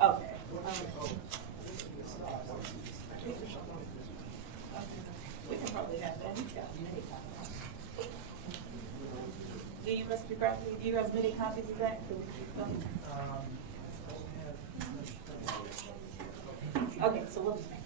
Okay. We can probably have that. Do you, Mr. Bradley, do you have many copies of that? Okay, so we'll just make